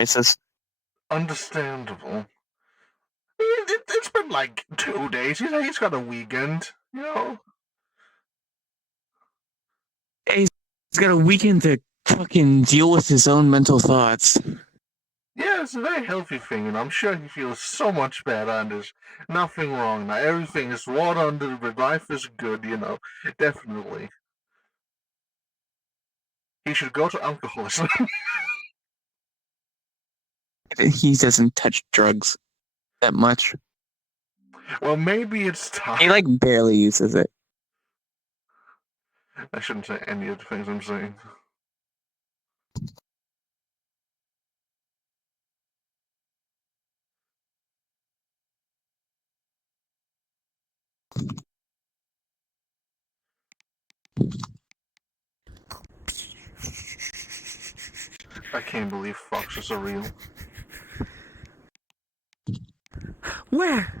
crisis. Understandable. It's been like 2 days. He's got a weekend, you know. He's got a weekend to fucking deal with his own mental thoughts. Yeah, it's a very healthy thing, and I'm sure he feels so much better, and there's nothing wrong now. Everything is water under the bridge. Life is good, you know. Definitely. He should go to alcoholism. He doesn't touch drugs that much. Well, maybe it's time. He like barely uses it. I shouldn't say any of the things I'm saying. I can't believe foxes are real. Where?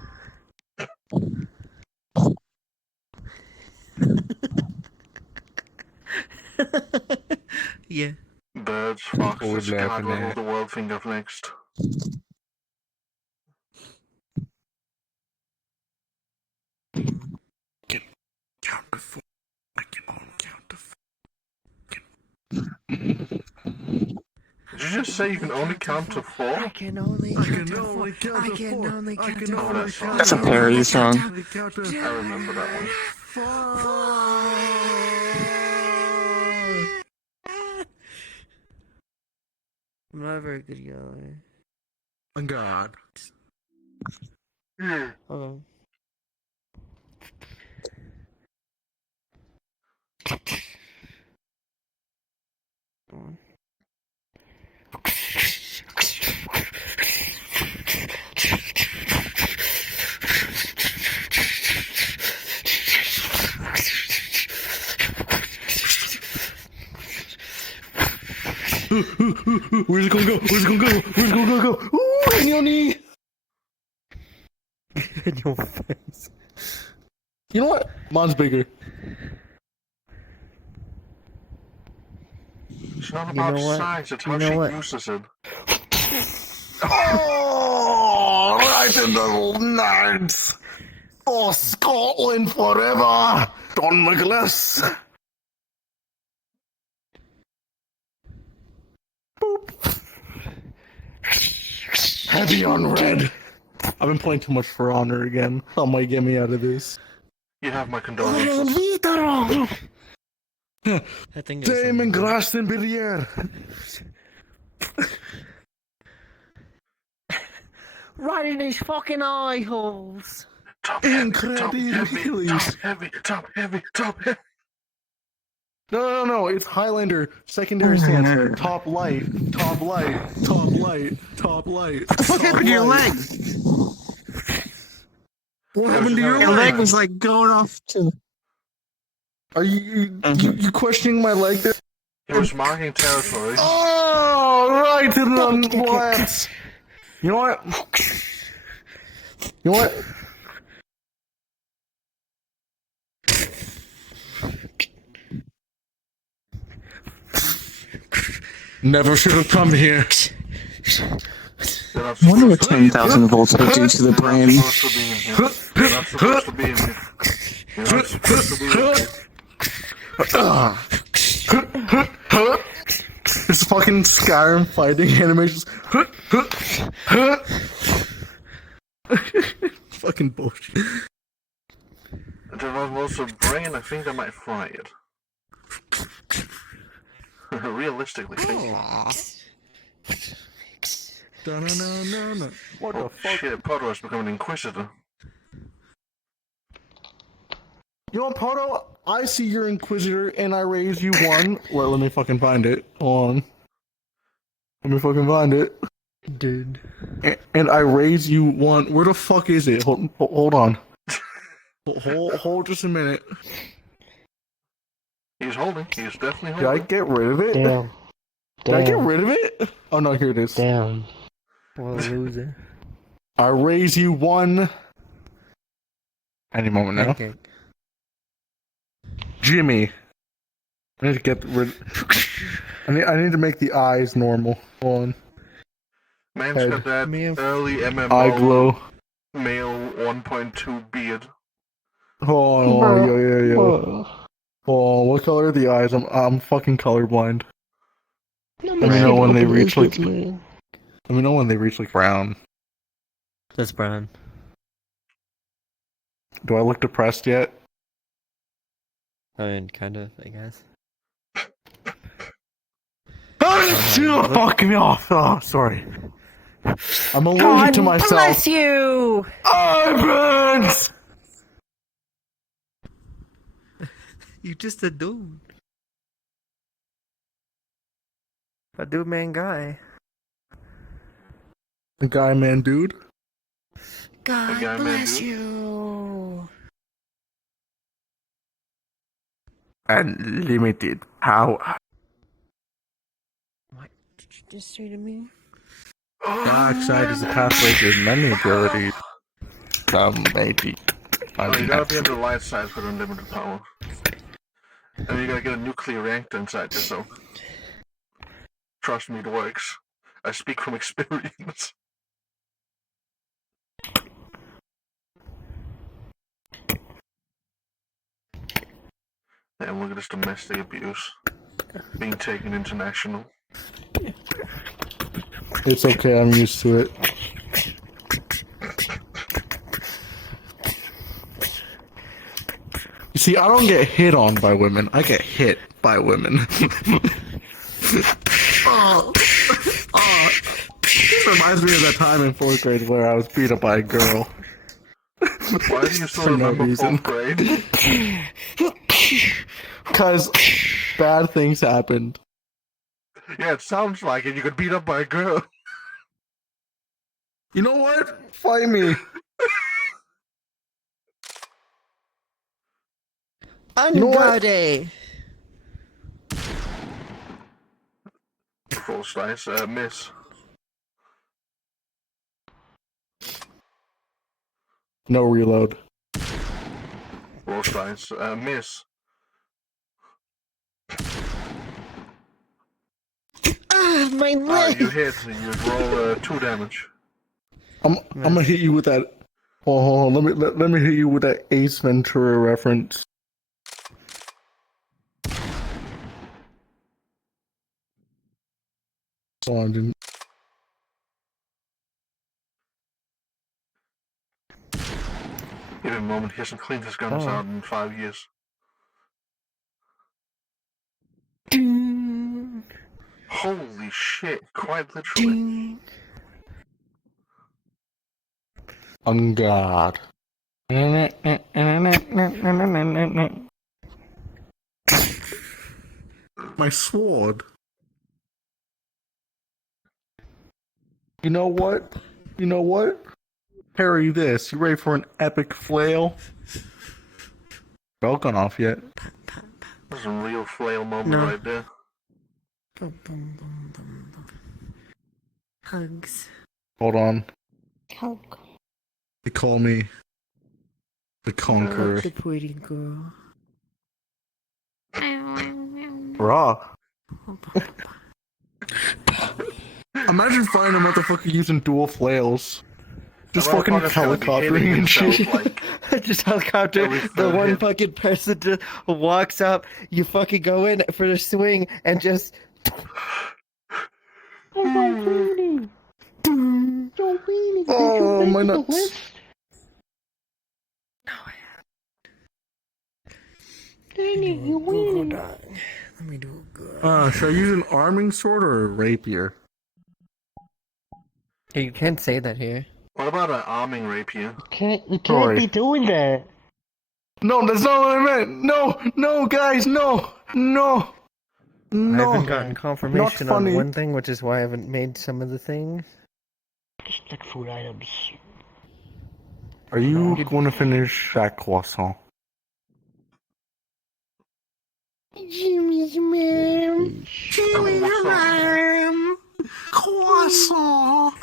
Yeah. Birds, foxes, God, what will the world think of next? Count to 4. I can only count to 4. Did you just say you can only count to 4? I can only count to 4. I can only count to 4. That's a parody song. I remember that one. 4. I'm not a very good yeller. Oh God. Hold on. Where's it gonna go? Where's it gonna go? Where's it gonna go? Ooh, in your knee! In your face. You know what? Mine's bigger. It's not You about know what? size, it's You how know she what? uses it. Oh, right in the night! For Scotland forever! Don McGliss! Boop. Heavy on red. I've been playing too much For Honor again. That might get me out of this. You have my condolences. I think it's Damon Graston Billier. right in his fucking eye holes. Top heavy, Incredible. top heavy. No. It's Highlander. Secondary stance. Top light. Top light. Top light. Top light. What the fuck happened to your leg? What happened to your Your leg was like going off to. Are you questioning my leg there? He was marking territory. Oh, right in the left. You know what? You know what? Never should have come here. I wonder what 10,000 volts would do to the brain. You're not supposed to be in here. You're not supposed to be in here. It's fucking Skyrim fighting animations. Fucking bullshit. If there was a brain, I think I might fry it. Realistically speaking. No. What the fuck? Shit, Potter has become an inquisitor. You know, Poto, I see your Inquisitor and I raise you 1. Well, let me fucking find it. Hold on. Let me fucking find it. Dude. And I raise you 1. Where the fuck is it? Hold on. Hold just a minute. He's holding. He's definitely Did I holding. get rid of it? Damn. Did I get rid of it? Oh no, here it is. Damn. What a loser. I raise you 1. Any moment now. Okay. Jimmy. I need to get rid. I need to make the eyes normal. Hold on. Man's Head. got that Me and- early MMO Eye glow. male 1.2 beard. Oh, yo. Oh, what color are the eyes? I'm fucking colorblind. Let me know when they reach like. Let me know when they reach like brown. That's brown. Do I look depressed yet? I mean, kind of, I guess. Oh, fuck me off! Oh, sorry. I'm allergic to myself. Bless you! Burns! You just a dude. A dude man guy. The guy, man, dude. God guy, man, bless dude. you. Unlimited power. What did you just say to me? Dark side is the pathway to many abilities. Maybe. Oh, you gotta be on the light side for unlimited power. And you gotta get a nuclear reactor inside yourself. Trust me, it works. I speak from experience. And look at this domestic abuse. Being taken international. It's okay, I'm used to it. You see, I don't get hit on by women. I get hit by women. This reminds me of that time in 4th grade where I was beat up by a girl. Why do you still For no remember reason. 4th grade? Because bad things happened. Yeah, it sounds like it. You got beat up by a girl. You know what? Fight me. Ungade! Full slice, miss. No reload. Full slice, miss. My leg! You hit, you roll 2 damage. I'm gonna hit you with that. Oh, hold on. Let me hit you with that Ace Ventura reference. Oh, I didn't. Give him a moment, he hasn't cleaned his guns Oh. out in 5 years. Ding, Holy shit, quite literally. ding. On guard. My sword. You know what? You know what? Parry this. You ready for an epic flail? Belt gone off yet? That's a real flail moment No. right there. Boom, boom, boom, boom, boom. Hugs. Hold on. Hug. They call me the Conqueror. The pretty girl. Raw. Imagine finding a motherfucker using dual flails. Just That fucking motherfucker's gonna be hitting helicoptering and himself, shit. like, Just helicopter. every The third one hit. fucking person just walks up. You fucking go in for the swing and just. Oh, my nuts. Let me do a good. Should I use an arming sword or a rapier? Hey, you can't say that here. What about an arming rapier? You can't be doing that. No, that's not what I meant. No, guys, no. I haven't gotten Not confirmation funny. on one thing, which is why I haven't made some of the things. Just like food items. Are you going to finish that croissant? Jimmy's man. Croissant.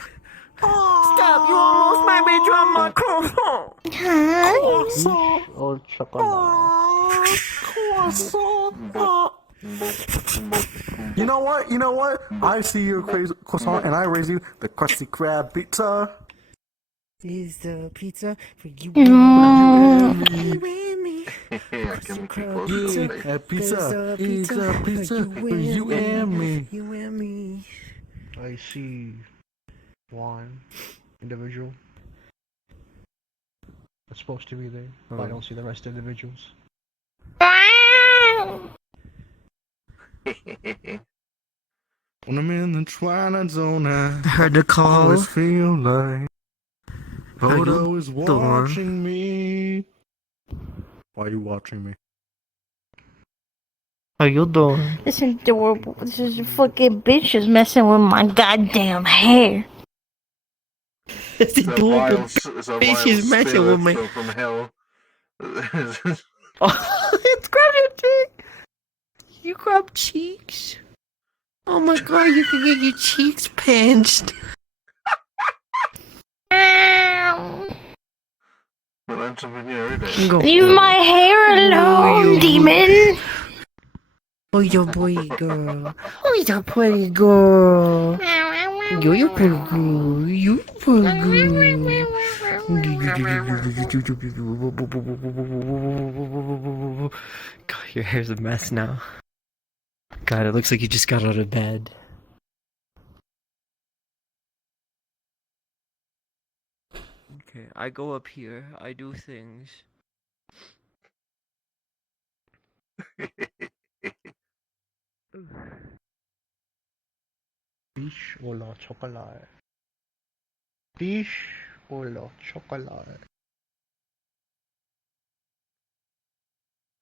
Stop! You almost made me drop my croissant. Croissant. Or chocolate. Croissant. You know what? You know what? I see your crazy croissant and I raise you the Krusty Krab pizza. Is the pizza for you and me. You and me. Yeah, give me close Yeah, to the face. a pizza is a pizza for you and me. You and me. I see one individual that's supposed to be there, but I don't see the rest of the individuals. When I'm in the twilight zone, I Heard the call. always feel like How you Photo is doing? watching me. Why are you watching me? How you doing? This is adorable. This is fucking bitch is messing with my goddamn hair. It's It's a adorable. vile Bitch is messing with me. from hell. Oh, it's grab your cheek. You grab cheeks. Oh my god, you can get your cheeks pinched. Well, that's something new every day. Go. Leave my hair alone, demon. Oh, your boy girl. Oh, your pretty girl. You're pretty girl. You're pretty girl. God, your hair's a mess now. God, it looks like you just got out of bed. Okay, I go up here. I do things. Fish or la chocolate? Fish or la chocolate?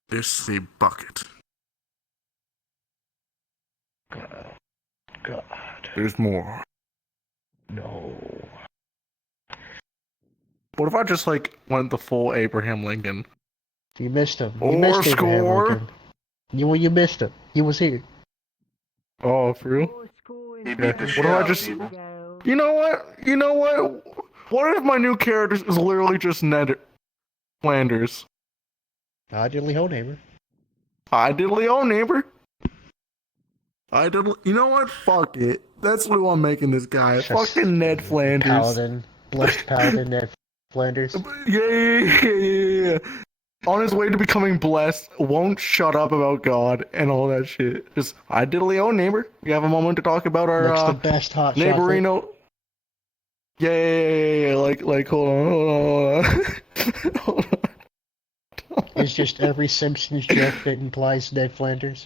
This is a bucket. God, There's more. no. What if I just like went the full Abraham Lincoln? You missed him. You Or missed Abraham score. Lincoln. You missed him. He was here. Oh, for real? He beat the What shit if I out of just? people. You know what? You know what? What if my new character is literally just Ned Flanders? I did Lee neighbor. I did Leo neighbor. I did. You know what? Fuck it. That's who I'm making this guy. Fucking Ned Flanders. Paladin. Blessed Paladin Ned Flanders. Yeah. On his way to becoming blessed, won't shut up about God and all that shit. Just, I did Leo neighbor. We have a moment to talk about our Makes the best hot chocolate. neighborino. Yeah. Like, hold on. Hold on. It's just every Simpsons joke that implies Ned Flanders.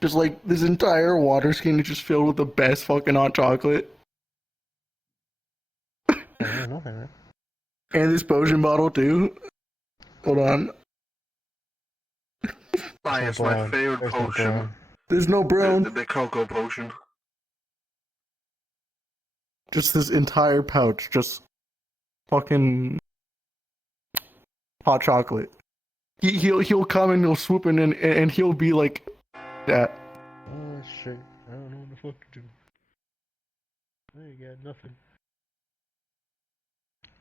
Just like this entire water skin is just filled with the best fucking hot chocolate. I don't know that. And this potion bottle too. Hold on. It's my favorite There's no potion. brown. There's no brown. The cocoa potion. Just this entire pouch, just fucking hot chocolate. He'll come and he'll swoop in and he'll be like that. Oh shit. I don't know what the fuck to do. I ain't got nothing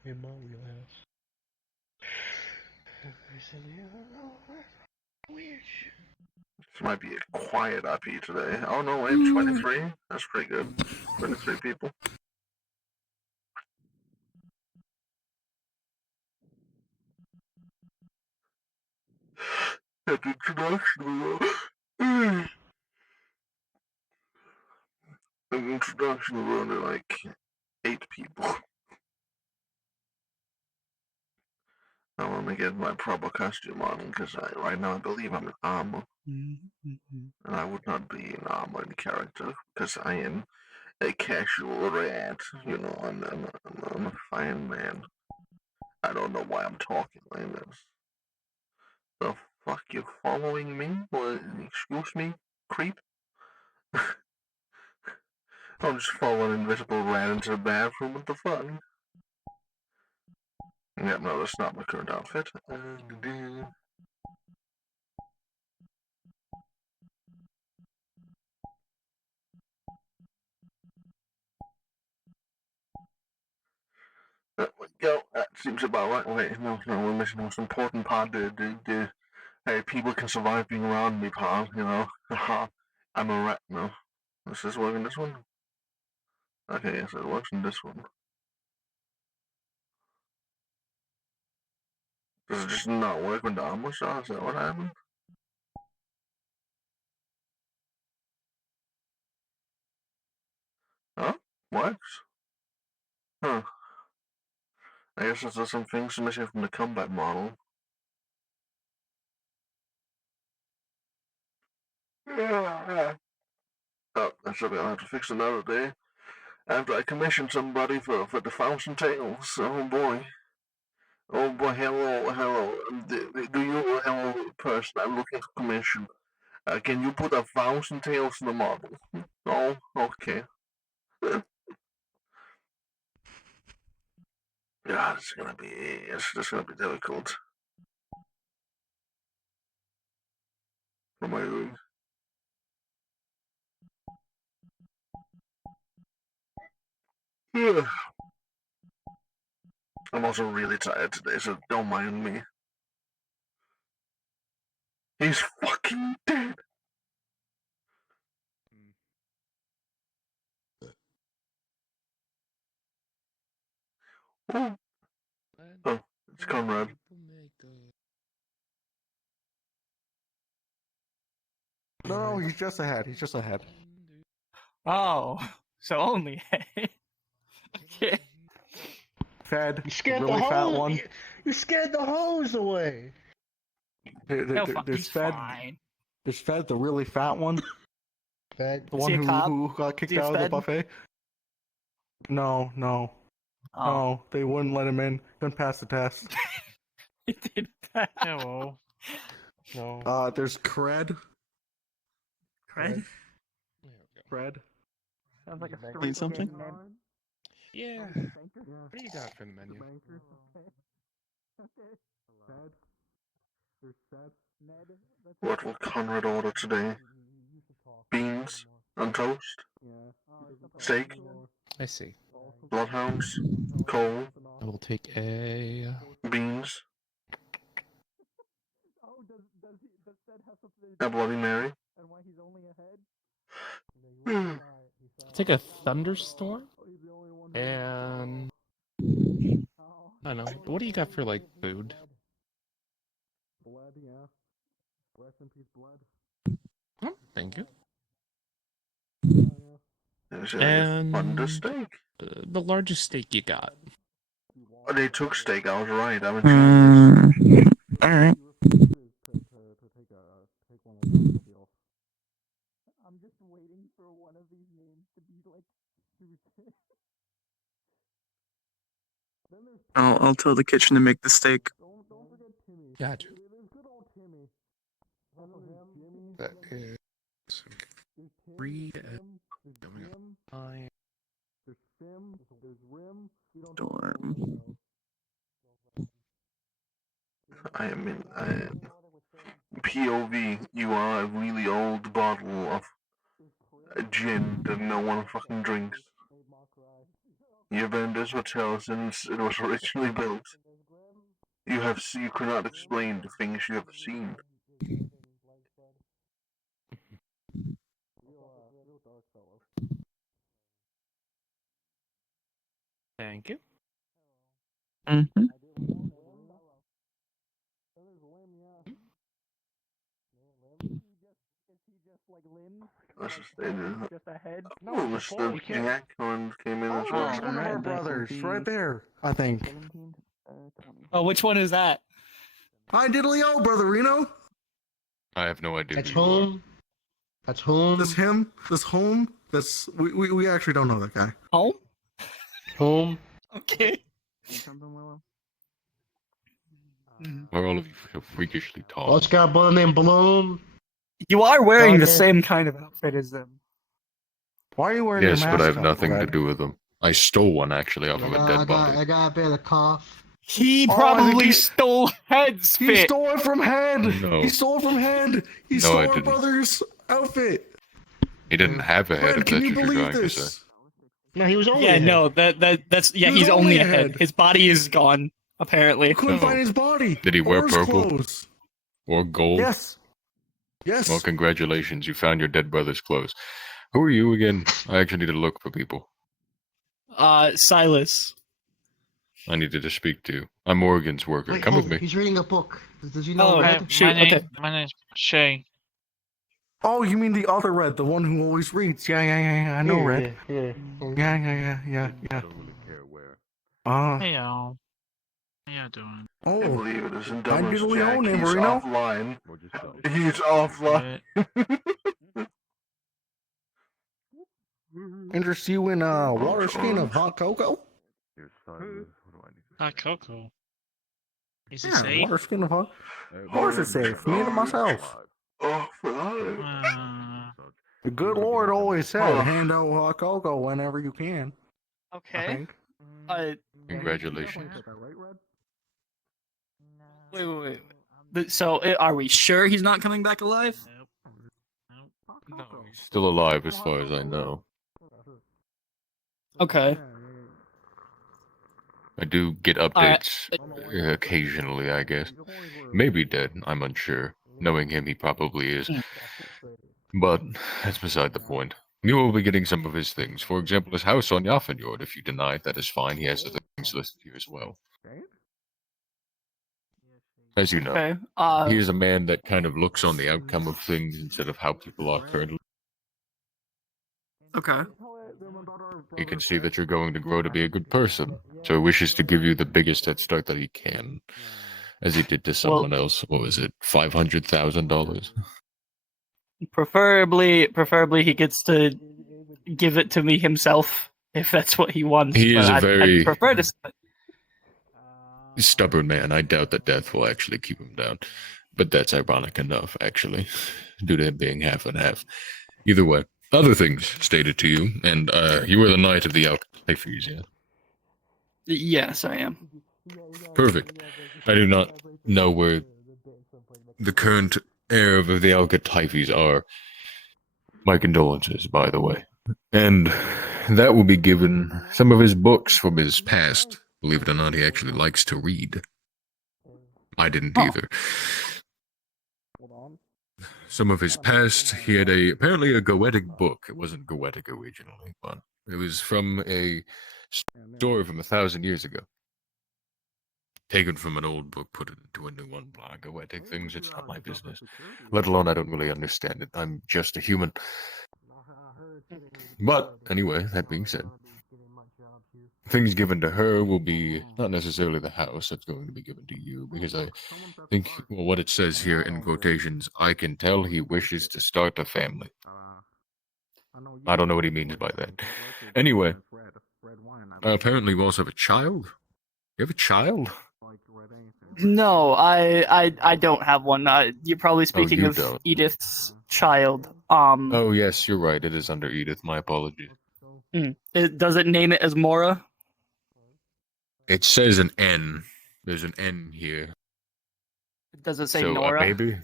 in my wheelhouse. This might be a quiet IP today. Oh no, wait, 23? That's pretty good. 23 people. At the introduction, the introduction was only like 8 people. I want to get my proper costume on because right now I believe I'm in armor. And I would not be an armored character because I am a casual rat. You know, I'm a fine man. I don't know why I'm talking like this. The fuck you following me? What, excuse me, creep? I'm just following an invisible rat into the bathroom. What the fuck? Yeah, no, that's not my current outfit. There we go. That seems about right. Wait, no, we're missing the most important part. Hey, people can survive being around me, pal, you know. Haha, I'm a rat now. Does this work in this one? Okay, yes, it works in this one. Does it just not work when the armor's on? Is that what happened? Huh? Works? Huh. I guess there's some things missing from the combat model. Oh, that's something I'll have to fix another day. After I commission somebody for the Thousand Tales. Oh boy. Oh boy, hello. Do you, hello, person, I'm looking for commission. Can you put 1,000 tails in the model? Oh, okay. God, it's gonna be difficult. What am I doing? I'm also really tired today, so don't mind me. He's fucking dead. Oh, it's Conrad. No, he's just ahead. He's just ahead. Oh, so only. Okay. Fed, You scared really the fat hose. one. You scared the hose away. There's Fed. Fine. There's Fed, the really fat one. Fed. The Is one he a cop? who got kicked Is he a out of the Fed? buffet. No. Oh, No, they wouldn't let him in. Couldn't pass the test. it did that. Hello. No. There's Cred. Cred? Cred. Sounds like a Say street something? gang name. Yeah. What do you got for the menu? What will Conrad order today? Beans on toast? Steak? I see. Bloodhounds? Coal? I will take a. Beans? A Bloody Mary? I'll take a thunderstorm. And I don't know. What do you got for like food? Blood, yeah. Rest in peace, blood. Oh, thank you. There's And thunder steak. the largest steak you got. Oh, they took steak, I was right, I haven't changed Alright. I'm just waiting for one of these names to be like I'll tell the kitchen to make the steak. Gotcha. That is 3 5. Storm. I am in POV, you are a really old bottle of gin that no one fucking drinks. You've been in this hotel since it was originally built. You cannot explain the things you have seen. Thank you. Mm-hmm. Let's just say this. just ahead. No, Oh, it's before. Mr. We can't. Jack came in as Oh, well. it's one of our Alright, that brothers, would be- right there. I think. 17, 20. Oh, which one is that? Hi, diddly-o, brother Reno. I have no idea. That's who you are. home. That's home. This him. This home. This we actually don't know that guy. Home? Home. Okay. Something, Willow? Why all of you so freakishly tall? Oh, it's got a brother named Bloom. You are wearing the Okay. same kind of outfit as them. Why are you wearing Yes, your but I mask have up, nothing to Brad? do with them. I stole one actually off of a dead body. I got a bit of cough. He Oh, I probably think he- stole Head's He fit. stole it from Head. No. He stole it from Head. He No, stole I our didn't. brother's outfit. He didn't have a head. Brad, If can that's you what you're believe trying to say. this? No, he was only. Yeah, ahead. no, that's yeah. He was He's only only a head. ahead. His body is gone. Apparently. We couldn't No. find his body. Did he or wear his purple? clothes. Or gold? Yes. Yes. Well, congratulations, you found your dead brother's clothes. Who are you again? I actually need to look for people. Silas. I needed to speak to. I'm Morgan's worker. Come with me. He's reading a book. Does he know Oh, Red? shoot, okay. My name's Shay. Oh, you mean the other Red, the one who always reads? Yeah. I know Red. Yeah. Yeah. I don't really care where. Hey y'all. How y'all doing? I Oh, believe it is in How Dublin, do we Jack. own He's Everino? offline. Or just tell me. He's offline. interest you in a water skin of hot cocoa? Here's Silas. What do I need to Hot cocoa. Is it Yeah, safe? water skin of hot. say? Of course it's safe. Me and myself. Oh, for that. The good Lord always said, hand out hot cocoa whenever you can. I Okay. think. Congratulations. Wait. So, are we sure he's not coming back alive? No, he's still alive as far as I know. Okay. I do get updates occasionally, I guess. Maybe dead, I'm unsure. Knowing him, he probably is. But that's beside the point. You will be getting some of his things. For example, his house on Yaffenjord. If you deny it, that is fine. He has the things listed here as well. As you know, Okay. he is a man that kind of looks on the outcome of things instead of how people are currently. Okay. He can see that you're going to grow to be a good person, so he wishes to give you the biggest head start that he can, as he did to someone else. What was it? $500,000. Preferably he gets to give it to me himself if that's what he wants. He is but a very I'd prefer to. stubborn man. I doubt that death will actually keep him down, but that's ironic enough, actually, due to him being half and half. Either way, other things stated to you, and you are the knight of the Alcatraz, yeah? Yes, I am. Perfect. I do not know where the current heir of the Alcatraz are. My condolences, by the way. And that will be given some of his books from his past. Believe it or not, he actually likes to read. I didn't either. Some of his past, he had apparently a Goetic book. It wasn't Goetic originally, but it was from a story from 1,000 years ago. Taken from an old book, put it into a new one. Blah, Goetic things, it's not my business. Let alone I don't really understand it. I'm just a human. But, anyway, that being said, things given to her will be not necessarily the house that's going to be given to you, because I think, well, what it says here in quotations, I can tell he wishes to start a family. I don't know what he means by that. Anyway, apparently we also have a child. You have a child? No, I don't have one. You're probably speaking you of don't. Edith's child. Oh yes, you're right. It is under Edith. My apologies. Does it name it as Mora? It says an N. There's an N here. Does it say So Nora? maybe.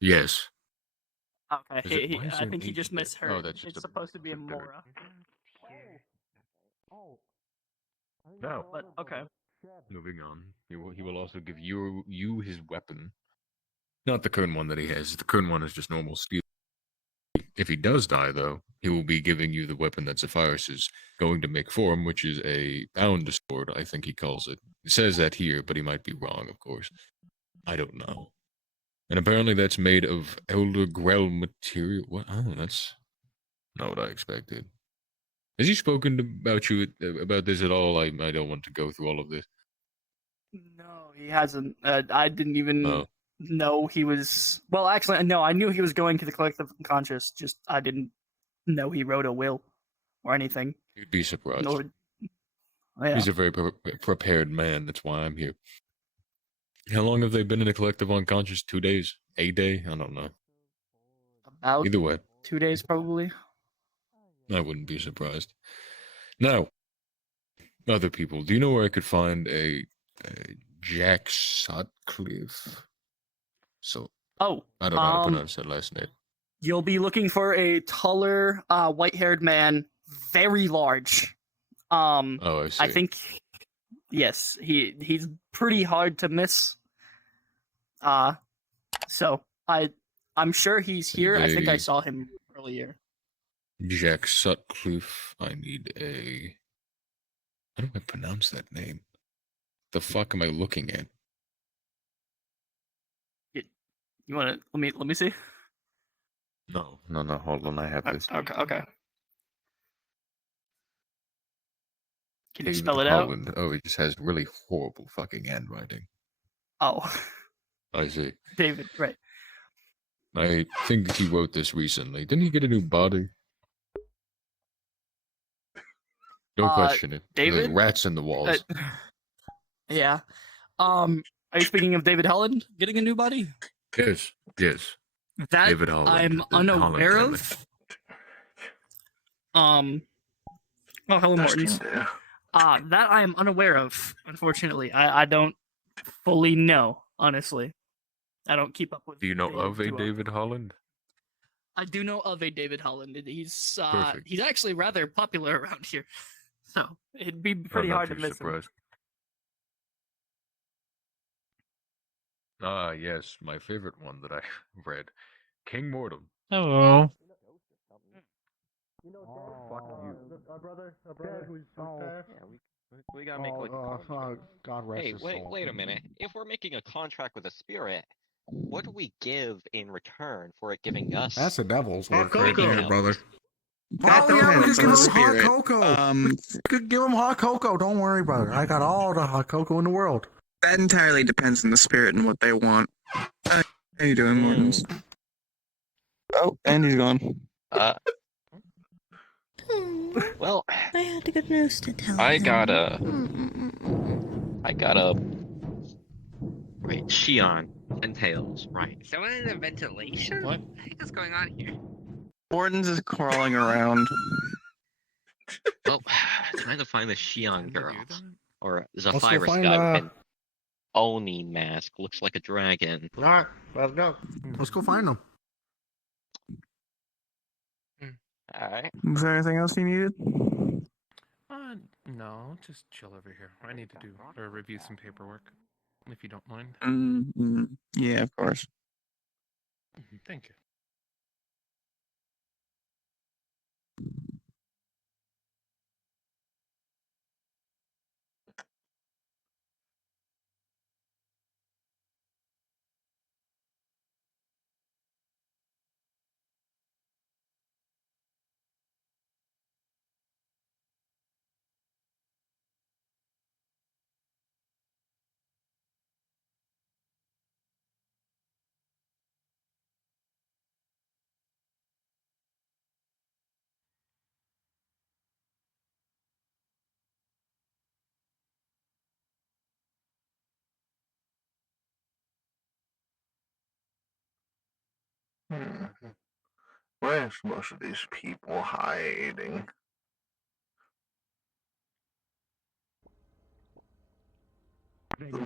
Yes. Okay, Why is I there an think he H just there? misheard. Oh, that's just It's a- supposed to be a that's a better- Mora. No. But okay. Moving on. He will also give you his weapon. Not the current one that he has. The current one is just normal steel. If he does die, though, he will be giving you the weapon that Zephyros is going to make for him, which is a bound sword, I think he calls it. It says that here, but he might be wrong, of course. I don't know. And apparently that's made of Elder Grell material. What? Oh, that's not what I expected. Has he spoken about this at all? I don't want to go through all of this. No, he hasn't. I didn't even Oh. know he was. Well, actually, no. I knew he was going to the Collective Unconscious. Just I didn't know he wrote a will or anything. You'd be surprised. Nor, yeah. He's a very prepared man. That's why I'm here. How long have they been in the Collective Unconscious? 2 days? A day? I don't know. About Either way, 2 days, probably. I wouldn't be surprised. Now, other people, do you know where I could find a Jack Sutcliffe? So, Oh, I don't know how to pronounce that last name. you'll be looking for a taller, white-haired man, very large. Oh, I see. I think, yes, he's pretty hard to miss. So I'm sure he's here. I think I They- saw him earlier. Jack Sutcliffe. I need a. How do I pronounce that name? The fuck am I looking at? You want to let me see? No. Hold on. I have this. Okay. Can you David spell it out? Holland. Oh, he just has really horrible fucking handwriting. Oh, I see. David, right? I think he wrote this recently. Didn't he get a new body? Don't question it. David? The rats in the walls. Yeah. Are you speaking of David Holland getting a new body? Yes. That David Holland. I'm the Holland unaware family. of. Oh, hello, Mortons. That I am unaware of. Unfortunately, I don't fully know. Honestly, I don't keep up with. Do you know David of a too well. David Holland? I do know of a David Holland. He's Perfect. he's actually rather popular around here, so it'd be pretty I'm not hard to too miss surprised. Ah, yes, my favorite one that I read, King Mortem. Hello. Fuck you. Our brother who's passed. We gotta make like a contract. God rest Hey, his wait, soul. wait a minute. If we're making a contract with a spirit, what do we give in return for it giving us? That's the devil's Hot work right cocoa. there, brother. That Oh yeah, we could give him hot spirit. cocoa. We could give him hot cocoa. Don't worry, brother. I got all the hot cocoa in the world. That entirely depends on the spirit and what they want. How you doing, Mortons? Oh, and he's gone. Well, I had the good news to tell I him. got a right, Shion and Tails, right. Someone in the ventilation? What? What the heck is going on here? Mortons is crawling around. Well, trying to find the Shion girl. Or Let's go Zephyrus find, guy with an Oni mask, looks like a dragon. Alright, let's go. Let's go find them. Alright. Is there anything else you needed? No, just chill over here. I need to do or review some paperwork, if you don't mind. Yeah, of course. Thank you. Where's most of these people hiding?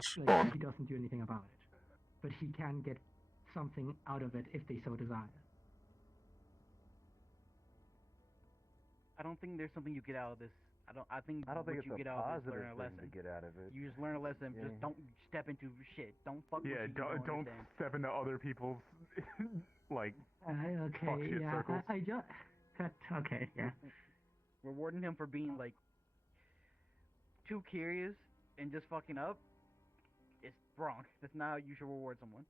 Spawn. He doesn't do anything about it, but he can get something out of it if they so desire. I don't think there's something you get out of this. I think I don't think what it's you a get out of this positive learn a thing lesson. to get out of it. You just learn a lesson. Yeah. Just don't step into shit. Don't fuck with Yeah, people you don't understand. step into other people's like Okay, fuck shit yeah, circles. I just... Okay, yeah. Rewarding him for being like too curious and just fucking up is wrong. That's not how you should reward someone.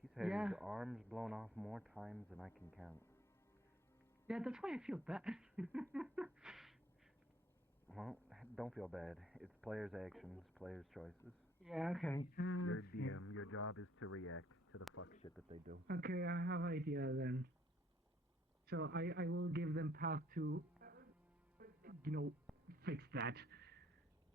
He's had Yeah. his arms blown off more times than I can count. Yeah, that's why I feel bad. Well, don't feel bad. It's players' actions, players' choices. Yeah, okay. You're Yeah. DM. Your job is to react to the fuck shit that they do. Okay, I have idea then. So I will give them path to, fix that.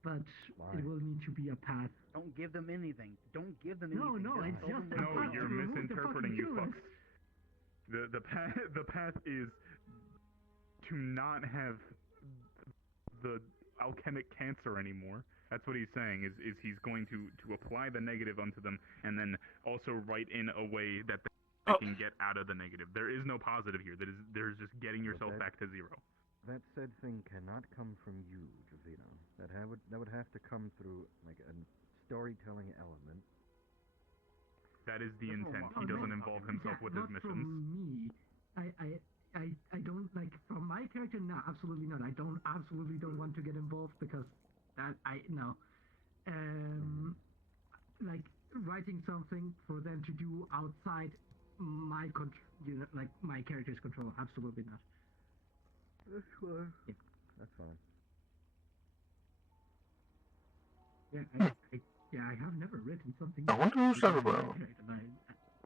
But Why? it will need to be a path. Don't give them anything. Don't give them No, anything. no, it's tell just them a what No, to do. you're remove the misinterpreting, fucking you killers. fucks. The path is to not have the alchemic cancer anymore. That's what he's saying. Is he's going to apply the negative onto them and then also write in a way that they can get out of the negative. There is no positive here. There's just getting yourself back to zero. That said thing cannot come from you, Jovino. That would have to come through like a storytelling element That is the intent. He doesn't involve himself with his missions. Me, I don't like from my character. No, absolutely not. I absolutely don't want to get involved because that no. Like writing something for them to do outside my like my character's control. Absolutely not. That's fine. Yeah. That's fine. Yeah, I have never written something. I wonder who's that about.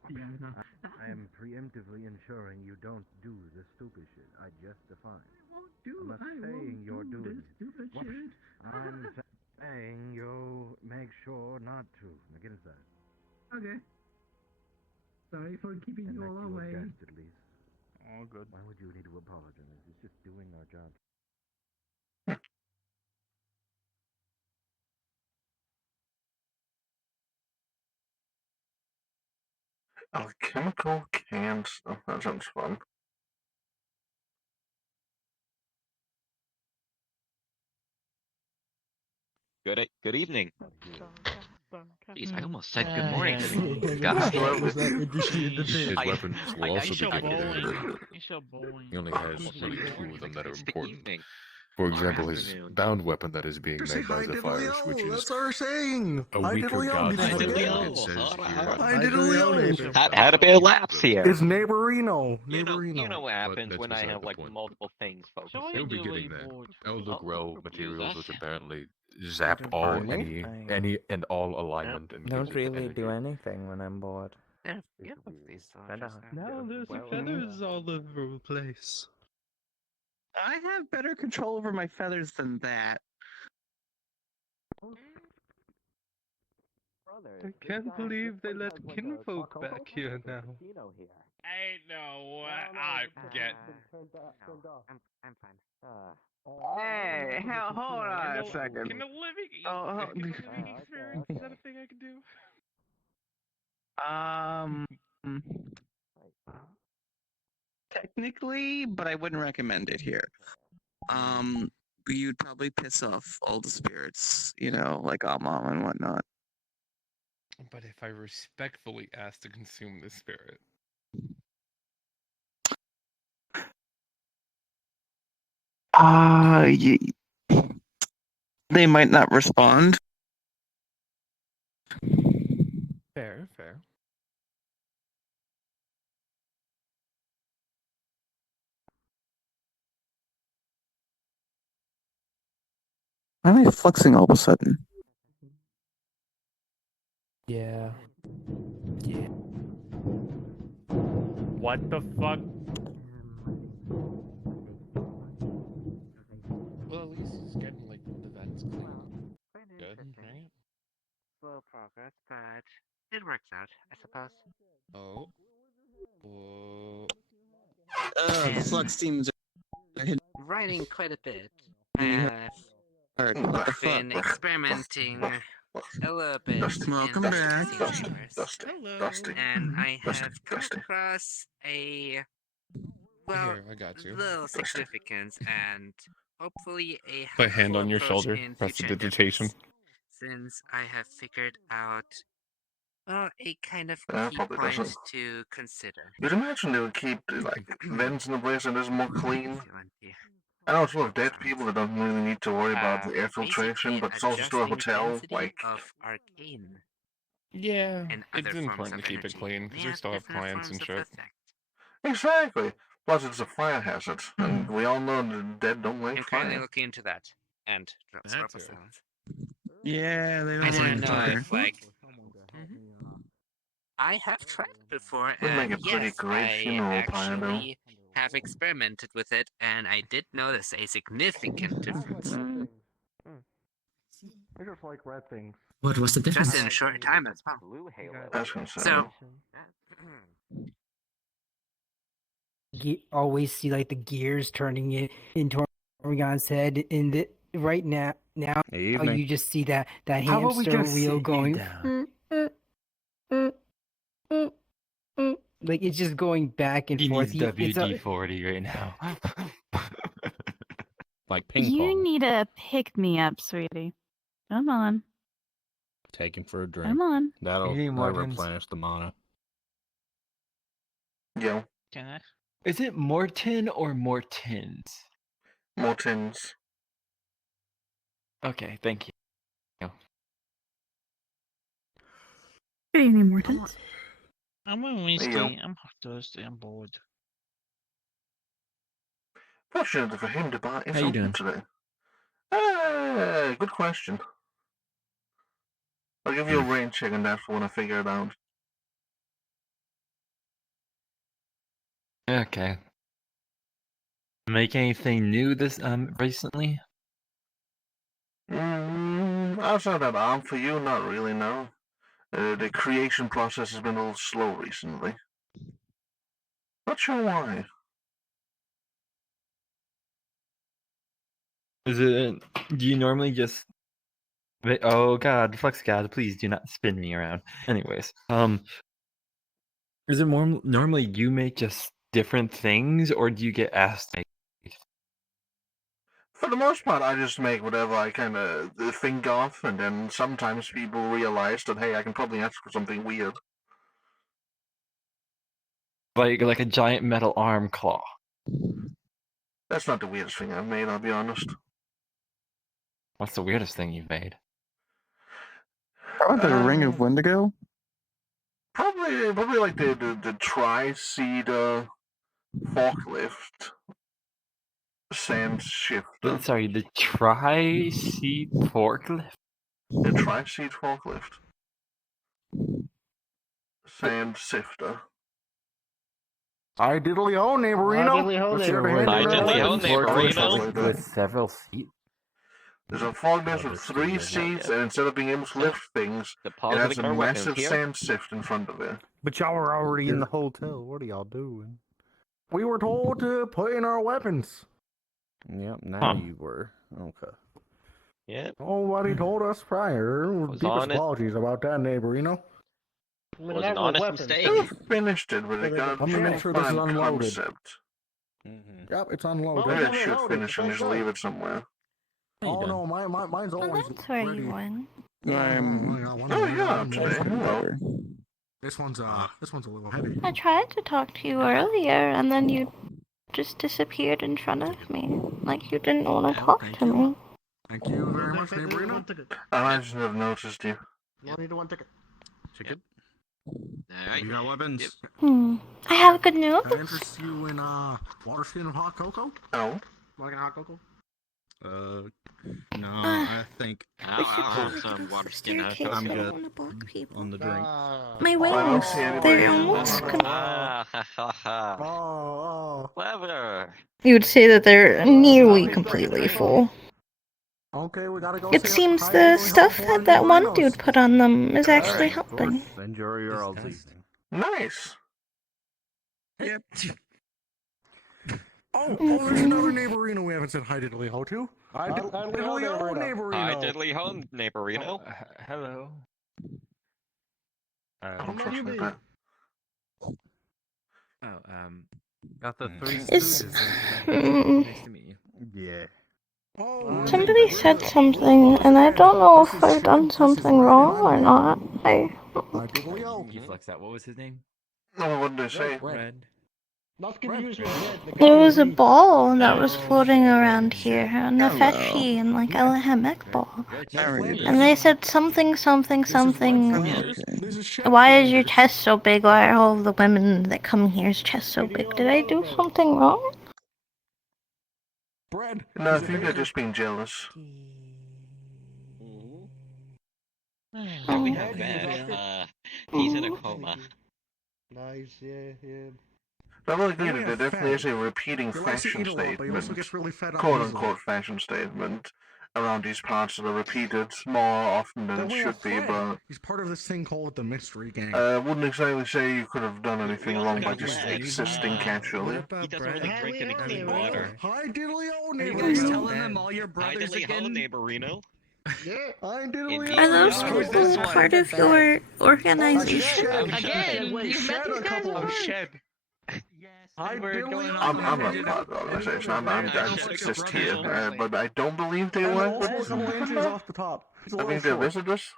Yeah, no. I am preemptively ensuring you don't do the stupid shit I just defined. I'm not saying you're doing it. Stupid shit. I'm saying you make sure not to. Now get inside. Okay. Sorry for keeping And you all away. dastardly. All good. Why would you need to apologize? It's just doing our job. Alchemical cans. Oh, that sounds fun. Good evening. Jeez, I almost said good Yeah, morning yeah. to the guy. Was that interesting in the His bit? weapons will also You be show given to bowling. him. You show bowling. He only has really two of them that are It's the important. evening. For Or example, his afternoon. bound weapon that is being Say made by hi, Zephyrs, which Diddly-o, is that's our saying. a Hi, weaker Diddly-o, god did I sword, forget? it says here. Hi, Diddly-o. Had a bit of lapse here. It's neighborino. You Neighborino. know what happens that's when I beside have the like point. multiple things focused. So what He'll you be do getting when that. you're bored? Elder Grow materials, which apparently I zap don't all do any anything. and all alignment and Don't gives it really energy. do anything when I'm bored. Now Now there's feathers all over the place. I have better control over my feathers than that. I can't believe they let kinfolk back here now. Ain't no way. I get. I'm fine. Hey, hold on a second. Can the living eat? Oh, Can the living eat spirits? Is that a thing I can do? Technically, but I wouldn't recommend it here. You'd probably piss off all the spirits, you know, like Mom and whatnot. But if I respectfully ask to consume this spirit, They might not respond. fair, fair. Why am I flexing all of a sudden? Yeah. Yeah. What the fuck? Well, at least he's getting like the vents clean. Good, right? Slow progress, but it works out, I suppose. Oh. Oh. And Flux teams are hidden. writing quite a bit. Hard. Been experimenting a little bit Welcome in back. the universe. Dusty. And I Dusty, have come dusty. across a, well, Here, I got you. little significance and hopefully a Put a hand helpful on your approach shoulder. in Press the future digitation. endeavors, since I have figured out, well, a kind of key Probably point doesn't. to consider. You'd imagine they would keep like vents in the place and it's more clean. Feeling I know it's full of dead people that don't really need to worry about the air filtration, basically but it's also still a adjusting hotel. density Like, of arcane Yeah, and it's other forms important of to keep it energy. clean because They we still have different clients and forms shit. of effect. exactly. Plus, it's a fire hazard, and we all know the dead don't like I'm currently fire. looking into that. And drops That purple too. silence. Yeah, they don't I like didn't the know fucker. if like. I have tried it before, Would make and a pretty yes, great I funeral pyre, though. actually have experimented with it, and I did notice a significant difference. I just like red things. What was the difference? Just in a short time as well. Blue halo. That's insane. So, Always see like the gears turning it into Oregon's head in the right now. Evening. You just see that How about we hamster just wheel sit you going. down? Like it's just going back and forth. It's a- WD-40 right now. Like ping You pong. need a pick me up, sweetie. Come on. Take him for a drink. Come on. That'll Hey, Mortons. replenish the mana. Yo. Can I? Is it Morton or Mortins? Mortins. Okay, thank you. Good evening, Mortons. I'm on whiskey. I'm thirsty. I'm bored. Fortunately for him, the bar is How you open doing? today. Good question. I'll give you a rain check on that for when I figure it out. Okay. Make anything new this recently? Outside that arm for you, not really, no. The creation process has been a little slow recently. Not sure why. Is it? Do you normally just? Oh God, Flux God, please do not spin me around. Anyways, is it more normally you make just different things, or do you get asked to make? For the most part, I just make whatever I kind of think of, and then sometimes people realize that, hey, I can probably ask for something weird. Like a giant metal arm claw. That's not the weirdest thing I've made, I'll be honest. What's the weirdest thing you've made? Probably the Ring of Wendigo. Probably like the tri-seed forklift sand shifter. Sorry, the tri-seat forklift? The tri-seed forklift. Sand sifter. I diddly ho, neighborino. With several seats. There's a forklift with 3 seats, and instead of being able to lift things, it has a massive sand sift in front of it. But y'all were already in the hotel. What are y'all doing? We were told to put in our weapons. Yep, now you were. Okay. Yep. Nobody told us prior. Deepest honest. apologies about that, neighborino. It was an honest mistake. You finished it, but it got Let me make sure this is unloaded. concept. Yep, it's unloaded. Maybe I should finish and just leave it somewhere. Oh no, mine's always That's where ready. you went. Oh yeah, today. Hello. This one's a little heavy. I tried to talk to you earlier, and then you just disappeared in front of me. Like you didn't want to talk to me. Thank you very much, neighborino. I just have noticed you. I need one ticket. Ticket? You got weapons? I have good news. That interests you in water skin and hot cocoa? Oh. Like hot cocoa? No, I think I'll have some water skin. I'm good on the drink. My wings, they're almost Clever. You would say that they're nearly completely full. Okay, we gotta go. It seems the stuff that one dude put on them is actually helping. Enjoy your old evening. Nice. Yep. Oh, there's another neighborino we haven't said hi diddly ho to. Hi diddly ho, neighborino. Hi, diddly home, neighborino. Hello. How might you be? Got the 3 Is- suits. Nice to meet you. Yeah. Somebody said something, and I don't know if I've done something wrong or not. You flex that. What was his name? Oh, what did they say? Red. There was a ball that was floating around here, a Nefeshi and like a Lehemek ball. And they said something. Why is your chest so big? Why are all the women that come here's chest so big? Did I do something wrong? No, I think they're just being jealous. We have bad. He's in a coma. Nice, yeah. I will agree that there definitely is a repeating fashion statement, quote-unquote fashion statement, around these parts that are repeated more often than it should be, but he's part of this thing called the Mystery Gang. I wouldn't exactly say you could have done anything wrong by just existing casually. He doesn't really drink any clean water. Hi diddly ho, Are you neighborino. guys telling them all your brothers again? Neighborino. Yeah, hi diddly Are those people part of your organization? Again, you met a couple of shed. I'm not part of the organization. I just exist here, but I don't believe they work with us. Off the top. I think they're visitors.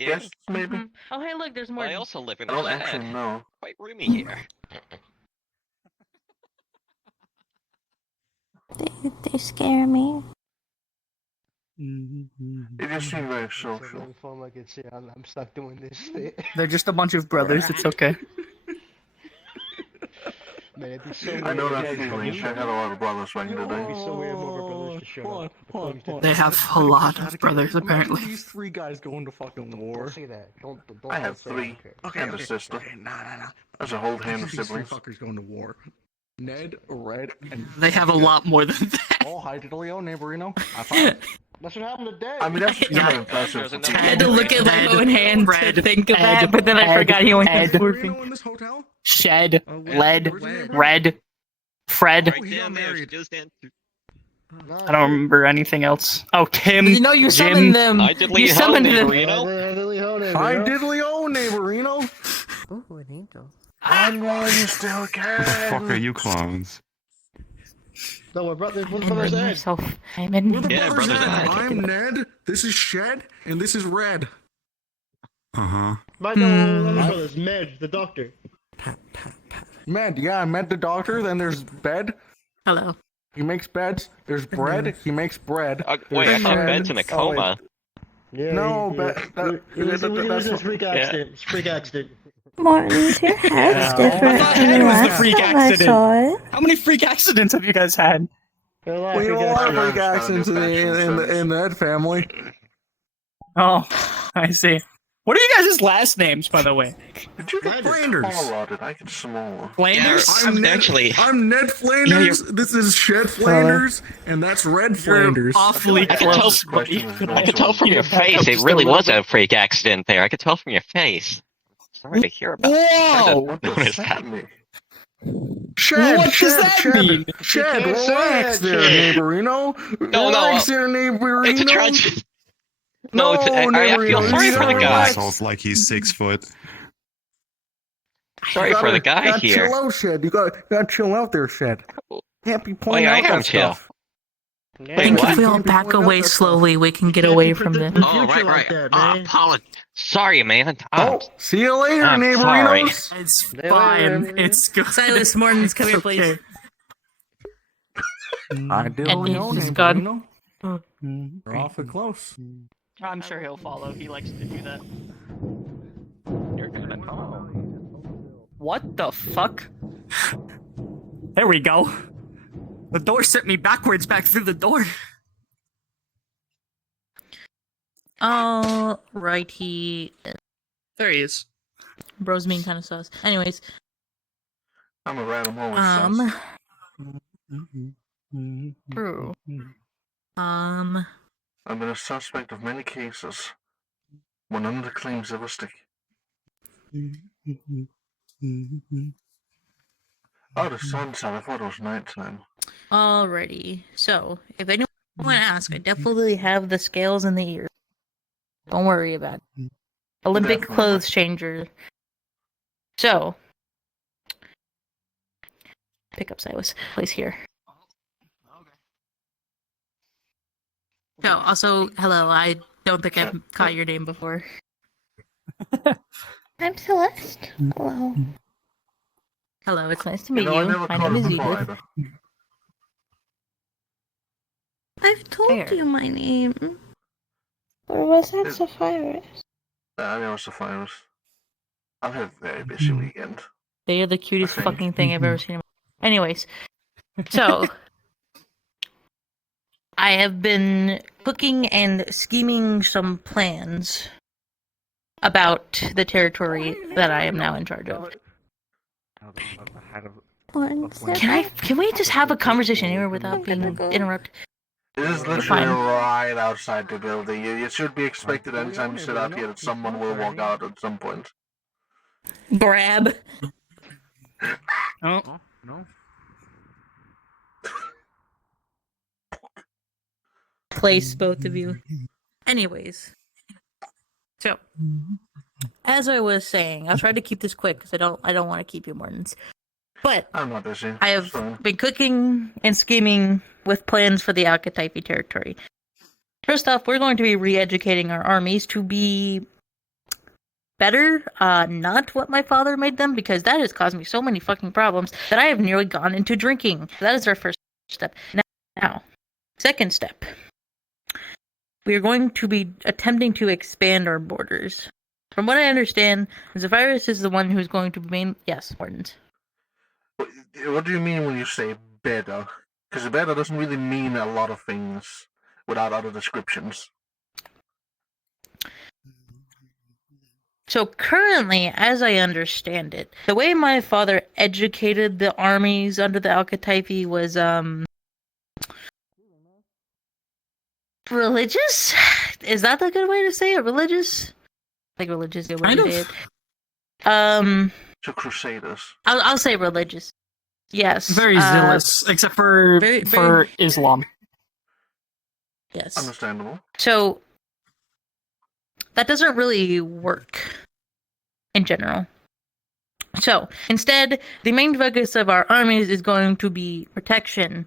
Yes, maybe. Oh, hey, look, there's more. I also live in I a don't shed. actually know. Quite roomy here. They scare me. It just seemed very social. I'm stuck doing this shit. They're just a bunch of brothers. It's okay. Man, it'd be so I know that feeling. I had a lot of brothers back in the It'd be day. so weird more of our brothers to show up. They have a lot of brothers, Imagine apparently. these 3 guys going to fucking war. Don't say that. Don't I have say that. 3 Okay, and a sister. That's a whole hand of These 3 siblings. fuckers going to war. Ned, Red, and They have a lot more than that. oh, hi Diddley-o, neighborino. I found That's what happened today. I mean, that's just not impressive. There's I another had to look at my own hand to think of that, but then I forgot he only had 4 fingers. in this hotel? Shed, lead, red, Fred. Right there, man. Just answer. I don't remember anything else. Oh, Tim. No, you Jim. summoned them. I did You leave summoned them. Hi Diddley-o, neighborino. Oh, an angel. I know you still can. Fuck are you clowns? No, we're brothers. We're I'm brothers. in myself. I'm in We're the Yeah, brothers brothers Ned. Ned. I'm Ned. This is Shed, and this is Red. Uh-huh. My brothers. Med, the doctor. Med, yeah, I met the doctor. Then there's Bed. Hello. He makes beds. There's bread. He makes bread. Wait, I There's thought Shed. Ben's in a Oh, wait. coma. Yeah. No, but It was a that's freak accident. It's a freak accident. Mortons, your hair's Yeah. different I thought from Ed the was the last freak time I accident. saw it. How many freak accidents have you guys had? A lot we of have a lot of accidents. freak accidents in the Ed family. Oh, I see. What are you guys' last names, by the way? Did you get Flanders. Flanders? I get smaller. Flanders? I'm Ned, actually. I'm Ned Flanders. This is Shed Flanders, and that's Red Flanders. You're awfully I can tell. close, buddy. I could tell from your face. It really was a freak accident there. I could tell from your face. Sorry to hear about. Whoa! Sorry to notice that. Shed, What does that mean? Shed, You can't say relax that there, shit. neighborino. No, Relax there, neighborino. It's a tragedy. No, it's, I feel neighborino, sorry you for the gotta guy. relax. Like he's 6 foot. Sorry for the guy gotta here. Chill out, Shed. You gotta chill out there, Shed. Can't be Oh, pointing yeah, I out am that chill. stuff. I Wait, think what? if we all back away slowly, we can get away from this. Oh, right. Sorry, man. Oh, see you later, I'm sorry. neighborinos. It's fine. It's good. Silas Mortons, come here, please. I did only know, he's gone. neighborino. We're awfully close. I'm sure he'll follow. He likes to do that. You're gonna know. What the fuck? There we go. The door sent me backwards back through the door. Alrighty. There he is. Bro's being kind of sus. Anyways, I'm a rat. I'm always Bro. I've been a suspect of many cases. When none of the claims ever stick. Oh, the sun's out. I thought it was nighttime. Alrighty. So, if anyone asks, I definitely have the scales in the ears. Don't worry about it. Olympic Definitely. clothes changer. So, pick up Silas. Place here. So, also, hello. I don't think I've caught your name before. I'm Celeste. Hello. Hello, it's nice to meet I you. never My caught name it is before Edith. either. I've told Fair. you my name. Or was that Sapphirus? I know it's a virus. I've had a very busy weekend. They are the cutest think. fucking thing I've ever seen. In my... Anyways, so I have been cooking and scheming some plans about the territory that I am now in charge of. Can we just have a conversation here without being interrupted? This is literally Fine. right outside the building. You should be expected anytime you sit out here that someone will walk out at some point. Grab. Oh. No. Place, both of you. Anyways, so as I was saying, I'll try to keep this quick because I don't want to keep you, Mortons. But I'm not busy. I have So, been cooking and scheming with plans for the Alcataifi territory. First off, we're going to be re-educating our armies to be better not what my father made them, because that has caused me so many fucking problems that I have nearly gone into drinking. That is our first step. Now, second step. We are going to be attempting to expand our borders. From what I understand, Zephyrus is the one who's going to be Yes, Mortons. What do you mean when you say better? Because better doesn't really mean a lot of things without other descriptions. So currently, as I understand it, the way my father educated the armies under the Alcataifi was religious? Is that the good way to say it? Religious? Like religious is a good way to say it. So Crusaders. I'll say religious. Yes. Very zealous, except for very- Islam. Yes. Understandable. So that doesn't really work in general. So instead, the main focus of our armies is going to be protection.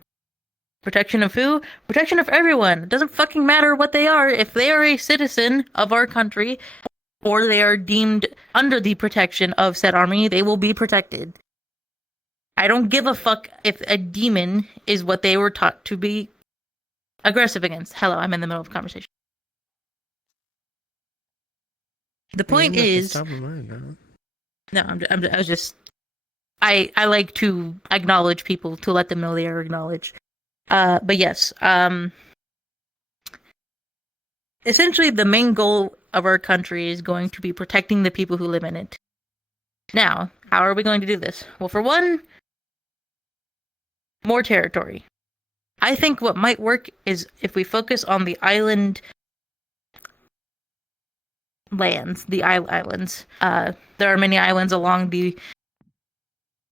Protection of who? Protection of everyone. It doesn't fucking matter what they are. If they are a citizen of our country, or they are deemed under the protection of said army, they will be protected. I don't give a fuck if a demon is what they were taught to be aggressive against. Hello, I'm in the middle of a conversation. The point is, no, I was just, I like to acknowledge people to let them know they are acknowledged. But yes, essentially the main goal of our country is going to be protecting the people who live in it. Now, how are we going to do this? Well, for one, more territory. I think what might work is if we focus on the island lands, the islands. There are many islands along the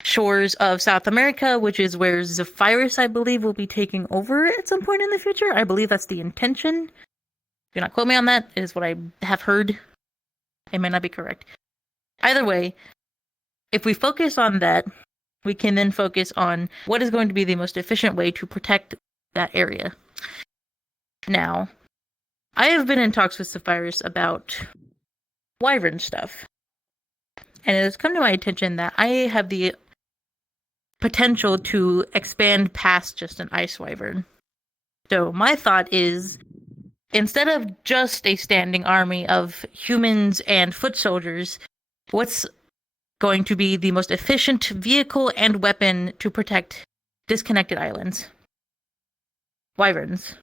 shores of South America, which is where Zephyrus, I believe, will be taking over at some point in the future. I believe that's the intention. Do not quote me on that. It is what I have heard. It may not be correct. Either way, if we focus on that, we can then focus on what is going to be the most efficient way to protect that area. Now, I have been in talks with Zephyrus about wyvern stuff. And it has come to my attention that I have the potential to expand past just an ice wyvern. So my thought is, instead of just a standing army of humans and foot soldiers, what's going to be the most efficient vehicle and weapon to protect disconnected islands? Wyverns.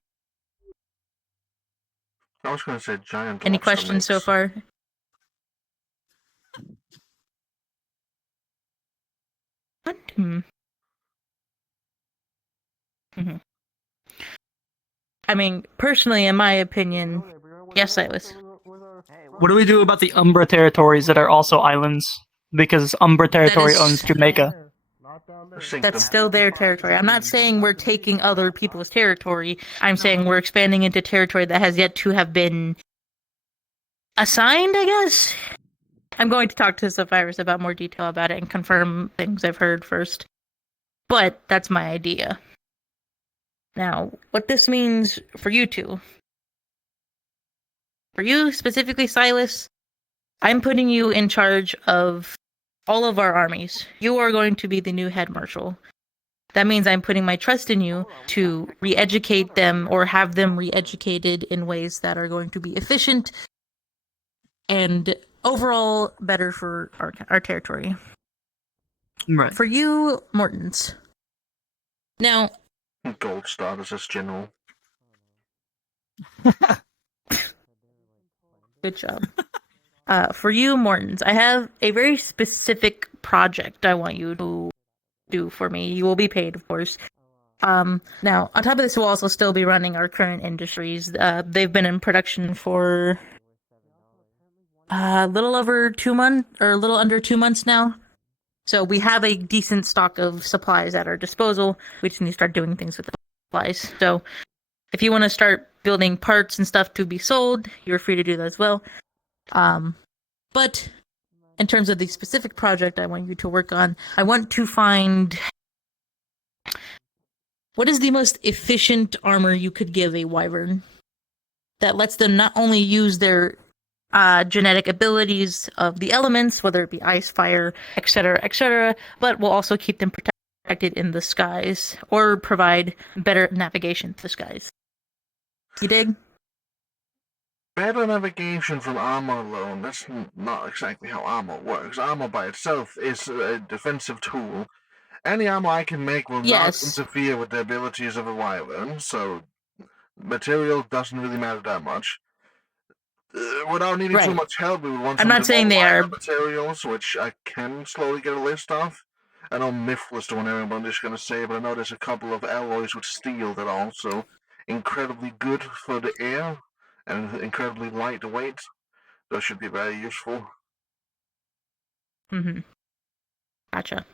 I was going to say giant. Any questions so far? What? I mean, personally, in my opinion, yes, Silas. What do we do about the Umbra territories that are also islands? Because Umbra territory owns Jamaica. That's still their territory. I'm not saying we're taking other people's territory. I'm saying we're expanding into territory that has yet to have been assigned, I guess. I'm going to talk to Zephyrus about more detail about it and confirm things I've heard first. But that's my idea. Now, what this means for you two. For you, specifically Silas, I'm putting you in charge of all of our armies. You are going to be the new head marshal. That means I'm putting my trust in you to re-educate them or have them re-educated in ways that are going to be efficient and overall better for our territory. Right. For you, Mortons. Now, Gold Star is just general. Good job. For you, Mortons, I have a very specific project I want you to do for me. You will be paid, of course. Now, on top of this, we'll also still be running our current industries. They've been in production for a little over 2 months, or a little under 2 months now. So we have a decent stock of supplies at our disposal. We just need to start doing things with the supplies. So if you want to start building parts and stuff to be sold, you're free to do that as well. But in terms of the specific project I want you to work on, I want to find what is the most efficient armor you could give a wyvern that lets them not only use their genetic abilities of the elements, whether it be ice, fire, etc., but will also keep them protected in the skies or provide better navigation to the skies. You dig? Better navigation from armor alone, that's not exactly how armor works. Armor by itself is a defensive tool. Any armor I can make will not interfere with the abilities of a wyvern, so material doesn't really matter that much. Without needing too much help, we would want some of the more minor materials, which I can slowly get a list of. I know Myth was the one everyone is going to say, but I know there's a couple of alloys with steel that are also incredibly good for the air and incredibly lightweight. Those should be very useful. Mm-hmm. Gotcha.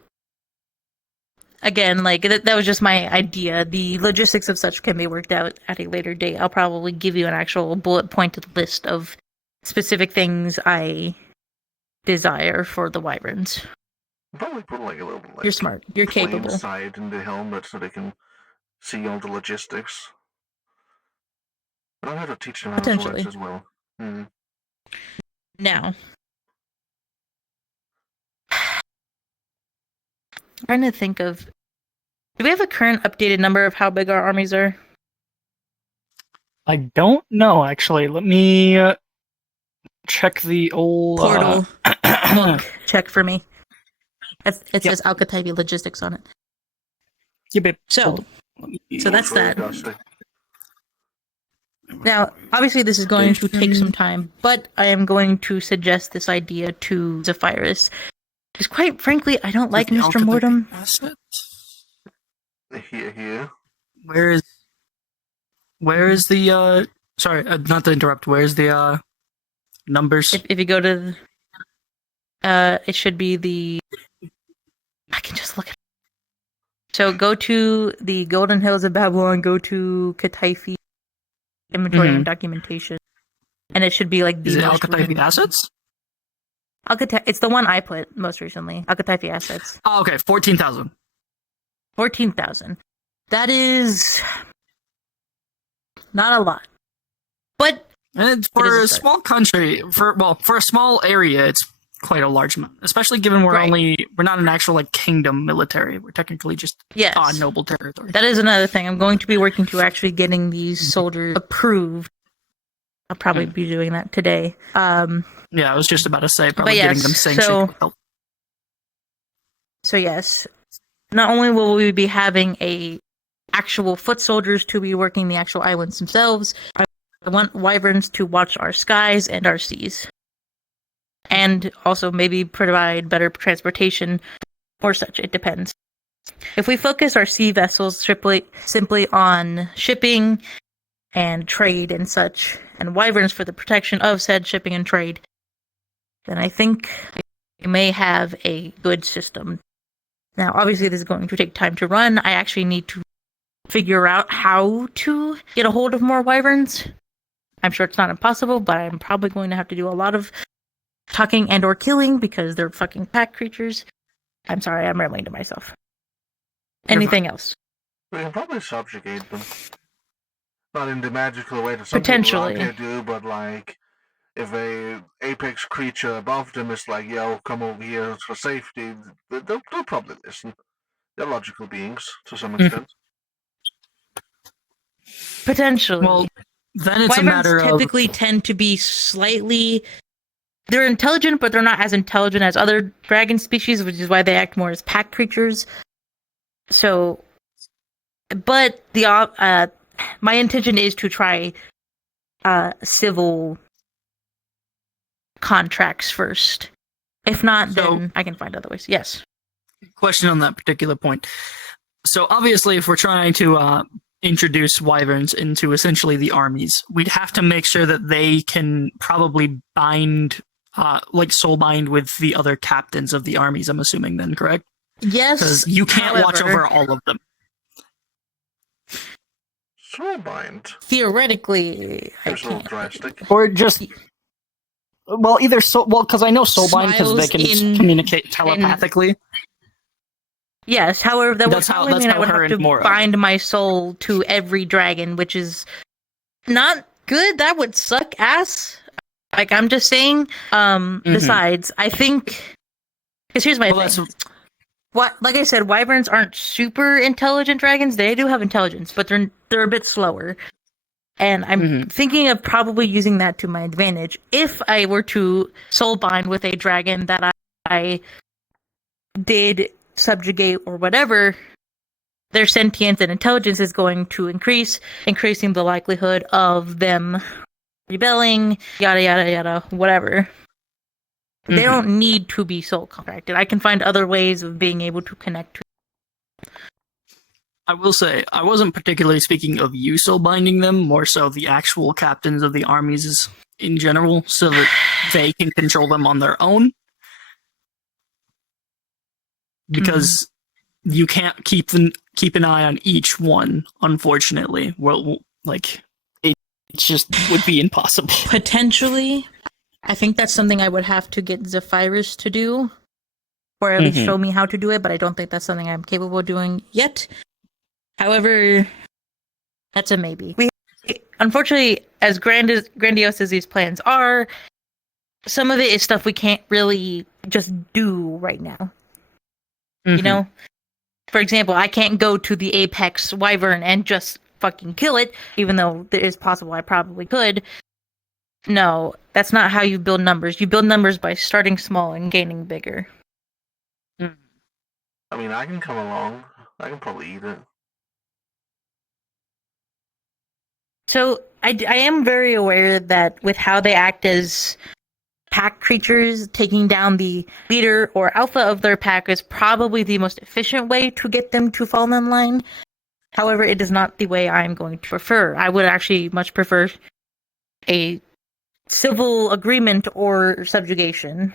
Again, like, that was just my idea. The logistics of such can be worked out at a later date. I'll probably give you an actual bullet-pointed list of specific things I desire for the wyverns. Probably put like a little You're smart. You're capable. Side in the helmet so they can see all the logistics. But I'll have to teach them how it works as well. Now, I'm trying to think of. Do we have a current updated number of how big our armies are? I don't know, actually. Let me check the old portal book. Check for me. It says Alcatavi Logistics on it. Yep. So that's that. Now, obviously, this is going to take some time, but I am going to suggest this idea to Zephyrus. Because quite frankly, I don't like Mr. Mortem. Here. Where is the sorry, not to interrupt, where's the numbers? If you go to it should be the I can just look at it. So go to the Golden Hills of Babylon, go to Kataifi inventory and documentation. And it should be like the Is it Alcataifi assets? It's the one I put most recently. Alcataifi assets. Oh, okay, 14,000. 14,000. That is not a lot. But and for a small country, for a small area, it's quite a large amount. Especially given we're not an actual like kingdom military. We're technically just noble territory. That is another thing. I'm going to be working to actually getting these soldiers approved. I'll probably be doing that today. Yeah, I was just about to say probably getting them sanctioned. So yes, not only will we be having actual foot soldiers to be working the actual islands themselves, I want wyverns to watch our skies and our seas. And also maybe provide better transportation or such. It depends. If we focus our sea vessels simply on shipping and trade and such, and wyverns for the protection of said shipping and trade, then I think we may have a good system. Now, obviously, this is going to take time to run. I actually need to figure out how to get a hold of more wyverns. I'm sure it's not impossible, but I'm probably going to have to do a lot of talking and or killing because they're fucking pack creatures. I'm sorry, I'm rambling to myself. Anything else? We can probably subjugate them. Not in the magical way that some people out here do, but like, if a apex creature above them is like, yo, come over here for safety, they'll probably listen. They're logical beings, to some extent. Potentially. Well, then it's wyverns a matter of... typically tend to be slightly... They're intelligent, but they're not as intelligent as other dragon species, which is why they act more as pack creatures. So... But my intention is to try civil contracts first. If not, then I can find other ways. Yes. Question on that particular point. So obviously, if we're trying to introduce wyverns into essentially the armies, we'd have to make sure that they can probably bind, soul bind with the other captains of the armies, I'm assuming then, correct? Yes. Because you can't watch over all of them. Soulbind. Theoretically, it's a little drastic. Or just, well, either because I know soulbind because they can communicate telepathically. Yes, however, that would probably mean I would have to bind my soul to every dragon, which is not good. That would suck ass. Like I'm just saying. Besides, I think because here's my thing. What, like I said, wyverns aren't super intelligent dragons. They do have intelligence, but they're a bit slower. And I'm thinking of probably using that to my advantage if I were to soulbind with a dragon that I did subjugate or whatever. Their sentience and intelligence is going to increase, increasing the likelihood of them rebelling, yada yada yada, whatever. They don't need to be soul contracted. I can find other ways of being able to connect to. I will say, I wasn't particularly speaking of you soul binding them, more so the actual captains of the armies in general, so that they can control them on their own. Because you can't keep an eye on each one, unfortunately. Well, like, it just would be impossible. Potentially, I think that's something I would have to get Zephyrus to do, or at least show me how to do it, but I don't think that's something I'm capable of doing yet. However, that's a maybe. Unfortunately, as grandiose as these plans are, some of it is stuff we can't really just do right now. You know? For example, I can't go to the apex wyvern and just fucking kill it, even though it is possible I probably could. No, that's not how you build numbers. You build numbers by starting small and gaining bigger. I mean, I can come along. I can probably eat it. So I am very aware that with how they act as pack creatures, taking down the leader or alpha of their pack is probably the most efficient way to get them to fall in line. However, it is not the way I'm going to prefer. I would actually much prefer a civil agreement or subjugation.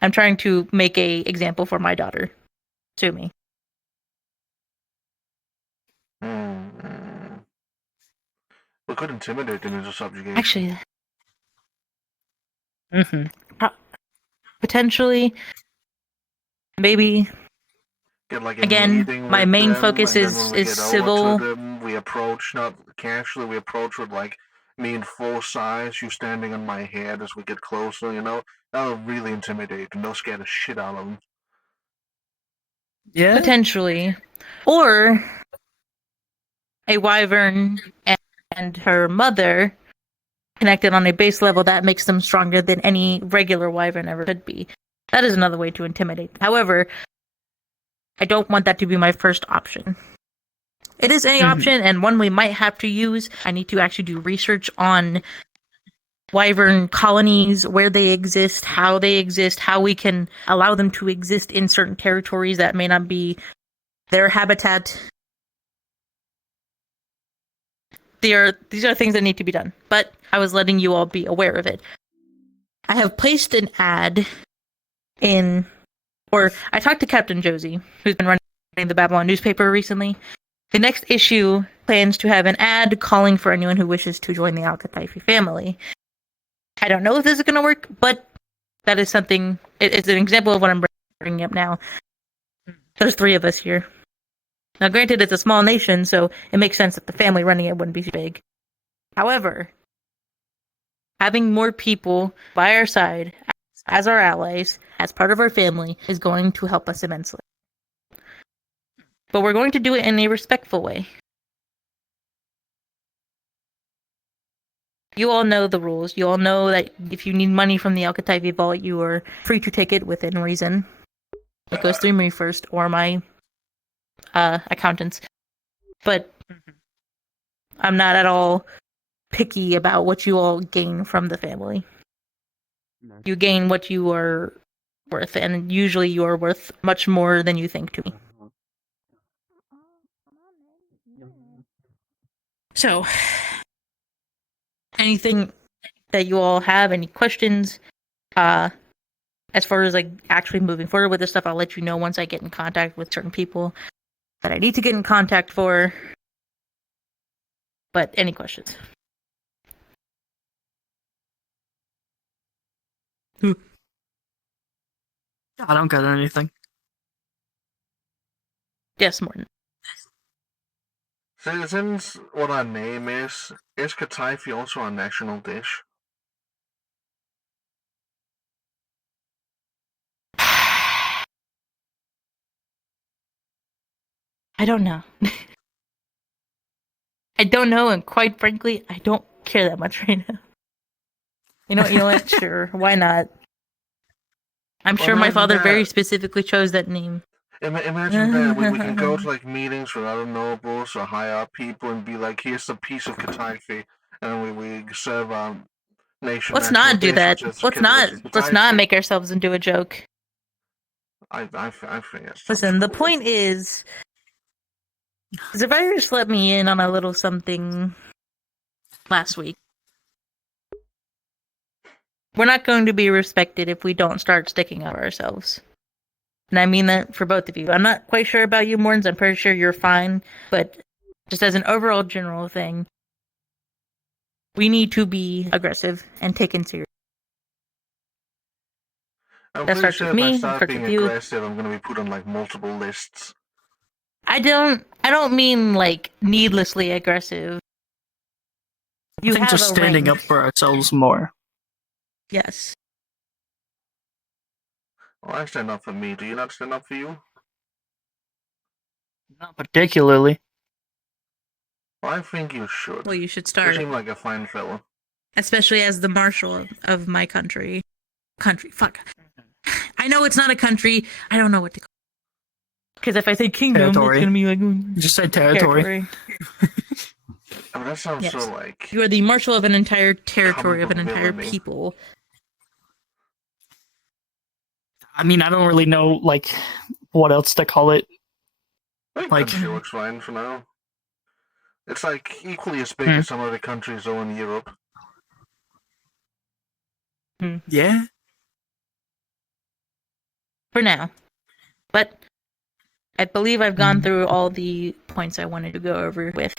I'm trying to make a example for my daughter. Sue me. We could intimidate them into subjugation. Actually, potentially, maybe. Get like a Again, meeting my with main them, focus and then when we is get civil. over to them, we approach not casually. We approach with like me in full size, you standing on my head as we get closer. You know, that'll really intimidate them. They'll scare the shit out of them. Yeah, Potentially, or a wyvern and her mother connected on a base level that makes them stronger than any regular wyvern ever could be. That is another way to intimidate. However, I don't want that to be my first option. It is any option, and one we might have to use. I need to actually do research on wyvern colonies, where they exist, how we can allow them to exist in certain territories that may not be their habitat. These are things that need to be done, but I was letting you all be aware of it. I have placed an ad I talked to Captain Josie, who's been running the Babylon newspaper recently. The next issue plans to have an ad calling for anyone who wishes to join the Al-Qataifi family. I don't know if this is going to work, but that is something. It's an example of what I'm bringing up now. There's 3 of us here. Now, granted, it's a small nation, so it makes sense that the family running it wouldn't be big. However, having more people by our side, as our allies, as part of our family, is going to help us immensely. But we're going to do it in a respectful way. You all know the rules. You all know that if you need money from the Al-Qataifi vault, you are free to take it within reason. It goes through me first, or my accountants. But I'm not at all picky about what you all gain from the family. You gain what you are worth, and usually you are worth much more than you think to me. So, anything that you all have, any questions, as far as like actually moving forward with this stuff, I'll let you know once I get in contact with certain people that I need to get in contact for. But any questions? I don't got anything. Yes, Morton. Since what our name is Kataifi also our national dish? I don't know. I don't know, and quite frankly, I don't care that much right now. You know what? Sure, why not? I'm Well, sure my imagine father very that. specifically chose that name. Imagine that we can go to like meetings with other nobles or higher up people and be like, "Here's a piece of Kataifi," and we serve our nation Let's national not do dish, that. which is Let's not Kataifi. make ourselves into a joke. I think it's Listen, the point is, the virus let me in on a little something last week. We're not going to be respected if we don't start sticking up for ourselves. And I mean that for both of you. I'm not quite sure about you, Mortons. I'm pretty sure you're fine. But just as an overall general thing, we need to be aggressive and taken seriously. I'm That pretty starts sure with if I me, start starts being with you. aggressive, I'm gonna be put on like multiple lists. I don't mean like needlessly aggressive. You I think have just a standing rank. up for ourselves more. Yes. Well, I stand up for me. Do you not stand up for you? Not particularly. Well, I think you should. Well, you should You start. seem like a fine fellow. Especially as the marshal of my country. Fuck. I know it's not a country. I don't know what to call it. Because if I say kingdom, Territory. it's going to be like... Just say territory. I mean, that sounds Yes. so like. You are the marshal of an entire territory, of an comic entire villainy. people. I mean, I don't really know, like, what else to call it. I think Like, country looks fine for now. It's like equally as big as some other countries though in Europe. Yeah. For now. But I believe I've gone through all the points I wanted to go over with.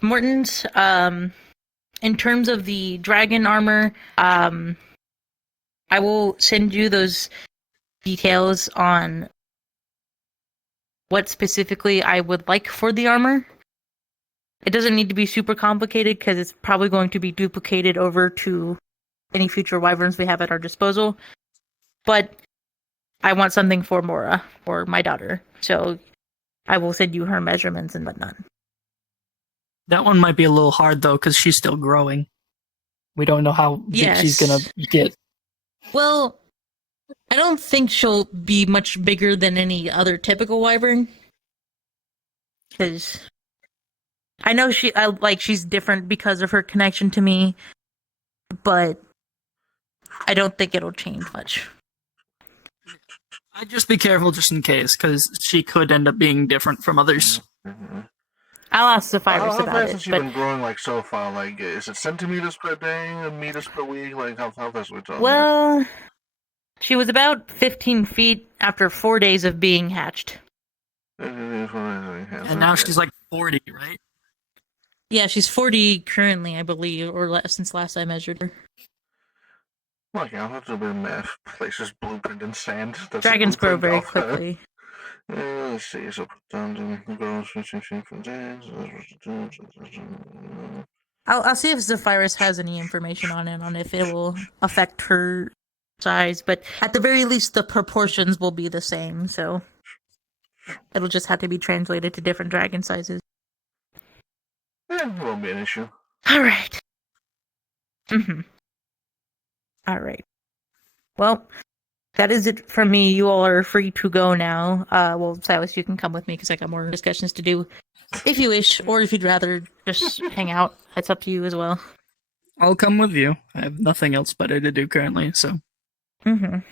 Morton's, in terms of the dragon armor, I will send you those details on what specifically I would like for the armor. It doesn't need to be super complicated because it's probably going to be duplicated over to any future wyverns we have at our disposal. But I want something for Mora, or my daughter. So I will send you her measurements and whatnot. That one might be a little hard, though, because she's still growing. We don't know how big she's gonna get. Well, I don't think she'll be much bigger than any other typical wyvern. Because I know she's different because of her connection to me, but I don't think it'll change much. I'd just be careful just in case, because she could end up being different from others. I'll ask Zephyrus How about fast it. has she But been growing like so far? Like, is it centimeters per day, meters per week? Like, how fast are we talking? well, she was about 15 feet after 4 days of being hatched. And now she's like 40, right? Yeah, she's 40 currently, I believe, or since last I measured her. Look, I'll have to do a bit of math. Places blueprint in sand. That's Dragons grow very of her. quickly. Let's see. So down to go switching for days. I'll see if Zephyrus has any information on it, on if it will affect her size, but at the very least, the proportions will be the same, so it'll just have to be translated to different dragon sizes. Yeah, it won't be an issue. Alright. Alright. Well, that is it from me. You all are free to go now. Well, Silas, you can come with me because I got more discussions to do. If you wish, or if you'd rather just hang out, it's up to you as well. I'll come with you. I have nothing else better to do currently, so. You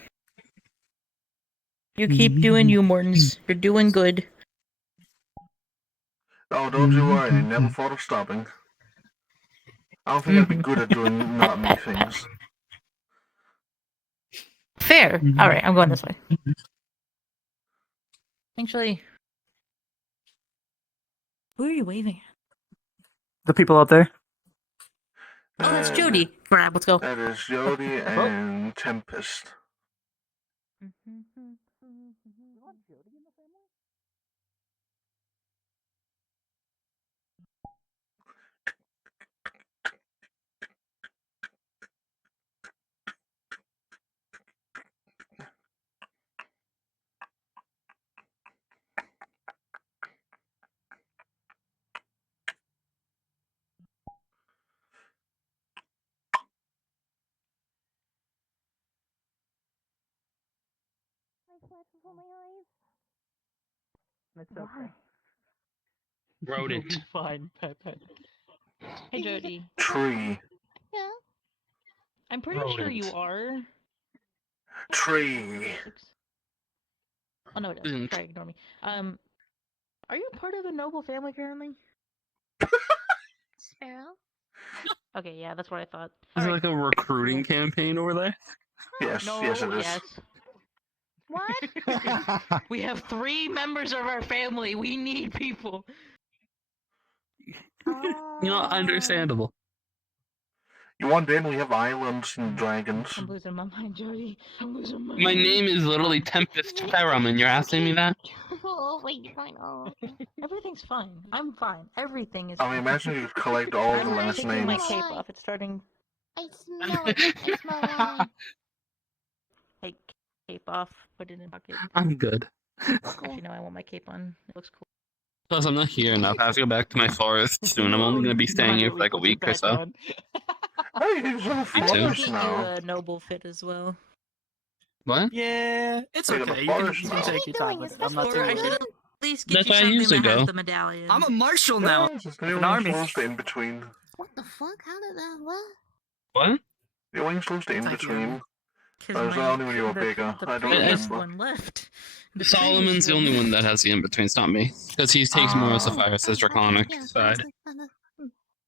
keep doing you, Mortons. You're doing good. Oh, don't you worry. I never thought of stopping. I don't think I'd be good at doing not me things. Fair. Alright, I'm going this way. Actually, who are you waving at? The people out there? Oh, that's Jody. Grab, let's go. That is Jody and Tempest. It's okay. Rodent. You'll be fine, Pepe. Hey, Jody. Tree. Yeah. I'm pretty sure you are. Tree. Oh no, it doesn't. Try to ignore me. Are you part of a noble family currently? Sparrow. Okay, yeah, that's what I thought. Is it like a recruiting campaign over there? Yes, No, yes it is. yes. What? We have 3 members of our family. We need people. You know, understandable. You want in? We have islands and dragons. I'm losing my mind, Jody. I'm losing my My mind. name is literally Tempest Ferrum, and you're asking me that? Oh, wait, you're fine. Oh. Everything's fine. I'm fine. Everything is I fine. mean, imagine you could collect all the I'm last taking my names. cape off. It's starting. I smell it. I smell wine. Take cape off. Put it in pocket. I'm good. Actually, no, I want my cape on. It looks cool. Plus, I'm not here enough. I have to go back to my forest soon. I'm only going to be staying here for like a week or so. Hey, he's in the I'm gonna forest get you now. a noble fit as well. What? Yeah, it's We're in the okay. You can, forest you can now. take your time with it. I'm not Or too I should worried. at least get That's you why I something usually that has go. the medallion. I'm a marshal now. Yes, it's the An wings army. supposed to in between. What the fuck? How did that? What? What? The wings supposed to in Thank you. between. Because I was only when you were bigger. the I don't previous remember. one left. The Solomon's previous the only one that has the in-between, it's not me. Because he takes more of Sapphirus' draconic side.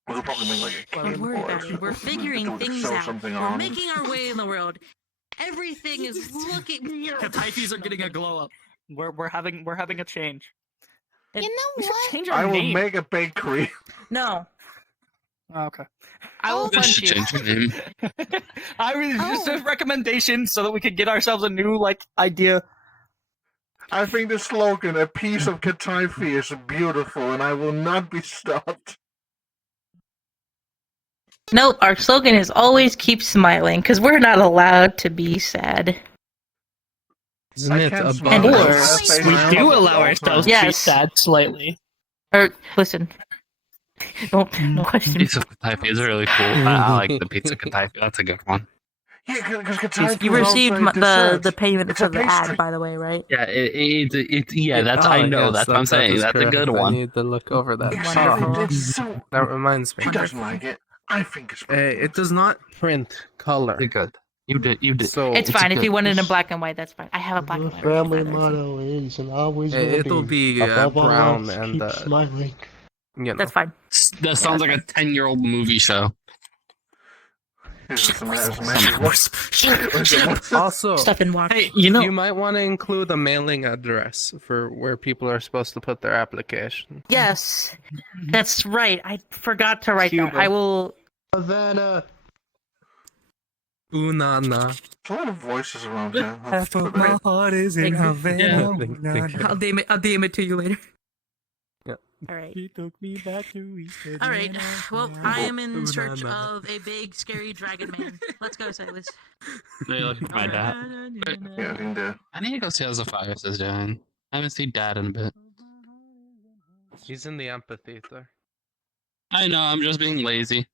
We'll probably make like a Don't cape worry or about it. We're something figuring to things sew out. something We're on. making our way in the world. Everything is looking. Katifis are getting a glow up. We're having a change. You know We should what? change our I will name. make a bakery. No. Oh, okay. I will This punch should you. change your name. I was just a recommendation so that we could get ourselves a new idea. I think the slogan, "A piece of Katifi," is beautiful, and I will not be stopped. Nope, our slogan is always keep smiling because we're not allowed to be sad. Isn't it can't about smile. Or Yes, we I do know. allow ourselves to be Yes. sad slightly. Or listen, don't question me. Pizza Katifi is really cool. I like the pizza Katifi. That's a good one. Yeah, because Katifi You is received also a the dessert. payment It's for a the ad, pastry. by the way, right? Yeah, that's I know. yes, That's what I'm that saying. is That's a correct. good I one. need to look over that. Exactly. Wonderful. It's so. That reminds me. He doesn't like it. I think it's pretty It does not print color. You're good. You did. So It's fine. If good. you want it in black and white, that's fine. I have a black and white. family version, by the way, so- motto is and always will it'll be above all brown else, and keep smiling. you know. That's fine. That sounds like a 10-year-old movie show. Also, Stuff in water. Hey, you know, you might want to include a mailing address for where people are supposed to put their application. Yes, that's right. I forgot to write that. Cuba. I will. Havana. Ooh, nah, nah. There's a lot of voices around here. half of my heart is in Havana. Havana. I'll DM it to you later. Yeah. All right. He took me back to East All right. Well, I am in Ooh, search nah. of a big, scary dragon man. Let's go, Silas. You're looking for my dad. Yeah, I think the I need to go see how Sapphirus is doing. I haven't seen Dad in a bit. He's in the amphitheater. I know, I'm just being lazy.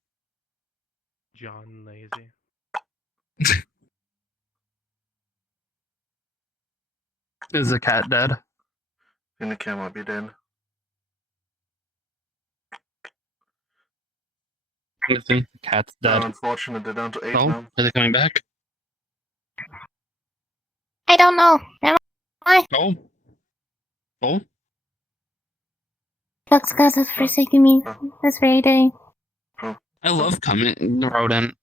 John Lazy. Is the cat dead? I think the cat might be dead. I think the cat's dead. Unfortunate, they're down to 8 Oh, now. is it coming back? I don't know. Never mind. Oh. Oh. Lux God has forsaken me this very day. I love coming, Rodent.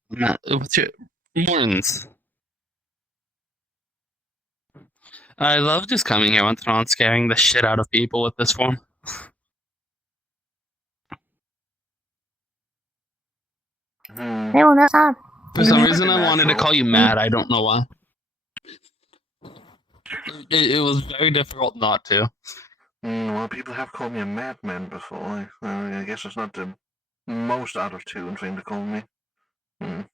What's your mornings? I love just coming here once in a while and scaring the shit out of people with this form. They will not stop. For some reason, I wanted to call you Matt. I don't know why. It was very difficult not to. Well, people have called me a madman before. I guess it's not the most out of tune thing to call me. I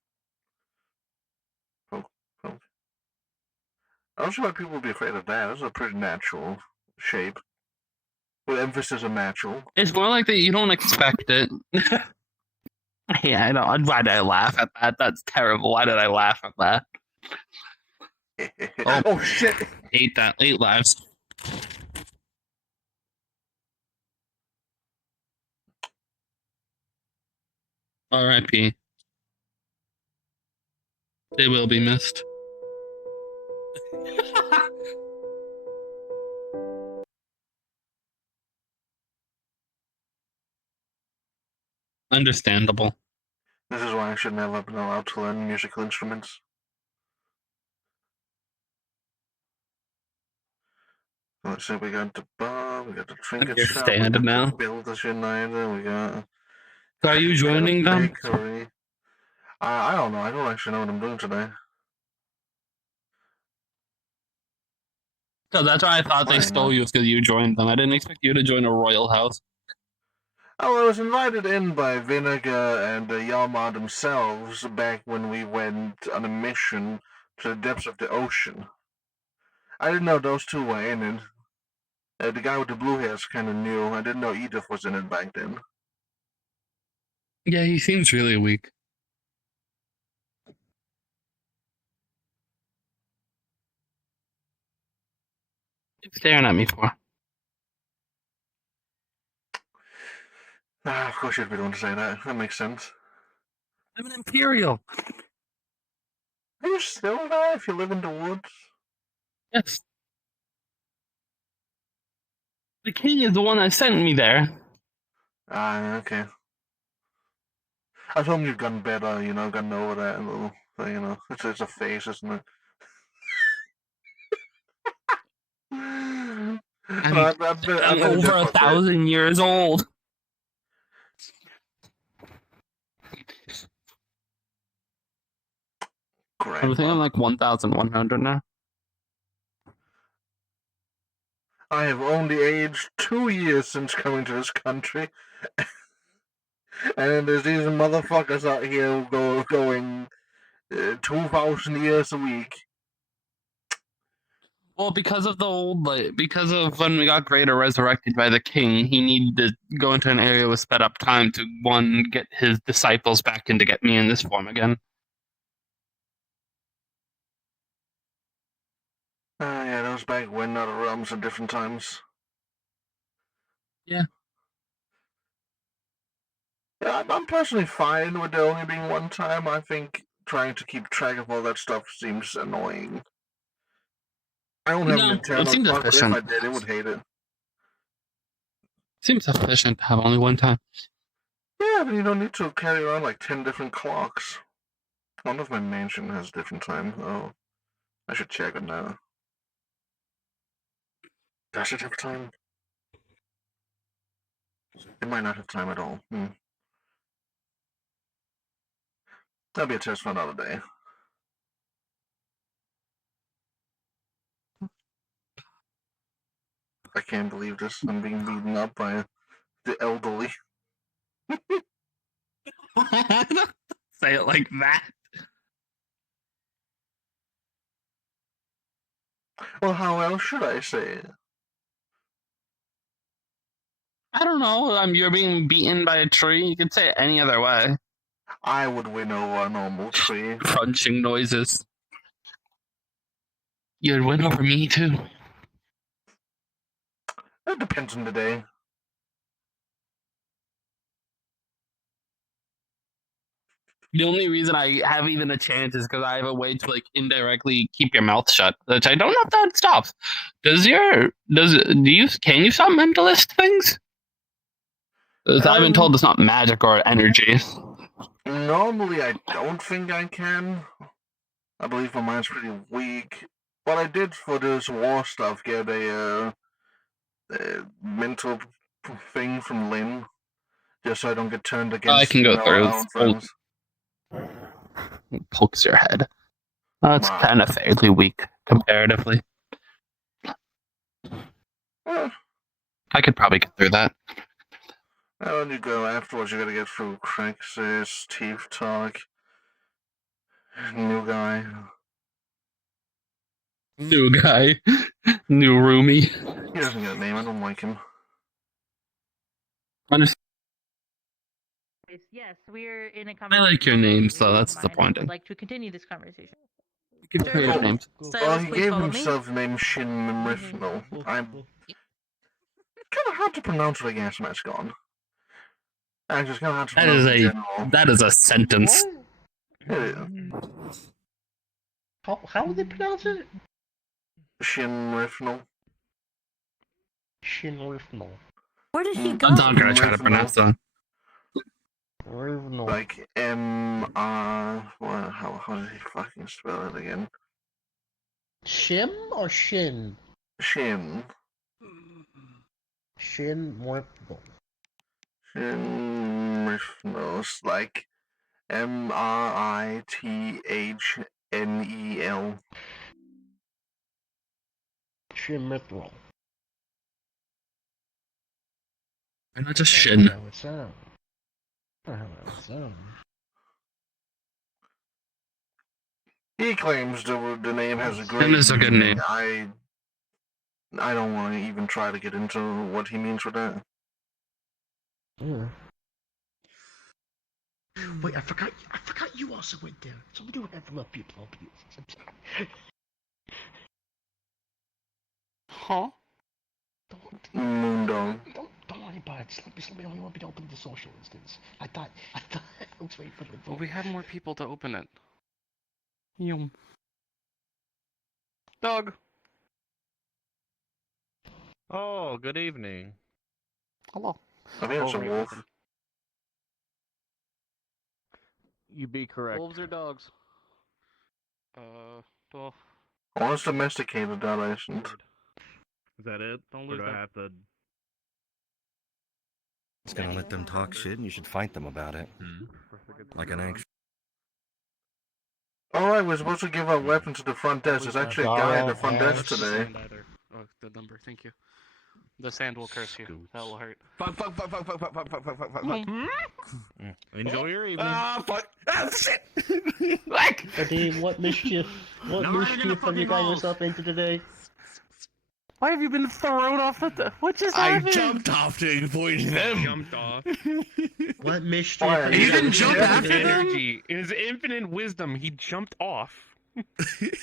don't see why people would be afraid of that. That's a pretty natural shape. With emphasis on natural. It's more like that you don't expect it. Yeah, I know. Why did I laugh at that? That's terrible. Why did I laugh at that? Oh shit! 8 lives. R.I.P. They will be missed. Understandable. This is why I should never have been allowed to learn musical instruments. Let's see, we got the bar, we got the trinket You're shop, we stand got now. the Builders United, we got... So are you joining them? Bakery. I don't know, I don't actually know what I'm doing today. So that's why I thought they stole you, because you joined them. I didn't expect you to join a royal house. Oh, I was invited in by Vinegar and Yalmar themselves back when we went on a mission to the depths of the ocean. I didn't know those two were in it. The guy with the blue hair is kind of new. I didn't know Edith was in it back then. Yeah, he seems really weak. Staring at me for. Of course you'd be the one to say that. That makes sense. I'm an Imperial. Are you still there if you live in the woods? Yes. The king is the one that sent me there. Ah, okay. I told him you've gotten better, you know, gotten over that a little. So, you know, it's a phase, isn't it? I've been over 1,000 years old. Great. I think I'm like 1,100 now. I have only aged 2 years since coming to this country. And there's these motherfuckers out here going 2,000 years a week. Well, because of the old, because of when we got Greater resurrected by the king, he needed to go into an area with sped up time to, one, get his disciples back and to get me in this form again. Yeah, that was back when other realms at different times. Yeah. Yeah, I'm personally fine with there only being one time. I think trying to keep track of all that stuff seems annoying. I don't have an No, internal it seems clock, but if efficient. I did, it would hate it. Seems efficient to have only one time. Yeah, but you don't need to carry around like 10 different clocks. One of my mansion has different time. Oh, I should check it now. Does it have time? It might not have time at all. That'll be a test for another day. I can't believe this. I'm being beaten up by the elderly. Say it like that. Well, how else should I say it? I don't know. You're being beaten by a tree. You could say it any other way. I would win over a normal tree. Crunching noises. You'd win over me too. It depends on the day. The only reason I have even a chance is because I have a way to like indirectly keep your mouth shut, which I don't know if that stops. Can you stop mentalist things? I've been told it's not magic or energy. Normally, I don't think I can. I believe my mind's pretty weak. But I did for this war stuff get a mental thing from Lynn, just so I don't get turned against I can go through. our own friends. Pokes your head. That's kind of fairly weak comparatively. I could probably get through that. And when you go afterwards, you gotta get through Praxis, Teeth Talk, new guy. New guy. New roomie. He doesn't get a name, I don't like him. Yes, we're in a I conversation. like your names, though. That's I would disappointing. like to continue this conversation. Give creative names. Well, he gave himself the name Shin Mifnal. I'm kind of hard to pronounce what against match gone. I just kind of hard to pronounce in general. That is a sentence. Yeah. How would they pronounce it? Shin Mifnal. Shin Rifnal. Where did he go? I'm not gonna try to pronounce that. Like how did he fucking spell it again? Shim or Shin? Shin. Shin Rifnal. Shin Mifnal. Like Mrithnel. Shin Rifnal. Why not just Shin? How it sounds. How it sounds. He claims the name has a great Shin is a good meaning. name. I don't want to even try to get into what he means with that. Yeah. Wait, I forgot you also went there. Somebody would have love people. Huh? Moondog. Don't worry about it. Somebody only want me to open the social instance. I thought I was waiting for the. Well, we have more people to open it. Yum. Dog. Oh, good evening. Hello. I think it's a wolf. You be correct. Wolves or dogs? Well. Once domesticated, that isn't. Is that it? Don't Or lose do I that. have to? It's gonna let them talk shit, and you should fight them about it. Like an anxious. Alright, we're supposed to give our weapon to the front desk. There's actually a guy at the front desk today. Oh, the number. Thank you. The sand will curse you. That will hurt. Fuck. Enjoy your evening. Ah, fuck! Ah, shit! What mischief have you got yourself into today? Why have you been thrown off the? What just I happened? jumped off to avoid them. Jumped off. What mischief? You didn't jump after them? Energy. In his infinite wisdom, he jumped off.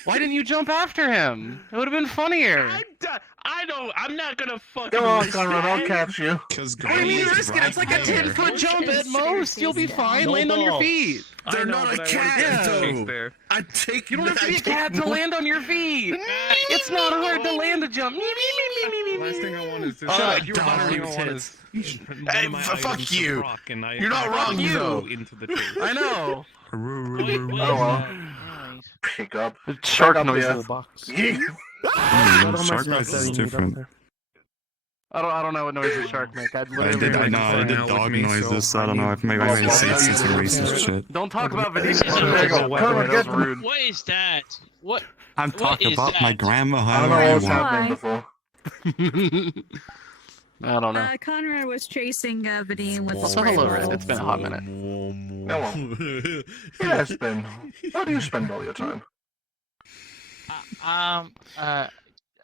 Why didn't you jump after him? It would have been funnier. I'm not gonna fucking. Come on, Conrad, I'll catch you. Because What do you mean risk it? It's like a 10-foot jump at most. You'll be fine. No Land on your balls. feet. They're not a cat, though. There. I take. You don't have to be a cat to land on your feet. It's not hard to land a jump. Last thing I want is this. Shut You're up, wondering dog. what one is. Hey, fuck you. You're not wrong, though. Into the tree. I know. Oh well. Pick up. Shark up noise here. in the box. Shark noise is different. I don't know what noises shark make. I did dog noises, so I don't know if maybe I made say some racist shit. Don't talk about video. There you go. Conrad, get them. rude. What is that? What? I'm talking is about my that? grandma. I don't know How what's you want. happening before. I don't know. Conrad was chasing Vidine with Also, hello, Red. It's been a hot minute. Hello. Yeah, it's been. How do you spend all your time?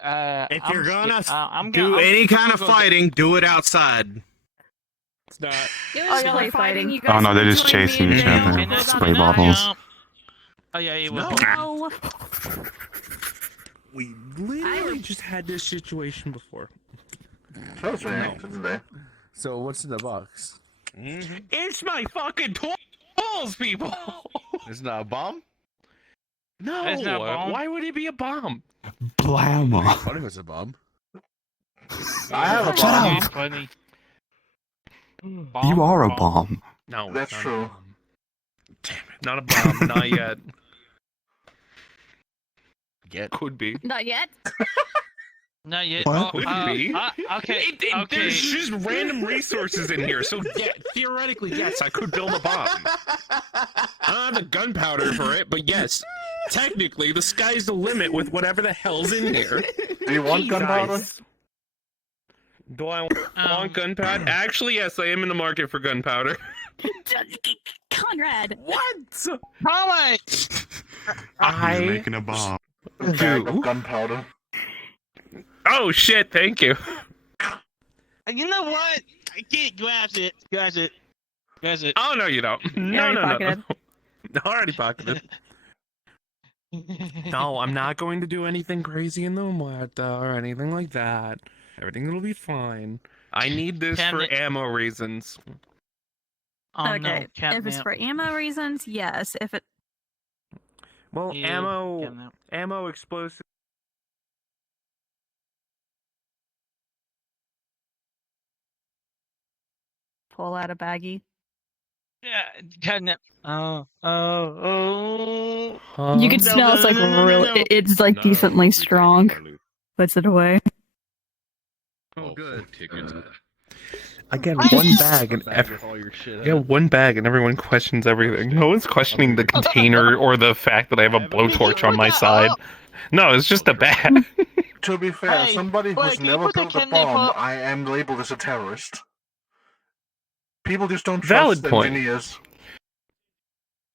If you're gonna I'm do gonna- any I'm kind gonna of go fighting, do it outside. It's not. It was play fighting. You Oh guys no, they're can just join me chasing in each jail other. for Spray about bottles. Oh yeah, he will. No. We literally just had this situation before. That was reacted today. So what's in the box? It's my fucking tools, people. It's not a bomb? No, It's not a bomb. why would it be a bomb? Blamma. What if it's a bomb? I have a Shut bomb. up. Funny. You are a bomb. No, That's it's not true. A bomb. Damn it, not a bomb, not yet. Could be. Not yet. Not yet. What? Could be. Okay. Okay. There's just random resources in here, so yeah, theoretically, yes, I could build a bomb. I don't have the gunpowder for it, but yes, technically, the sky's the limit with whatever the hell's in here. Do you want gunpowder? Nice. Do I want gunpowder? Actually, yes, I am in the market for gunpowder. Conrad. What? How You're making a bomb. Bag of gunpowder. Oh shit! Thank you. You know what? I can't grab it. Grab it. Grab it. Oh no, you don't. No, already no, no, no. pocketed. Already pocketed. No, I'm not going to do anything crazy in the muerta or anything like that. Everything will be fine. I need this for ammo reasons. Okay, if it's for ammo reasons, yes. If it Well, ammo explosive. pull out a baggie. Yeah, catnip. Oh. You can smell it's like really. It's like decently strong. Puts it away. Oh, good. I get one bag and one bag and everyone questions everything. No one's questioning the container or the fact that I have a blowtorch on my side. No, it's just a bag. To be fair, somebody who's never built a bomb, I am labeled as a terrorist. People just don't Valid trust point. engineers.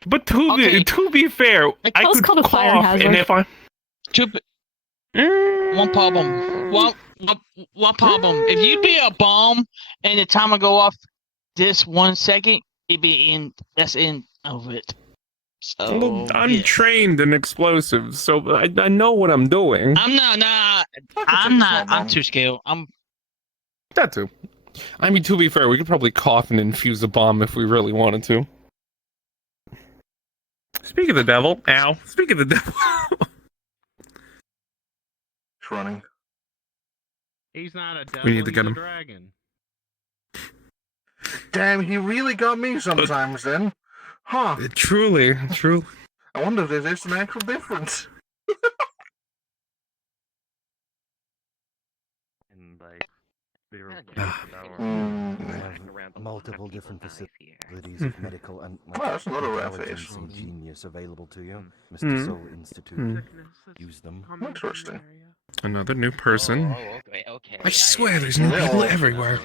But to be fair, I could cough, and if I One problem. One problem. If you be a bomb and the timer go off this 1 second, it be in. That's in of it. So I'm trained in explosives, so I know what I'm doing. I'm not. I'm too scared. That too. I mean, to be fair, we could probably cough and infuse a bomb if we really wanted to. Speak of the devil, ow. Speak of the devil. He's running. He's not a devil. We need to get he's him. A dragon. Damn, he really got me sometimes then. Huh. Truly. I wonder if there's an actual difference. Multiple different facilities of medical and That's not a rare face. intelligence and genius available to you. Mr. Soul Institute. Use them. Interesting. Another new person. Okay. I swear there's new people everywhere.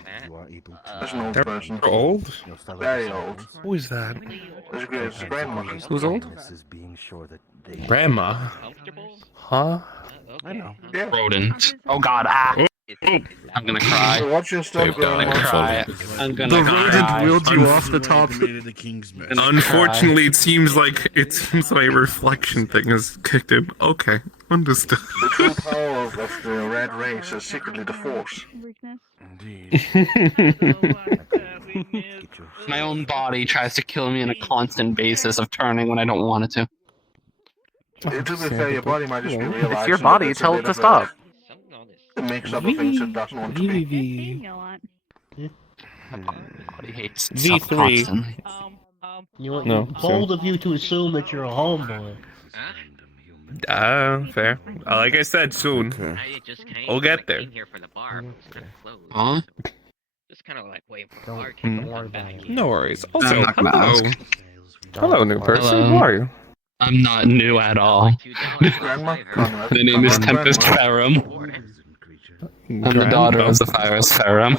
There's an old They're person. old? Very old. Who is that? There's a grandma. Who's old? Grandma. Huh? I know. Rodent. Oh god, I'm gonna cry. So what's your stuff, I'm gonna cry. I'm gonna The cry. rodent wheeled you off the top. The king's mess. Unfortunately, it seems like my reflection thing has kicked in. Okay, understood. The true power of the red race is secretly the force. My own body tries to kill me on a constant basis of turning when I don't want it to. To be fair, your body might just be realizing It's your body. that Tell it a to bit of stop. It makes other things it doesn't want to be. Body hates V3. itself constantly. You want No, bold of you to assume that you're a homeboy. Fair. Like I said, soon. We'll get there. Huh? Just kind of like wait for Don't, our don't worry about it. No worries. I'm Also, not gonna hello. ask. Hello, new person. Hello. Who are you? I'm not new at all. Grandma? My name is Tempest Ferrum. I'm the daughter of the Phyrus Ferrum.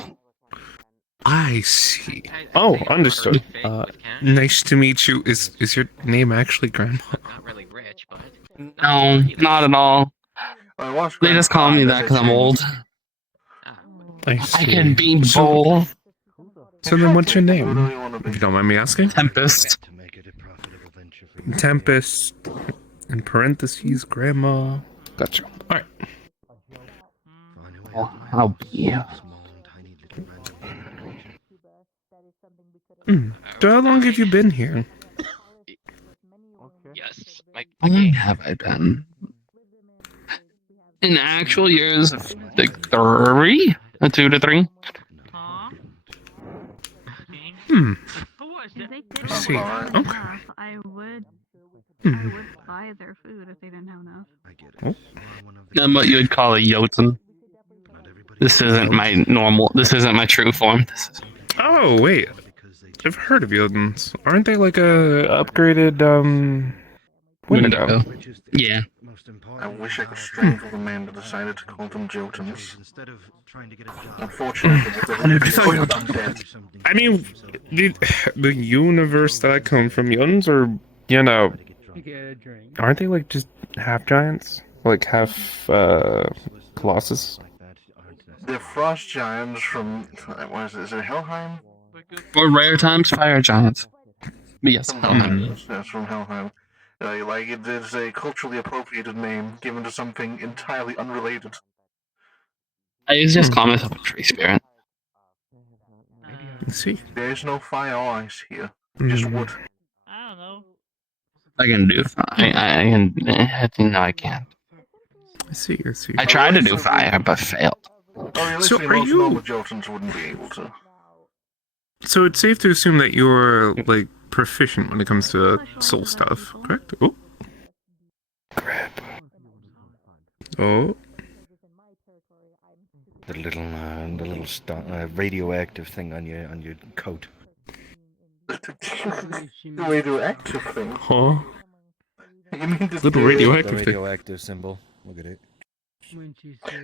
I see. Oh, understood. Nice to meet you. Is your name actually Grandma? No, not at all. They just call me that because I'm old. I can be bold. So then what's your name? If you don't mind me asking? Tempest. Tempest. In parentheses, Grandma. Gotcha. Alright. I'll be you. So how long have you been here? Yes. How long have I been? In actual years, like 3? 2 to 3? I see. Okay. I would buy their food if they didn't have enough. I'm what you would call a Jotun. This isn't my normal. This isn't my true form. Oh, wait. I've heard of Jotens. Aren't they like a upgraded, window? Yeah. I wish I could strangle the man that decided to call them Jotuns. Unfortunately, I'm dead. I mean, the universe that I come from, Jotuns are, aren't they like just half giants? Like half, Colossus? They're frost giants from, what is it Helheim? Or rare times, fire giants. But yes, Helheim. That's from Helheim. Like it is a culturally appropriated name given to something entirely unrelated. I just call myself a tree spirit. Let's see. There is no fire or ice here, just wood. I don't know. I can do fire. I can. I think no, I can't. I see. I tried to do fire, but failed. Oh, realistically, So are most you- normal Jotans wouldn't be able to. So it's safe to assume that you're like proficient when it comes to soul stuff, correct? Oh. Crap. Oh. The little radioactive thing on your coat. The radioactive thing? Huh? You mean this Little radioactive the thing. radioactive symbol. Look at it.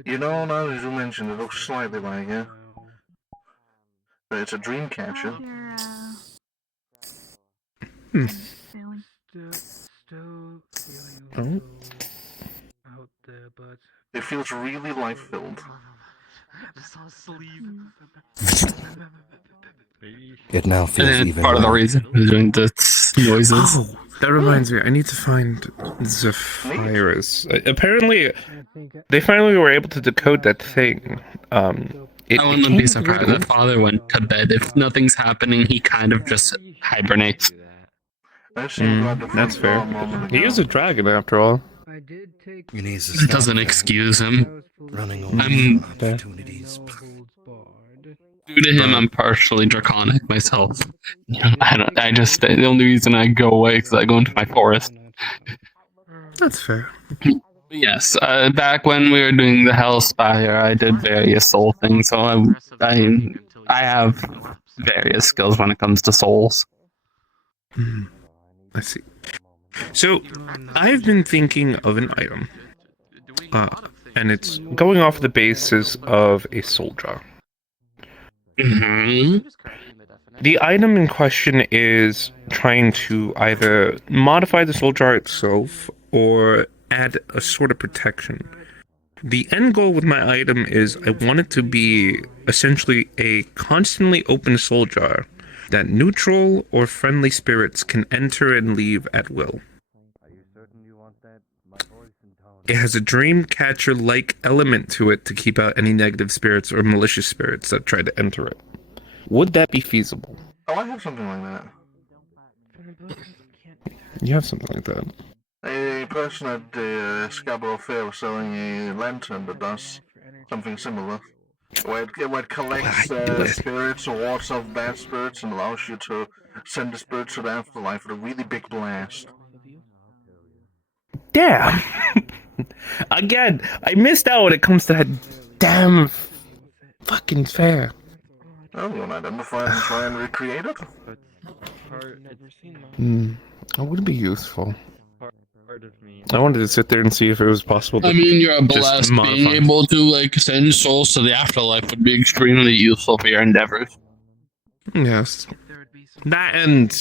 You know, now that you mentioned it, looks slightly like it. But it's a dream catcher. Hmm. Oh. It feels really life-filled. It now I feels think even part of the more. reason we're doing the noises. Oh, that reminds me. I need to find Zephyrus. Apparently, they finally were able to decode that thing. I wouldn't be surprised if father went to bed. If nothing's happening, he kind of just hibernates. That's fair. He is a dragon, after all. You need to It stop doesn't excuse him. running away from opportunities. Due to him, I'm partially draconic myself. The only reason I go away is I go into my forest. That's fair. Yes, back when we were doing the Hellspire, I did various soul things, so I have various skills when it comes to souls. I see. So, I've been thinking of an item. And it's going off the basis of a soul jar. Mm-hmm. The item in question is trying to either modify the soul jar itself or add a sort of protection. The end goal with my item is I want it to be essentially a constantly open soul jar that neutral or friendly spirits can enter and leave at will. It has a dream catcher-like element to it to keep out any negative spirits or malicious spirits that try to enter it. Would that be feasible? Oh, I have something like that. You have something like that. A person at the Scarborough Fair was selling a lantern that does something similar. Where it collects spirits or wards off bad spirits and allows you to send the spirits to the afterlife with a really big blast. Damn! Again, I missed out when it comes to that damn fucking fair. Well, you want to identify it and try and recreate it? That would be useful. I wanted to sit there and see if it was possible to I mean, you're just blessed. modify. Being able to send souls to the afterlife would be extremely useful for your endeavors. Yes. That and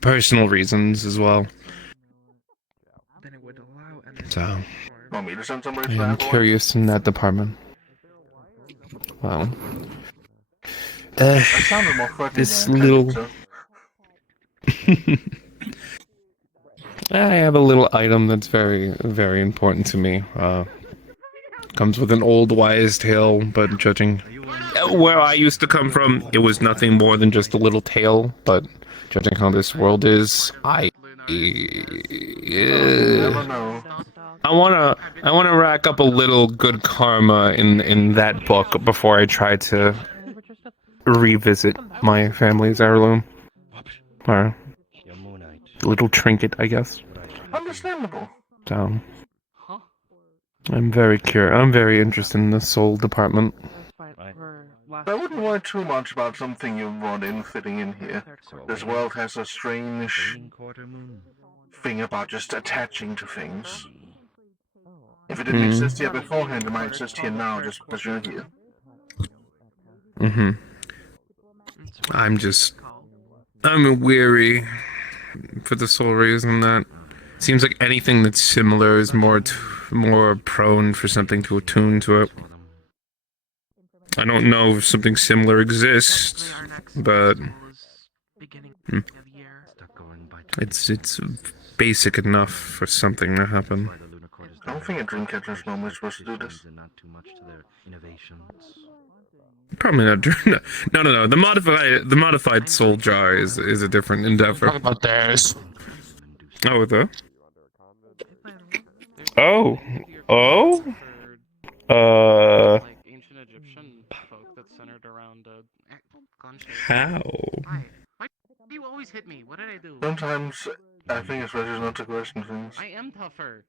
personal reasons as well. So, Want me to send somebody I to the am afterlife? curious in that department. Well, That sounded more threatening this than I little... intended to. I have a little item that's very, very important to me. Comes with an old wise tale, but judging where I used to come from, it was nothing more than just a little tale. But judging how this world is, I wanna rack up a little good karma in that book before I try to revisit my family's heirloom. Or little trinket, I guess. Understandable. So I'm very curious. I'm very interested in the soul department. I wouldn't worry too much about something you brought in fitting in here. This world has a strange thing about just attaching to things. If it didn't exist here beforehand, it might exist here now just because you're here. I'm weary for the sole reason that it seems like anything that's similar is more prone for something to attune to it. I don't know if something similar exists, but It's basic enough for something to happen. I don't think a Dreamcatcher's normally supposed to do this. Probably not. No. The modified soul jar is a different endeavor. Talk about theirs. Oh, the. Oh. Like ancient Egyptian folk that's centered around How? Why do you always hit me? What did I do? Sometimes I think it's better not to question things. I am tougher.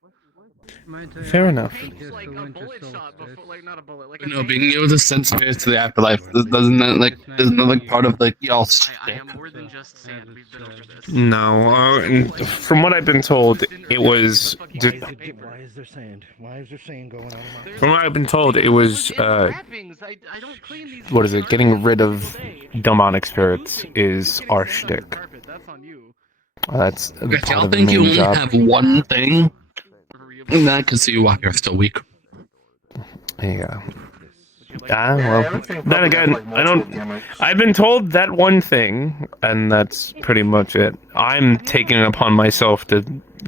Fair enough. Like a bullet shot before, like not a bullet, like a You know, being able to send spirits to the afterlife doesn't that isn't that like part of like y'all shtick? I am more than just sand. We've been over this. No. And from what I've been told, it was. Why is there sand? Why is there sand going on? From what I've been told, it was. What is it? Getting rid of demonic spirits is our shtick. That's If part y'all of the think you main only job. have one thing, then I can see why you're still weak. Yeah. Well, then again, I've been told that one thing, and that's pretty much it. I'm taking it upon myself to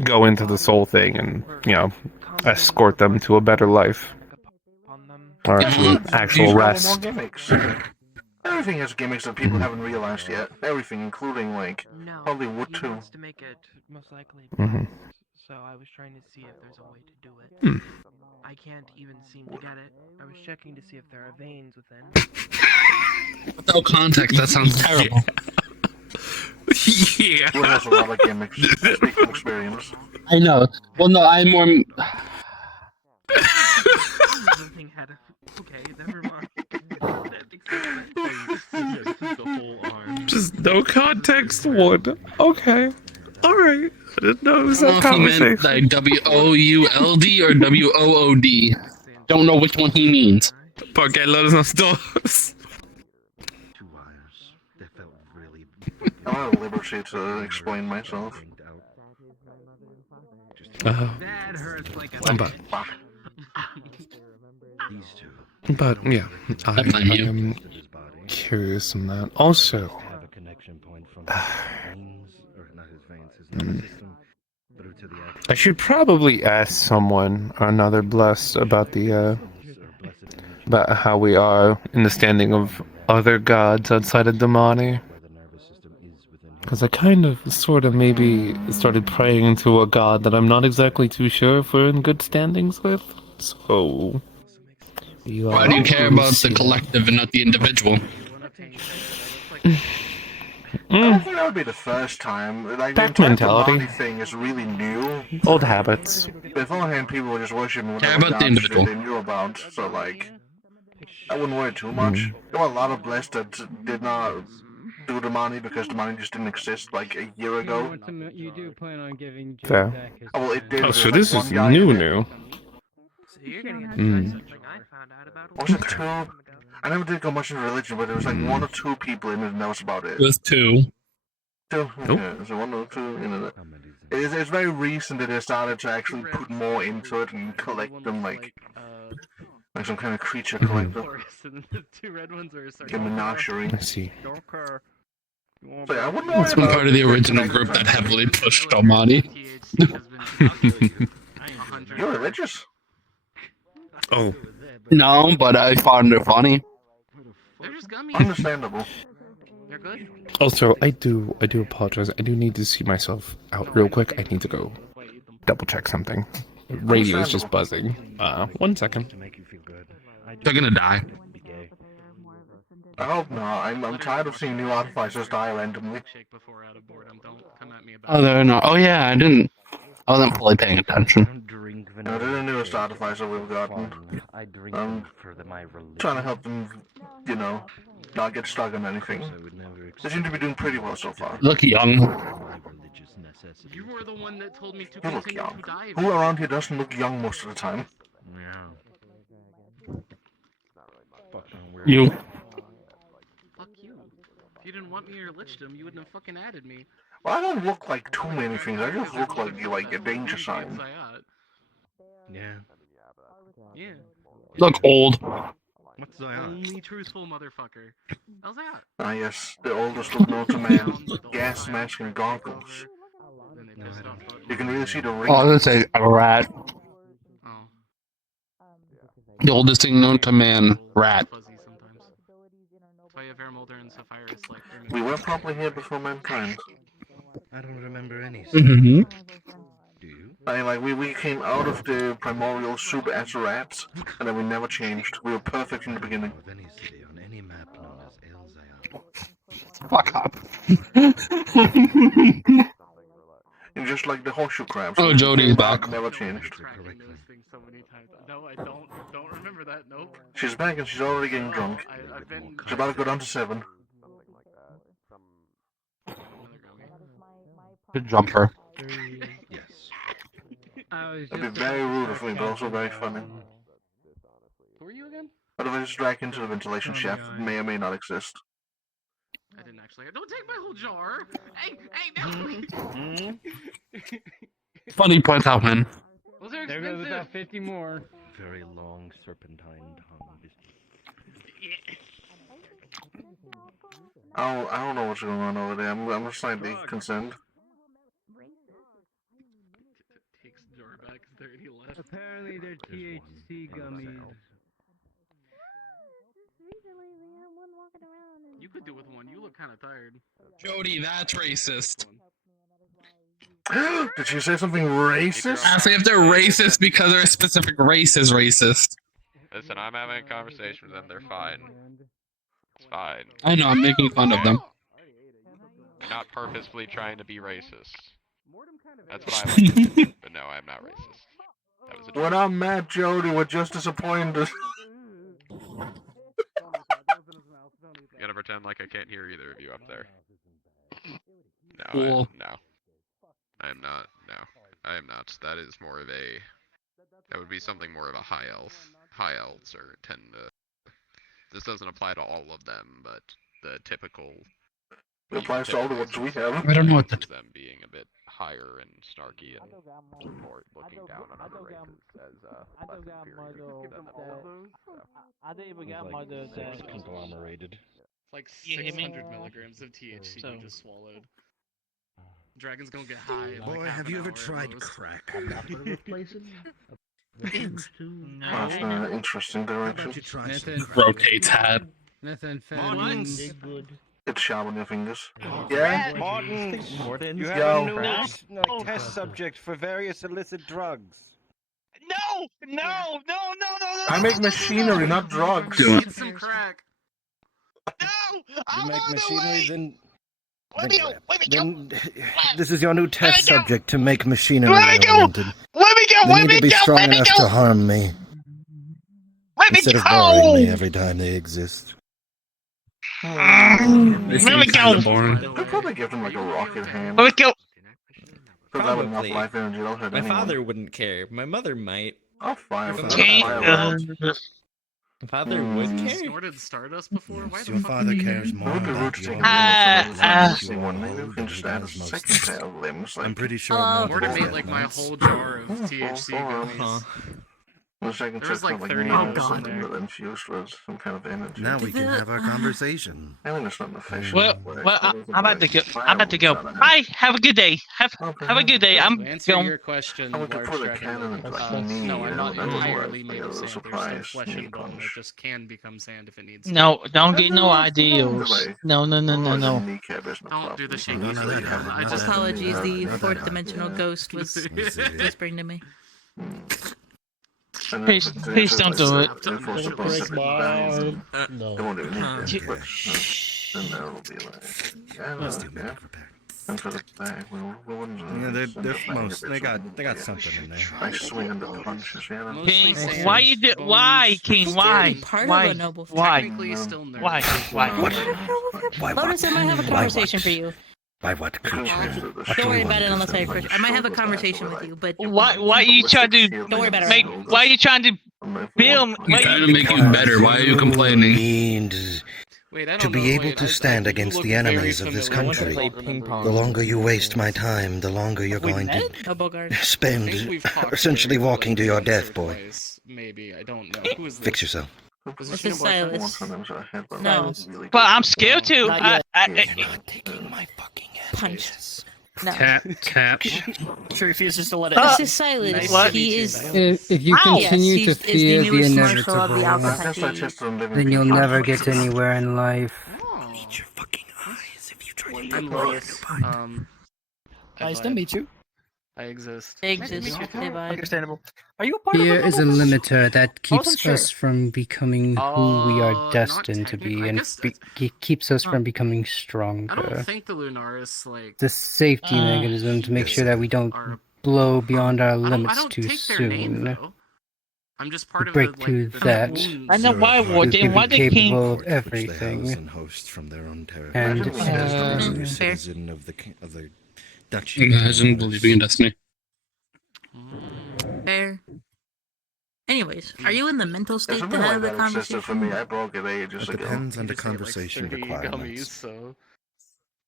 go into the soul thing and, escort them to a better life. Or actual rest. Everything has gimmicks that people haven't realized yet. Everything, including, probably Wood too. Wants to make it most likely. So I was trying to see if there's a way to do it. I can't even seem to get it. I was checking to see if there are veins within. Without context, that sounds terrible. Yeah. Wood has a lot of gimmicks. I speak from experience. I know. Well, no, I'm more. Nothing had a... Okay, never mind. That makes sense. Just no context wood. Okay. Alright. I didn't know it was I that don't know if he meant conversation. like WOULD or WOOD. Don't know which one he means. Okay, let us know stores. I want a liberty to explain myself. That hurts like a... But yeah, I am curious on that. Also, I should probably ask someone or another blessed about about how we are in the standing of other gods outside of Damani. Because I sort of maybe started praying to a god that I'm not exactly too sure if we're in good standings with. So, Why do you care about the collective and not the individual? I don't think that would be the first time. Like, the That entire mentality. Damani thing is really new. Old habits. Beforehand, people were just worshiping Care whatever about the gods individual. they knew about, so I wouldn't worry too much. There were a lot of blessed that did not do Damani because Damani just didn't exist a year ago. You do plan on giving Fair. Well, it did. Oh, There's so this one is guy in it. new. So you're gonna get to try something I found out about Was it two? I never did go much into religion, but there was one or two people in it, and that was about it. It was two. Two? Nope. Yeah, so one or two in it. It's very recent that they started to actually put more into it and collect them like some kind of creature collector. And the two red ones are Like a menagerie. I see. So yeah, I wouldn't worry That's one about part of the original group that heavily pushed Almani. You're religious? Oh. No, but I found it funny. They're just gummies. Understandable. They're good. Also, I do apologize. I do need to see myself out real quick. I need to go double check something. Radio is just buzzing. 1 second. They're gonna die. I hope not. I'm tired of seeing new artificers die randomly. Oh, they're not. Oh yeah, I wasn't fully paying attention. No, they're the newest artificer we've gotten. I'm trying to help them, not get stuck on anything. They seem to be doing pretty well so far. Look young. You were the one that told me to You look continue young. to dive. Who around here doesn't look young most of the time? You. Fuck you. If you didn't want me in your lichdom, you wouldn't have fucking added me. Well, I don't look like too many things. I just look like a danger sign. Yeah. Yeah. Yeah. Look old. What's only truthful motherfucker. How's that? Ah yes, the oldest look known to man. Gas mask and goggles. Then they pissed off. You can really see the ring. Oh, that's a rat. Oh. The oldest thing known to man, rat. Fuzzy sometimes. That's why you have Air Molder and Sapphire like. We were probably here before mankind. I don't remember any. Mm-hmm. Do you? I mean, like, we came out of the primordial soup as rats, and then we never changed. We were perfect from the beginning. Of any city on any map known as Elzayar. Fuck up. It's just like the horseshoe crabs. Oh, Jody's back. Never changed. So many times. No, I don't remember that. Nope. She's back and she's already getting drunk. I've been. She's about to go down to 7. Good jumper. Yes. It'd be very rude of me, but also very funny. Who are you again? Otherwise, just drag into the ventilation shaft that may or may not exist. I didn't actually. Don't take my whole jar. Hey, no. Funny point out, man. Those are There expensive. goes about 50 more. Very long serpentine tongue. I don't know what's going on over there. I'm slightly concerned. Takes the jar back. Is there any left? Apparently they're THC gummies. You could do with one. You look kind of tired. Jody, that's racist. Did she say something racist? Ask if they're racist because they're a specific race is racist. Listen, I'm having a conversation with them. They're fine. It's fine. I know, I'm making fun of them. I'm not purposefully trying to be racist. That's what I like to do, but no, I'm not racist. That was a We're not mad, Jody. We're just disappointed. You gotta pretend like I can't hear either of you up there. No, Cool. I am not. No, I am not. That is more of a. That would be something more of a high elf. High elves are tend to. This doesn't apply to all of them, but the typical. It applies to all the ones we have. I don't know what the. Them being a bit higher and snarky and more looking down on other races as less inferior than them. I didn't even get my Conglomerated. It's like You hear me? 600 milligrams of THC So- you just swallowed. Dragon's gonna get high. In Boy, like half have an you ever hour at tried most. crack? That's interesting direction. You try some crack? Rotates hat. Methamphetamine. It's sharp on your fingers. Yeah, Yeah? Martin, you Yo. have a new test subject for various illicit drugs. No! I make machinery, not drugs. Do Eat some crack. You make machinery, then Let me go! then this is your new test go. subject to make machinery Let me go. oriented. Let me go! They Let need me to be go! strong Let me enough go! to harm me Let me instead of boring go! me every time they exist. Let me go! They'll probably give them like a rocket hand. Let me go! Because that would enough Probably. life energy, they'll hurt My anyone. father wouldn't care. My mother might. I'll fire If them. my Fire them. My father would care. Snorted Stardust before? Why the Your fuck father would you- cares more It would be rude about to your take life than one. you Maybe are we can just add a because most second pair of limbs. Like, I'm pretty sure Morton most made like my whole jar of THC gummies. the second There was set like like 30 me of or them something in there. that infused with some kind of energy. Now we can have our conversation. I mean, it's not an efficient Well, way, well, but it's I'm about to go. like I'm about to go. fireworks out of it. Bye. Have a good day. Have a good day. I'm To answer going. your question, I would Large put a Dragon, cannon in like no, I'm not that would entirely work, made like of a sand. There's surprise still flesh knee and bone. It punch. just can become sand if it needs. No, don't get no Delay. ideals. No. Kneecap isn't a Don't do the problem. shaky thing. I just Apologies, the Yeah. fourth dimensional ghost was whispering to me. And then Please- if it's please don't do it. enforced upon Break different my bands, arm. They won't even need You- it, but then that'll be like, yeah, Let's do yeah. medic repair. And for the bag, we'll Yeah, they got something in there. I swing under the punches, yeah. King, Mostly why sand, you do? bones, Why, King? Why? Part Why? of a noble Why? Technically, still nerds. Why? Why? Why Lotus, I might have a Why conversation what? for you. By what creature? What Don't worry do about it you unless I want? approach. I might have a conversation with you, but Why you trying to don't worry about it. make? Why you trying to build? He's trying to make you better. Why are you complaining? Means Wait, I to don't be know. able Wait, to I- stand you against look the very enemies of this familiar. I want to country. play ping pong. The longer you waste my time, the longer you're We going to met? Oh, Bogart. spend I think we've talked essentially very walking to briefly your once or death, boy. twice, maybe, I don't know. Who is this? Fix yourself. This is Silas. No. But I'm scared to. Not yet. Taking my fucking Punch. No. Tap. She refuses to let it. This is Silas. What? He is. If you Ow! continue Yes, to he's fear the the newest marshal of the inevitable, Alpha Country. then you'll never get anywhere in life. I'm Lois. Nice to meet you. I exist. They exist. They vibe. Understandable. Are you a part Fear of is a limiter that keeps wasn't sure. us from becoming who we are destined to be, and keeps us from becoming stronger. I don't think the Lunaris like. The safety mechanism to make sure that we don't blow beyond our limits too soon. I'm just To part of break the, through the that, I know why we would can why be they capable came. of everything. hosts from their own territory. And As a citizen of the duchy. Imagine believing in destiny. Fair. Anyways, are you in the mental It's state to something have like the that existed for me. conversation? I broke it ages It ago. depends on the conversation requirements. So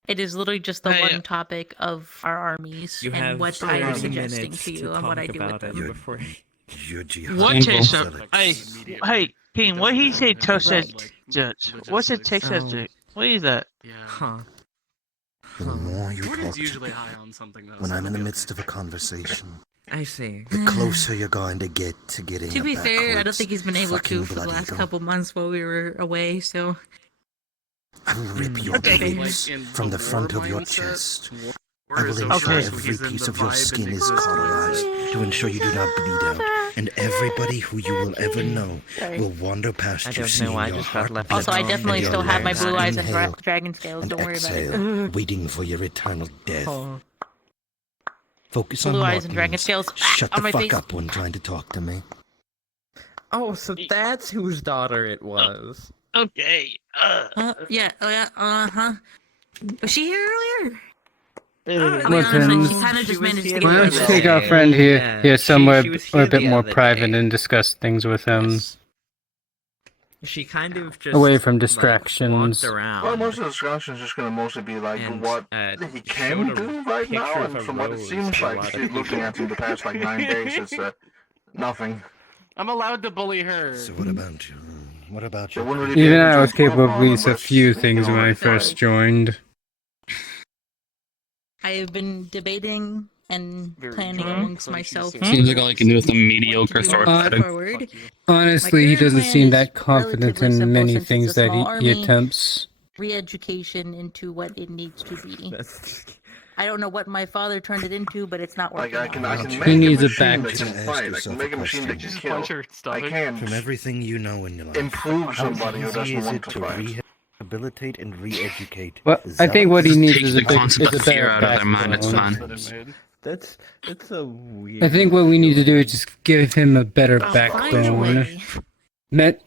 It is literally just the Hey, one topic of our armies You and have what I am 30 suggesting minutes to you and what I talk do with about it them. before. Your jihad. What takes will up? sell it. Hey, King. What he say? Toasted judge. What's it? Texas Oh. judge. What is that? Huh. The more you Jordan's talk to usually me, high on something though. when so I'm in the it'll be midst of a conversation, I see. the closer you're going to get to getting To a be fair, I don't backwards think he's been able fucking to for the blood last eagle. couple months while we were away, so. I will rip your Okay. ribs Like, in from the the front war of your mindset, chest. war I is will okay, ensure so every he's in piece the of your vibe skin and is existence. cauterized to ensure you do not bleed out, and everybody who you will ever know Sorry. will wander past I you, don't seeing know, I your just got heart left Also, I beat definitely and your still have my lungs blue eyes and inhale dragon scales. and Don't worry about exhale, it. waiting for your eternal death. Oh. Focus on Blue eyes and dragon Martins. scales. Shut on the my fuck face. up when trying to talk to me. Oh, so that's whose daughter it was. Okay. Yeah, huh. Was she here earlier? Listen, She kind of just managed to get Well, here. let's take our friend here somewhere a bit more private and discuss things with him. She kind of just Away from like, distractions. walked around. Well, most of the discussion is just going to mostly be like And, what he can showed a do right now, picture of and a from what it rose seems to a like, lot of see, looking people. at him the past like 9 days, it's nothing. I'm allowed to bully her. So what about you? What about you? Even I was capable of at least a few things when I first joined. I have been debating and planning amongst myself. Seems like all I can do is some mediocre sword fighting. Forward. Honestly, he doesn't seem that confident relatively in many simple since things it's a that small he army. attempts. Re-education into what it needs to be. I don't know what my father turned it into, but it's not working. I can make He needs a machine that back- can Ask fight. I yourself can make a a machine that can question. kill. Punch her I stomach. can From everything you know in your life, improve how somebody who easy doesn't is want it to to fight. rehabilitate and re-educate? Well, I think what he needs Take is the a, bit, concept is a of fear better out of their mind, it's backbone. fine. That's a weird. I think what we need to do is just give him a better I'll find a backbone. way. Met,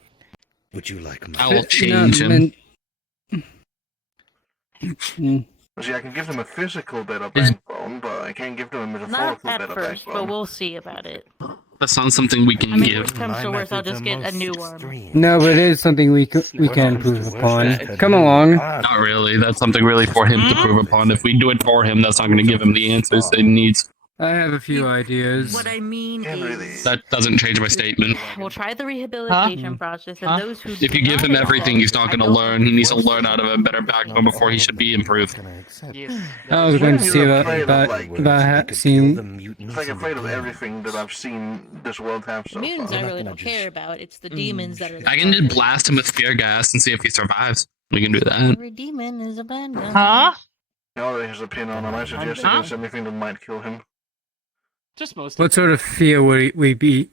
Would you like I will not change him. meant- See, I can give them a physical better Is- backbone, but I can't give them a Not metaphorical at better first, but backbone. we'll see about it. That's not something we can I mean, give. worst comes to worst, I'll just get a new arm. No, but it is something we can improve upon. Come along. Not really. That's something really for him to prove upon. If we do it for him, that's not going to give him the answers that he needs. I have a few ideas. What I mean is, That doesn't change my statement. we'll try the rehabilitation process, and those who If do you give not him everything, he's not accept, going I to don't learn. He needs to learn out of a better backbone before he should be improved. I was going to see about seeing. It's like afraid of everything that I've seen this world have so Mutants far. I really don't care about. It's the demons that are the I can just blast him with fear gas and see if he survives. We can do that. Every demon is a bad guy. Huh? He already has a pin on him. I suggest against anything that might kill him. Just most. What sort of fear would he be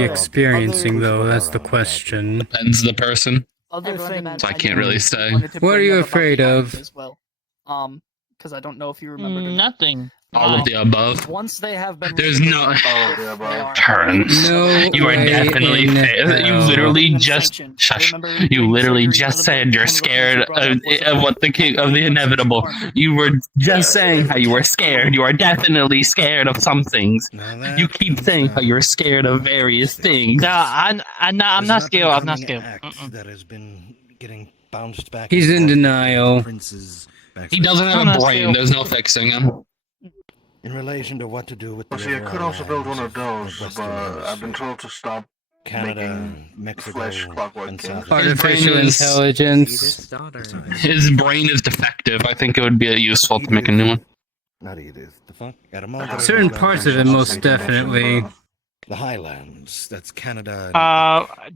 experiencing, though? That's the question. Depends the person. Other thing, So I can't really say. What are you afraid of? As well, because I don't know if you remember. Nothing. All of the above. Once they have been. There's no turns. No You are way definitely. in You hell. literally just. Shush. You literally just said you're scared of what the king of the inevitable. You were just saying how you were scared. You are definitely scared of some things. You keep saying how you're scared of various things. No, I'm not scared. I'm not scared. That has been getting bounced back. He's in denial. He doesn't have a brain. There's no fixing him. In relation to what to do with the Well, see, I could also build one of those, but I've been told to stop Canada, making Mexico, flesh clockwork and things. South Artificial intelligence. His brain is defective. I think it would be useful to make a new one. Not Edith. The fuck? Certain parts of it, most definitely. The Highlands. That's Canada.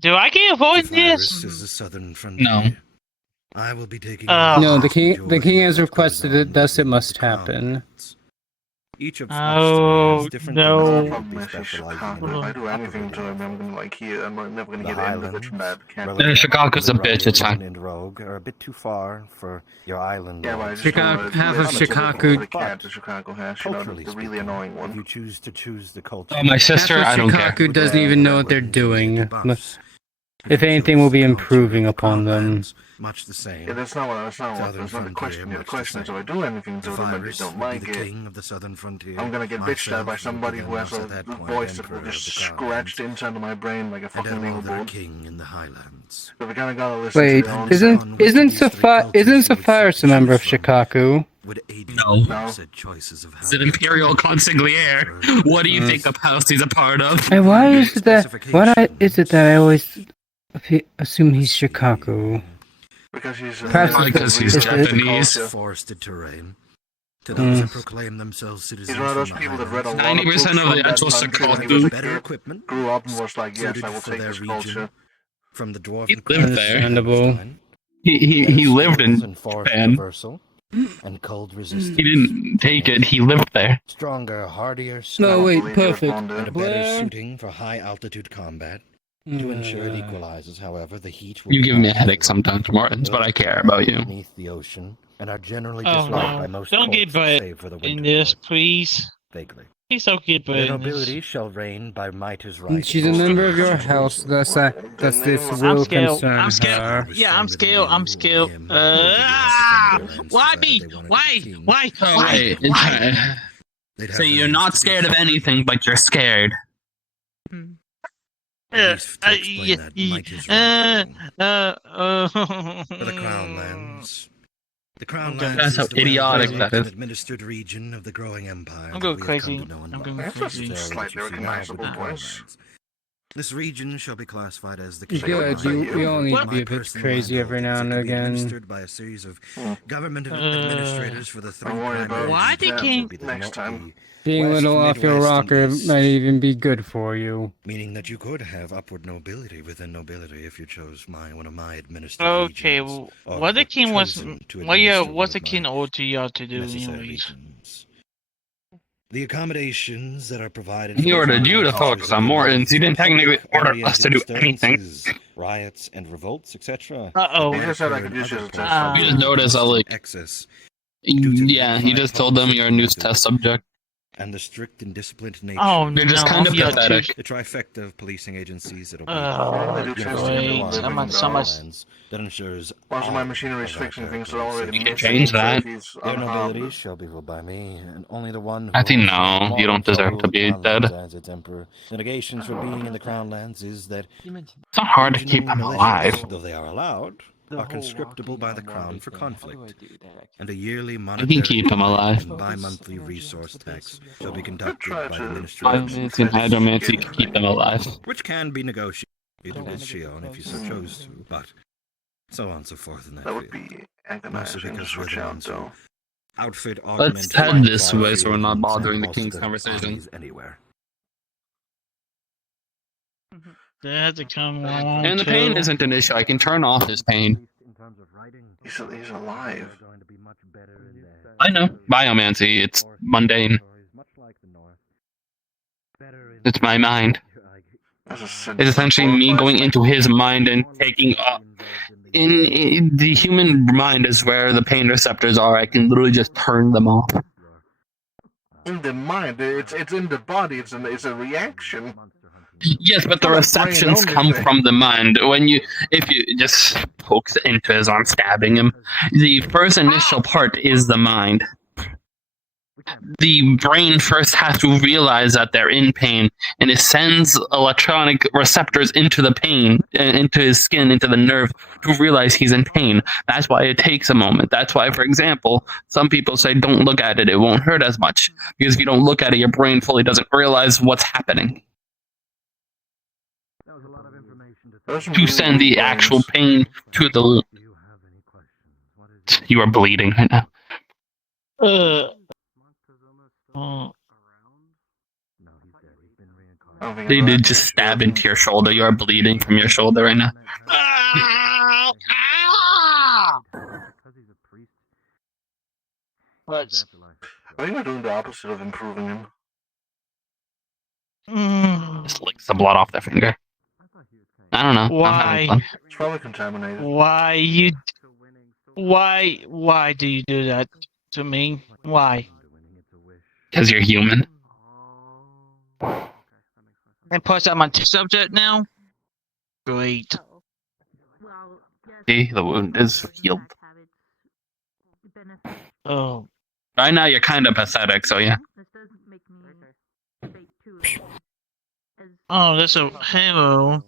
Do I get a vote in Virus this? is the southern frontier. No. I will be taking. No, the king has requested it, thus it must happen. Each of Oh, no. If I do anything to him, I'm gonna like here. I'm never gonna The get the end of it Highlands, from that. Can't relative Chicago's a to the bitch, it's Rogue fine. and Rogue are a bit too far for your island. Yeah, but I just Chicago- wanna- half of I'm a typical Chicago- for the cat that Chicago has, you know, the really annoying one. If you choose to choose the culture. Oh, my sister, Half I of don't care. Shikaku doesn't even know what they're doing. If anything, we'll be improving upon them. Much the same. Yeah, that's not what that's not Southern the question. frontier, The question is, if I do anything to The them and they virus don't will be like the it, king of the southern frontier. I'm gonna get bitched at by Myself somebody will be who has then a also at that point voice that will emperor just of the scratch inside of my brain like a and fucking have nail their board. king in the Highlands. So we kinda gotta listen Wait, to their own isn't Sapphires a member of Shikaku? No. It's an Imperial Consigliere. What do you think of house he's a part of? And why is it that? Is it that I always assume he's Shikaku? Because he's Perhaps because he's Japanese. Forested terrain. To those who proclaim themselves citizens. He's one of those from the people that read a lot of 90% books of the from that actual country when he Shikaku. was a better kid, equipment, grew up and was like, yes, suited I will for take their this region, culture. from the dwarven He lived there. Understandable. He lived in forest Japan. reversal and cold resistance. He didn't take it. He lived there. Stronger, hardier, No, wait, perfect. and a better Where? suiting for high altitude combat. To ensure it equalizes, however, the heat will You be give me a high headache sometimes, Martins, but I care about you. beneath the ocean and are generally Oh disliked by no! most Don't get courts, butt save for the in winter this, court. please. Vaguely. Please don't get butt Their in this. nobility shall reign by might is right. She's a member of your house, thus this will concern her. Yeah, I'm scared. I'm scared. Why me? Why? Why? Oh, Why? So you're not scared of anything, but you're scared. For the Crown Lands. The Crown That's Lands how is the idiotic well-developed that and is. administered region of the growing empire. I'm that going we have crazy. come to know and I'm love. going crazy. This area Slightly that you see now with recognizable the Crown voice. Lands. This region shall be classified as the Good, Kingdom. we all need to My be a bit personal crazy every now and landholdings that can be again. administered by a series of government administrators for the three primary Why regions the king? will be the Next time. Being a West, little off your Midwest, and rocker East. might even be good for you. Meaning that you could have upward nobility within nobility if you chose one of my administered Okay, regions, well, or what the king wants? chosen to Well, yeah, administer what's the one of king my owed to y'all to do, necessary anyways? regions. The accommodations that are provided. He for ordered the you to Crown focus Lands on Mortons. He didn't technically order oriented us to do anything. disturbances, riots and revolts, etc. Uh-oh. He just said I could use his test You just noticed I like. excess. Yeah, he just told them you're a new test subject. And the strict and disciplined nature. Oh, You're just kind of yeah, pathetic. The trifecta of policing agencies that'll be wait, so much. that ensures Most of my all machinery is of our fixing things that territories. already You can change that. Their nobility shall be ruled by me, and only the one who I think holds no, you don't shall deserve rule to the be Crown dead. Lands as its emperor. The negations for being in the Crown Lands is that It's not hard to keep regional him militias, alive. though they are allowed, are conscriptable by the Crown for conflict, and a yearly You monetary can keep him alive. and bi-monthly resource tax shall be conducted by the Ministry 5 of minutes in hydromancy to keep them alive. which can be negotiated with Shion if you so chose to, but so on and so forth in that That would field. be Mostly agonizing to because we're switch the out, ones who though. outfit, Let's augment, head and this way so we're not send bothering the most of king's conversation. armies anywhere. They had to come along And the too. pain isn't an issue. I can turn off his pain. He's alive. I know. Biomancy, it's mundane. It's my mind. It's essentially me going into his mind and taking up. In the human mind is where the pain receptors are. I can literally just turn them off. In the mind, it's in the body. It's a reaction. Yes, but the Not a receptions brain-only come thing. from the mind. If you just poke into his arm, stabbing him, the first initial part is the mind. The brain first has to realize that they're in pain, and it sends electronic receptors into the pain, into his skin, into the nerve, to realize he's in pain. That's why it takes a moment. That's why, for example, some people say don't look at it, it won't hurt as much. Because if you don't look at it, your brain fully doesn't realize what's happening. to send the actual pain to the. You are bleeding right now. They did just stab into your shoulder. You are bleeding from your shoulder right now. But I think we're doing the opposite of improving him. Just licks the blood off their finger. I don't know. I'm having fun. It's probably contaminated. Why do you do that to me? Why? Because you're human. And plus, I'm on subject now. Great. See, the wound is healed. Oh. Right now, you're kind of pathetic, so yeah. Oh, that's a hero.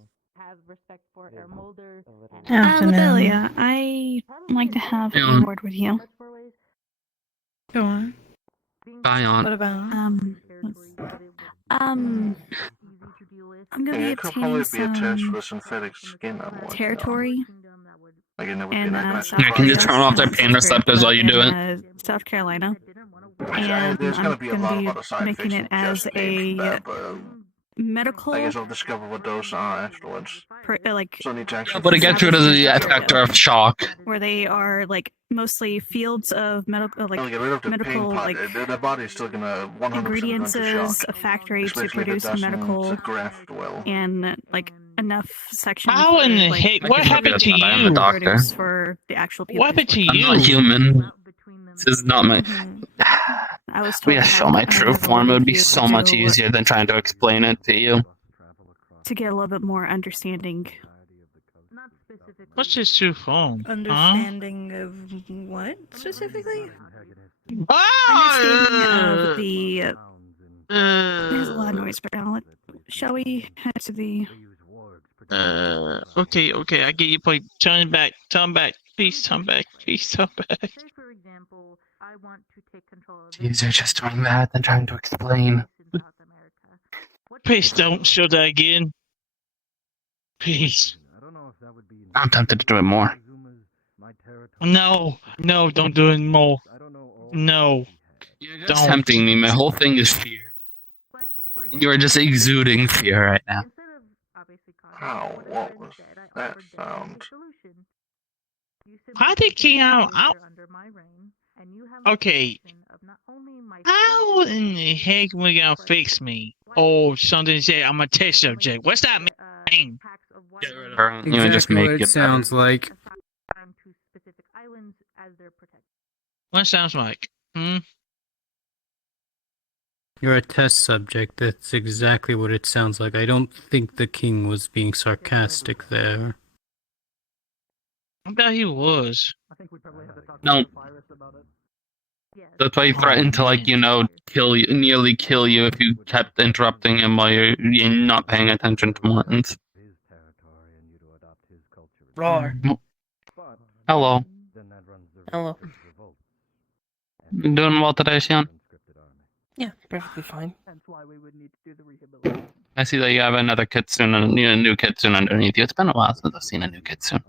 Lobelia, I'd like to have a word with you. Go on. Bye on. What about? I'm gonna be It could probably obtaining be attached some with synthetic skin. I'm like, territory again, that would be in an organized South Yeah, can you turn off their pain receptors while you do it? South Carolina. There's And gonna I'm be a gonna lot of be other side making effects it than as just pain from a that, but medical, I guess I'll discover what those are afterwards. like, So I need to actually. But it gets rid of the factor of shock. where they are like mostly fields of medical, like I'll get rid of the pain medical, part. like The body's still gonna 100% ingredients, go into shock. a factory to Especially if it produce doesn't medical graft well. and like enough section. How in the like, heck? What happened to you? I'm a doctor. produce for the actual people. What happened to I'm you? not human. This is not my. I was We told gotta show my true form. It would be so much easier than trying to explain it to you. to get a little bit more understanding. What's his true form? Understanding of what specifically? Understanding of the. There's a lot of noise around. Shall we head to the? Okay, I get your point. Turn back, please turn back. Jeez, you're just doing that than trying to explain. Please don't show that again. Please. I'm tempted to do it more. No, don't do it more. No. You're just tempting me. My whole thing is fear. You are just exuding fear right now. How? What was that sound? How did King out? Okay. How in the heck we gonna fix me? Oh, something said I'm a test subject. What's that mean? You just Exactly make what it it sounds like. What sounds like? You're a test subject. That's exactly what it sounds like. I don't think the king was being sarcastic there. I bet he was. No. That's why he threatened to, like, kill you, nearly kill you if you kept interrupting him while you're not paying attention to Mortons. Roar. Hello. Hello. You doing well today, Xian? Yeah, perfectly fine. I see that you have another kitsune, a new kitsune underneath you. It's been a while since I've seen a new kitsune.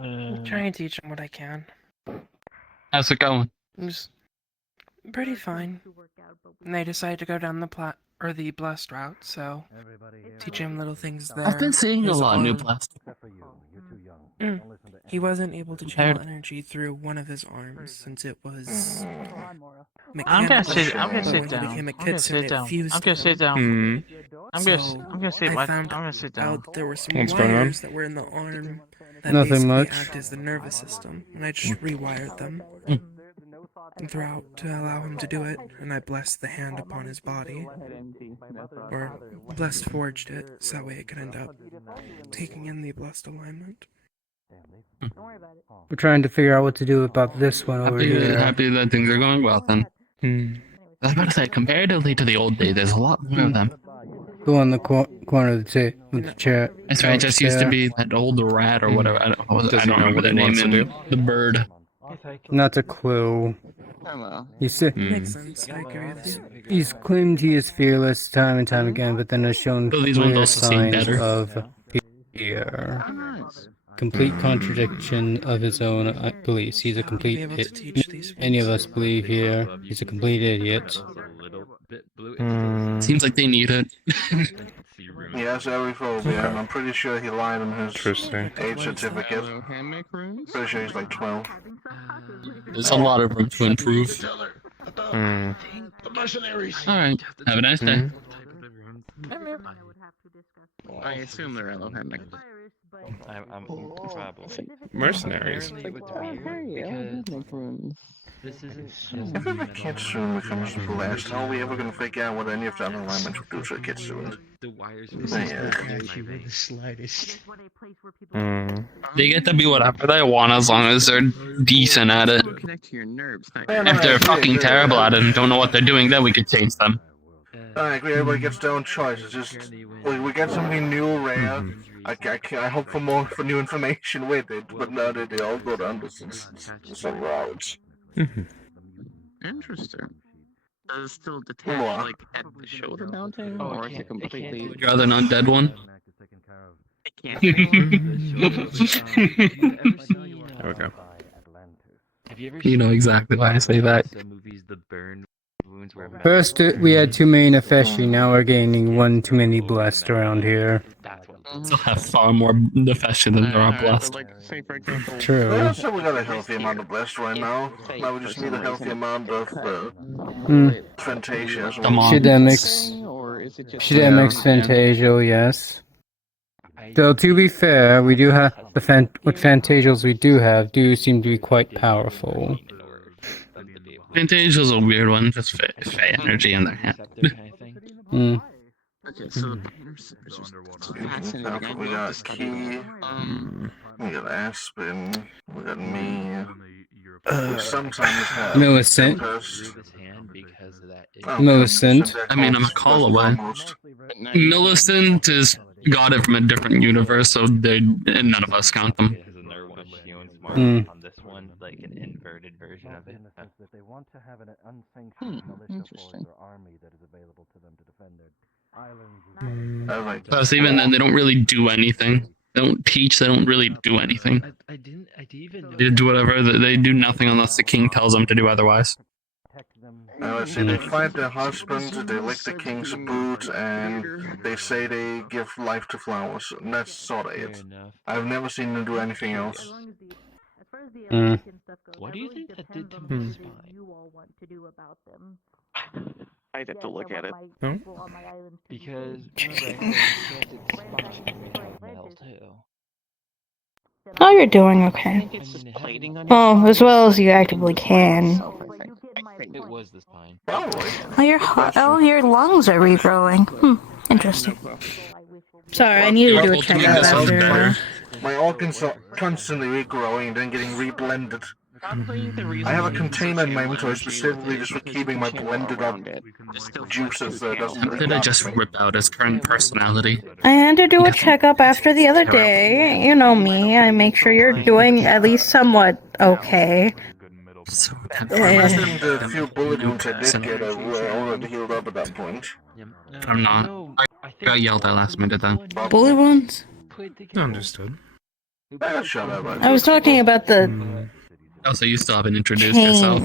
I'm trying to teach him what I can. How's it going? Just pretty fine. And they decided to go down the blessed route, so teach him little things there. I've been seeing a His lot of new arm- plastic. He wasn't able to Compared- channel energy through one of his arms since it was I'm gonna sit. mechanical, I'm gonna but sit when down. he became a I'm gonna kitsune, sit it down. fused I'm gonna sit him. down. I'm gonna sit. I I'm found gonna sit down. out there were some What's going on? wires that were in the arm that Nothing basically much. act as the nervous system, and I just rewired them throughout to allow him to do it, and I blessed the hand upon his body, or blessed forged it, so that way it could end up taking in the blessed alignment. We're trying to figure out what to do about this one over here. Happy that things are going well then. I was about to say, comparatively to the old days, there's a lot more of them. Go on the corner of the chair. That's right, it just used to be that old rat or whatever. I don't remember their name. The bird. Not a clue. He said Makes sense. I agree with you. he's claimed he is fearless time and time again, but then has shown So these ones clear also seem signs better. of fear. Complete contradiction of his own beliefs. He's a complete Be able to teach these Any of folks. us believe here. He's a complete idiot. Seems like they need it. He has aerophobia, and I'm pretty sure he lied on his Interesting. age certificate. Pretty sure he's like 12. There's a lot of room to improve. The mercenaries. Alright, have a nice day. I assume they're Elohimic. I'm probably. Mercenaries. This isn't If ever Kitsune becomes blessed, how are we ever gonna figure out what any of the other alignments will do to Kitsune? The wires The slightest. They get to be whatever they want as long as they're decent at it. Connect to your nerves. If they're fucking terrible at it and don't know what they're doing, then we could change them. I agree, everybody gets their own choice. It's just, we get something new, rare. I hope for new information with it, but now they all go down the same routes. Interesting. Does it still detach like at the shoulder mounting, or is it completely? Would you rather an undead one? It can't. There we go. Have you ever You know exactly why I say that. the movies The Burn wounds where First, we had too many Nefeshi, now we're gaining one too many blessed around here. Still have far more Nefeshi than there are blessed. True. Well, so we got a healthy amount of blessed right now. Now we just need a healthy amount of Fantasia as well. Shidemix Fantasio, yes. Though, to be fair, we do have what Fantasials we do have do seem to be quite powerful. Fantasia's a weird one, just Fey energy in their hand. Okay, so fascinating. We got Key, we got Aspen, we got me. We sometimes have Millicent. Tempest. Millicent. I mean, I'm a call away. Millicent is got it from a different universe, so none of us count them. On this one, like an inverted version of it. If they want to have an unsanctioned militia force or army that is available to them to defend their islands. Plus, even then, they don't really do anything. They don't teach. They don't really do anything. I didn't even. They do whatever. They do nothing unless the king tells them to do otherwise. Let's see, they fight their husbands, they lick the king's boots, and they say they give life to flowers. And that's sort of it. I've never seen them do anything else. What do you think that did to my spine? I'd have to look at it. Because Oh, you're doing okay. Well, as well as you actively can. it was the spine. Oh, your lungs are regrowing. Interesting. Sorry, I need to do a checkup after. My organs are constantly regrowing and then getting reblended. I have a container in my inventory specifically just for keeping my blended up juices so it doesn't leak Did I out. just rip out his current personality? I had to do a checkup after the other day. You know me. I make sure you're doing at least somewhat okay. I imagine the few bullet wounds I did get were already healed up at that point. I'm not. I got yelled at last minute then. Bullet wounds? Understood. Shut up. I was talking about the Also, you still haven't introduced yourself.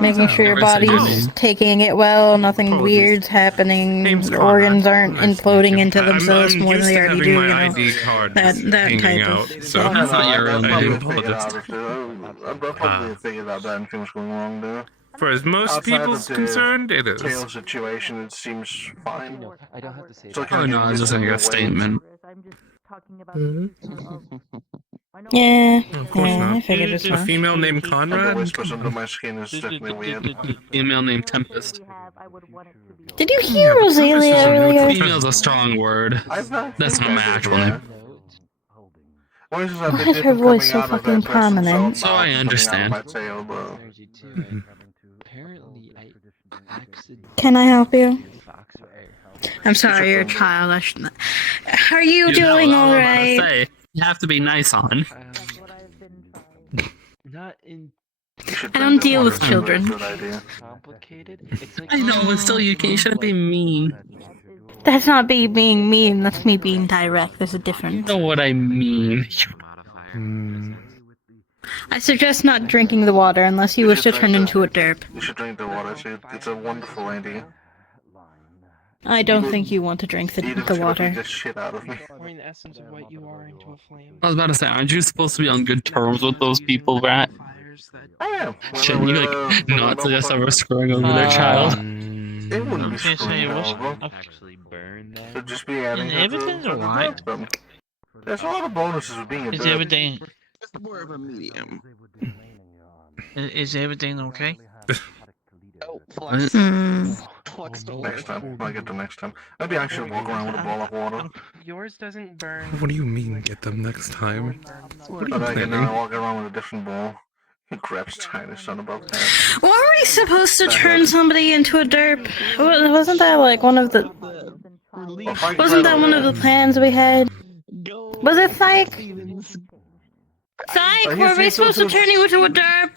making sure your Never said your body's name. taking it well, nothing weird's happening, your organs aren't imploding into themselves more than they already do, you know. ID card That type of so stuff. That's not your own I name. figured probably figured out that anything was going wrong there. For as most Outside of people's the concerned, it is. tail situation, it seems fine. I don't have to say So that. Oh no, I was just making a statement. Yeah, Of course yeah, not. I figured as A much. female named The Conrad? whispers under my skin is definitely weird. Female named Tempest. Did you hear Rosalia earlier? Female's a strong word. That's not my actual name. Why is her voice so fucking prominent? So I understand. Apparently, I Can I help you? I'm sorry, you're a child. I shouldn't. Are you doing know, I was about to alright? say, you have to be nice on. not in I don't deal with children. I know, but still, you shouldn't be mean. That's not being mean. That's me being direct. There's a difference. You know what I mean. I suggest not drinking the water unless you wish to turn into a derp. You should drink the water. It's a wonderful idea. I don't think you want to drink the water. The shit out of me. Pouring the essence of what you are into a flame. I was about to say, aren't you supposed to be on good terms with those people, Rat? I am. Shouldn't you, like, not suggest ever screwing over their child? It wouldn't be screwing over. Actually burn them. It'd just be adding And everything's alright. There's a lot of bonuses with being a Is derp. everything? Just more of a medium. Is everything okay? Oh, Flux. Flux Next time. When I get to next time. Maybe I should walk around with a ball of water. Yours doesn't burn. What do you mean, get them next time? What are But you I can planning? walk around with a different ball. He grabs tiny son above that. Weren't we supposed to turn somebody into a derp? Wasn't that like one of the... Wasn't that one of the plans we had? Was it Psych? Psych, were we supposed to turn you into a derp?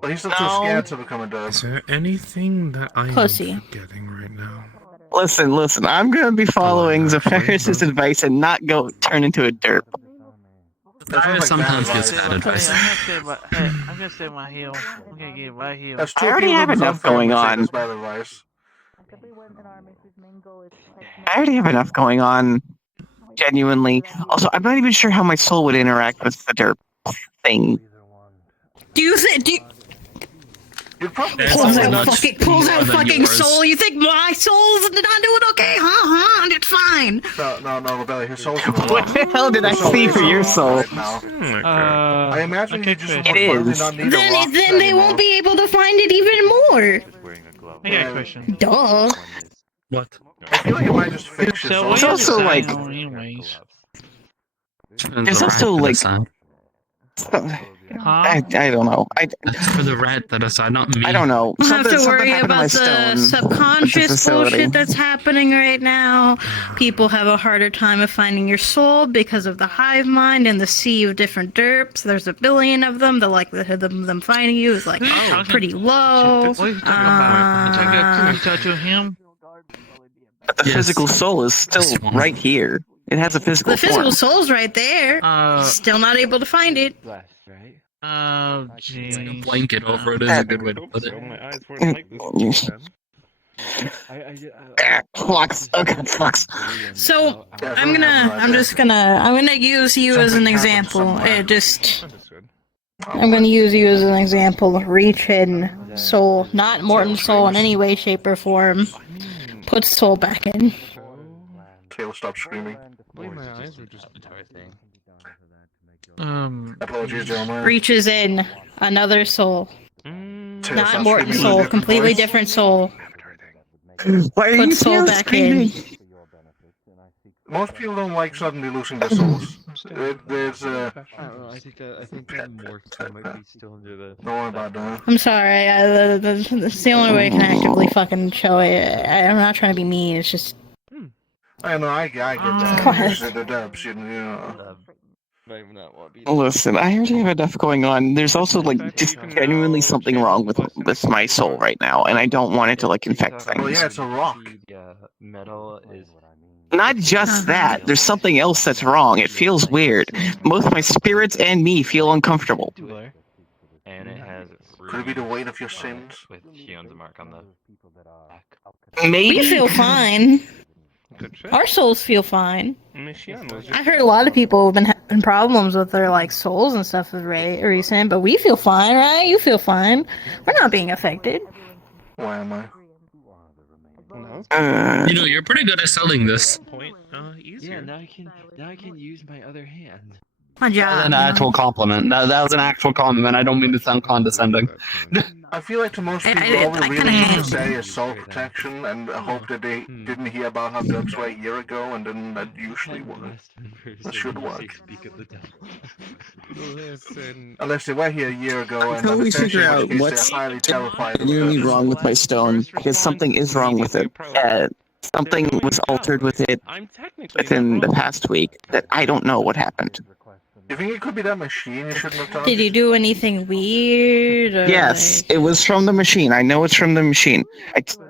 But he's still too scared to become a derp. Is there anything that I Pussy. am forgetting right now? Listen, I'm gonna be following Zephyrus' advice and not go turn into a derp. Sometimes gives bad advice. I'm gonna stay my heel. I'm gonna get my heel. I already have enough going on. I already have enough going on. Genuinely. Also, I'm not even sure how my soul would interact with the derp thing. Do you think... Pulls out fucking soul. You think my soul's not doing okay? It's fine. No, Rebellion, his soul's What the hell did I see for your soul? I imagine you just It is. Then they won't be able to find it even more. I got a question. Duh. What? I feel like it might just fix your soul. It's also like... There's also like... I don't know. That's for the rat that aside, not me. I don't know. I have to Something worry happened to my about the stone subconscious facility. bullshit that's happening right now. People have a harder time of finding your soul because of the hive mind and the sea of different derps. There's a billion of them. The likelihood of them finding you is like pretty low. What are you talking about? Talk to him. But the physical soul is still right here. It has a physical The physical form. soul's right there. Still not able to find it. Oh, jeez. Blanket over it is a good way to put it. Flux. Okay, Flux. So I'm gonna use you as an example. I'm gonna use you as an example. Reach in soul, not Morton's soul in any way, shape, or form. Put soul back in. Taylor, stop screaming. I believe my eyes were just entire thing. Apologies, Jeremiah. Reaches in another soul. Taylor, Not stop Morton's screaming in a soul, different completely voice. different soul. Why are Put you soul still back screaming? in. Most people don't like suddenly losing their souls. There's I don't know. I think that morph might be still under the. Don't worry about that. I'm sorry. That's the only way I can actively fucking show it. I'm not trying to be mean. It's just. I know, I get that. Go ahead. It's the dubs, you know. Listen, I already have enough going on. There's also like just genuinely something wrong with my soul right now, and I don't want it to like infect Well, things. yeah, it's a rock. Metal is. Not just that. There's something else that's wrong. It feels weird. Both my spirits and me feel uncomfortable. And it has. Could it be the weight of your sins? With Shion's mark on the back. Maybe. We feel fine. Our souls feel fine. I heard a lot of people have been having problems with their like souls and stuff recent, but we feel fine, right? You feel fine. We're not being affected. Why am I? You know, you're pretty good at selling this. Yeah, now I can use my other hand. My That was job. an actual compliment. That was an actual compliment. I don't mean to sound condescending. I feel like to most people, all we really need to say is soul protection, and I hope that they didn't hear about how dubs were a year ago, and then that usually works. That should work. Listen. Unless they were here a year ago, and How we essentially figure in out which case what's they're highly terrified of genuinely dubs. wrong with my stone, because something is wrong with it. Something was altered with it within the past week that I don't know what happened. You think it could be that machine you shouldn't have touched? Did you do anything weird? Or Yes, it was from the machine. I know it's from the machine.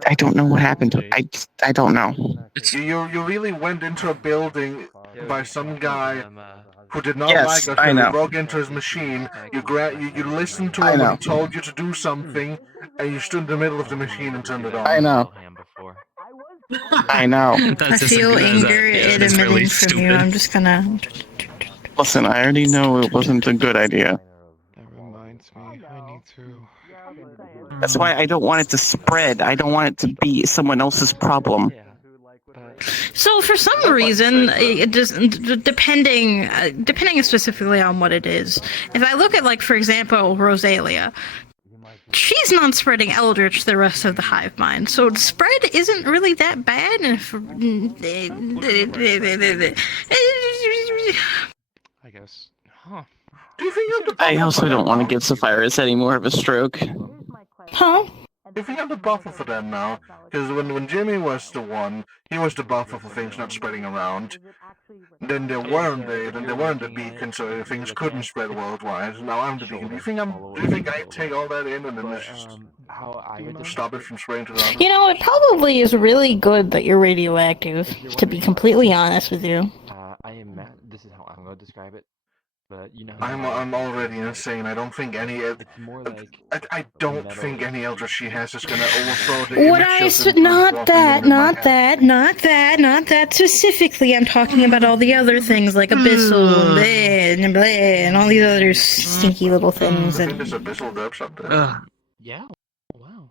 I don't know what happened to it. I don't know. You really went into a building by some guy who did not Yes, like us I and know. you broke into his machine. You listened to him when he told you to do something, and you stood in the middle of the machine and turned it on. I know. I know. I feel anger emanating from you. I'm just gonna. Listen, I already know it wasn't a good idea. That reminds me, I need to. That's why I don't want it to spread. I don't want it to be someone else's problem. So for some reason, it just depending specifically on what it is. If I look at, like, for example, Rosalia, she's not spreading Eldritch the rest of the hive mind, so the spread isn't really that bad. I guess. Huh. Do you think you have the I also don't want to give Sapphirus any more of a stroke. Huh? Do you think you have the buffer for them now? Because when Jimmy was the one, he was the buffer for things not spreading around. Then there weren't the beacon, so things couldn't spread worldwide. Now I'm the beacon. Do you think I take all that in and then just stop it from spreading to the others? You know, it probably is really good that you're radioactive, to be completely honest with you. I am. This is how I'm gonna describe it. But you know. I'm already insane. I don't think any. I don't think any Eldritch she has is gonna overthrow the What image I of them not that, walking not that specifically. I'm talking about all the other things like abyssal, bleh, and all these other stinky little things. I think there's abyssal depths up there. Yeah. Wow.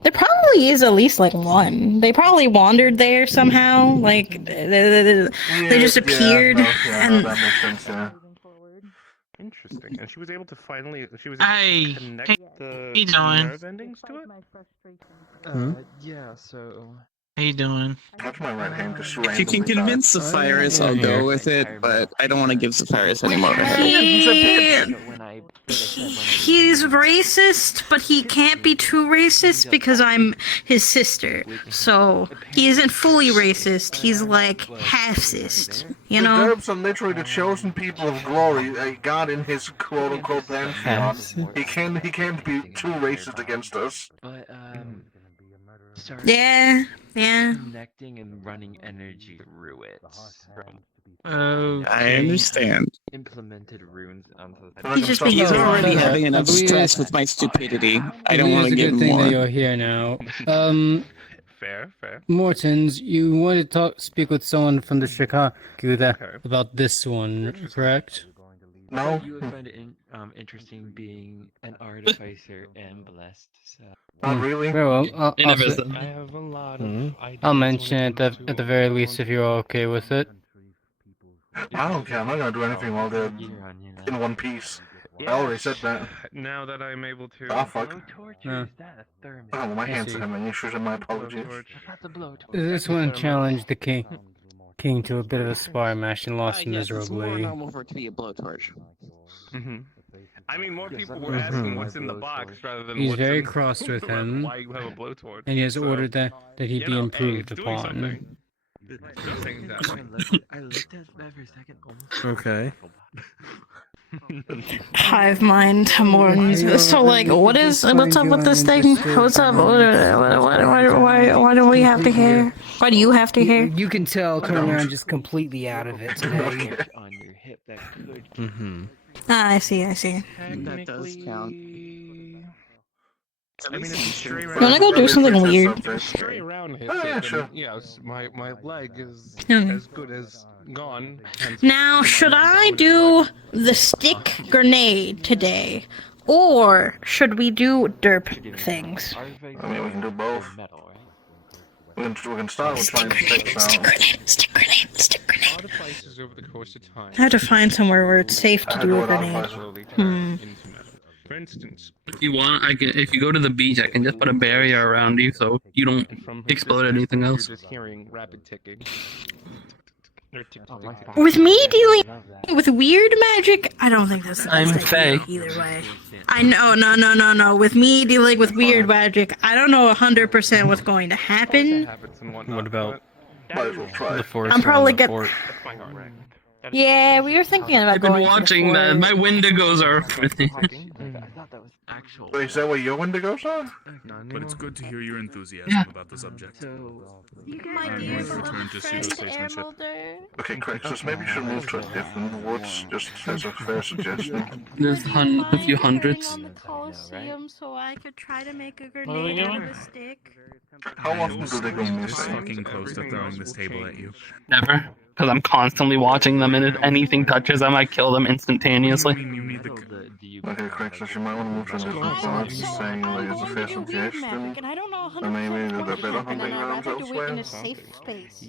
There probably is at least like one. They probably wandered there somehow. Like they just appeared. That makes sense. Yeah. Interesting. And she was able to finally. She was able to connect the nerve endings to it. Yeah. So. How you doing? Touch my right hand just If you can convince Sapphirus, I'll go with it, but I don't want to give Sapphirus any more of a head. He's racist, but he can't be too racist because I'm his sister. So he isn't fully racist. He's like half-cist, you know? The Derbs are literally the chosen people of glory, a god in his quote-unquote pantheon. He can't be too racist against us. But Yeah. Connecting and running energy through it. I understand. Implemented runes onto He's He's already having enough stress with my stupidity. I don't want to give him It's a good thing more. that you're here now. Fair. Mortons, you wanted to speak with someone from the Chicago about this one, correct? No. You would find it interesting being an artificer and blessed. So. Not really. Very well. I have a lot of I'll mention it at the very least if you're okay with it. I don't care. I'm not gonna do anything while they're in one piece. I already said that. Now that I'm able to. Ah, fuck. Yeah. Oh, my hands are having issues, and my apologies. This one challenged the king to a bit of a spar match and lost Yes, it's more miserably. normal for it to be a blowtorch. I mean, more people were asking what's in the box rather than He's what's very in cross with him, why you have a blowtorch. and he has So, ordered that he be improved it's doing upon. something. It's doing things that way. I looked at that for a second. Almost. Okay. Hive mind more. So like, what's up with this thing? What's up? Why do we have to hear? Why do you have to hear? You can tell Turnaround just completely out of it today. On your hip that could. Ah, I see. That does count. I mean, it's straight You wanna go do something weird? Straight around hit. Oh, yeah, and, sure. Yes, my leg is Hmm. as good as gone. hence Now, my should I do dominant the stick grenade today, or should we do derp things? I mean, we can do both. We can start with trying to take this out. Stick grenade. artifices over the course of time. I have to find somewhere where it's safe to do a grenade. slowly turn into metal. For instance, If you want, if you go to the beach, I can just put a barrier around you so you don't from her explode distance, anything you're else. just hearing rapid ticking. Or tick, tick, tick, tick. With me dealing with weird magic, I don't think that's the I'm best idea Faye. either way. I know, no. With me dealing with weird magic, I don't know 100% what's going to happen. Habits and whatnot, What about Might as well try. the force? I'm probably around the gonna. fort? Yeah, we were thinking about I've been going watching to the that. fort. My Wendigos are. Wait, is that what your Wendigos are? But it's good to hear your enthusiasm Yeah. about the subject. You I'm going to return to pseudo-statesmanship. Okay, Crixus, maybe you should move to a different woods, just as a fair suggestion. There's a few hundreds. On the Colosseum, so I could try to make a are we grenade out of doing? a stick. How often do they go This missing? fucking close to throwing this table at you. Never. Because I'm constantly watching them, and if anything touches them, I kill them instantaneously. Okay, Crixus, you might want to move to a different woods, saying that it's a fair suggestion. And I don't know 100% And maybe what's they're going to better happen, hunting and I'd grounds rather do it in elsewhere. a safe space.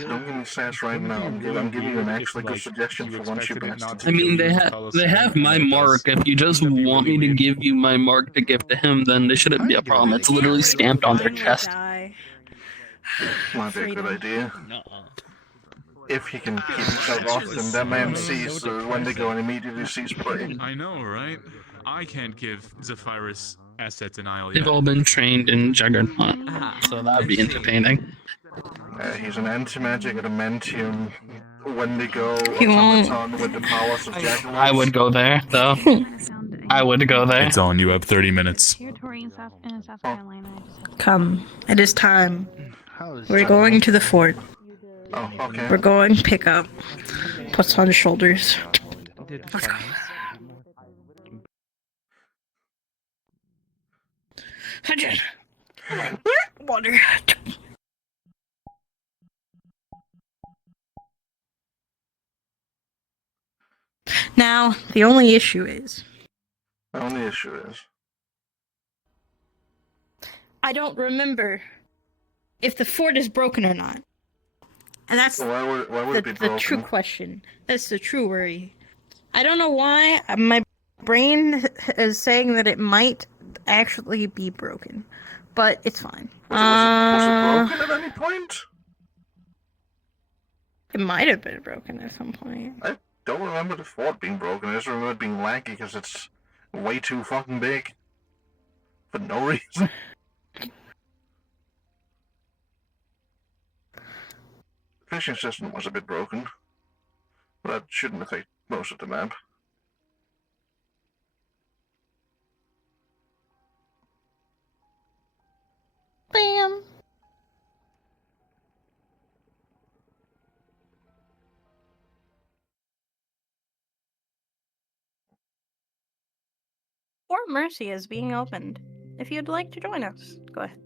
Don't give me sass right now. I'm giving you an actually good suggestion for once you bastard. I mean, they have my mark. If you just want me to give you my mark to give to him, then there shouldn't be a problem. It's literally stamped on their chest. Might be a good idea. If he can keep himself off them, that man sees when they go and immediately sees prey. I know, right? I can't give Zephyrus assets in Isle They've yet. all been trained in Juggernaut, so that'd be entertaining. He's an anti-magic adamantium Wendigo He won't. automaton with the powers of Jackalope. I would go there, though. I would go there. It's on. You have 30 minutes. Come, it is time. We're going to the fort. Oh, okay. We're going pick up. Puts on his shoulders. Let's go. Water. Now, the only issue is The only issue is... I don't remember if the fort is broken or not. And that's Why would it be the broken? true question. That's the true worry. I don't know why. My brain is saying that it might actually be broken, but it's fine. Was it broken at any point? It might have been broken at some point. I don't remember the fort being broken. I just remember it being laggy because it's way too fucking big. For no reason. Fishing system was a bit broken, but that shouldn't affect most of the map. Bam. Fort Mercy is being opened. If you'd like to join us, go ahead.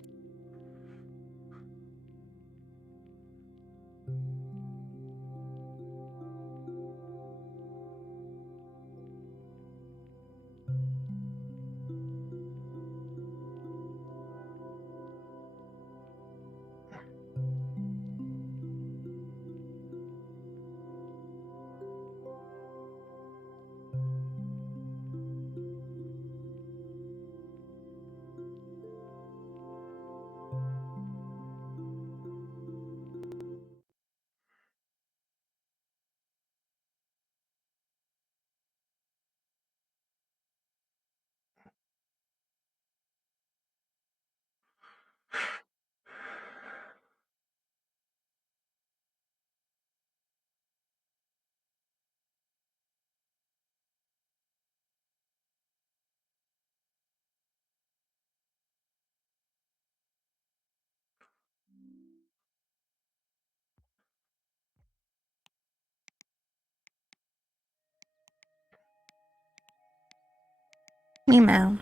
Email.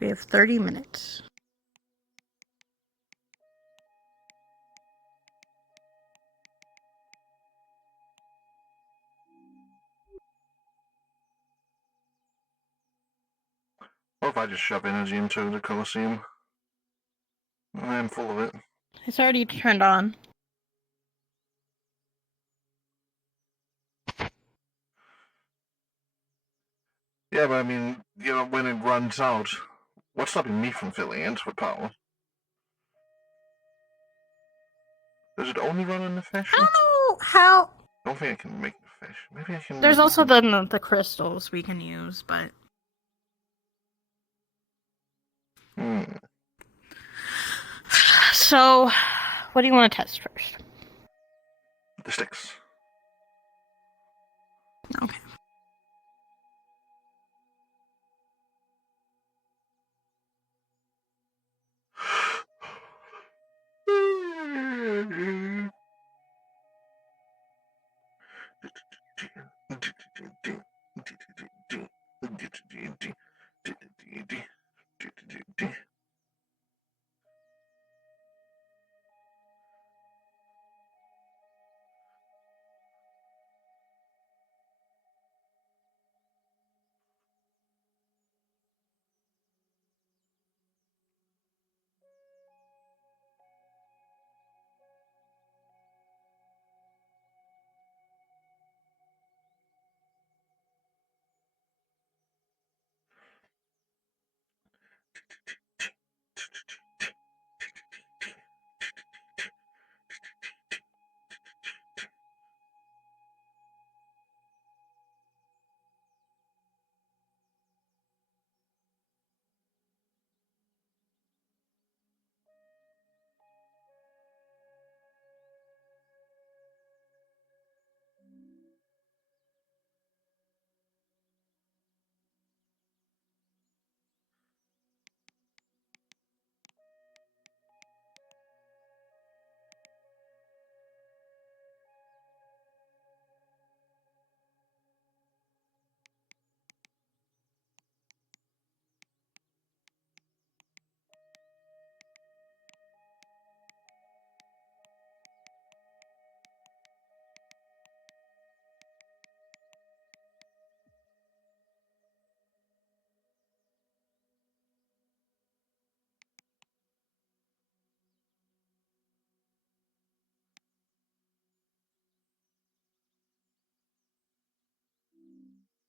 We have 30 minutes. Or if I just shove energy into the Colosseum. I'm full of it. It's already turned on. Yeah, but I mean, you know, when it runs out, what's stopping me from filling it with power? Does it only run on the fish? How? I don't think I can make the fish. Maybe I can... There's also the crystals we can use, but... So, what do you want to test first? The sticks. Okay.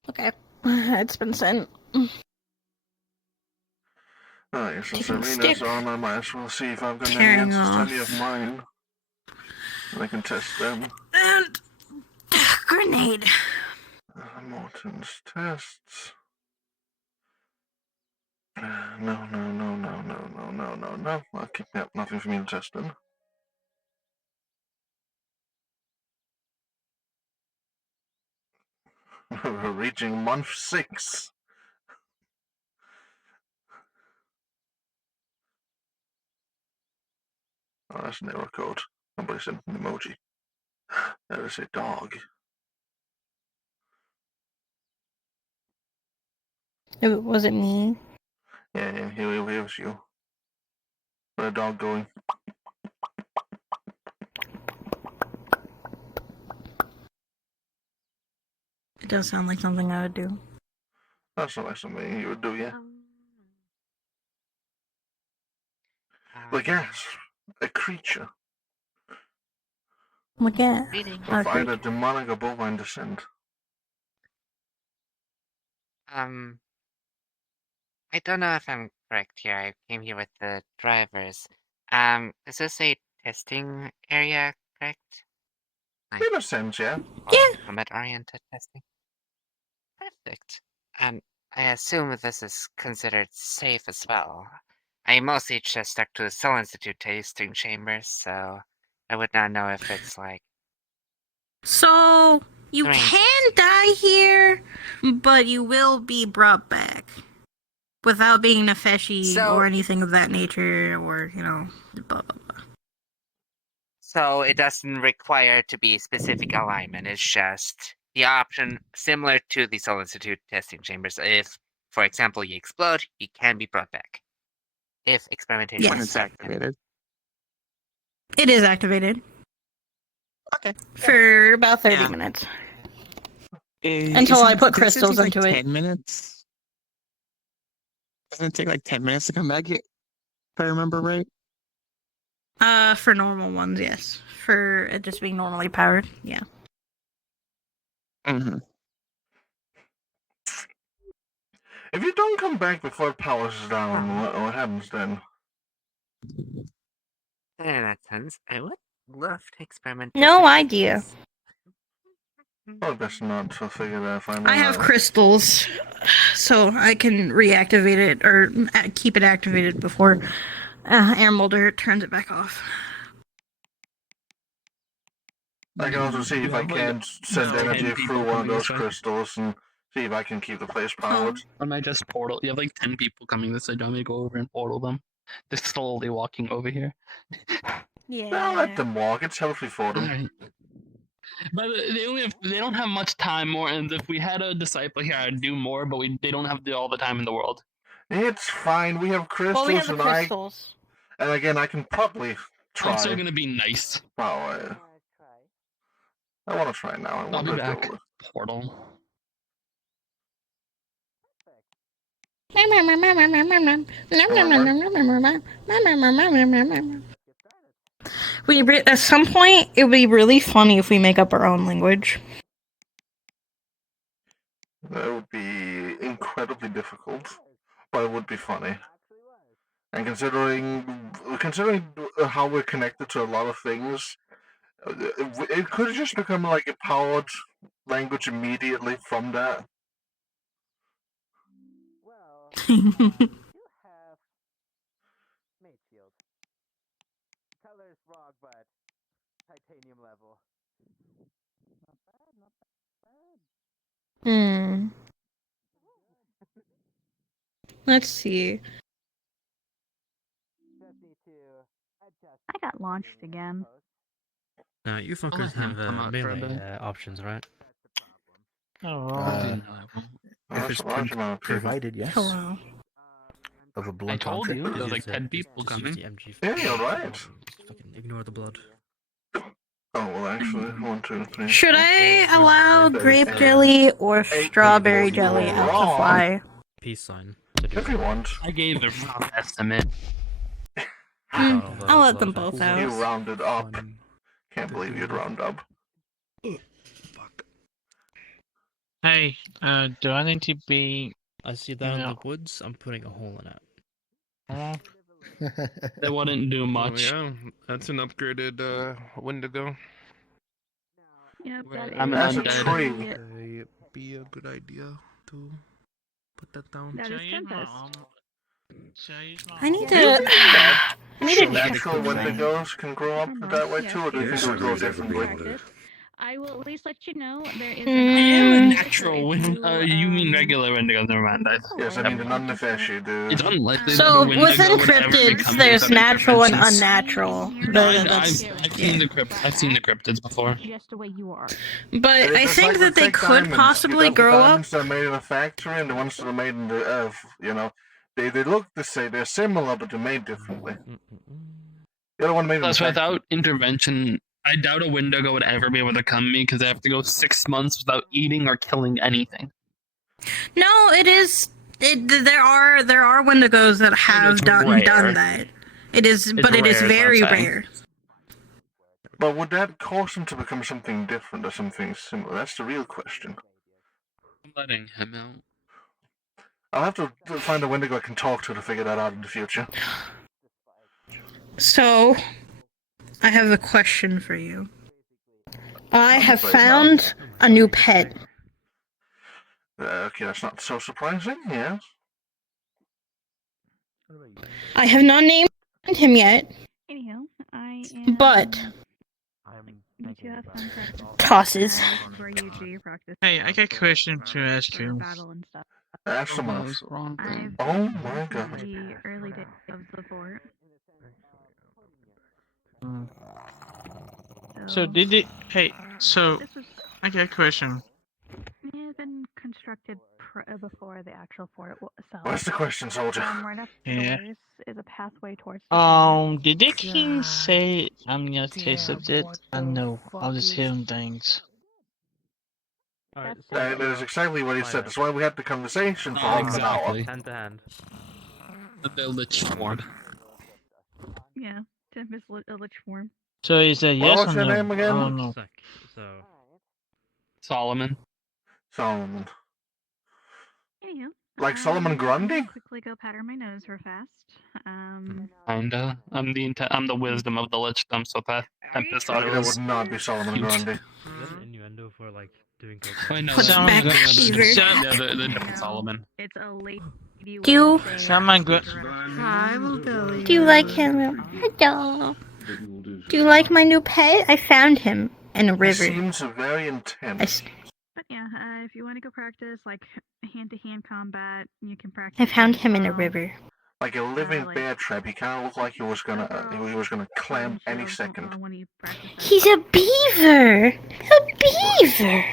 Okay. It's been sent. Alright, so Taking a Serena's stick. on. I might as well see if I've got any Tearing answers to off. any of mine. And I can test them. And grenade. Morton's tests. No. I'll keep me up. Nothing for me to test then. We're reaching month 6. Oh, that's an error code. Somebody sent an emoji. That is a dog. Was it me? Yeah, here was you. Where's the dog going? It does sound like something I would do. That's not like something you would do, yeah. Like, yes, a creature Look at of either demonic or bovine descent. I don't know if I'm correct here. I came here with the drivers. Is this a testing area, correct? In a sense, yeah. Combat-oriented testing. Perfect. And I assume this is considered safe as well. I mostly just stuck to the Soul Institute tasting chambers, so I would not know if it's like. So, you Strange. can die here, but you will be brought back. Without being Nefeshi or anything of that nature, or, blah, blah, blah. So it doesn't require to be specific alignment. It's just the option similar to the Soul Institute testing chambers. If, for example, you explode, you can be brought back. If experimentation is activated. It is activated. Okay. For about 30 minutes. Until I put crystals into it. 10 minutes? Doesn't it take like 10 minutes to come back, if I remember right? For normal ones, yes. For it just being normally powered, yeah. Mm-hmm. If you don't come back before it powers down, what happens then? In that sense, I would love to experiment. No idea. Oh, that's not to figure that if I have crystals, so I can reactivate it or keep it activated before Air Molder turns it back off. I can also see if I can send no, energy 10 through people one of coming those this way. crystals and see if I can keep the place powered. Or am I just portal? You have like 10 people coming this way. Don't we go over and portal them? They're slowly walking over here. Yeah. I'll let them walk. It's healthy for them. Alright. But they don't have much time more, and if we had a disciple here, I'd do more. But they don't have all the time in the world. It's fine. We have crystals, Well, we have the and crystals. and again, I can probably try. I'm still gonna be nice. Oh, I want to try now. I'll be back. Portal. At some point, it would be really funny if we make up our own language. That would be incredibly difficult, but it would be funny. And considering how we're connected to a lot of things, it could just become like a powered language immediately from that. Color's wrong, but titanium level. Let's see. I got launched again. You fuckers have melee options, right? If it's provided, yes. Hello. Of a blood I told contract. you, there's like 10 people coming. Yeah, you're right. Fucking ignore the blood. Oh, well, actually, 1, 2, 3. Should I allow grape jelly or strawberry jelly out to fly? Peace sign. If you want. I gave a rough estimate. I'll let them both out. You rounded up. Can't believe you'd round up. Hey, do I need to be? I see that in the woods. I'm putting a hole in it. They wouldn't do much. Oh, yeah, that's an upgraded Wendigo. Yep, I'm an undead. It'd be a good idea to put that down. That is Tempest. I need to. Natural Wendigos can grow up that way too, or do you think it would grow differently? I will at least let you know there is Natural wind. You mean regular Wendigo? Never mind. Yes, I mean the non-Nefeshi, dude. It's unlikely So that a with Wendigo would ever encryptids, become there's these natural and dimensions. unnatural. I've seen the I've seen the cryptids before. Just the way you are. But I think that they could possibly grow up. The diamonds that are made in a factory and the ones that are made in the earth, they look the same. They're similar, but they're made differently. The other one made in Plus, the factory. without intervention, I doubt a Wendigo would ever be able to come to me because I have to go 6 months without eating or killing anything. No, it is. There are Wendigos that have done that. It is, but it is very rare. But would that cause him to become something different or something similar? That's the real question. I'm letting him out. I'll have to find a Wendigo I can talk to figure that out in the future. So, I have a question for you. I have found a new pet. Okay, that's not so surprising, yes. I have not named him yet, Anyhow, I am. but You two have fun practice. tosses. Where you do your practice. Hey, I got a question to ask you. Battle and stuff. Ask someone else. Oh my god. The early days of the fort. So did it? Hey, so This was I got a question. it had been constructed before the actual fort itself. What's the question, soldier? Right up the Yeah. doors is a pathway towards. The Did the king say I'm gonna taste of it? I know. I'll just hearing things. That is exactly what he said. That's why we had the conversation for half an hour. Hand to hand. The Lich Ward. Yeah, Tempest Lich form. So is that yes What's or your no? name again? I don't know. So. Solomon. Solomon. Anyhow. Like Solomon Grundy? Quickly go pattern my nose real fast. Kinda. I'm the wisdom of the Lichdom, so Tempest That is. would not be Solomon cute. Grundy. Is that an innuendo for like doing coke? I know. Puts back fever. The different Solomon. It's a lady Do you Someone good. I will tell you. do you like him? Hello. Do you like my new pet? I found him in a He river. seems very intense. But yeah, if you want to go practice like hand-to-hand combat, you can practice. I found that him as in a well. river. Like a living bear trap. He kind of looked like he was gonna clam any second. He's a beaver. A beaver.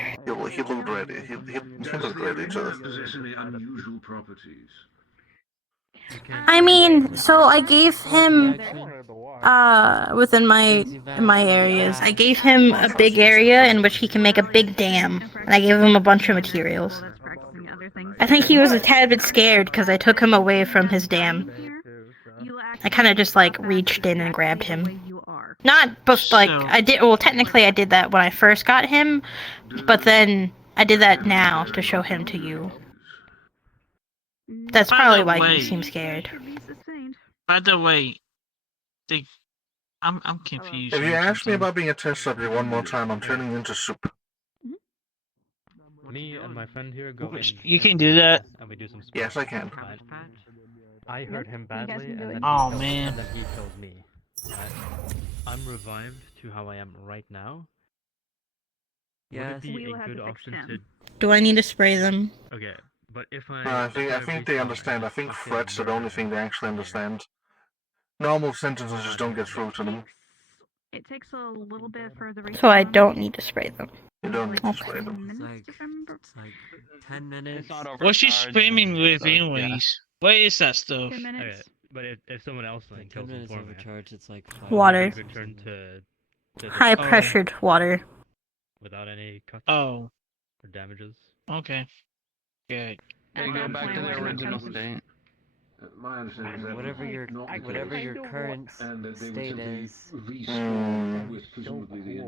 He looked ready. He looked ready to. Possess any unusual properties. I mean, so I gave him within my areas. I gave him a big area in which he can make a big dam, and I gave him a bunch of materials. I think he was a tad bit scared because I took him away from his dam. I kind of just like reached in and grabbed him. Not, but like I did. Well, technically I did that when I first got him, but then I did that now to show him to you. That's probably why you seem scared. By the way, I'm confused. If you ask me about being a test subject one more time, I'm turning you into soup. Me and my friend here go. You can do that. And we do some. Yes, I can. I hurt him badly, and then oh he man, and then he killed me. I'm revived to how I am right now. Yes. Would it be a good option to? Do I need to spray them? Okay, but if I. I think they understand. I think threats are the only thing they actually understand. Normal sentences just don't get through to them. It takes a little bit for the. So I don't need to spray them. You don't need to spray them. It's like 10 minutes. what's she screaming with anyways? What is that stuff? Okay, but if someone else like kills him for me, it's like water. Return to High pressured water. Without any cuts. Oh. Or damages. Okay. Good. They go back to their original state. My understanding is that whatever your current state is. With presumably the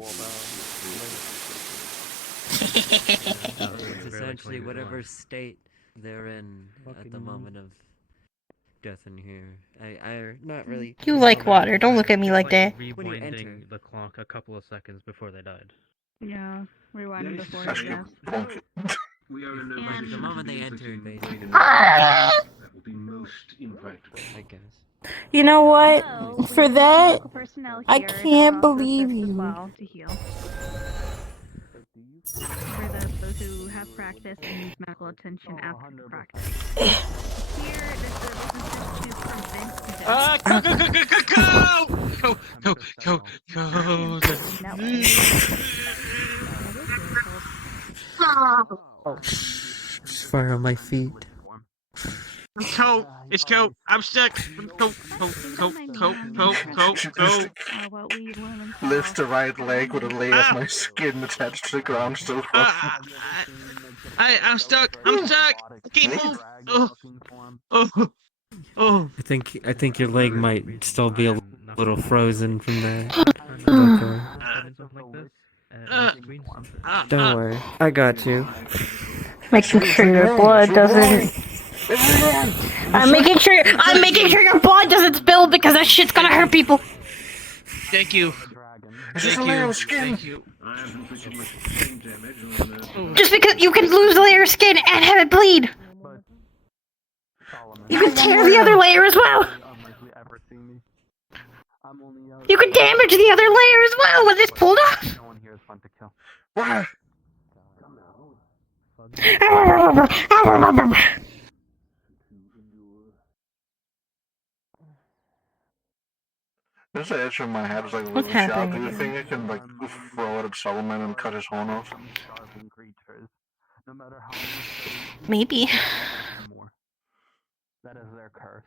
It's essentially whatever state they're in at the moment of death in here. I not really. You like water. Don't look at me like that. Rewinding the clock a couple of seconds before they died. Yeah, rewinding before his death. We are in And the moment they entered, basically. that will be most impractical. I guess. You know what? For that, Personnel I here can't also believe assists as you. well to heal. For those who have practice and need medical attention after practice. Here, this is to prevent death. Go! Fire on my feet. It's cold. It's cold. I'm stuck. Cold. Lifts the right leg with a layer of my skin attached to the ground, still frozen. I'm stuck. I'm stuck. Can't move. Oh. I think your leg might still be a little frozen from that. Don't worry, I got you. Making sure your blood doesn't. I'm making sure your blood doesn't spill because that shit's gonna hurt people. Thank you. Just a layer of skin. Just because you can lose a layer of skin and have it bleed. You can tear the other layer as well. You can damage the other layer as well when it's pulled off. What? This edge of my head is like really sharp. Do you think I can like throw it at Solomon and cut his horn off? Maybe. That is their curse.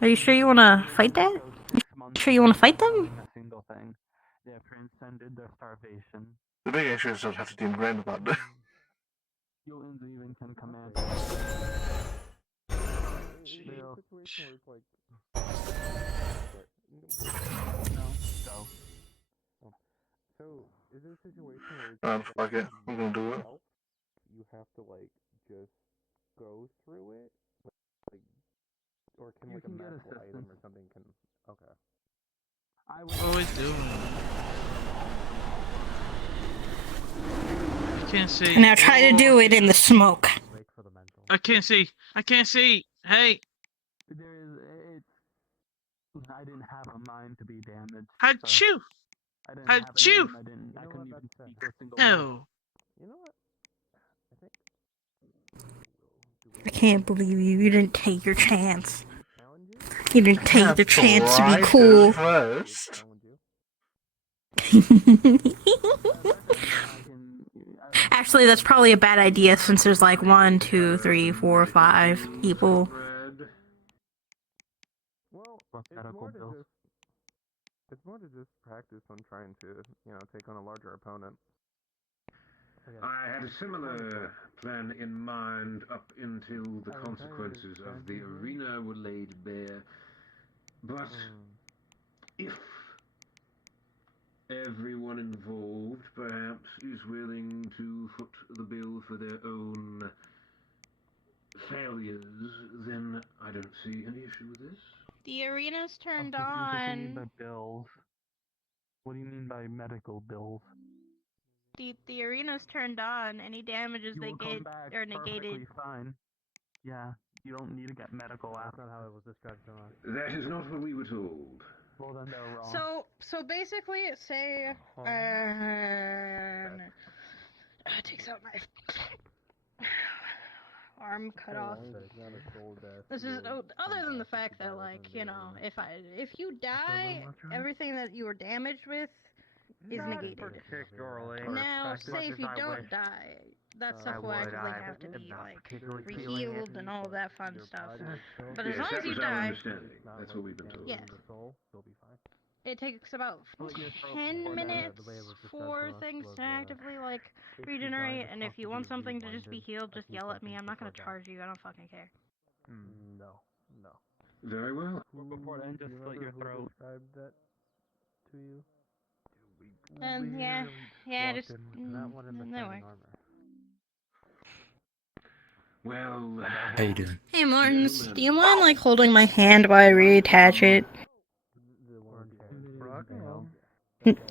Are you sure you wanna fight that? Sure you wanna fight them? Single thing. They have transcended their starvation. The big issue is I have to do grand about that. Humans even can command. So, is it a situation where Fuck it, I'm gonna do it. you have to like just go through it, like, or can like a medical item or something can? Okay. What are we doing? I can't see. Now try to do it in the smoke. I can't see. I can't see. Hey. I didn't have a mind to be damaged. Achoo! I didn't have a Achoo! name. I couldn't even speak a single word. No. You know what? I think. I can't believe you. You didn't take your chance. You didn't take the chance to be Right cool. first. Actually, that's probably a bad idea since there's like 1, 2, 3, 4, 5 people. Well, it's more to just practice on trying to, take on a larger opponent. I had a similar plan in mind up until the consequences of the arena were laid bare. But if everyone involved perhaps is willing to foot the bill for their own failures, then I don't see any issue with this. The arena's turned What do you mean by on. bills? What do you mean by medical bills? The arena's turned on. Any damages You they will come get back are negated. perfectly fine. Yeah, you don't need to get medical after. That's not how it was described to us. That is not what we were told. Well, then they're wrong. So basically, say takes out my arm cut off. This is other than the fact that, like, if you die, everything that you were damaged with is negated. Particularly. Now, say if you don't die, that stuff will actively have to be like re-healed and all of that fun stuff. But as Yes, long that as you was our die, understanding. That's what we've been told. yes. It takes about 10 minutes for things to actively, like, regenerate, and if you want something to just be healed, just yell at me. I'm not gonna charge you, I don't fucking care. No. Very well. Before then, just slit your throat. That to you. And yeah, just no way. Well, How you doing? Hey Martins, do you mind, like, holding my hand while I reattach it?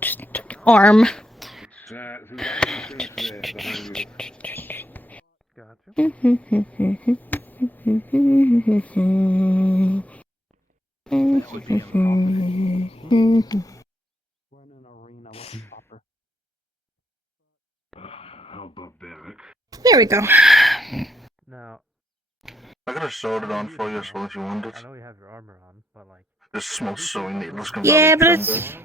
Just arm. How barbaric. There we go. Now, I could have sewed it on for you as well if you wanted. I know you have your armor on, but like. This small sewing needles come Yeah, out but of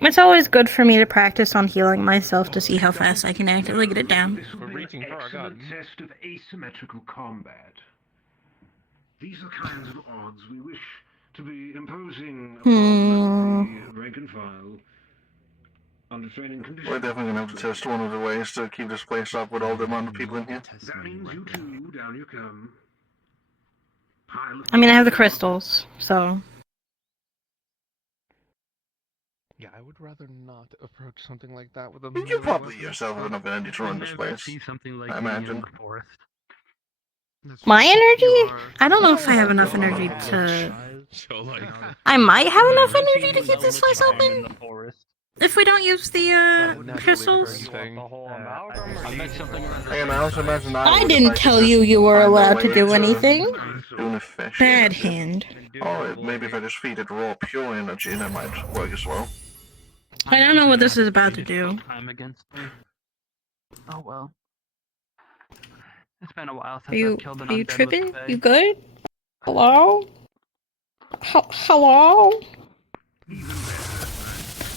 it's always good for me to practice on healing myself to see how fast I can actively get it down. We're reaching for a gun. Test of asymmetrical combat. These are the kinds of odds we wish to be imposing upon the rank and file under training conditions. We're definitely gonna have to test one of the ways to keep this place up with all the amount of people in here. That means you two, down you come. I mean, I have the crystals, so. Yeah, I would rather not approach something like that with a. You probably yourself have enough energy to run this place. I imagine. My energy? I don't know if I have enough energy to. I might have enough energy to keep this place open. If we don't use the crystals. I didn't tell you were allowed to do anything. Bad hand. Or maybe if I just feed it raw pure energy, that might work as well. I don't know what this is about to do. Time against me. Oh well. It's been a while since Are I've killed an you undead tripping? with a You good? Hello? Hello?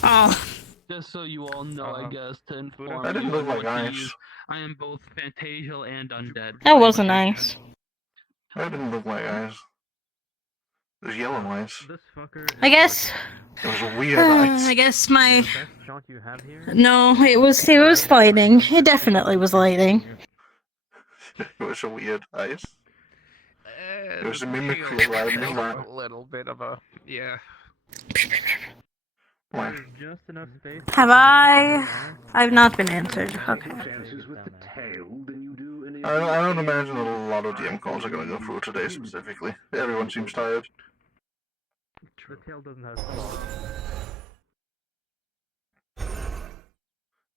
Oh. Just so you all know, I guess, to inform That didn't you look like what to ice. use, I am both Fantasial and undead. That wasn't nice. That didn't look like ice. It was yellow ice. I guess. It was a weird ice. I guess my. No, it was lighting. It definitely was lighting. It was a weird ice. It was a mimicry lightning. A little bit of a yeah. What? Just enough space. Have I? I've not been answered. Okay. I don't imagine that a lot of DM calls are going to go through today specifically. Everyone seems tired. The tail doesn't have.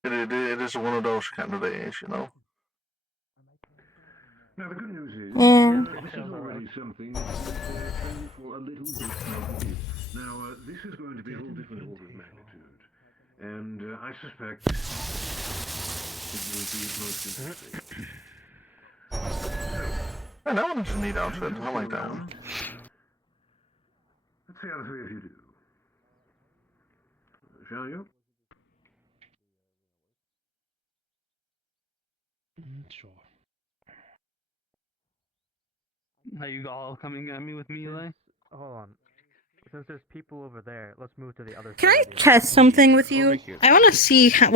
It is one of those kind of days, you know. Now the good news is, Yeah. this is already something only for a little bit of it. Now, this is going to be a whole different order of magnitude, and I suspect it will be most interesting. Yeah, that one's a neat outfit. I like that one. Let's see how the three of you do. Shall you? Sure. Are you all coming at me with melee? Hold on. Since there's people over there, let's move to the other Can I side. test something with you? I want to see how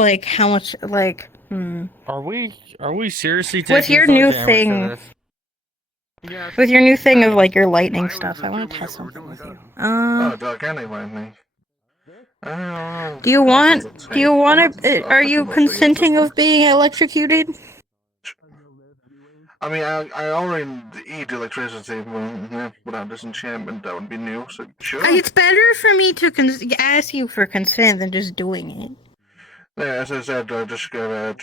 much Are we seriously with taking your full new damage thing. for this? With your new thing of like your lightning stuff, I want to test something with you. Oh, Doug, anyway, me. Do you want to? Are you consenting of being electrocuted? I mean, I already eat electricity without disenchantment. That would be new, so sure. It's better for me to ask you for consent than just doing it. Yeah, as I said, I just got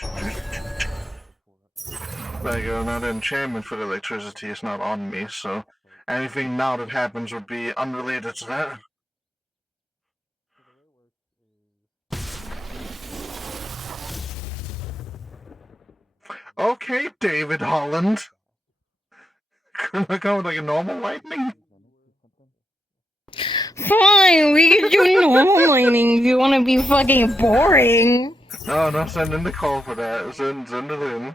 like another enchantment for the electricity is not on me, so anything now that happens would be unrelated to that. Okay, David Holland. Can I go with like a normal lightning? Fine, we can do normal lightning if you want to be fucking boring. No, send in the call for that. Send it in.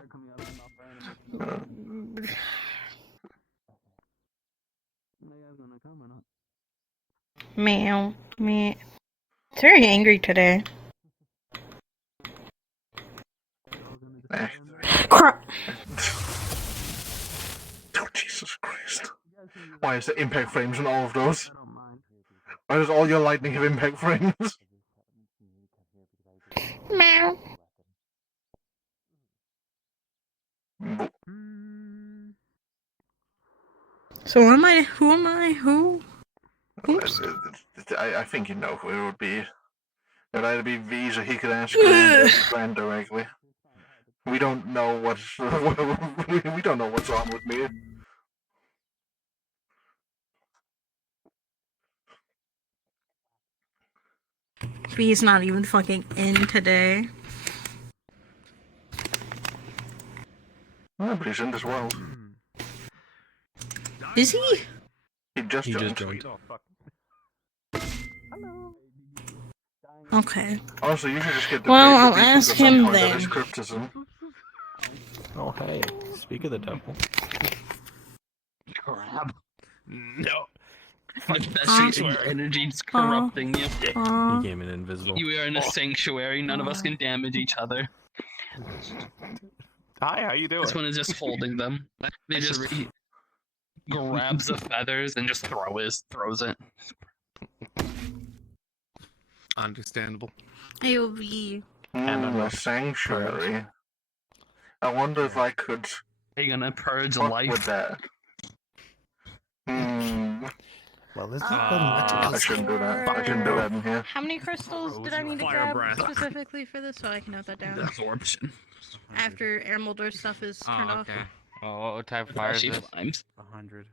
Meow, meow. It's very angry today. Oh, Jesus Christ. Why is there impact frames on all of those? Why does all your lightning have impact frames? Meow. So am I? Who am I? Who? Oops. I think you know who it would be. It would either be V's or he could ask Glenn directly. We don't know what's we don't know what's on with me. B's not even fucking in today. Oh, but he's in this world. Is he? He just joined. Okay. Also, you should just get the Well, I'll paper ask at some him point. That then. is cryptism. Oh, hey. Speak of the devil. Crap. No. Your energy's corrupting you. He came in invisible. You are in a sanctuary. None of us can damage each other. Hi, how you doing? This one is just holding them. They just he grabs the feathers and just throws it. Understandable. It'll be. A sanctuary. I wonder if I could. Are you gonna purge fuck life with that? Well, this I shouldn't do that. I shouldn't do that in here. How many crystals did I need to Fire grab breath. specifically for this so I can note that down? Absorption. After Emeraldur's stuff is turned off. Oh, what type of fire is Nefeshi this? flames. 100.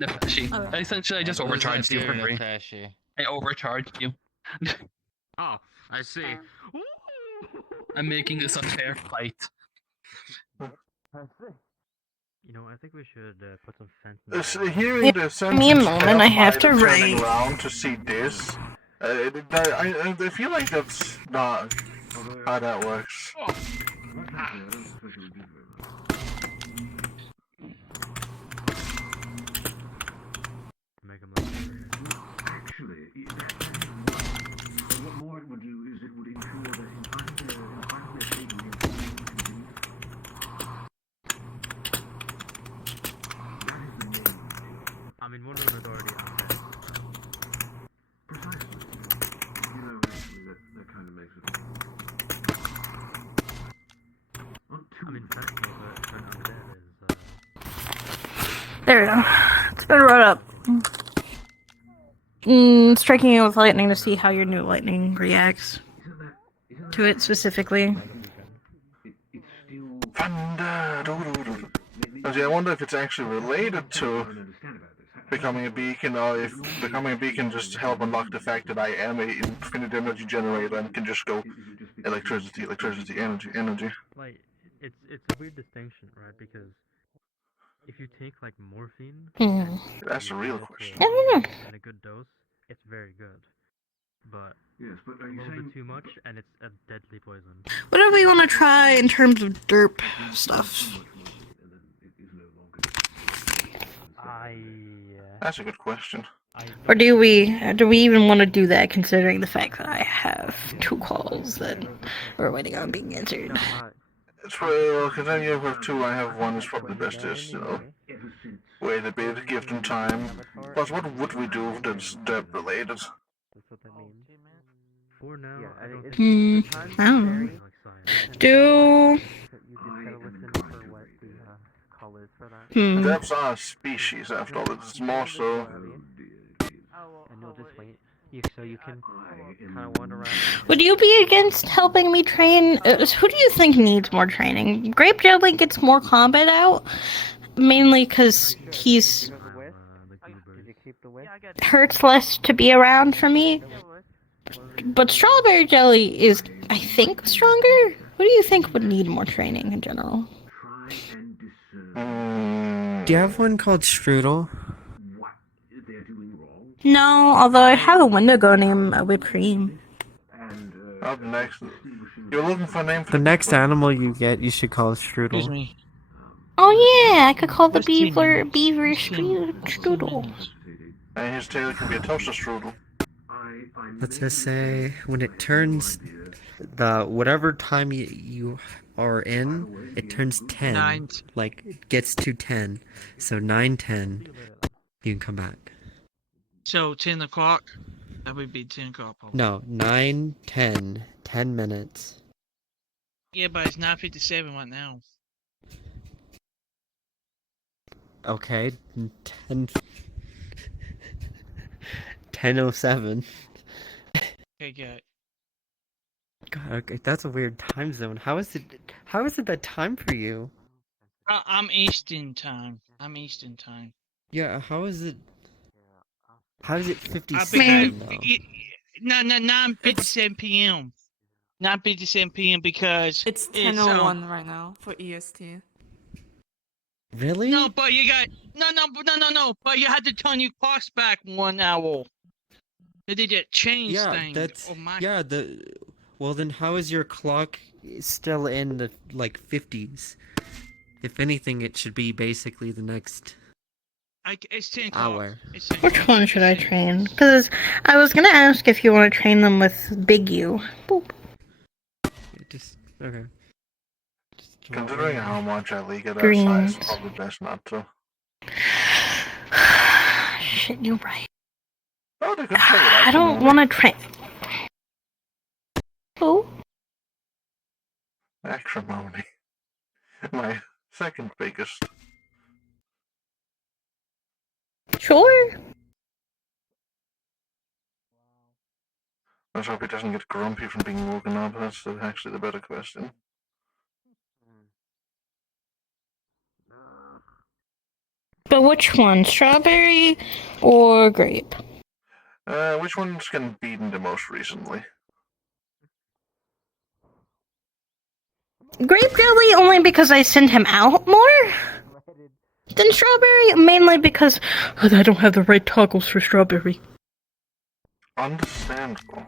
Nefeshi. Okay. Essentially, I just overcharged you for free. I overcharged you. Oh, I see. I'm making this a fair fight. You know, I think we should put some fence. Hearing the sentence me a moment, I have to turning write. around to see this, I feel like that's not how that works. Make him Actually, what more it would do is it would ensure that in fact we're taking I mean, one of them is already on there. Precisely. You know, actually, that kind of makes it. I mean, Sentinel for an undead is. There we go. It's been brought up. Striking it with lightning to see how your new lightning reacts to it specifically. I wonder if it's actually related to becoming a beacon, or if becoming a beacon just help unlock the fact that I am an infinite energy generator and can just go electricity, energy. Like, it's a weird distinction, right? Because if you take like morphine, That's a real question. I don't know. and a good dose, it's very good. But a little bit too much, and it's a deadly poison. What do we want to try in terms of derp stuff? That's a good question. Or do we even want to do that, considering the fact that I have 2 calls that we're waiting on being answered? It's well, because then you have 2, I have 1. It's probably best just, wait a bit, give them time. Plus, what would we do that's derp related? That's what that means. For now, I don't think. I don't know. Do. Derps are a species after all. It's more so. And you'll just wait. So you can kind of wander around. Would you be against helping me train? Who do you think needs more training? Grape Jelly gets more combat out, mainly because he's hurts less to be around for me. But Strawberry Jelly is, I think, stronger. Who do you think would need more training in general? Do you have one called Strudel? No, although I have a Wendigo named Whipped Cream. Up next, you're looking for a name for The next animal you get, you should call Strudel. Excuse me. Oh yeah, I could call the beaver Strudel. And his tail can be a toaster strudel. Let's just say when it turns whatever time you are in, it turns 10. 9. Like it gets to 10. So 9:10, you can come back. So 10 o'clock? That would be 10 o'clock. No, 9:10, 10 minutes. Yeah, but it's 9:57 right now. Okay, 10:07. Okay, good. God, okay, that's a weird time zone. How is it that time for you? I'm Eastern time. Yeah, how is it 57 though? No, 9:57 p.m. 9:57 p.m. because It's 10:01 right now for EST. Really? No, but you got no. But you had to turn your clocks back 1 hour. They did that change thing. Well, then how is your clock still in the 50s? If anything, it should be basically the next it's 10 hour. Which one should I train? Because I was gonna ask if you want to train them with Big U. Boop. Okay. Considering how much I leak at that Greens. size, it's probably best not to. Shit, you're right. Oh, they could play it. I don't want to train. Who? Acrimony. My second biggest. Sure. Let's hope he doesn't get grumpy from being woken up. That's actually the better question. But which one? Strawberry or grape? Which one's getting beaten the most recently? Grape Jelly only because I send him out more than Strawberry, mainly because I don't have the right toggles for Strawberry. Understandable.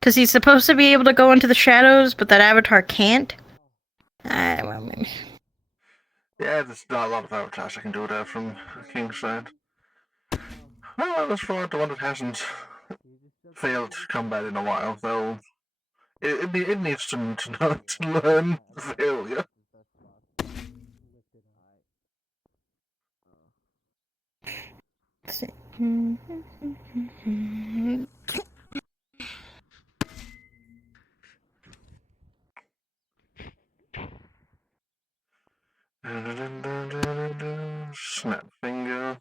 Because he's supposed to be able to go into the shadows, but that avatar can't. Well, maybe. Yeah, there's not a lot of avatars I can do that from King's side. Well, let's throw out the one that hasn't failed combat in a while, though. It needs to learn failure. Snap finger.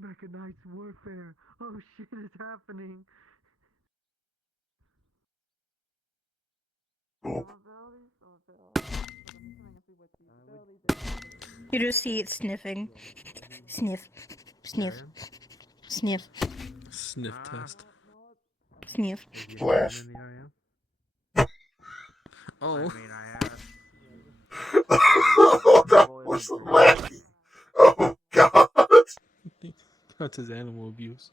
Mechanized warfare. Oh shit, it's happening. You just see it sniffing. Sniff. Sniff. Sniff. Sniff test. Sniff. Flash. Oh. That was hilarious. Oh god. That's his animal abuse.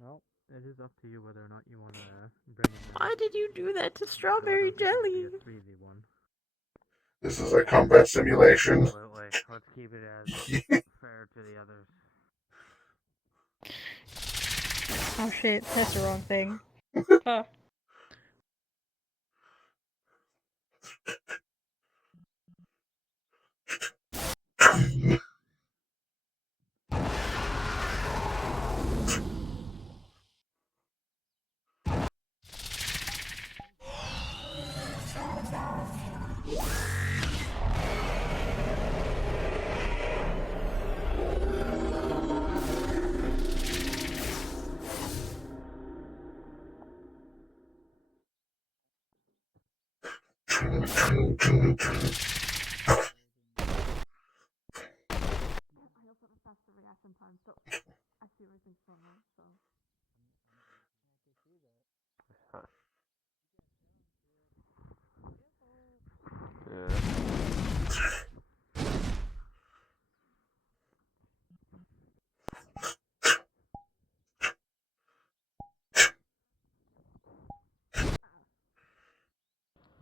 Well, it is up to you whether or not you want to bring it down. Why did you do that to strawberry jelly? This is a combat simulation. Absolutely. Let's keep it as fair to the others. Oh shit, that's the wrong thing. Huh.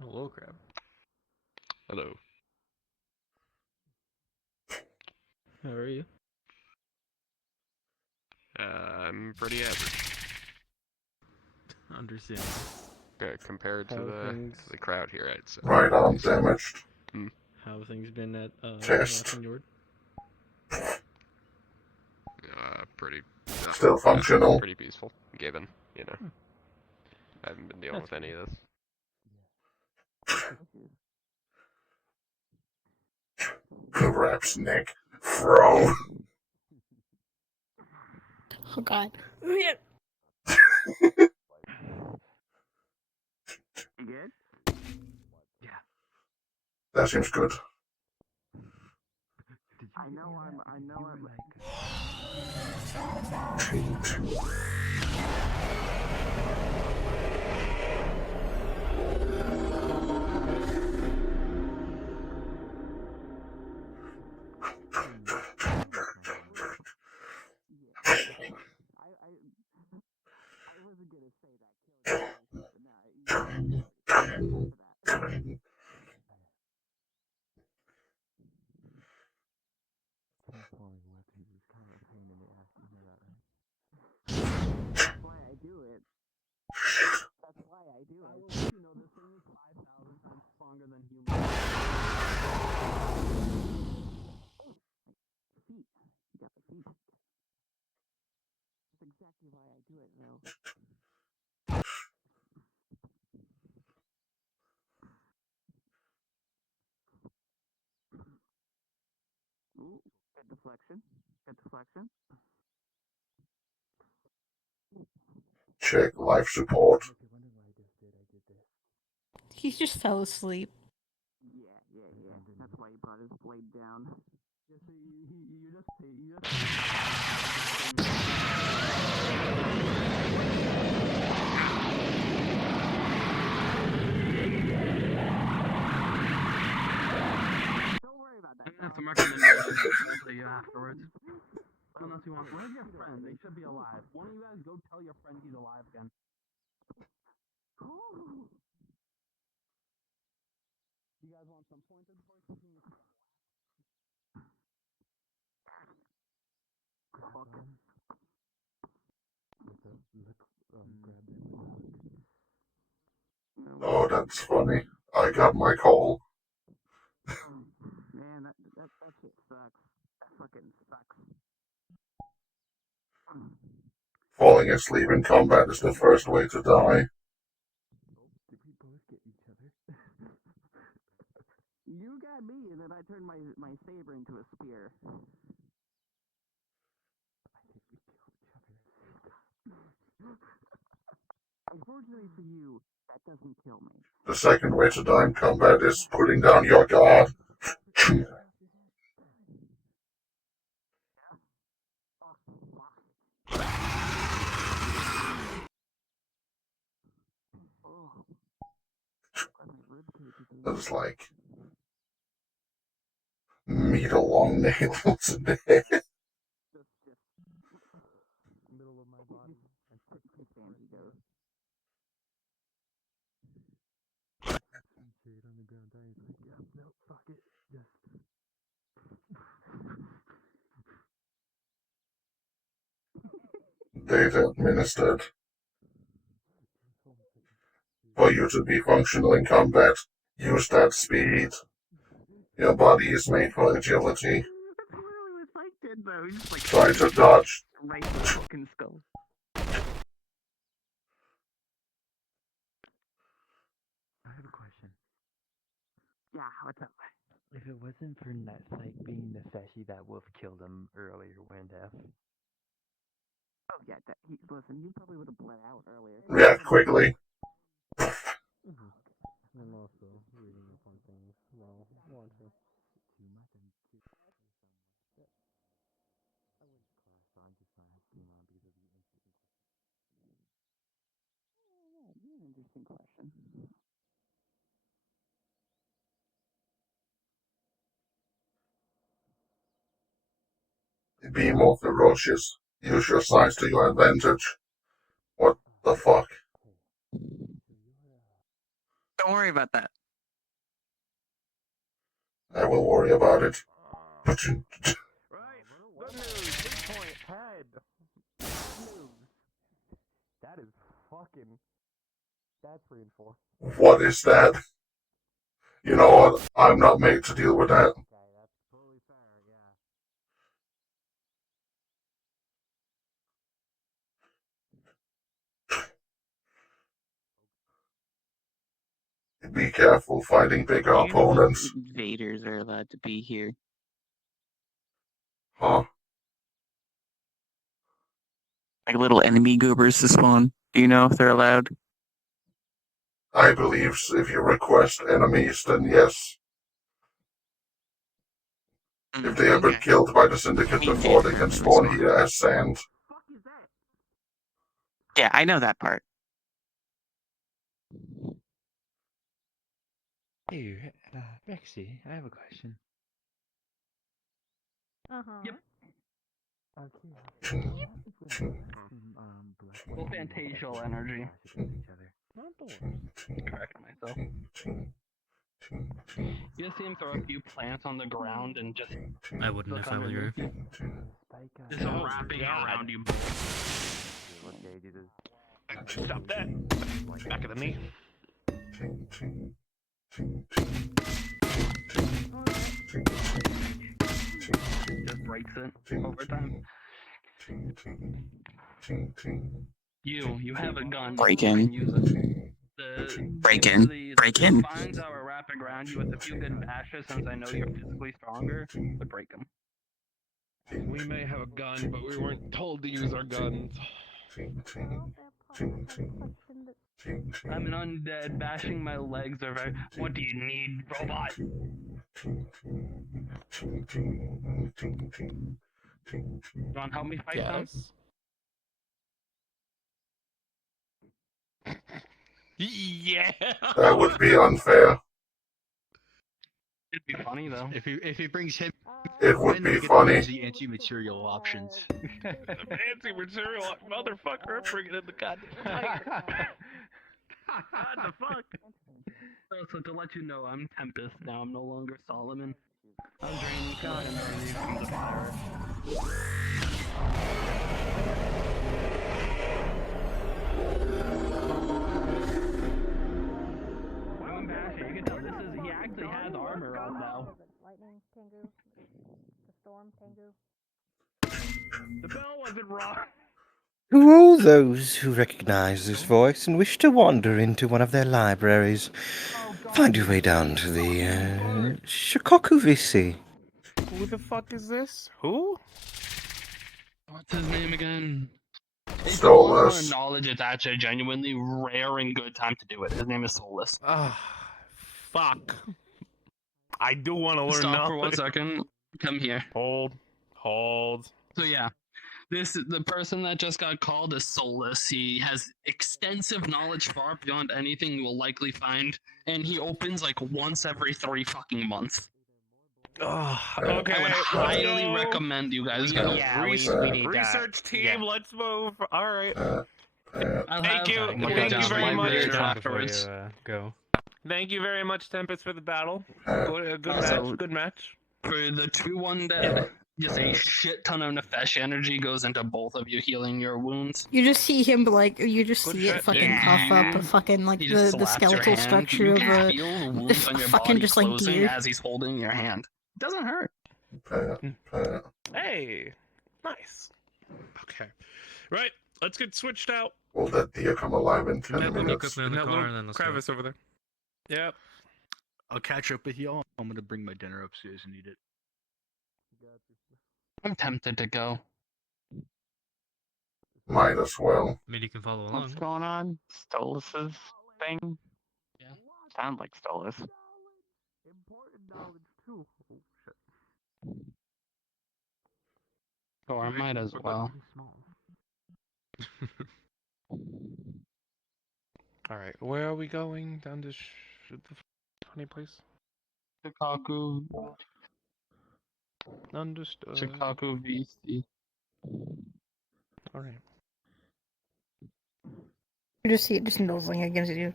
Hello, crab. Hello. How are you? I'm pretty average. Understand. Compared to How the things- to the crowd here, I'd say. Right arm damaged. How have things been at Test. Laughing Yard? Pretty. Still functional. Pretty peaceful, given, you know. I haven't been dealing with any of this. Grabs neck. Fro. Oh god. You good? Yeah. That seems good. I know I'm wasn't gonna say that. Falling left hand is kind of a pain in the ass, you know that, right? That's why I do it. That's why I do it. You know, this thing is 5,000 times stronger than human. Feet. You got the feet. That's exactly why I do it, though. Ooh, good deflection. Good deflection. Check life support. He just fell asleep. Yeah. That's why he brought his blade down. Yeah, so you just Don't worry about that. I'm gonna have some recommendations for you afterwards. Unless you want. Where's your friend? They should be alive. One of you guys go tell your friend he's alive again. You guys want some pointed points? Oh, that's funny. I got my call. Man, that shit sucks. That fucking sucks. Falling asleep in combat is the first way to die. Did we both get each other? You got me, and then I turned my saber into a spear. Unfortunately for you, that doesn't kill me. The second way to die in combat is putting down your guard. There's like meat along nails in there. Middle of my body. And shade on the ground, dying. He's like, yeah, no, fuck it. Just. Data administered. For you to be functional in combat, use that speed. Your body is made for agility. Try to dodge. Right in the fucking skull. I have a question. Yeah, what's up? If it wasn't for Netflix being the Feshi that Wolf killed him earlier when death. Oh yeah, listen, you probably would have bled out earlier. React quickly. I'm also reading up on things. Well, watching. Too much and too. I wouldn't class, so I'm just not being on because of the interesting question. Yeah, interesting question. Be more ferocious. Use your size to your advantage. What the fuck? Don't worry about that. I will worry about it. Right, good news, big point, head. News. That is fucking. That's reinforced. What is that? You know what? I'm not made to deal with that. Okay, that's totally fair, yeah. Be careful fighting bigger opponents. Invaders are allowed to be here. Huh? Like little enemy goobers to spawn. Do you know if they're allowed? I believe if you request enemies, then yes. If they have been killed by the Syndicate before, they can spawn here as sand. Yeah, I know that part. Hey, Rexy, I have a question. Uh-huh. Okay. Full Fantasial energy. Not the worst. Correct myself. You just see him throw a few plants on the ground and just. I wouldn't if I were you. Just wrapping around you. Stop that. Back of the knee. Just breaks it over time. You have a gun. Break in. Use it. Break in. The vines that were wrapping around you with a few good bashes, since I know you're physically stronger, would break them. We may have a gun, but we weren't told to use our guns. I'm an undead. Bashing my legs are very. What do you need, robot? You want to help me fight them? Yeah. That would be unfair. It'd be funny though. If he brings him, It would be funny. The anti-material options. Anti-material motherfucker, bring it in the goddamn fight. What the fuck? So to let you know, I'm Tempest now. I'm no longer Solomon. I'm draining God and energy from the fire. I'm bashing. You can tell he actually has armor on now. Lightning, Tengu, the storm, Tengu. The bell wasn't wrong. To all those who recognize this voice and wish to wander into one of their libraries, find your way down to the Shikoku Visi. Who the fuck is this? Who? What's his name again? If you want Soulless. knowledge, it's actually a genuinely rare and good time to do it. His name is Soulless. Fuck. I do want to learn Stop nothing. for 1 second. Come here. Hold. So yeah, the person that just got called is Soulless. He has extensive knowledge far beyond anything you will likely find, and he opens like once every 3 fucking months. Okay, I would highly recommend you guys go. We need research team. Let's move. All right. Thank you. Thank you very much. Afterwards. Go. Thank you very much, Tempest, for the battle. Good match. Good match. For the 2-1 dead, just a shit ton of Nefesh energy goes into both of you, healing your wounds. You just see him like you just see shit. it fucking Yeah. puff up a fucking like He just the slaps your skeletal hand. structure You of can a feel the wounds on your fucking body just like closing deer. as he's holding your hand. It doesn't hurt. Hey, nice. Okay, right. Let's get switched out. Will that deer come alive in 10 That little, minutes? quickly in the that car little and then let's go. crevice over there. Yep. I'll catch up with y'all. I'm gonna bring my dinner upstairs and eat it. I'm tempted to go. Might as well. I mean, you can follow What's along. going on? Stolus's thing? Yeah. Sound like Stolus. Important knowledge too. Oh shit. Or I might as well. All right. Where are we going? Down to the funny place. Shikaku. Understood. Shikaku VC. All right. You just see it just nuzzling against you.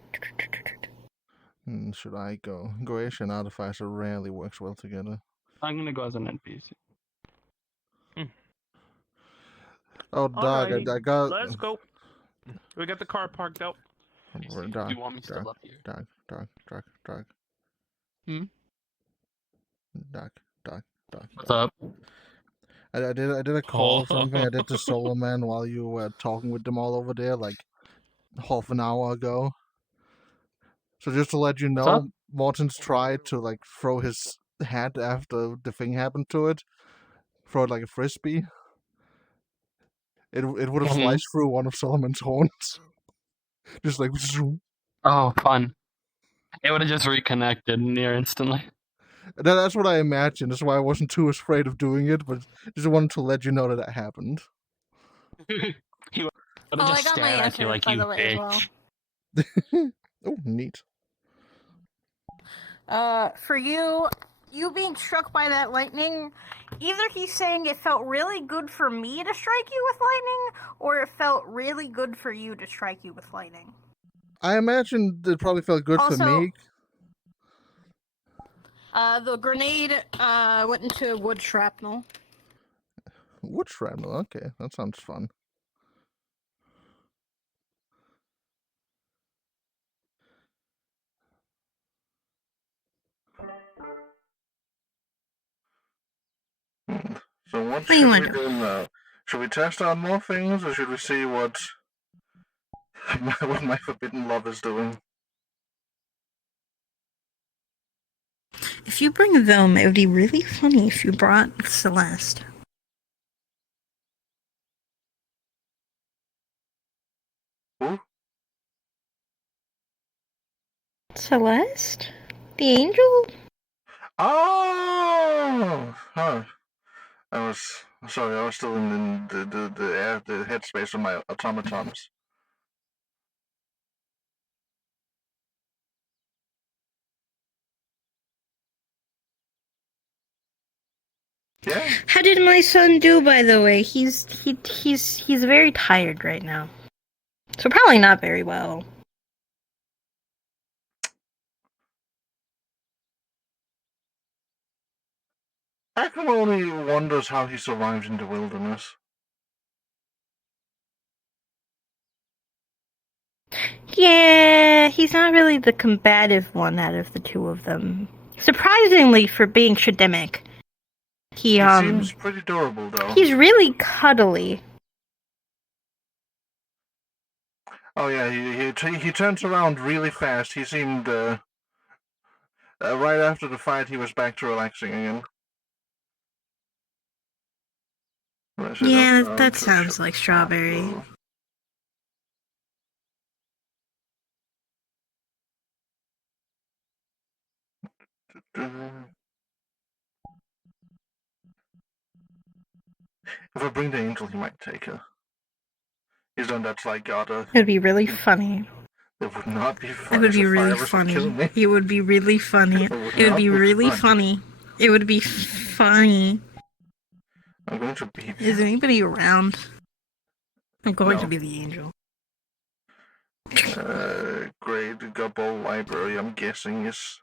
Should I go? Goetia and Artificer rarely works well together. I'm gonna go as an NPC. Oh, dog, Alrighty, I got... Let's go. We got the car parked out. Dog, you want me still up here? Dog. Hmm? Dog. What's up? I did a call or something I did to Solar Man while you were talking with them all over there, like half an hour ago. So just to let you know, Morton's tried to like throw his hat after the thing happened to it, throw it like a frisbee. It would have sliced through one of Solomon's horns. Just like zoom. Oh, fun. It would have just reconnected near instantly. That's what I imagined. That's why I wasn't too afraid of doing it, but just wanted to let you know that happened. He would Oh, have I just got my stared at you answer, like, by you the way, as well. bitch. Oh, neat. For you being struck by that lightning, either he's saying it felt really good for me to strike you with lightning, or it felt really good for you to strike you with lightning. I imagine it probably felt good for Also, me. The grenade went into wood shrapnel. Wood shrapnel, okay, that sounds fun. So what should we do now? Should we test out more things, or should we see what my forbidden love is doing? If you bring them, it would be really funny if you brought Celeste. Who? Celeste? The angel? Oh! Huh. I was sorry. I was still in the headspace of my automatons. Yeah. How did my son do, by the way? He's very tired right now. So probably not very well. Acrimony wonders how he survives in the wilderness. Yeah, he's not really the combative one out of the two of them. Surprisingly, for being Shademic. He seems pretty durable, though. He's really cuddly. Oh yeah, he turns around really fast. He seemed right after the fight, he was back to relaxing again. Yeah, that sounds like Strawberry. If I bring the angel, he might take her. He's done that to like God. It'd be really funny. It would not be It funny. would be really Cyrus would kill funny. me. It would be really funny. It would be really funny. It would be funny. I'm going to be. Is anybody around? I'm going No. to be the angel. Grade Gobble Library, I'm guessing, is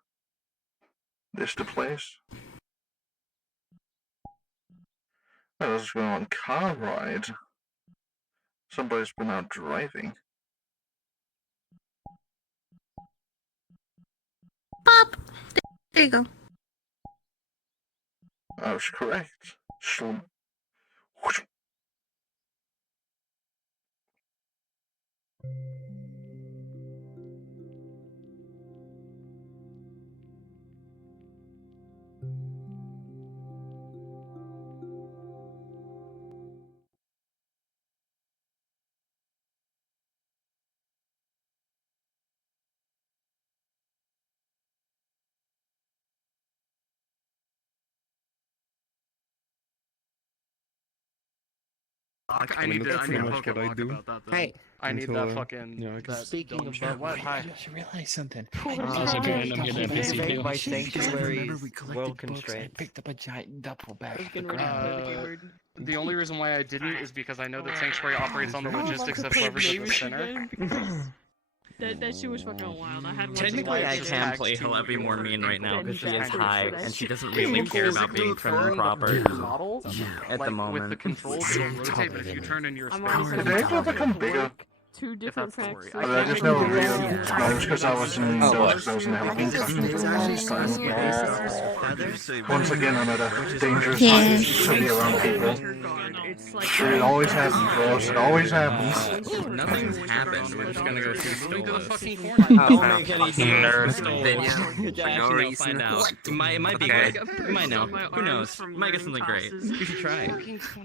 this the place? I was going on car ride. Somebody's been out driving. Pop! There you go. I was correct. I need to poke a lock about that though. Hey, I need that fucking. That Speaking dumb of shit. What? Hi. you should realize something. by sanctuaries, well constrained. Picked up a giant duffel bag. The only reason why I didn't is because I know that Sanctuary operates on the logistics of whoever's at the center. That shit was fucking wild. I had one. Technically, I can play Hell Be More Mean right now because she is high and she doesn't really care about being prim and proper Model, at the moment. With the controls, it'll rotate, but if you turn in your space, Did they ever become bigger? Two different facts. I just never realized. No, it's because I was in Halloween costume for the longest time. Once again, another dangerous time to be around people. It always happens, Ross. It always happens. Nothing's happened. We're just gonna go see Moving to the fucking Stolas. corner. Don't make any sense. Stolas. For no reason. Find out. It might be good. You might know. Who knows? You might get something great. You should try.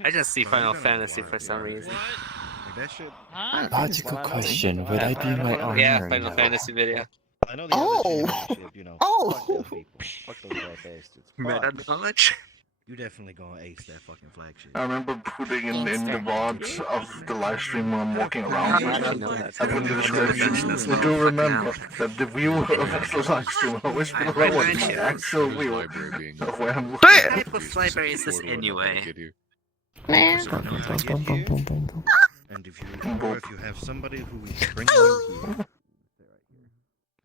I just see Final Fantasy for some reason. That shit. Logical question. Would I be my armor? Yeah, Final Fantasy video. I know the other shit, you know. Fuck those people. Fuck those rat bastards. Meta knowledge. You definitely gonna ace that fucking flag shit. I remember putting in the VODs of the live stream when I'm walking around with them. I put in the description. I do remember that the view of the live stream will always be lower than the actual view of where I'm looking. What type of library is this anyway? And if you remember, if you have somebody who is bringing you here.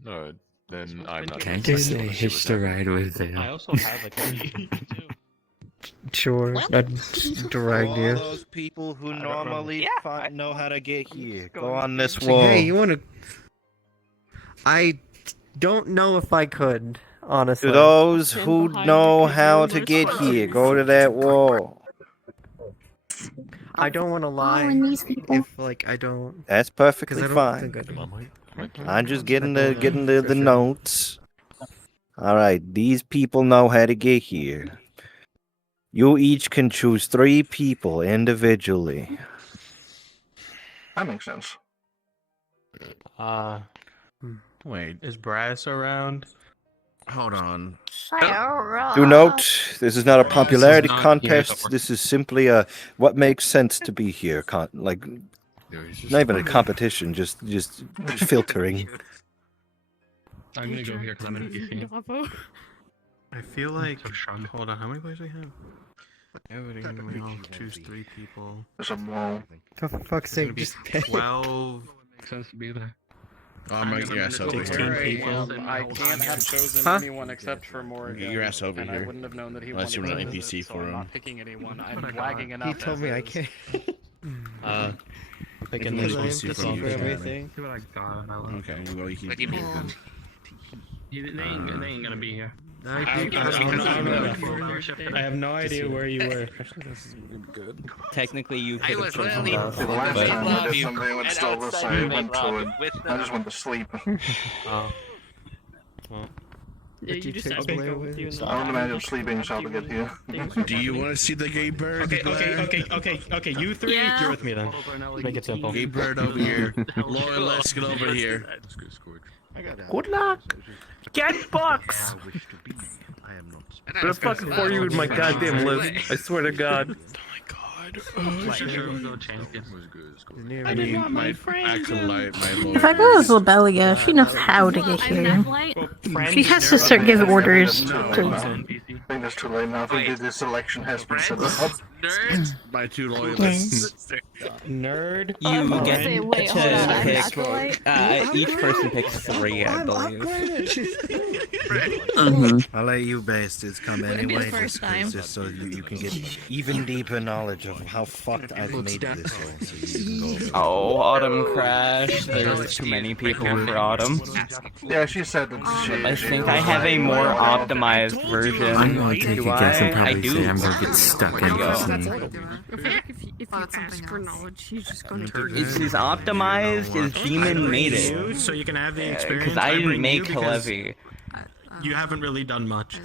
No, then I'm not. Can I just say hitch the ride with them? I also have a key. Sure, I'd drag All you. those people who normally know how to get here. Go on this Say, wall. hey, you wanna... I don't know if I could, honestly. To those who know how to get here, go to that wall. I don't want to lie. If like I don't. That's perfectly 'cause I don't fine. think I do. I'm just getting the notes. All right, these people know how to get here. You each can choose 3 people individually. That makes sense. Wait, is Brass around? Hold on. Do note, this is not a popularity not contest. here. This is simply a what makes sense to be here. Not even a competition, just filtering. I'm gonna go here because I'm gonna be here. I feel like. Hold on, how many players do we have? Everybody can we all choose 3 people. There's a wall. For fuck's sake, It's just gonna be 12. Sense to be there. my ass over here. I can't have chosen anyone except for Morgan. Get your ass over and here. I wouldn't have known that he Unless wanted you want an to NPC visit, so for I'm him. not picking anyone. I'm lagging enough. He told me I as is. can't. Picking this the NPC for everything. See what I got. Okay, well, you keep What do you mean? They ain't gonna be here. I have no idea where you were. Technically, you I could have was chosen really us, the last but time I did something with Stolas, I went to it. I just went to sleep. Yeah, you just asked me to go with you. I don't imagine sleeping so to get here. Do you want to see the gay bird? Okay. You 3, you're with me then. Make it simple. Gay bird over here. Laura, let's get over here. Good luck. Get books. I'm fucking for you with my goddamn list. I swear to God. I mean, my acolyte, my lord. If I go as Lobelia, she knows how to get here. She has to start giving orders. I think that's too late now. I think this election has been set up. By two loyalists. Nerd. I You was get gonna say, wait, hold on, I'm to acolyte? pick. Each person picks 3, I believe. I'll let you bastards come Wouldn't be the anyway, first just, time. just so you can get even deeper knowledge of how fucked I've made it this way. So you can go. Oh, Autumn Crash. There's too many people for Autumn. Yeah, she said that I think I have a more optimized version. I'm gonna take a guess and I probably do. say I'm gonna get stuck in this I one. feel like if you ask for knowledge, he's just gonna turn It's as optimized as Demon made it. So you can have the experience. Because I didn't bring make you because Kalevi. You haven't really done much.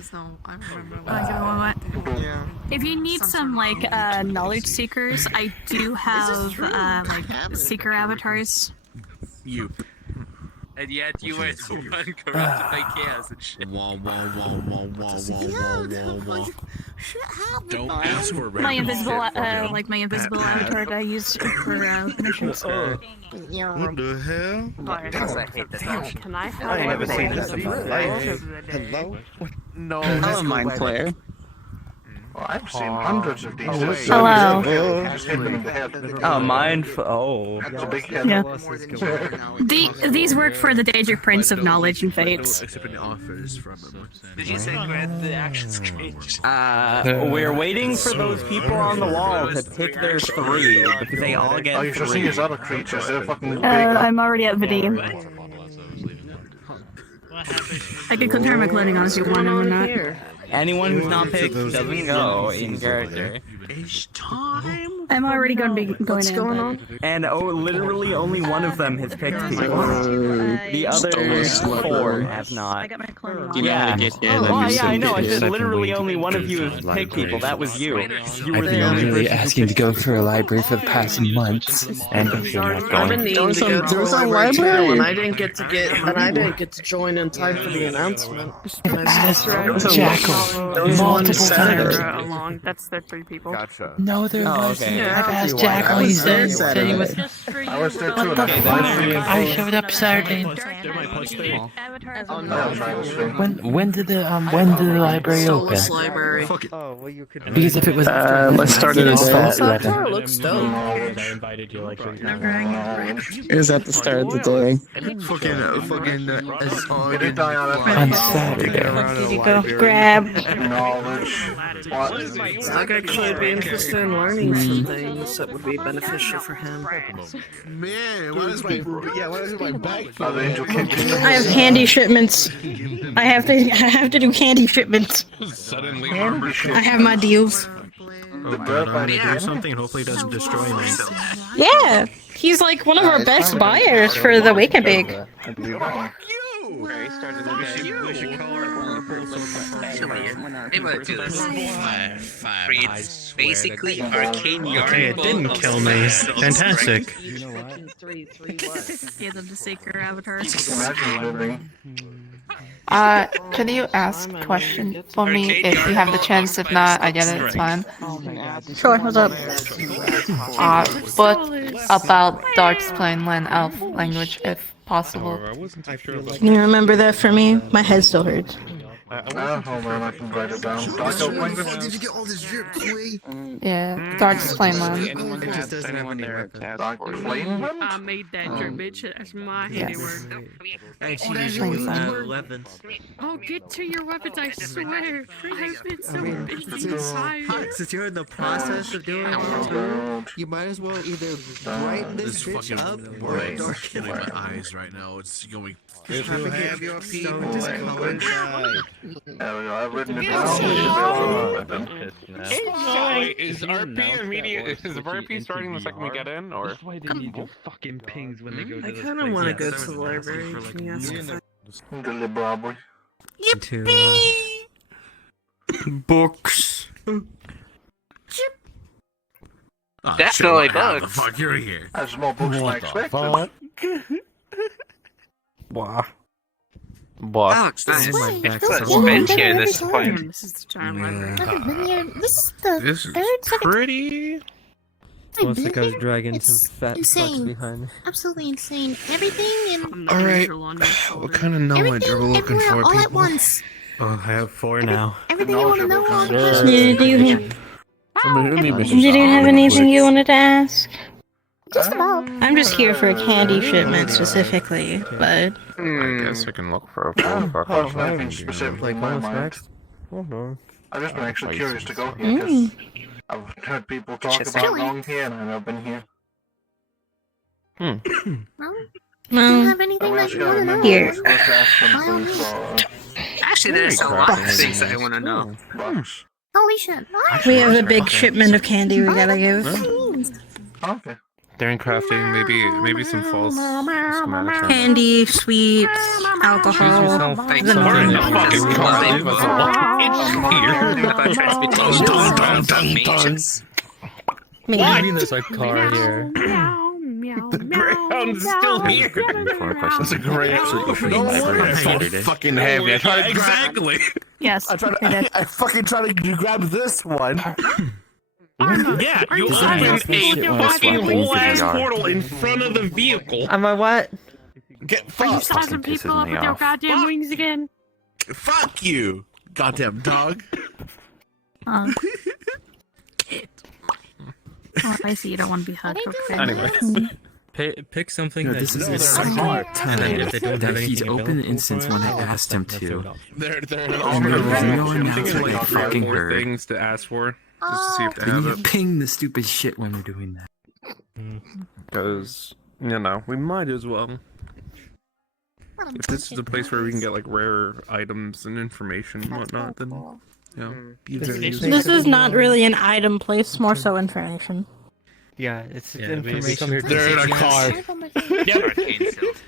If you need some like knowledge seekers, I do have like seeker avatars. You. And yet you were the one corrupted by chaos and shit. Wah, wah, wah, wah, wah, wah, wah, wah. Don't ask for My invisible, random shit. like my invisible avatar that I use for missions. What the hell? Can I have I ain't never seen this in my life. Hello? No. Hello, Mind Flayer. Well, I've seen hundreds of these. Hello. Just hit them in the head. Oh, Oh. That's a big head. Yeah. These work for the Daedric Prince of Knowledge and Fates. Did you say grant the action screen? We're waiting for those people on the wall to pick their 3 because they all get Oh, you should see 3. his other creatures. They're fucking big. I'm already at Vadim. I can compare my clothing on if you want or not. Anyone who's not picked doesn't go in character. I'm already going to be going in. going on? And literally only one of them has picked people. The other 4 have not. Yeah. Oh, yeah, I know. I said literally only one of you has picked people. That was you. You I've were the been only really person. asking to go for a library for the past months, and you're not going. There was a library, and I didn't get to join in time for the announcement. Jackal. Multiple times. Along. That's the 3 people. Gotcha. No, there wasn't. okay. I've asked Jackal. He said he was. I was there too. What the fuck? I showed up Saturday. When did the library open? Library. Because if it was Let's start it at 11. Looks dope. It was at the start of the day. On Saturday. Did you go grab? Knowledge. Zach could be interested in learning some things that would be beneficial for him. Man, why is my back? I have candy shipments. I have to do candy shipments. Suddenly, I have my deals. Oh god, I'm gonna do something and hopefully it doesn't destroy me. Yeah, he's like one of our best buyers for the Wake and Bake. They want to do this. It's basically arcane yarn. Okay, it didn't kill me. Fantastic. Give them the seeker avatars. Can you ask a question for me if you have the chance? If not, I get it, it's fine. Sure, what's up? But about Dark's Plainland Elf language, if possible. Can you remember that for me? My head still hurts. Hold on, I can write it down. Dark Elf language? Did you get all this drip, Queen? Yeah, Dark's Plainland. It just doesn't have any Dark Plainland? I made that drip, bitch. That's my handiwork. And she used 11. Oh, get to your weapons, I swear. I've been so busy inside. Since you're in the process of doing it too, you might as well either brighten this bitch up or darken My it. eyes right now, it's going. If you have your people language. There we go, I've written it down. Is RP immediate? Is RP starting the second we get in, or? Why they need your fucking pings when they go to I this kind of place. want to go to the library. Can you ask if Books. Oh, Definitely shit, why the bugs. fuck you're here? That's more books than I expected. Wow. What? Alex, This is my nice. back. Let's so- bench here at this point. This is the giant library. I've been here. This is the This is third, second. pretty. Once the guy's It's dragging some fat fucks insane. behind me. Absolutely insane. Everything and All right. What kind of knowledge are we looking everywhere for, all at people? once. Oh, I have 4 now. Everything you want to know all at once. Do you Maybe have anything you wanted to ask? Just about. I'm just here for a candy shipment specifically, but I guess I can look for a Nothing specifically in my mind. I've just been actually curious to go here because I've heard people talk about going here and I've never been here. Well, do you well, have anything that you want to know? here. Actually, there's a lot of things that I want to know. Holy shit. We have a big shipment of candy we gotta give. Okay. During crafting, maybe some false schematics. Candy, sweets, alcohol. Thanks the for norm. the fucking Maybe. I mean, there's a car here. The Greyhound's still here. That's a great fucking heavy. Exactly. Yes. I fucking try to grab this one. Yeah, you open a fucking whole ass portal in front of the vehicle. Am I what? Get Are you fucked. sizing people up with their goddamn wings again? Fuck you, goddamn dog. Oh, I see. You don't want to be hugged. Okay. Anyway. Pick something that this is is smart and then if they don't have that he's anything opened the available, instance when I asked him to. They're And there was no one else thinking that like I 3 or fucking 4 heard. things to ask for, just to see if they Then have you it. ping the stupid shit when we're doing that. Because we might as well. If this is a place where we can get like rare items and information and whatnot, then be very useful. This is not really an item place, more so information. Yeah, it's Yeah, information. They're in a car.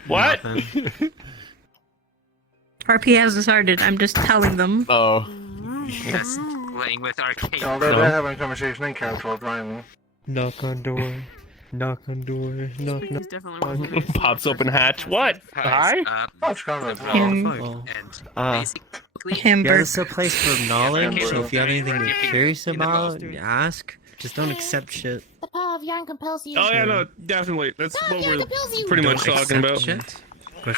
What? RP hasn't started. I'm just telling them. Oh. Yes, playing with arcade. Oh, they're having a conversation in character while driving. Knock on door. Knock on door. Knock, knock. He's definitely one of Pops open hatch. What? Hi? That's kind of Him. Yeah, this is a place for knowledge, so if you have anything you're curious about, ask. Just don't accept shit. The power of yarn compels you. Oh yeah, no, definitely. That's what yeah, we're compels you. pretty much Don't talking about. accept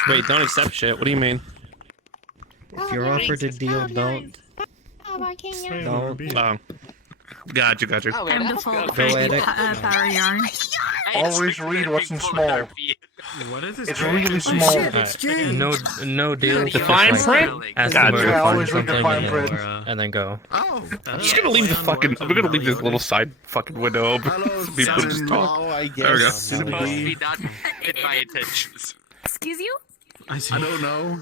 Wait, don't accept shit. What do you mean? If you're offered a deal, don't. Oh, gotcha. I'm default Go at it. power yarn. Always read what's in small. What is this? It's really small. No deal. The fine print? Ask Gotcha. them where to Yeah, find always read the something fine and, print. and then go. Oh, I'm just gonna leave the fucking. I'm gonna leave this little side fucking window open. So people just talk. I There we go. guess. Supposed to be not in my intentions. Excuse you? I don't know.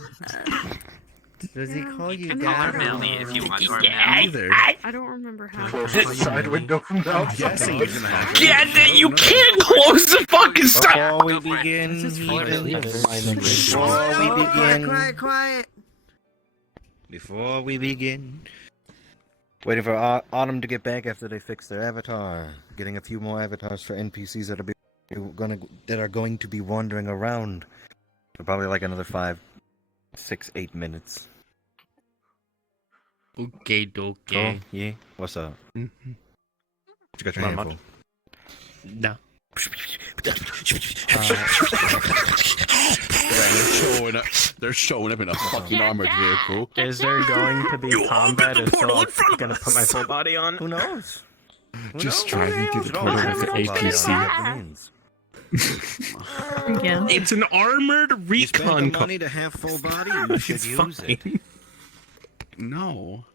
Does he call you I'm dad? not Melly, if you want, or Either. I don't remember how. Close the side window from the outside. Yeah, you can't close the fucking side. Before we begin, Quiet. Before we begin, waiting for Autumn to get back after they fix their avatar. Getting a few more avatars for NPCs that are going to be wandering around for probably like another 5, 6, 8 minutes. Okay. Oh, yeah. What's up? Mhm. What you got your Not hand much. for? No. They're showing up in a fucking armored vehicle. Is there going to be combat if Saul's gonna put my full body on? Who knows? Just driving through the portal with the APC. Yeah. It's an armored recon car. money to have full body, you should It's use it. fine. No.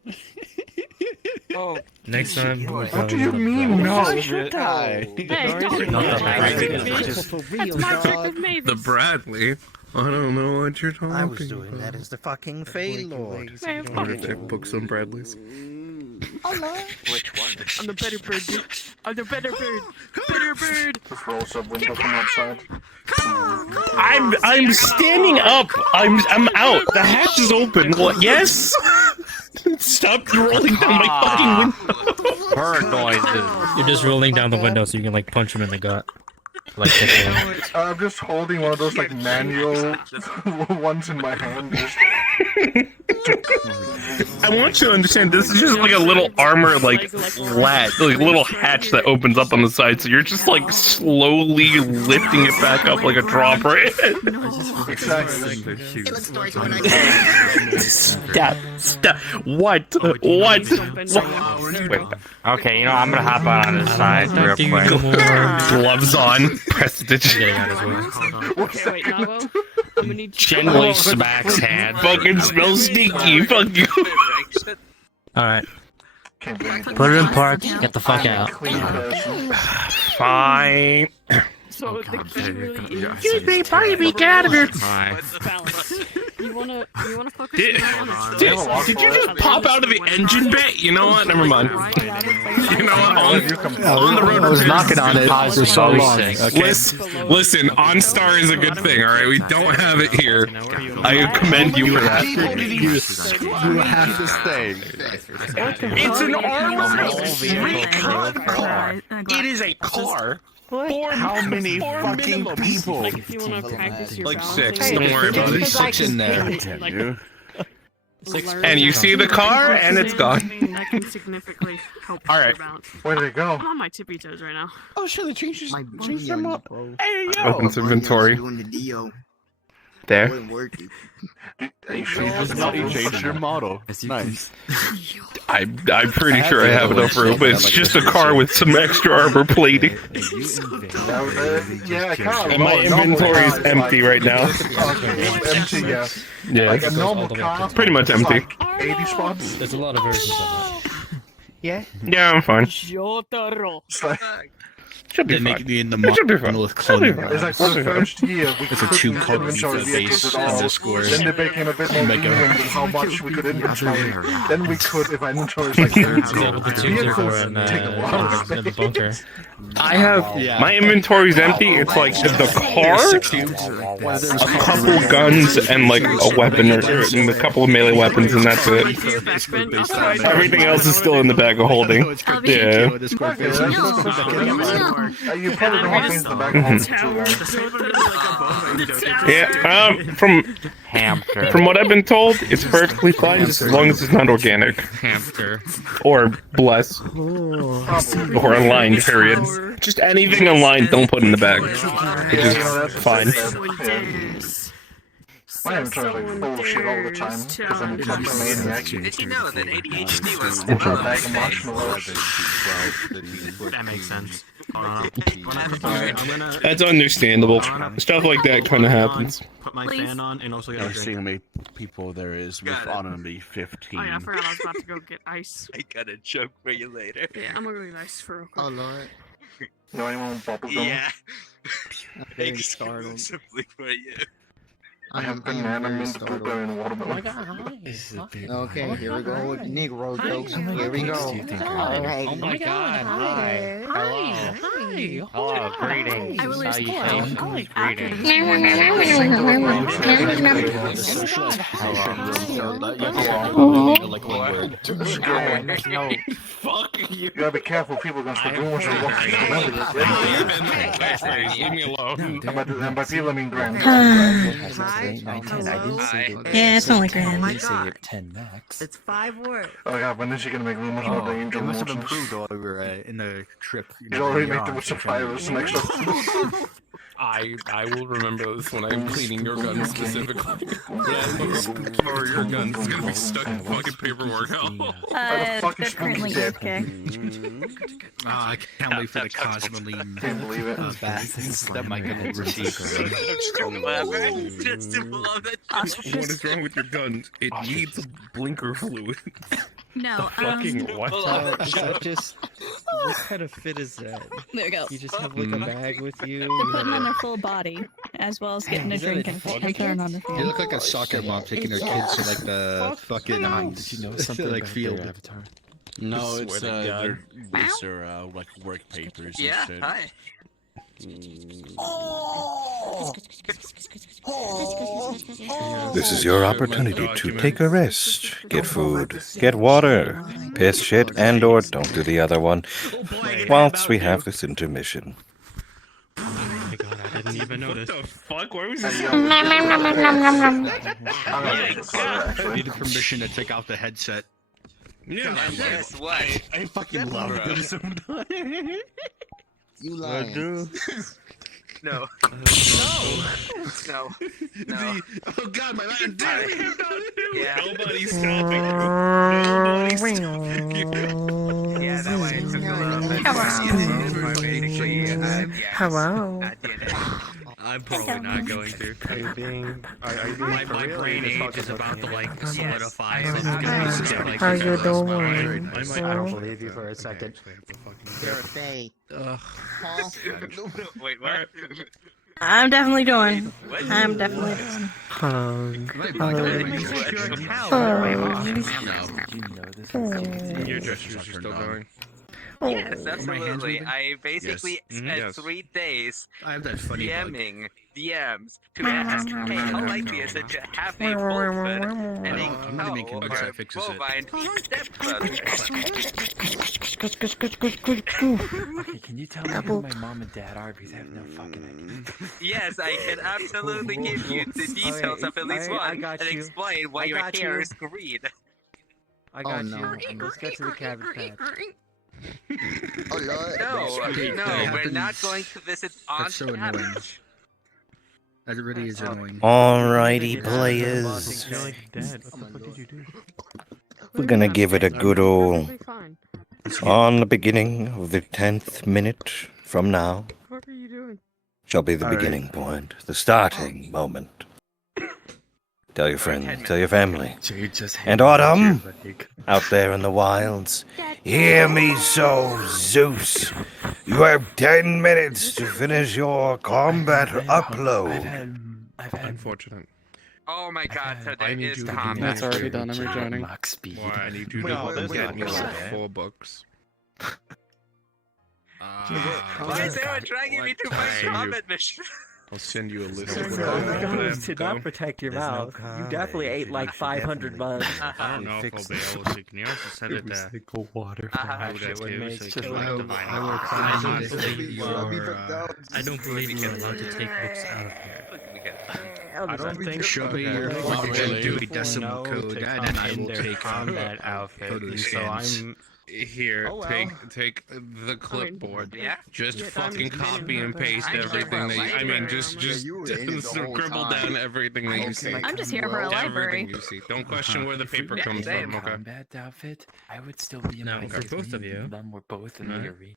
Next time, we're What do you mean, no? Should I? Hey, don't Not that's that my bad. trick of It's Mavis. just That's my trick of Mavis. The Bradley. I don't know what you're talking I was doing about. that as the fucking Fey Lord. Man, I'm fuck gonna you. check books on Bradley's. Which one? I'm the better bird, dude. I'm the better bird. Better bird. Just roll some window from outside. I'm standing up. I'm out. The hatch is open. What? Yes. Stop rolling down my fucking window. bird noises. You're just rolling down the window so you can like punch him in the gut. Like I'm just holding one of those like manual ones in my hand. I want you to understand, this is just like a little armor, like latch, like little hatch that opens up on the side, so you're just like slowly lifting it back up like a dropper. Stop. What? Wait. Okay, you know, I'm gonna hop on this side real quick. Gloves on. Prestige. Okay, wait, now I'm gonna need Gently smacks hand. Fucking smells stinky. Fuck you. Alright. Put it in park, get the fuck out. Fine. So the key really is Excuse me, baby, get out of here. balance. You wanna focus Did on you just pop out of the engine bay? You know what? Never mind. You know what? On the road. I was knocking on it for so long. Okay. Listen, OnStar is a good thing, alright? We don't have it here. I commend you for that. You have to stay. It's an armored recon car. It is a car. How many fucking people? Like if you wanna practice your Like balancing. 6. Don't worry about it. 6 in there. And you see the car, and it's gone. That can significantly help All right. your balance. Where did it go? I'm on my tippy toes right now. Oh shit, they changed them up. Hey yo. Opens inventory. There. You changed your model. Nice. I'm pretty sure I have enough room, but it's just a car with some extra armor plating. Yeah, I can't. And my inventory is empty right now. Empty, yeah. Yeah, Like a normal car. pretty much empty. 80 spots. There's a lot of versions of that. Yeah? Yeah, I'm fine. Jotaro. Should be They fine. make me in the It should be fine. model with Should be cloning. fine. It's like for the first year, we It's a couldn't 2 code inventory vehicles base at all. underscore. Then they became a bit more Make a- lenient with how much we could inventory. Then we could, if our inventory is like 30 vehicles, take a lot of in the bunker. I have my inventory's empty. It's like the car, a couple guns, and like a weapon and a couple of melee weapons, and that's it. Everything else is still in the bag of holding. Yeah. You probably don't want things in the back of Yeah. From what I've been told, it's perfectly fine just as long as it's not organic. Hamster. Or bless. Or aligned, period. Just anything aligned, don't put in the bag. Which is fine. My inventory is like full of shit all the time because I'm a fucking maniac. Did you know that ADHD was That makes sense. That's understandable. Stuff like that kind of happens. Put my fan on and also get a Let's see drink. how many people there is with autonomy 15. Oh yeah, I forgot I was about to go get ice. I got a joke for you later. Yeah, I'm gonna go get ice for real quick. Oh lord. No, anyone want bubblegum? Yeah. Startled. Exclusively for you. I have banana, mint, blueberry, and watermelon. Okay, here we go with Negro jokes. Here we go. Alright. Oh my god, hi. Hello. Hi. Hello, greetings. I will Salutations. Greetings. Fuck you. You gotta be careful, people are gonna start doing what they want. Leave me alone. And by people, I mean grand. Yeah, it's only grand. It's 5 words. Oh god, when is she gonna make rumors about the angel It must have motions? improved while we were in the trip. You already made them with some fires next up. I will remember this when I'm cleaning your gun specifically. Or your gun's gonna be stuck in fucking paperwork. They're currently AFK. I can't wait for the Cosmoline that might get received. What is wrong with your gun? It needs a blinker fluid. No, Fucking what? Is that just what kind of fit is that? There we go. You just have like a bag with you. They're putting on their full body, as well as getting a Is that drink a and fucking throwing on their They fan. look like a soccer mom taking their kids to like the fucking Did you know something like about field. their avatar? No, I it's swear to God. these are like work papers and Yeah, shit. hi. This is your opportunity to take a rest, get food, get water, piss, shit, and or don't do the other one, whilst we have this intermission. didn't even notice. What the fuck? Why was this? I needed permission to take out the headset. Yeah, Guess what? I fucking love it sometimes. You lying. No. No. No. Oh god, my man, damn it! Yeah. Nobody's stopping you. Nobody's stopping you. Yeah, that way it took a little bit. Hello. I'm probably not going to. Are you being My brain age is about to like solidify. So it's gonna be just like. How you doing? I don't believe you for a second. You're a fae. Paul? Wait, what? I'm definitely doing. I'm definitely doing. Your gestures are still going. Yes, absolutely. I basically spent 3 days I have that funny bug. DMing DMs to ask, hey, how likely is it to have a wolfman and a cow or a bovine stepbrother? Okay, can you tell me who my mom and dad are? Because I have no fucking idea. Yes, I can absolutely give you the details of at least one and explain why your hair is green. I got you. And let's get to the cabbage patch. Oh, Lord. No, we're not going to visit Aunt That's so annoying. Cabbage. That really is annoying. Alrighty, players. We're gonna give it a good old. On the beginning of the 10th minute from now What are you doing? shall be the beginning point, the starting moment. Tell your friends, tell your family. And Autumn, out there in the wilds, hear me so, Zeus. You have 10 minutes to finish your combat upload. Unfortunate. Oh my god, so I there need is you to combat. That's already done. I'm rejoining. Why? I need you to get me like 4 books. Guys, they were dragging me to my combat mission. I'll send you a list Your of what goes to not protect your mouth. You definitely ate like 500 bugs. I don't know if I'll be able to. Can you also set it there? Recycle water. I don't believe you're allowed to take books out of here. I don't think show me your do decimal code, and then I will take combat outfit. photo So scans. I'm. Here, take the clipboard. Yeah. Just fucking copy and paste everything that you, I mean, just scribble down everything that you see. I'm just here for a library. Everything you see. Don't question where the paper comes from. Okay. Combat outfit, I would still be in No, my for both of you. Them were both in the arena.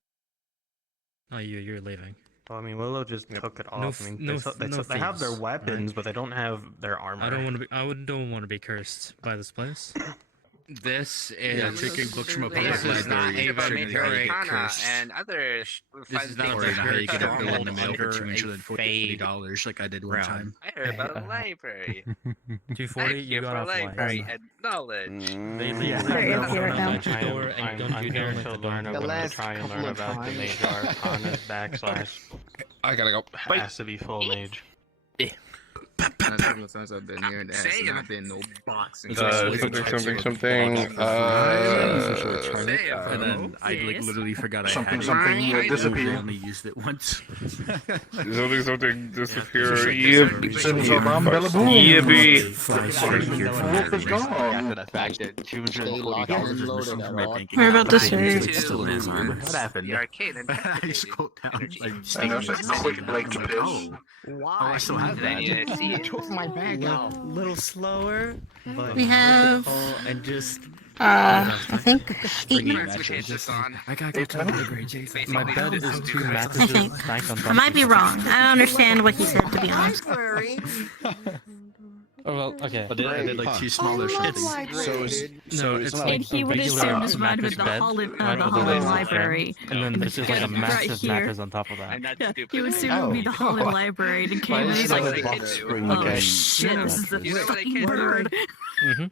Oh, you're leaving. Well, I mean, Willow just took it No off. I mean, no they have their thieves, weapons, right? but they don't have their armor. I don't want to be. don't want to be cursed by this place. This Yeah, is taking books from a this public is not library. a vampiric curse. And other This is not Or how you get a bill in the mail for under $240 like I did one time. I heard about a library. 240. You got off library light. and knowledge. The last couple of times. I gotta go. Has to be full mage. Times I've been here, there has not been no boxing. Something. And then I like literally forgot I had it. Something disappeared. I only used it once. Something disappear. Wolf is gone. After the fact that $240 was missing from my bank We're about to account. save. It's still in his arm. What happened? The arcade and I scrolled down like And there's a quick break to piss. Oh, I still have that. see it. Took my bag out. Little slower, but We have- and just. I think 8 Let's minutes. switch this on. I gotta go to the grade, Jason. My bed is 2 I mattresses think. stacked on top. I might be wrong. I don't understand what he said, to be honest. Oh, well, okay. But I did like 2 smaller something. So it's not And like he a would regular assume this might have been the bed. Holland Library. And then there's just like a Right massive here. mattress on top of that. I'm not Yeah, stupid. he would assume it would be the Holland Library and came and he's like, What I can do. oh shit, this is the You know what I fucking can do? bird.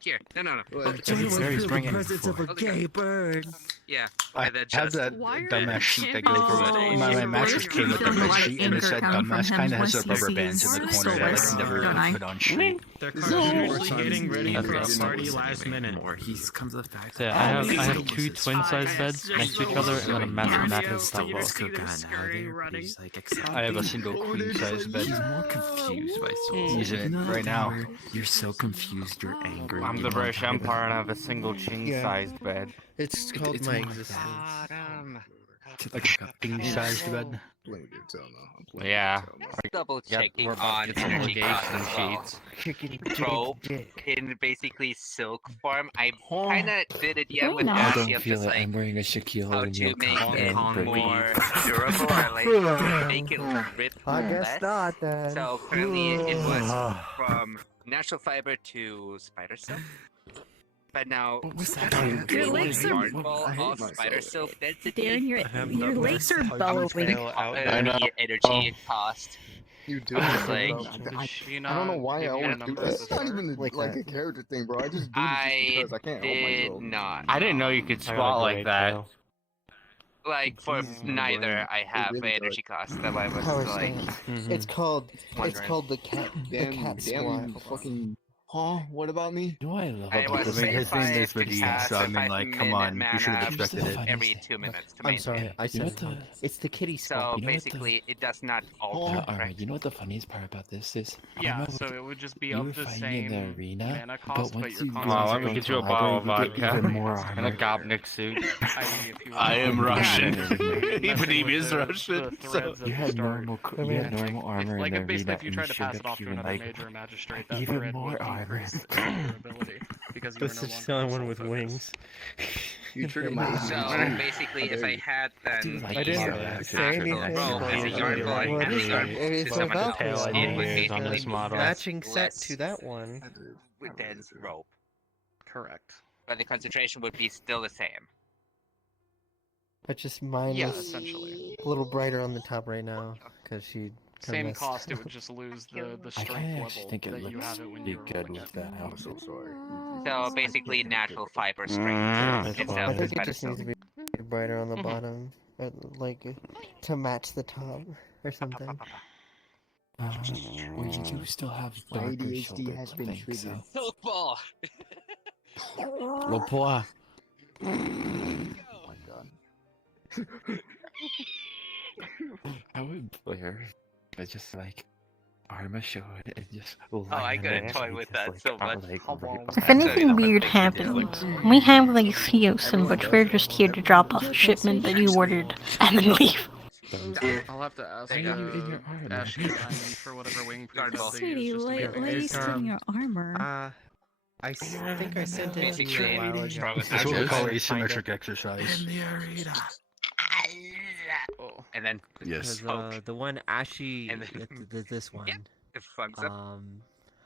Here, no. Feel the presence of a gay bird. Yeah, I and then have just that dumbass sheet that goes over. My mattress came with a bed sheet, and it said dumbass kind of has the rubber bands in the corner that I can never put on straight. They're seriously getting ready for a party last minute. He comes to the fact So I have two twin-sized beds next to each other, and then a massive mattress top wall. I have a single queen-size bed. He's more confused by souls. He's in it right now. You're so confused. You're angry. I'm the British Empire, and I have a single king-sized bed. It's called my existence. Like a king-sized bed. Yeah. Double checking on energy costs as well. Rope in basically silk form. I kind of did it yet with I Ashley don't of feel just it. like I'm wearing a Shaquille how O'Neal to make it but more durable or like make it rip I guess less. not then. So currently it was from natural fiber to spider silk. But now, Your legs are of spider silk density. Darren, your legs are bellowing. Energy cost. You do. Like, I don't know why I always do that. It's not even like a character thing, bro. I just do this just because I can't help myself. Not. I didn't know you could squat like that. Like for neither, I have energy cost. That I was Power like. stance. It's called the cat Damn, squat. fucking. Huh? What about me? No, I love I was her thing is with saying Eve, so I mean, like, come on, you should have expected it. Every 2 minutes to I'm sorry, maintain. I said it's the kitty squat. So basically, it does not alter. Alright, you know what the funniest part about this is? Yeah, so it would just be you of were the fighting in same the arena, mana cost, but once your you cost Wow, is let me get you a bottle of vodka even more and a Gopnik suit. I am Russian. Even Eve is Russian. So you had normal armor Like, in the basically, arena, if you tried to and pass showed it off up to here another like major magistrate, that even thread more would armor. increase your ability, because you This are is no the only one longer with sole wings. You triggered my So basically, if I had then I didn't say anything. roll as a yarn ball, I had a yarn ball to It's someone about else, this. it would It's basically a be matching set less to that one. than rope. Correct. But the concentration would be still the same. But just mine Yeah, is essentially. a little brighter on the top right now because she. Same messed cost, it up. would just lose the I strength kinda level actually think it that you looks have it when pretty you're good rolling with it. that. I'm so sorry. So basically, natural fiber strength I instead think of it spider just needs silk. to be brighter on the bottom, like to match the top or something. Well, you do still have My darker ADHD shoulders, has I been think, triggered. so. Silk ball. Le poids. Oh my god. I would wear, but just like armor showed and just. Oh, I could toy with that so much. If anything weird happens, we have the excuse in which we're just here to drop off a shipment that you ordered and then leave. I'll have to ask Ashley for whatever wing prefab they Sweetie, use. why are you still your armor? I think I sent it to you Basically, a while ago. That's what we call asymmetric exercise. And then Yes. The one Ashy, And then- this one. it fucks up.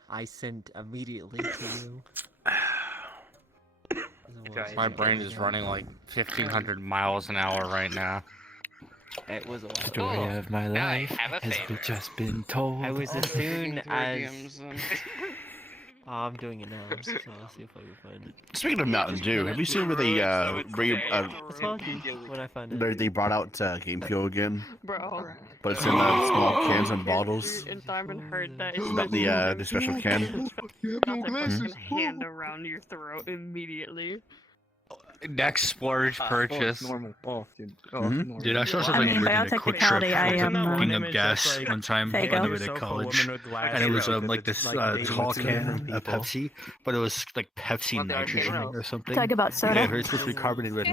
I sent immediately to you. My brain is running like 1,500 miles an hour right now. It was a The story of my now I life have a has favor. just been told. I was as soon as Games, I'm doing it now, so I'll see if I can find it. Speaking of Mountain Dew, have you seen where they It's all good when I find it. they brought out Game Fuel again? Bro. But it's in small cans and bottles. And Simon heard that. Not the special can. Not the fucking hand around your throat immediately. Next splurge purchase. Normal. Oh, dude. Mhm. Dude, I saw something weird in a quick trip fucking up gas one time on the way to college, and it was like this tall can of Pepsi, but it was like Pepsi nitrogen or something. Talk about soda. Yeah, it's supposed to be carbonated with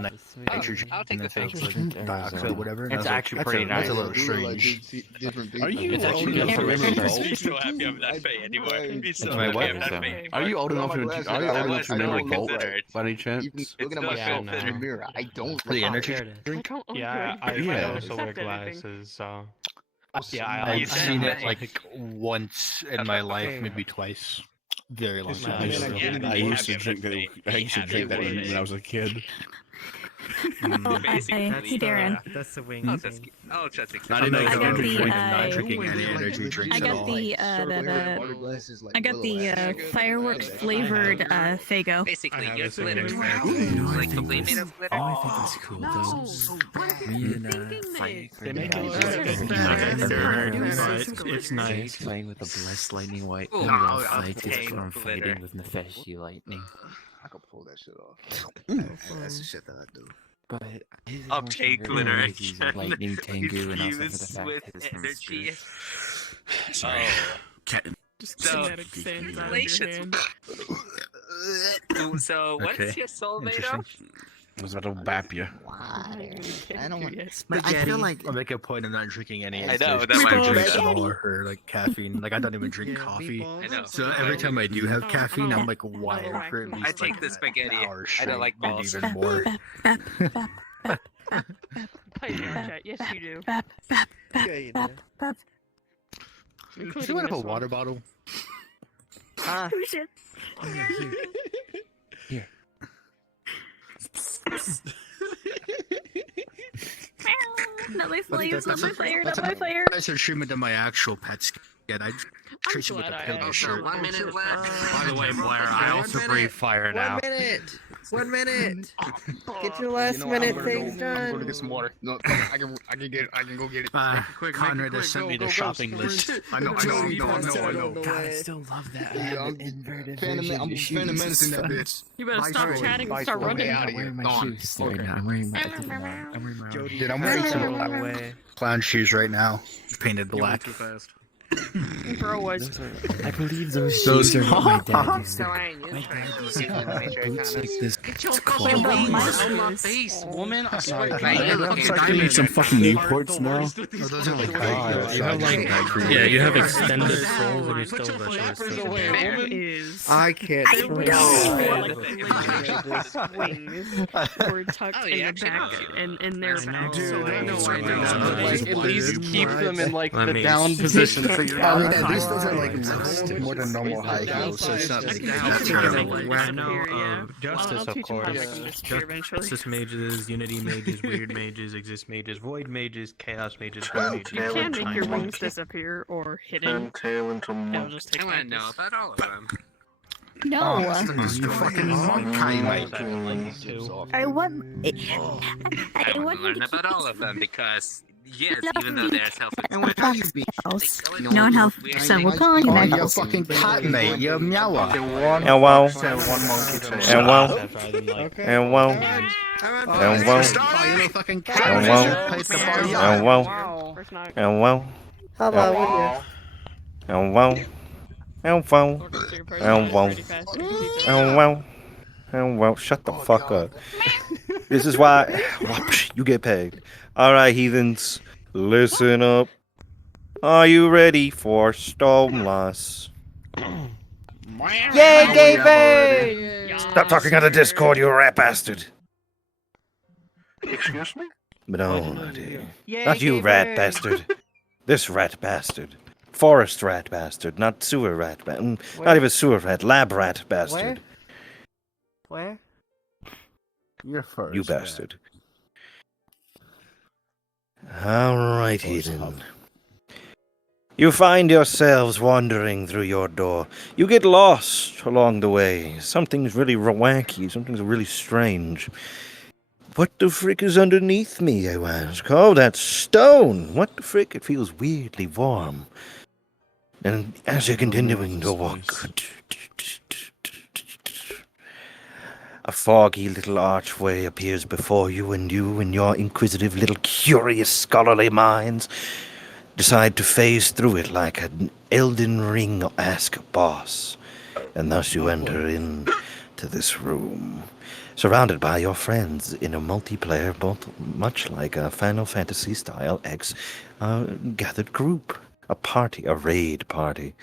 nitrogen I'll take and the then dioxide or whatever. And I It's was like, actually that's pretty that's a nice. little strange. Are you It's old actually enough to remember Volt? I'm so happy I'm not paying anymore. That's So my happy wife I'm not paying Are you old enough to remember Volt by any chance? It's Looking at still myself filtered. in the mirror, I don't. For the energy There it is. drink? Yeah, I Yeah. also wear glasses, so. Yeah, I've seen it like once in my life, okay. maybe twice. Very long I time. used to drink that when I was a kid. Basically. Hey, Darren. That's the wing. I'll just I didn't know you I got were the, not drinking any energy drinks I at got all. the I got the fireworks flavored Fago. Basically, your glitter. I Like think completely made this- of glitter. I think it's cool though. Me and Frank They make it it's nice. playing with the blessed lightning white. Ooh, And I'll we'll fight it take from glitter. fighting with Nefeshi lightning. I could pull that shit off. That's the shit that I do. But I'll take glitter with his lightning Tengu and also for the Infused fact with that his name is energy. Sorry. Just So, kinetic sands out of your hand. So, what's Okay. your soul made Interesting. of? I was about to bap you. I don't want. But I feel like I'll make a point of not drinking any. I know, like, that might be drinks bad. or like caffeine. Like I don't even drink coffee. I know. So every time I do have caffeine, I'm like wired for at least I take the spaghetti. I don't like and balls. even more. Play your chat. Yes, you do. Yeah, you know. Do you want a water bottle? Oh shit. Here. Not my flames, not my fire, That's not my fire. I should trim it to my actual pet skin. I trace it with a pillow shirt. 1 minute left. By the way, Blair, I also breathe fire now. 1 minute. 1 minute. Get your last minute things done. I'm gonna get some water. No, I can go get it. Conrad has sent me the shopping list. I know. God, I still love that. I'm inverted Phantom version. Menace in that bitch. You better stop chatting and start running. I'm wearing my shoes right now. I'm wearing my Dude, I'm wearing some clown shoes right now. Painted black. Bro was. I believe those shoes are what my dad used to. So I ain't My used dad to used to wear boots like this. Get your Claw. fucking wings out my face, woman. I swear to God. You're looking at I need some fucking Newports now. Oh, those are like You have like, yeah, you have extended souls and you still have that shit. Is I can't. wings were tucked in the back and their back. Dude, I know I know. Like, at least keep them in like Let the me- down position so you're I mean, not at least those are tired. like more than normal high heels, so it's not like That's I know Justice, I'll of teach him how to course. make them disappear eventually. Justice mages, Unity mages, Weird mages, Exist mages, Void mages, Chaos mages, Void mages. You can make your wings disappear or hidden. Turn tail into It'll monk. just take I want to know practice. about all of them. No. you fucking monk kind. I want. I want to learn about all of them because, yes, even though they're self-explanatory, Non-health. So we're calling Oh, it you're fucking cat, mate. You're meowa. And wow. one monkey tail. And wow. And wow. And wow. Oh, you're a fucking cat. And wow. And wow. First night. And wow. Hello. And wow. And wow. And wow. And wow. And wow. Shut the fuck up. This is why you get paid. Alright, heathens. Listen up. Are you ready for Stormloss? Yay, Gabe! Stop talking on the Discord, you rat bastard. Excuse me? No, dear. Not you, rat bastard. This rat bastard. Forest rat bastard, not sewer rat bastard. Not even sewer rat, lab rat bastard. Where? You're first. You bastard. Alright, heathen. You find yourselves wandering through your door. You get lost along the way. Something's really wacky, something's really strange. What the frick is underneath me, you ask? Oh, that's stone. What the frick? It feels weirdly warm. And as you're continuing to walk, a foggy little archway appears before you, and your inquisitive little curious scholarly minds decide to phase through it like an Elden Ring-esque boss. And thus you enter into this room, surrounded by your friends in a multiplayer, both much like a Final Fantasy style X gathered group. A party, a raid party.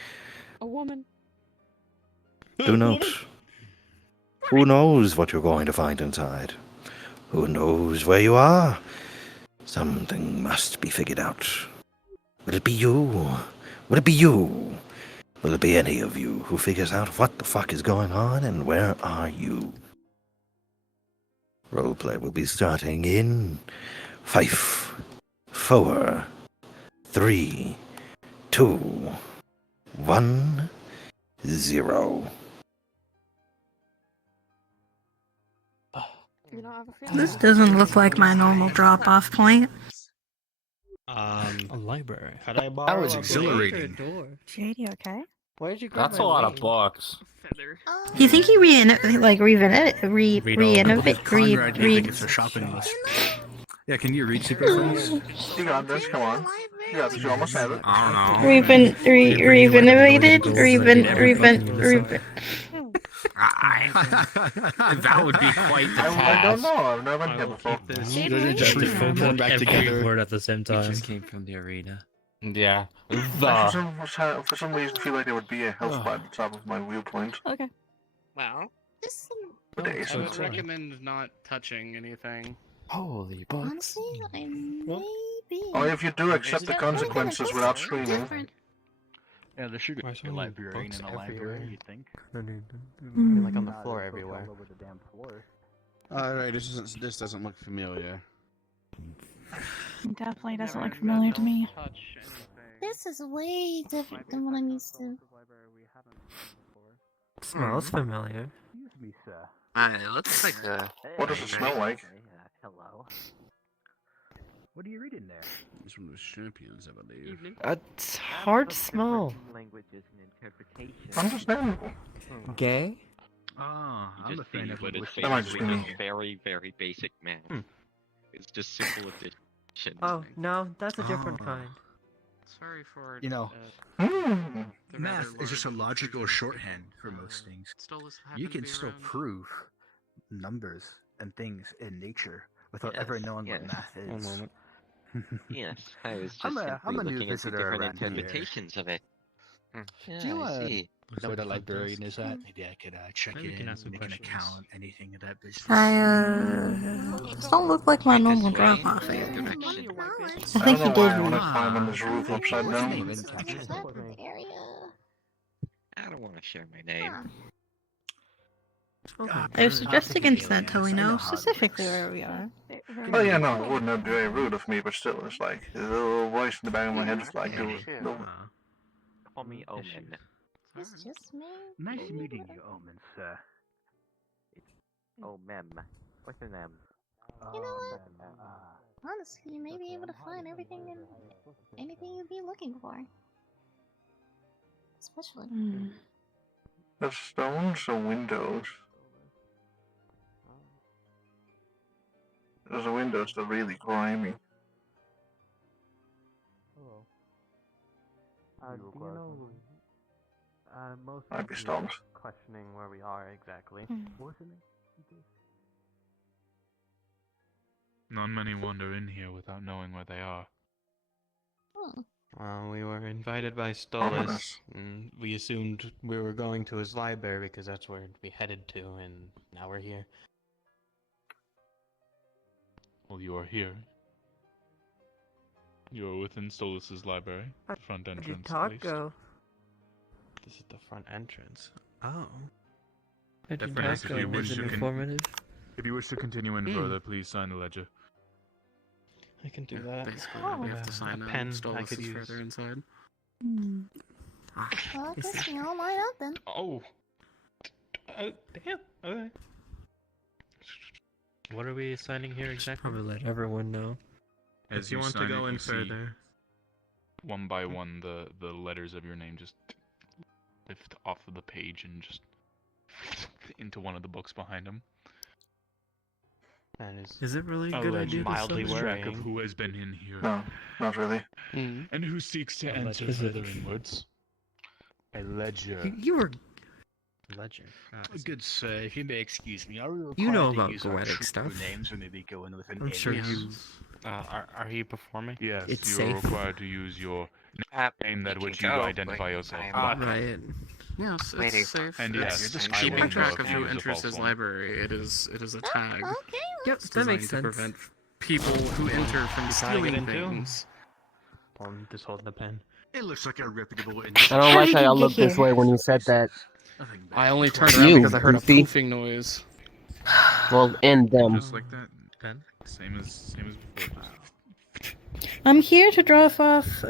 A woman. Who knows? Who knows what you're going to find inside? Who knows where you are? Something must be figured out. Will it be you? Will it be you? Will it be any of you who figures out what the fuck is going on and where are you? Roleplay will be starting in 5, 4, 3, 2, 1, 0. This doesn't look like my normal drop-off point. A library. Could I borrow That was a exhilarating. JD, okay? Where'd you grab That's a lot of books. Do you think he reinvented Conrad, do you think it's a shopping list? Yeah, can you read super please? You got this, come on. You got this, you almost have it. I don't know. Reinvented? That would be quite the task. I don't know, I've never been here before. Just reform back together. Word at the same time. It just came from the arena. Yeah. For some reason, I feel like there would be a health bar at the top of my viewpoint. Okay. Well, But there I isn't. would recommend not touching anything. Holy bucks. Honestly, I maybe. Or if you do accept the consequences without screaming. Yeah, there should be a librarian in a library, you think? Like on the floor everywhere. Alright, this doesn't look familiar. Definitely doesn't look familiar to me. This is way different than what I'm used to. Smells familiar. Excuse me, sir. it looks like What does it smell like? Hello. What are you reading there? It's from the champions, I believe. It's hard to smell. Languages and interpretation. Understandable. Gay? Ah, I'm a fan of what is That might just be me. very, very basic math. It's just simple addition. Oh, no, that's a different kind. Sorry for You know, Hmm. math is just a logical shorthand for most things. You can still prove numbers and things in nature without ever knowing what math is. One moment. Yes, I was just I'm a simply new looking at the visitor different around here. interpretations of it. Do you know what a librarian is at? Maybe I could check Maybe we it can in, ask some make an questions. account, anything of that business. This don't look like my normal drop-off area. I think he I did want to read. climb on this roof upside down. I don't want to share my name. They're suggest against that till we know specifically where we are. Oh yeah, no, it wouldn't be very rude of me, but still, it's like the little voice in the back of my head is like, no. Call me Omen. It's just me. Nice meeting you, Omen, sir. Oh, Mem. What's an M? You know what? Honestly, you may be able to find everything you'd be looking for. Especially. The stones or windows? Those are windows that are really grimy. Do you know, most Might be of you stones. questioning where we are exactly. What's the name? Not many wander in here without knowing where they are. We were invited by Stolas, and we assumed we were going to his library because that's where we headed to, and now we're here. Well, you are here. You are within Stolas' library, the front entrance at least. This is the front entrance. Oh. Yes, if you wish to if you wish to continue in further, please sign the ledger. I can do that. Basically, we have to sign a a pen I Stolas could is use. further inside. Well, I guess we all line up then. Oh. Damn. Okay. What are we signing here exactly? Probably let everyone know. As you want to sign go it, in you see further. one by one, the letters of your name just lift off of the page and just into one of the books behind him. That Is it really a A good legend idea to mildly summon? track of worrying. who has been in here. No, not really. And who seeks to enter further inwards. A ledger. You were. Ledger. Good sir, if you may excuse me, are we required You know to about use our poetic true stuff. names when we go in with an I'm sure alias? you. Are you performing? Yes, It's you are safe. required to use your name that you which can you go, identify but yourself I am by. Right. Yes, Waiting. it's safe. And It's yes, just I will keeping know track if of you who use a enters false his one. library. It is a tag. Yep, It's that makes designed to sense. prevent people who enter from You trying to stealing get into? things. I'm just holding the pen. It looks like a reputable I institution. don't like how y'all looked this way when you said that. I only turned around because I heard a goofy. poofing noise. Well, and them. Just like that. Pen? Same as before. I'm here to drop off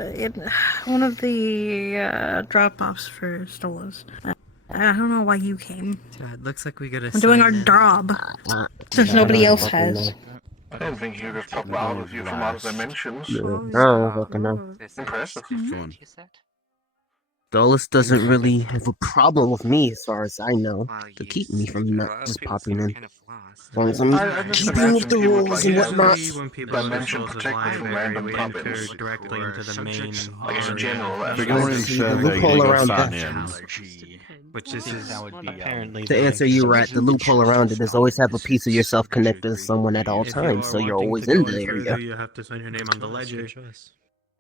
one of the drop-offs for Stolas. I don't know why you came. Yeah, it looks like we got a We're doing our sign in. job. Since nobody else has. I didn't think you could pop out of you from other dimensions. No, fucking no. Impressive. Dolus doesn't really have a problem with me, as far as I know, to keep me from not just popping in. As long as I'm keeping with the rules and whatnot. When people go to Souls' library, we enter directly into the main area. The loophole around that. Which is Apparently, to answer you right, the loophole around it is always have a piece of yourself connected to someone at all times, so you're always in the area. You have to sign your name on the ledger.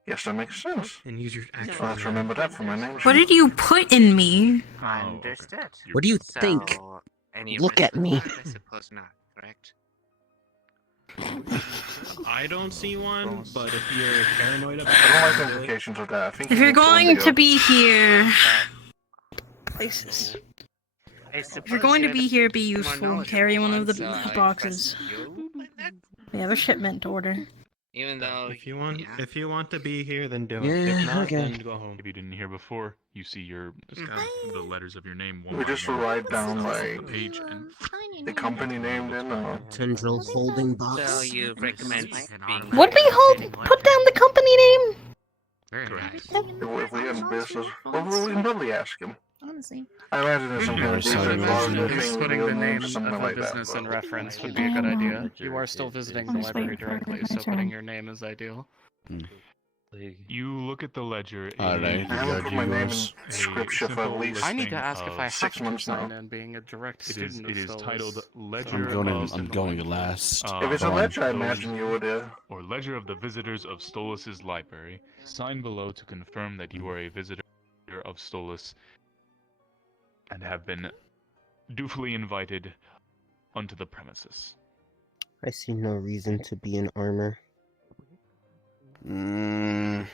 Yes, that makes sense. And use your actual. I'll have to remember that for my name. What did you put in me? Understood. What do you think? Look at me. I suppose not, correct? I don't see one, but if you're paranoid about I don't like the implications of that. I think If you're going to be here... Places. If you're going to be here, be useful. Carry one of the boxes. We have a shipment to order. Even though if you want to be here, then do it. Yeah, If not, okay. then go home. If you didn't hear before, you see the letters of your name. We just write down like page and the company name then. Tendril holding box. So you recommend being. Would we put down the company name? Correct. If we had business, well, we can probably ask him. Honestly. I imagine there's some kind of Just putting the name something of a like that. business in reference would be a good idea. You are still visiting the library directly, so putting your name is ideal. You look at the ledger. I haven't put my name in scripture for at least I need to ask if I have 6 to months sign now. in being a direct It is, student it is of titled Stolas. Ledger I'm going last. If it's a ledger, I imagine you would. Or Ledger of the Visitors of Stolas' Library. Sign below to confirm that you are a visitor of Stolas and have been dutifully invited onto the premises. I see no reason to be in armor. Mm.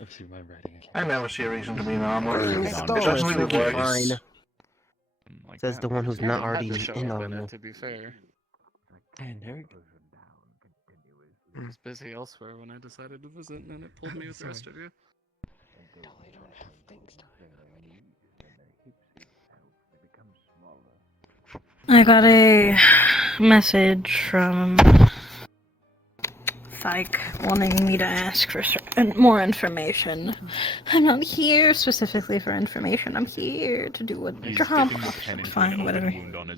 I've seen my writing. I never see a reason to be in armor. Especially It doesn't fine. Like Says the one who's not already Had to show in up in armor. it, to be fair. And Eric. I was busy elsewhere when I decided to visit, and then it pulled me with the rest of you. I got a message from Psych wanting me to ask for more information. I'm not here specifically for information. I'm here to do a job. Fine, whatever.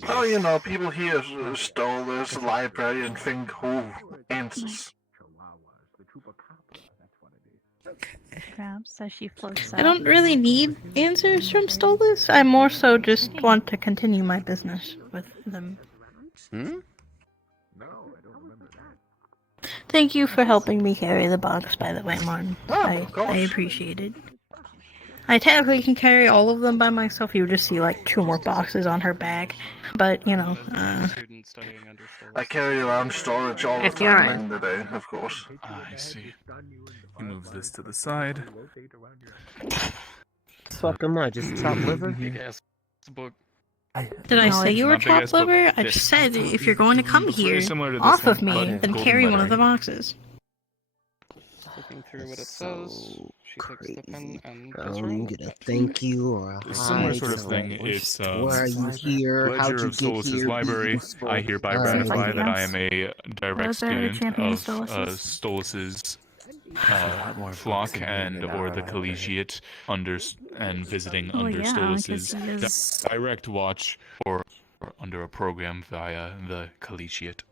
Oh, you know, people here stole this library and think who answers. Perhaps as she floats I don't really need answers from Stolas. I more so just want to continue my business with them. Thank you for helping me carry the box, by the way, Martin. I appreciate it. I technically can carry all of them by myself. You just see like 2 more boxes on her back. But, you know, I carry around storage all the time in the day, of course. I see. You move this to the side. Fuck am I? Just chopped liver? Did I say you were Not big chopped ass book. liver? I This. just said if you're going to come Very here similar to this off of one, me, but then golden carry one of the lettering. boxes. Looking through what it says, she takes the pen and You get a thank you or a A similar hi, sort of so thing. It's where are you here? How'd Ledger you of get Stolas' here? Library. I hereby ratify that I am a direct student of Stolas's flock and or the collegiate and visiting Oh, under yeah, Stolas's 'cause he is- direct watch or under a program via the collegiate.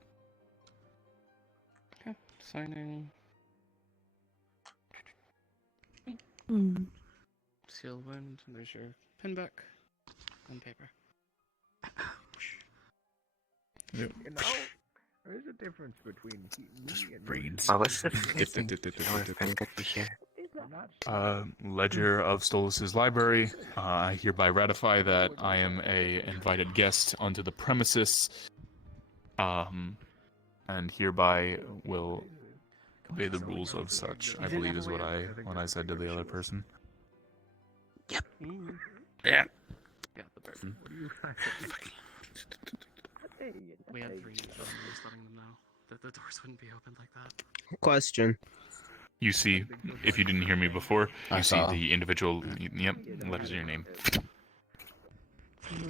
Okay, signing. Seal wind, there's your pin back and paper. You know, there's a difference between me and brains. What's the difference? Good to hear. Ledger of Stolas's Library. I hereby ratify that I am a invited guest onto the premises, and hereby will obey the rules of such. I believe is what I said to the other person. Yeah. We had 3 each, just letting them know that the doors wouldn't be opened like that. Question. You see, if you didn't hear me before, I you see saw. the individual. Yep, letters of your name. So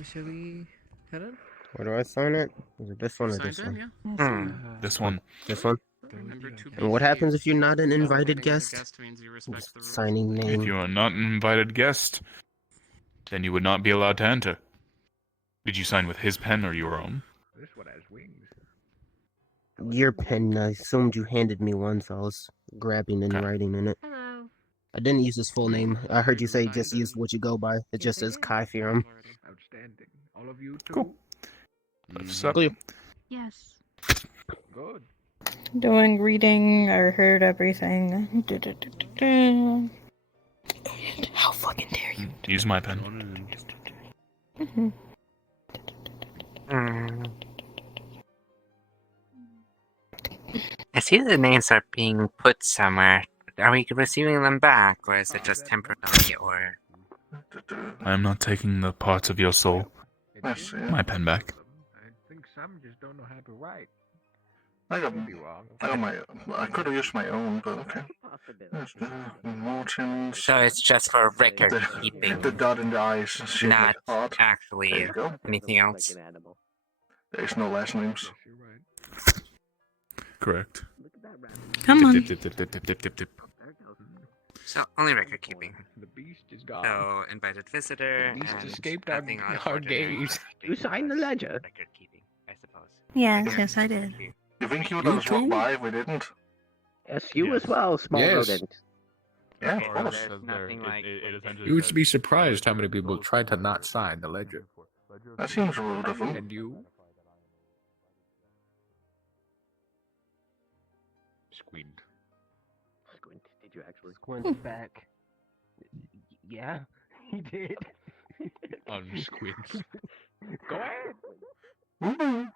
should we head in? Where do I sign it? Is it this one or Signed this in, one? yeah. This one. This one? Remember to And what happens if you're not an invited Participating as a guest? guest means you respect Just the rules. signing If name. you are not an invited guest, then you would not be allowed to enter. Did you sign with his pen or your own? This one has wings. Your pen, I assumed you handed me one, so I was grabbing and writing in it. Hello. I didn't use his full name. I heard you say just use what you go by. It just says Kai Theorem. Outstanding. All of you too. Cool. What's up? Yes. Good. Doing reading. I heard everything. How fucking dare you? Use my pen. I see the names are being put somewhere. Are we receiving them back, or is it just temporarily, or... I am not taking the parts of your soul. My pen back. I think some just don't know how to write. I could have used my own, but okay. Mortisian. So it's just for record keeping. The dot in the eyes. Shit Not like heart. actually There you go. anything else. There's no last names. Correct. Come on. Dip, dip, dip, dip, dip, dip, dip. So only record keeping. The beast is gone. So invited visitor. The beast and escaped nothing our unfortunate. gaze. You signed the ledger. Record keeping, I suppose. Yes, I did. You think you would let us walk by if we didn't? Yes, you as well, small rodent. Yeah, of course. You would be surprised how many people tried to not sign the ledger. That seems rude of them. And you? Squint. Squint, did you actually? Squint back. Yeah, he did. Unsquint. Go ahead. Woo-hoo.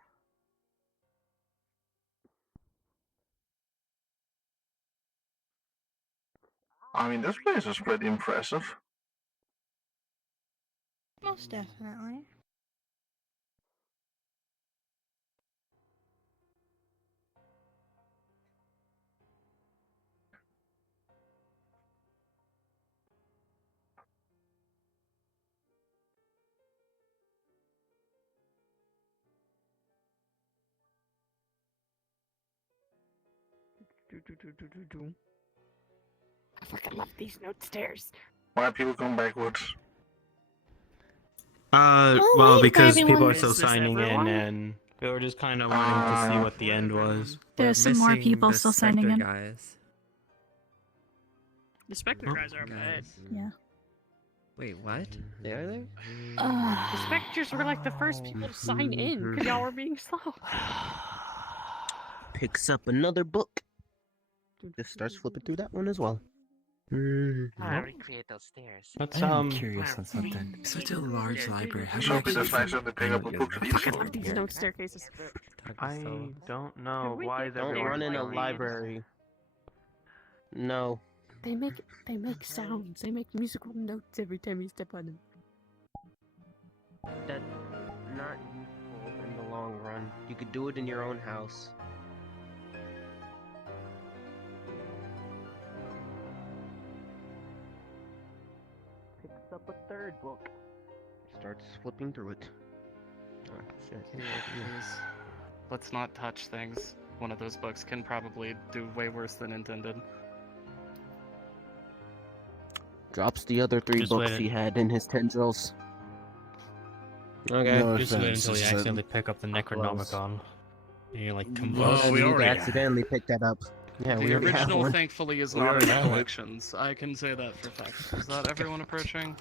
I mean, this place is pretty impressive. Most definitely. I fucking love these note stairs. Why are people going backwards? Well, because people everyone. are still signing in, and we were just kind of wanting to see what the end was. There's some more people still signing in. Guys. The Spectre guys are up ahead. Yeah. Wait, what? They are there? The Spectres were like the first people to sign in because y'all were being slow. Picks up another book. Just starts flipping through that one as well. How do we create those stairs? Let's I'm curious on something. Such a large library. How do So you it's nice that they pick up a book for these Fucking love these note staircases. I don't know why is Don't everyone run in a playing? library. No. They make sounds. They make musical notes every time you step on them. That's not useful in the long run. You could do it in your own house. Picks up a third book. Starts flipping through it. Oh, shit. Please, let's not touch things. One of those books can probably do way worse than intended. Drops the other three Just books wait. he had in his tendrils. Okay. No Just wait offense, until you it's a- accidentally pick up the Necronomicon. And you're like, Well, we You already have. accidentally picked that up. Yeah, we The already have original, one. thankfully, is We not already in have it. collections. I can say that for a fact. Is that everyone approaching?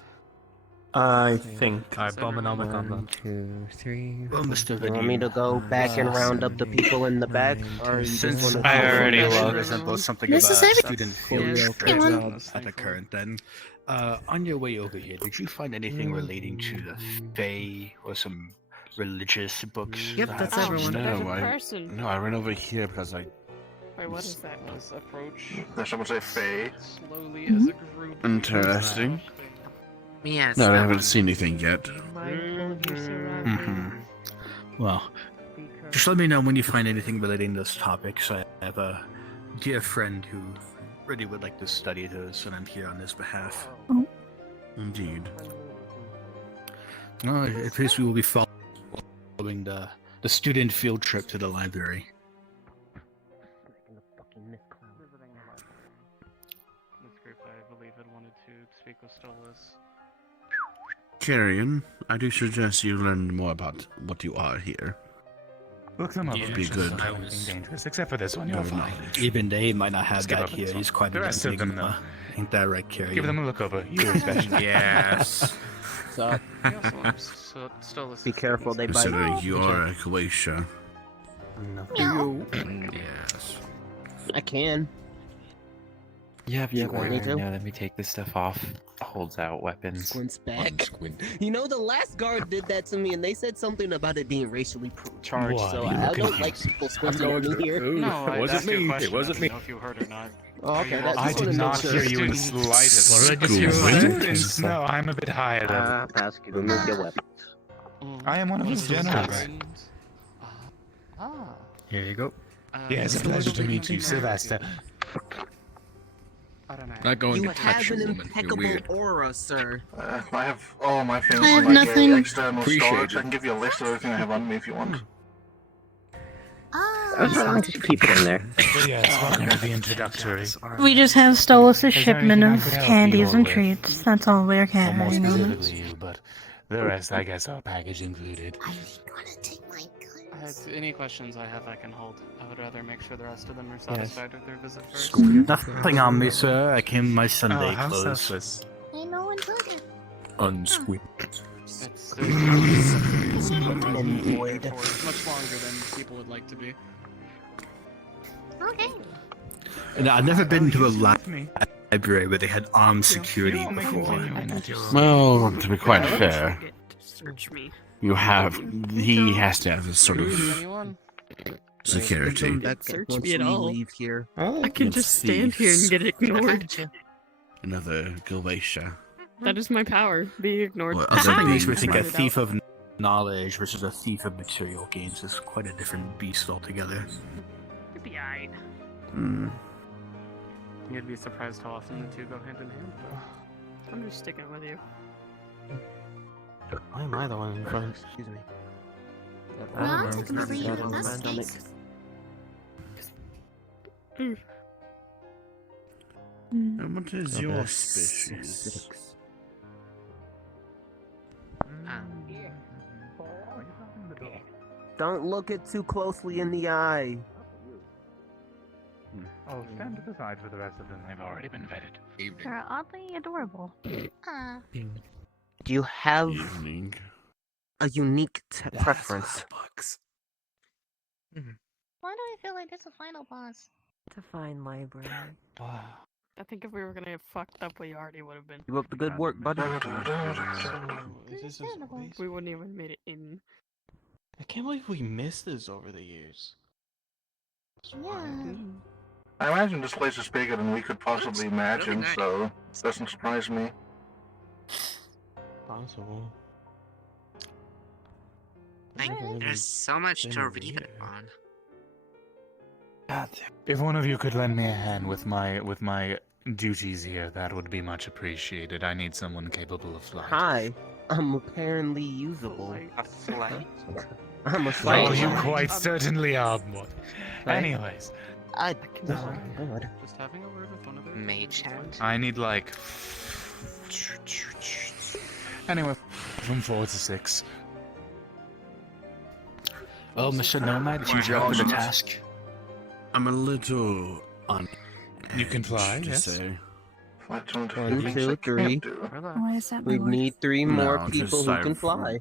I think I Is everyone- Abominomicon. 1, 2, 3. Well, Mr. You want me to go back and round up the people in the back? Or you just Since want to I already looked. resembles something of a Mississippi. student Yeah, field great job job. at the current then, on your way over here, did you find anything relating to the Fae or some religious books? Yep, that's everyone. There's a person. I ran over here because I. Wait, what is that? Let's approach Does someone say Faye? slowly as a group. Interesting. Yes. No, I haven't seen anything yet. Mm-hmm. Well, Just let me know when you find anything relating to this topic. So I have a dear friend who really would like to study this, and I'm here on his behalf. Oh. Indeed. At least we will be following the student field trip to the library. This group, I believe, had wanted to speak with Stolas. Carrion, I do suggest you learn more about what you are here. Look them up. Be good. Anything dangerous, except for this one. You're fine. Even they might not have Skip that over here. this He's one. quite The an rest of them, enigma. Ain't that right, Carrion? Give them a look over. You especially. Yes. So, Stolas. be careful, they bite. Considering you are a Croatia. No. Yes. I can. Yeah, You want me to? no, let me take this stuff off. Holds out weapons. Squint's back. You know, the last guard did that to me, and they said something about it being racially charged. What? So You I look don't like confused. people squinting at me here. No, It wasn't me. It wasn't me. I don't know if you heard or not. Oh, okay, that's I did not hear you in the slightest. What did I just hear? No, I'm a bit higher level. Pass you. Remove your weapon. I am one of his generals. Here you go. Yes, a pleasure to meet you, Sylvester. I don't know. Not going You to touch have you, an woman. You're impeccable weird. aura, sir. I have all my things I have in like nothing. external Appreciate storage. it. I can give you a list of everything I have on me if you want. Just keep it in there. But yes, welcome to the introductory. We just have Stolas' Is there shipment anything I of could help candies you and with? treats. That's all we're Or more carrying. specifically you, but the rest, I guess, our package included. Any questions I have, I can hold. I would rather make sure the rest of them are satisfied with their visit first. Nothing on me, sir. I came in my Sunday how clothes. selfless. Ain't no one took it. Unsquint. It's Void. much longer than people would like to be. Okay. And I've never been to a library where they had armed security before. Well, to be quite fair, Search me. you have. He has to have a sort of Anyone? security. Search Once me at we all. leave here. I can It's just stand here and thieves. get ignored. Another Croatia. That is my power. Be ignored. Or Some other things we beings. think a thief of knowledge versus a thief of material gains is quite a different beast altogether. It'd be alright. Hmm. You'd be surprised how often the two go hand in hand. I'm just sticking with you. Why am I the one in front? Excuse me. Well, I'm taking the lead. That's nice. And what is your species? Don't look it too closely in the eye. Oh, stand to the side for the rest of them. They've already been vetted. They're oddly adorable. Do you have Evening. a unique preference? Why do I feel like it's a final boss? To find library. I think if we were gonna get fucked up, we already would have been. You up to good work, buddy. We wouldn't even made it in. I can't believe we missed this over the years. Yeah. I imagine this place is bigger than we could possibly imagine, nice. so it doesn't surprise me. Possible. There's so much to read on. If one of you could lend me a hand with my duties here, that would be much appreciated. I need someone capable of flight. Hi, I'm apparently usable. A flight? I'm a Oh, flight. you quite certainly are. Right? Anyways, Oh, Sorry. God. Just having a word with one of their Mage hand? I need like anyway from 4 to 6. Oh, Mr. Nomad, it seems you're up for the task. I'm a little on. You can fly, to yes. say. 1, 2, 3. Why is that We my need 3 more No, people just who I'm can for- fly.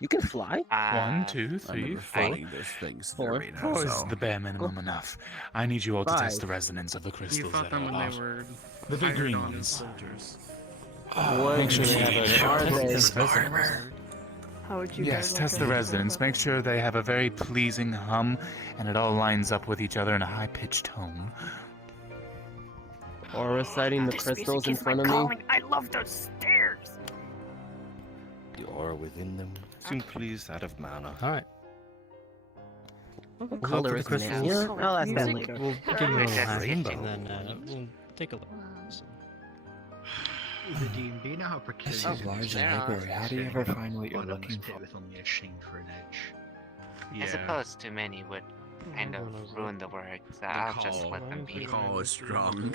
You can fly? 1, 2, I'm 3, never 4. finding those things that are 4. made out 4 is so. the bare minimum enough. I need you all to test 5. the resonance of the You crystals fought that them are when out. they were The big hired green on as ones. soldiers. Make sure they have Are they? a How would you Yes, guys like test to the handle resonance. that? Make sure they have a very pleasing hum, and it all lines up with each other in a high-pitched tone. Or reciting the This crystals music in is my front of me? calling. I love those stairs. The aura within them simply is that of mana. Alright. What We'll color go is for the this? crystals. Yeah, I'll ask that music. later. We'll give him a little That's hint, rainbow. and then we'll take a look. The Dean, do you know how precarious Oh, it is large to library, how do you standing ever on find what you're bottomless looking pit for? with only a sheen for an edge? I suppose too many would kind of ruin the work, so I'll just let them be. Call is strong.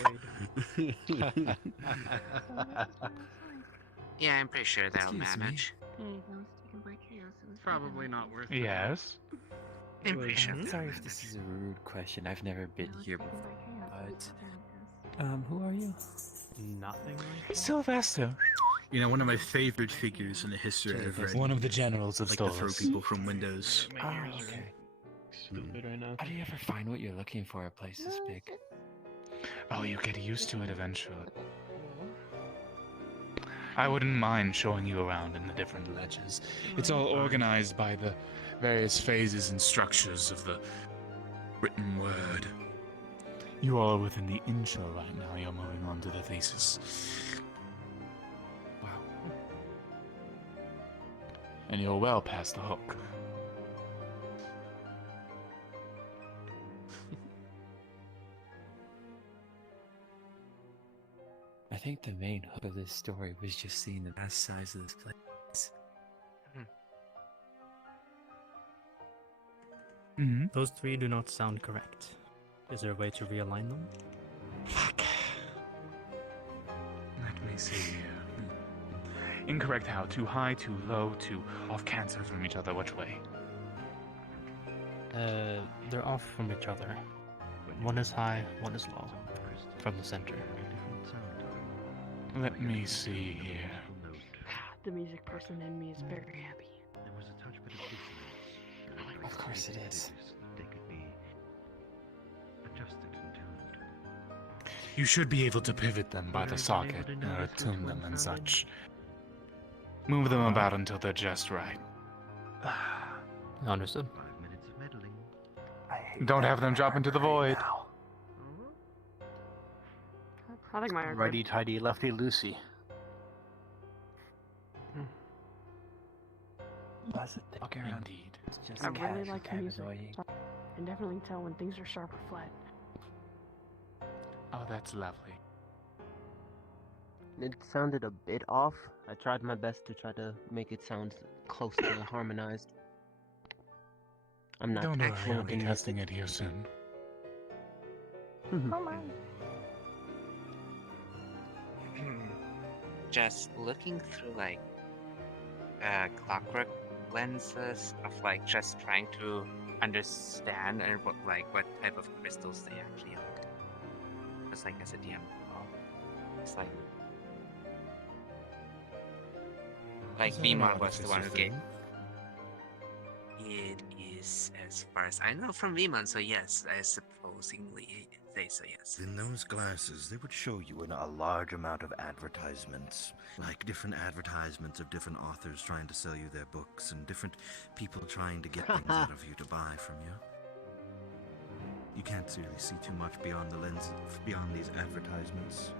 Yeah, I'm pretty sure they'll Excuse me. manage. It's probably not worth it. Yes. I'm pretty sure. Sorry if this is a rude question. I've never been here before. But, who are you? Nothing. Sylvester. You know, one of my favorite figures in the history I've read. One of the generals of like to throw Stolas. people from windows. Oh, okay. Stupid right now. How do you ever find what you're looking for? A place this big? Oh, you get used to it eventually. I wouldn't mind showing you around in the different ledges. It's all organized by the various phases and structures of the written word. You are within the intro right now. You're moving on to the thesis. Wow. And you're well past the hook. I think the main hook of this story was just seeing the vast size of this place. Those three do not sound correct. Is there a way to realign them? Let me see here. Incorrect how? Too high, too low, too off cancer from each other? Which way? They're off from each other. One is high, one is low. From the center. Let me see here. The music person in me is very happy. Of course it is. You should be able to pivot them by the socket, or attune them and such. Move them about until they're just right. Understood. Don't have them drop into the void. I think my Righty tighty, lefty loosey. Indeed. I really like the music. I can definitely tell when things are sharp or flat. Oh, that's lovely. It sounded a bit off. I tried my best to try to make it sound close to harmonized. I'm not Don't worry, I'll fluent be in testing it here soon. Just looking through like clockwork lenses of like just trying to understand and what type of crystals they actually are. Just like as a DM, it's like Vemon was the one who gave. It is, as far as I know, from Vemon. So yes, I supposingly say so. Yes. In those glasses, they would show you a large amount of advertisements, like different advertisements of different authors trying to sell you their books, and different people trying to get things out of you to buy from you. You can't really see too much beyond the lens, beyond these advertisements.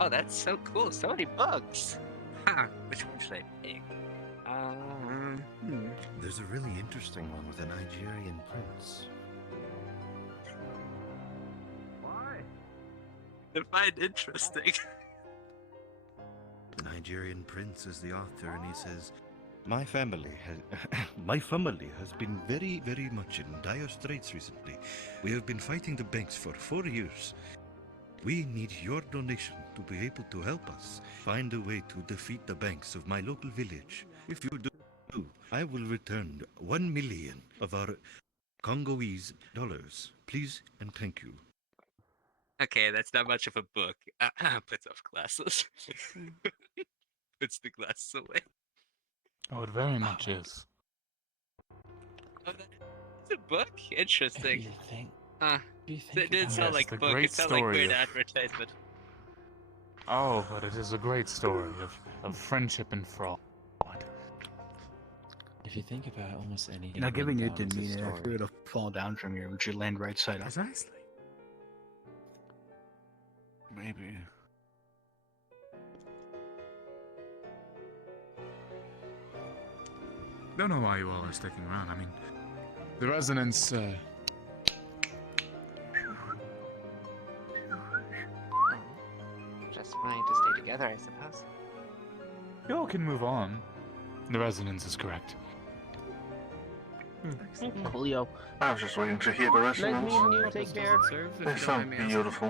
Oh, that's so cool! So many books. Huh? Which one should I pick? There's a really interesting one with a Nigerian prince. Define interesting. The Nigerian prince is the author, and he says, My family has been very, very much in dire straits recently. We have been fighting the banks for 4 years. We need your donation to be able to help us find a way to defeat the banks of my local village. If you do, I will return 1 million of our Congolese dollars. Please and thank you. Okay, that's not much of a book. Puts off glasses. Puts the glasses away. Oh, it very much is. Oh, it's a book? Interesting. You think? It didn't sound like a book, great it sounded like story weird of- advertisement. Oh, but it is a great story of friendship and fraud. If you think about almost anything. Now, given your written down as a demeanor, if we story- were to fall down from here, would you land right side up? Precisely. Maybe. Don't know why you all are sticking around. I mean, The resonance, Just wanting to stay together, I suppose. You all can move on. The resonance is correct. Coolio. I was just waiting to hear the rest of Nice them. meeting you. Take care. They sound beautiful.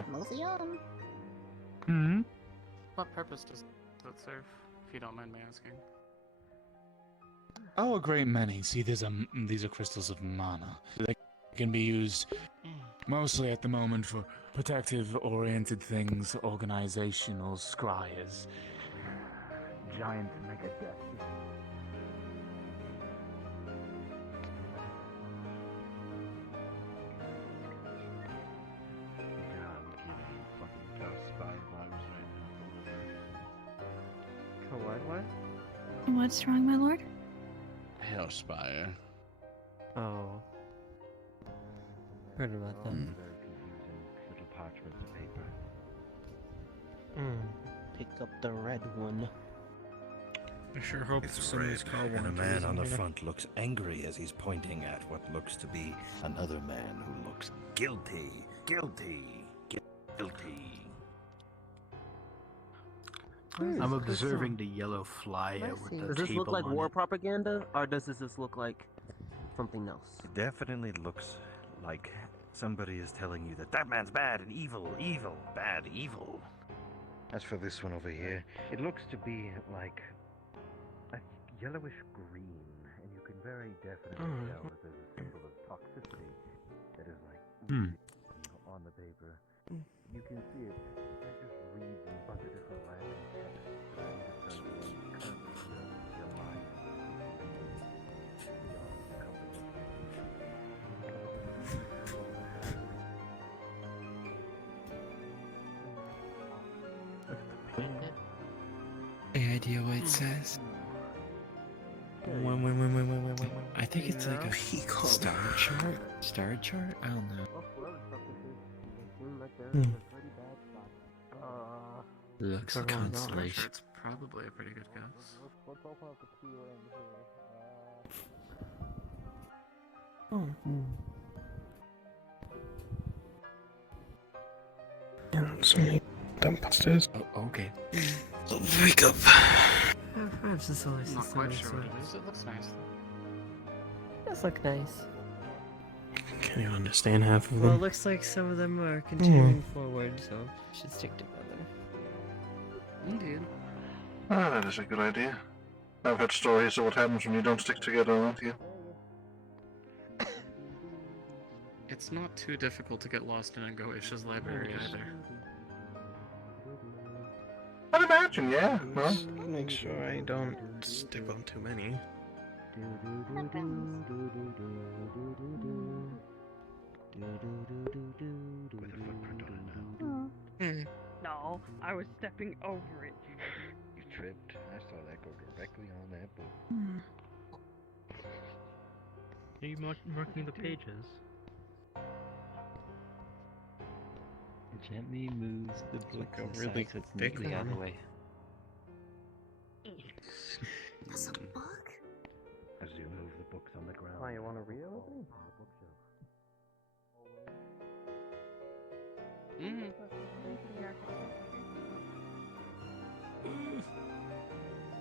Hmm? What purpose does that serve, if you don't mind me asking? Oh, a great many. See, these are crystals of mana. They can be used mostly at the moment for protective-oriented things, organizational scryers. Giant mega death. What? What's wrong, my lord? Hellspire. Oh. Heard about that. Little parchments of paper. Pick up the red one. I sure hope It's somebody's red, called and a one. man on the front looks angry as he's pointing at what looks to be another man who looks guilty. Guilty. Guilty. I'm observing the yellow fly with the Does this look table like on war it. propaganda, or does this just look like something else? It definitely looks like somebody is telling you that man's bad and evil, evil, bad, evil. As for this one over here, it looks to be like a yellowish green, and you can very definitely tell that there's a symbol of toxicity that is like on the paper. You can see it. That just reads in a bunch of different random text that I'm just currently your mind. Any idea what it says? Wait. I think it's like a star chart. Star chart? I don't know. Looks a constellation. It's probably a pretty good guess. So many dumb pastas. Oh, okay. Wake up. Perhaps the solar system. Not quite sure what it is. It looks nice though. Does look nice. Can't even understand half of Well, it them. looks like some of them are continuing forward, so should stick together. Indeed. Ah, that is a good idea. I've heard stories of what happens when you don't stick together, aren't you? It's not too difficult to get lost in Goetisha's library either. I'd imagine, yeah. Well, Just make sure I don't stick on too many. With a footprint on it now. No, I was stepping over it. You tripped. I saw that go directly on that book. Are you marking the pages? Gently moves the book like a really thick out of the one. way. That's a book? As you move the books on the ground. Oh, you want to read it?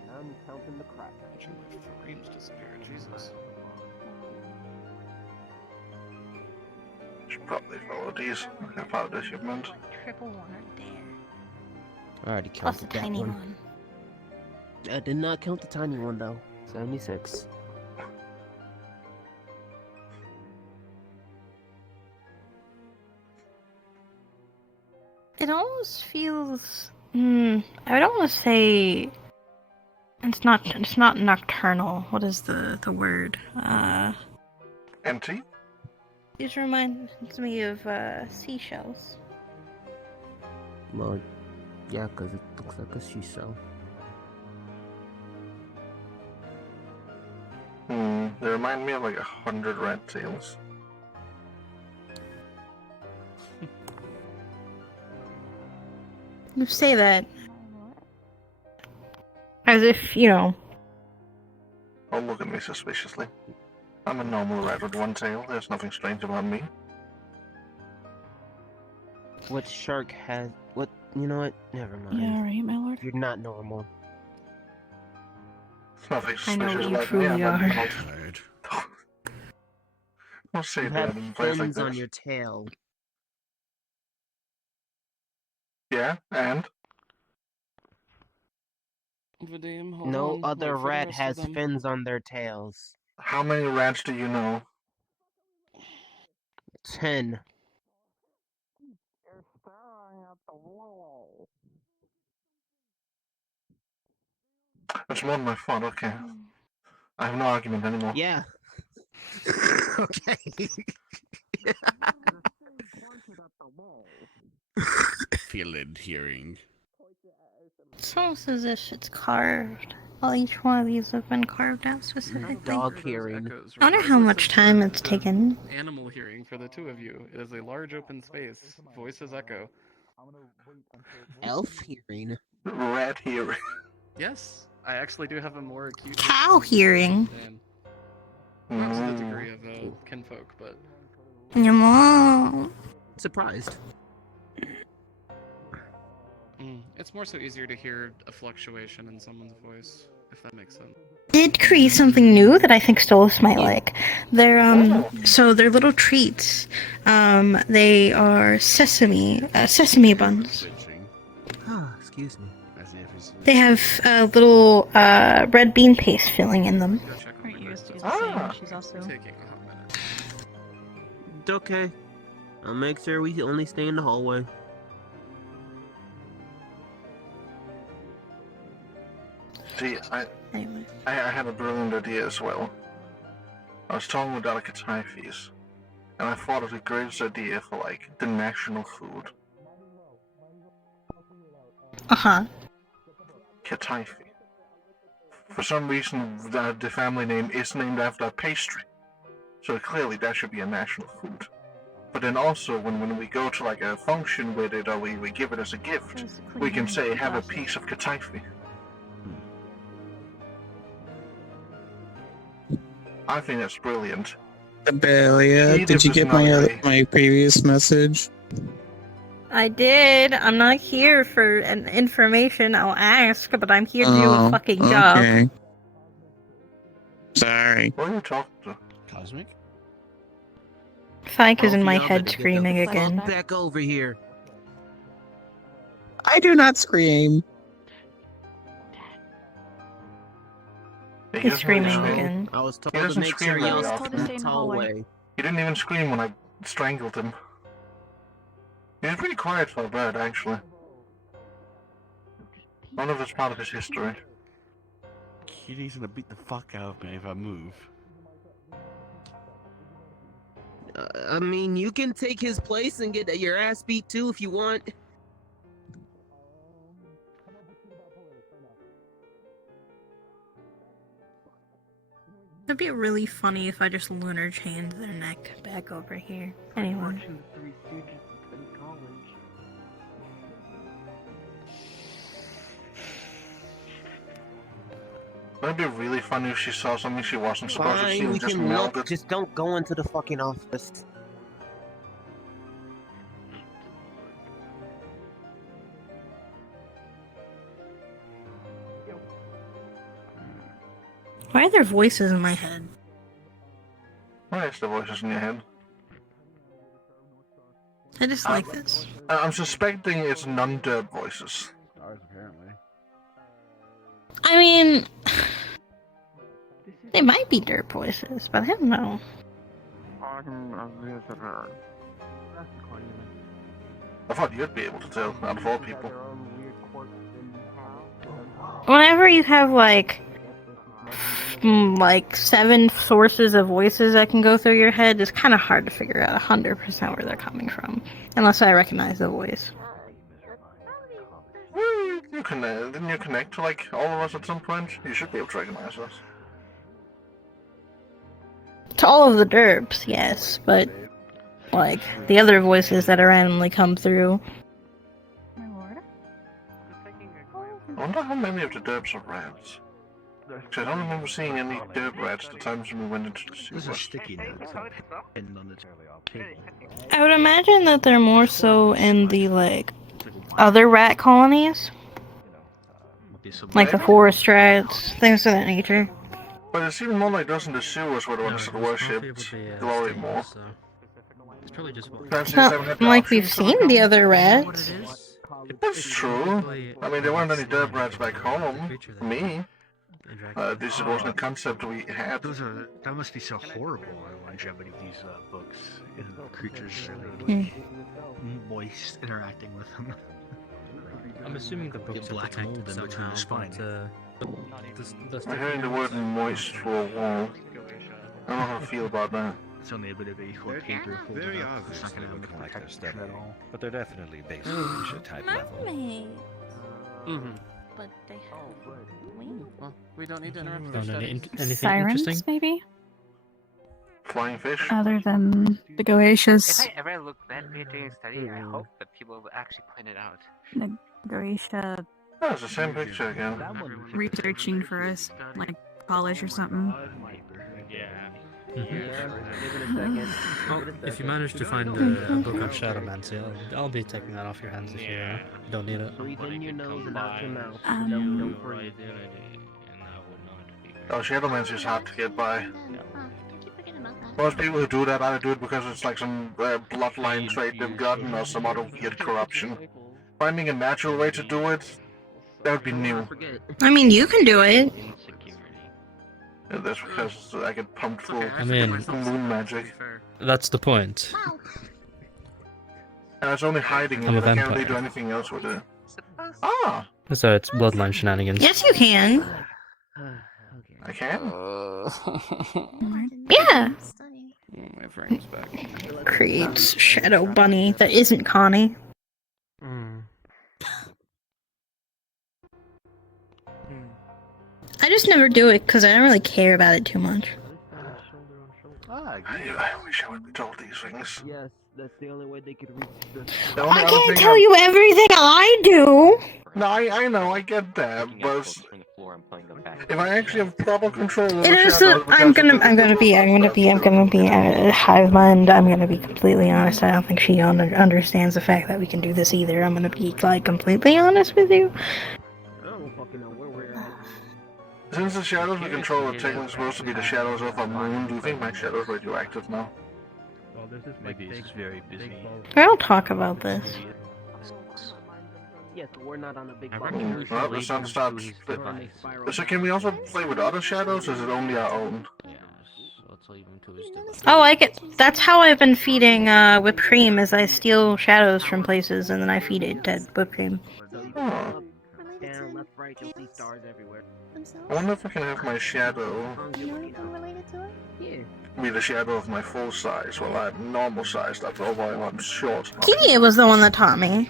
Now I'm counting the cracks. My frames disappear, Jesus. should probably follow these. I followed the shipment. Triple one right there. I already Plus counted the that tiny one. one. I did not count the tiny one though. 76. It almost feels. I don't want to say. It's not nocturnal. What is the word? Empty? It reminds me of seashells. Well, yeah, because it looks like a seashell. They remind me of like 100 rat tails. You say that as if, Don't look at me suspiciously. I'm a normal rat with one tail. There's nothing strange about me. What shark has... What... You know what? Never mind. Yeah, right, my lord. You're not normal. Nothing I know suspicious what you about truly me. are. Tired. Don't say You that have in a place like fins on this. your tail. Yeah, and? Vadim, hold No on. other Wait for the rat rest has of them. fins on their tails. How many rats do you know? 10. That's more than my fault, okay. I have no argument anymore. Yeah. Okay. Feeling hearing. It's almost as if it's carved. Well, each one of these have been carved out specifically. Dog hearing. I wonder how much time it's taken. Animal hearing for the two of you. It is a large open space. Voices echo. Elf hearing. Rat hearing. Yes, I actually do have a more acute. Cow hearing. Not to the degree of kinfolk, but. Your mom. Surprised. It's more so easier to hear a fluctuation in someone's voice, if that makes sense. Did create something new that I think Stolas might like. So they're little treats. They are sesame buns. Ah, excuse me. They have a little red bean paste filling in them. She's also taking a hot minute. It's okay. I'll make sure we only stay in the hallway. See, I had a brilliant idea as well. I was talking with Delicate Typhies, and I thought of the greatest idea for, like, the national food. Uh-huh. Kataifi. For some reason, the family name is named after a pastry, so clearly that should be a national food. But then also, when we go to like a function with it, or we give it as a gift, we can say, have a piece of Kataifi. I think that's brilliant. Abelia, did you get my previous message? I did. I'm not here for information. I'll ask, but I'm here to do a fucking job. Okay. Sorry. What are you talking to? Cosmic? Fyke is in my head screaming again. Back over here. I do not scream. He's screaming again. I was told He to doesn't make sure scream y'all very stay often. in the hallway. He didn't even scream when I strangled him. He's pretty quiet for a bird, actually. None of it's part of his history. Kitty's gonna beat the fuck out of me if I move. I mean, you can take his place and get your ass beat too if you want. It'd be really funny if I just lunar chained their neck back over here. Anyway. It'd be really funny if she saw something she wasn't supposed to see Fine, we and just can nailed look. it. Just don't go into the fucking office. Why are there voices in my head? Why is the voices in your head? I just like this. I'm suspecting it's non-derp voices. Ours, apparently. I mean, they might be dirt voices, but I don't know. I thought you'd be able to tell, out of all people. Whenever you have like 7 sources of voices that can go through your head, it's kind of hard to figure out 100% where they're coming from, unless I recognize the voice. Didn't you connect to like all of us at some point? You should be able to recognize us. To all of the derps, yes, but like the other voices that randomly come through. I wonder how many of the derps are rats. I don't remember seeing any dirt rats the times when we went into the Those are sewer. sticky notes pinned on the table. I would imagine that they're more so in the like other rat colonies, like the Maybe? forest rats, things of that nature. But it seemed more like those in the sewers were the ones that worshipped Glory more. It's probably just what. Perhaps It's they just not haven't had the like option we've to seen the other rats. That's true. I mean, there weren't any dirt rats back home. Me. This wasn't a concept we had. That must be so horrible. The longevity of these books and the creatures really moist interacting with them. I'm assuming the books are black mold protected in between somehow, the spine. I'm hearing the word moist for a wall. I don't know how I feel about that. It's only a bit of A4 paper. Very It's obvious not gonna have looking like protection they're at all. but they're definitely base militia type level. Mm-hmm. But they Well, we don't need to interrupt Found their any, studies. anything Sirens, interesting? maybe? Flying fish? Other than the If Goetias. I ever look that weird during study, I hope that people will actually point it out. The Goetia Oh, it's the same picture again. researching for us, like college or something. Well, if you manage to find a book on Shadowmancy, I'll be taking that off your hands if you don't need it. Oh, Shadowman's hard to get by. Most people who do that either do it because it's like some bloodline trait they've gotten or some other weird corruption. Finding a natural way to do it, that would be new. I mean, you can do it. Yeah, that's because I get pumped full I mean, moon magic. that's the point. And it's only hiding in I'm a it, I can't really vampire. do anything else with it. Ah! So it's bloodline shenanigans. Yes, you can. I can? Yeah. My frame's back. Creates Shadow Bunny that isn't Connie. I just never do it because I don't really care about it too much. I wish I would be told these things. Yes, that's the only way they could reach The only I other can't thing tell you everything I do. No, I know, I get that, but if I actually have proper control over It is. shadows, I'm gonna be hive mind. I'm gonna be completely honest. I don't think she understands the fact that we can do this either. I'm gonna be like completely honest with you. Since the shadows we control are technically supposed to be the shadows of our moon, do you think my shadow is radioactive now? Maybe it's just very busy. I don't talk about this. Yes, we're not on a big Well, the sun stops. So can we also play with other shadows, or is it only our own? Oh, I get. That's how I've been feeding whipped cream. Is I steal shadows from places and then I feed it to whipped cream. Oh. Down, left, right, you'll see stars everywhere. I wonder if I can have my shadow be the shadow of my full size, while I'm normal sized, that's all while I'm short. Kidia was the one that taught me.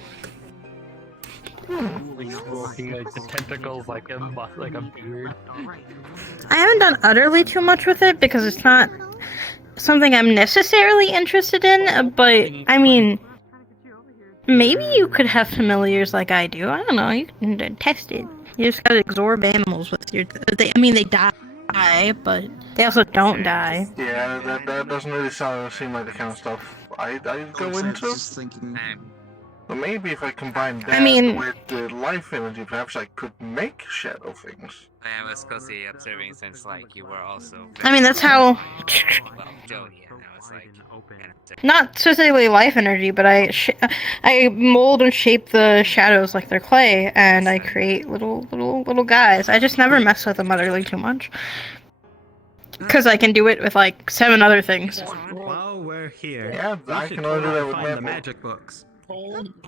Walking like the tentacles like a beard. I haven't done utterly too much with it because it's not something I'm necessarily interested in, but I mean, maybe you could have familiars like I do. I don't know, you can test it. You just gotta absorb animals with your... they die, but they also don't die. Yeah, that doesn't really seem like the kind of stuff I'd go into. But maybe if I combine that with the life energy, perhaps I could make shadow things. I was closely observing since, like, you were also... I mean, that's how... Well, Jody, and I was like... Not specifically life energy, but I mold and shape the shadows like they're clay, and I create little guys. I just never mess with them utterly too much. Because I can do it with like 7 other things. While we're here, yeah, we should totally find the magic books.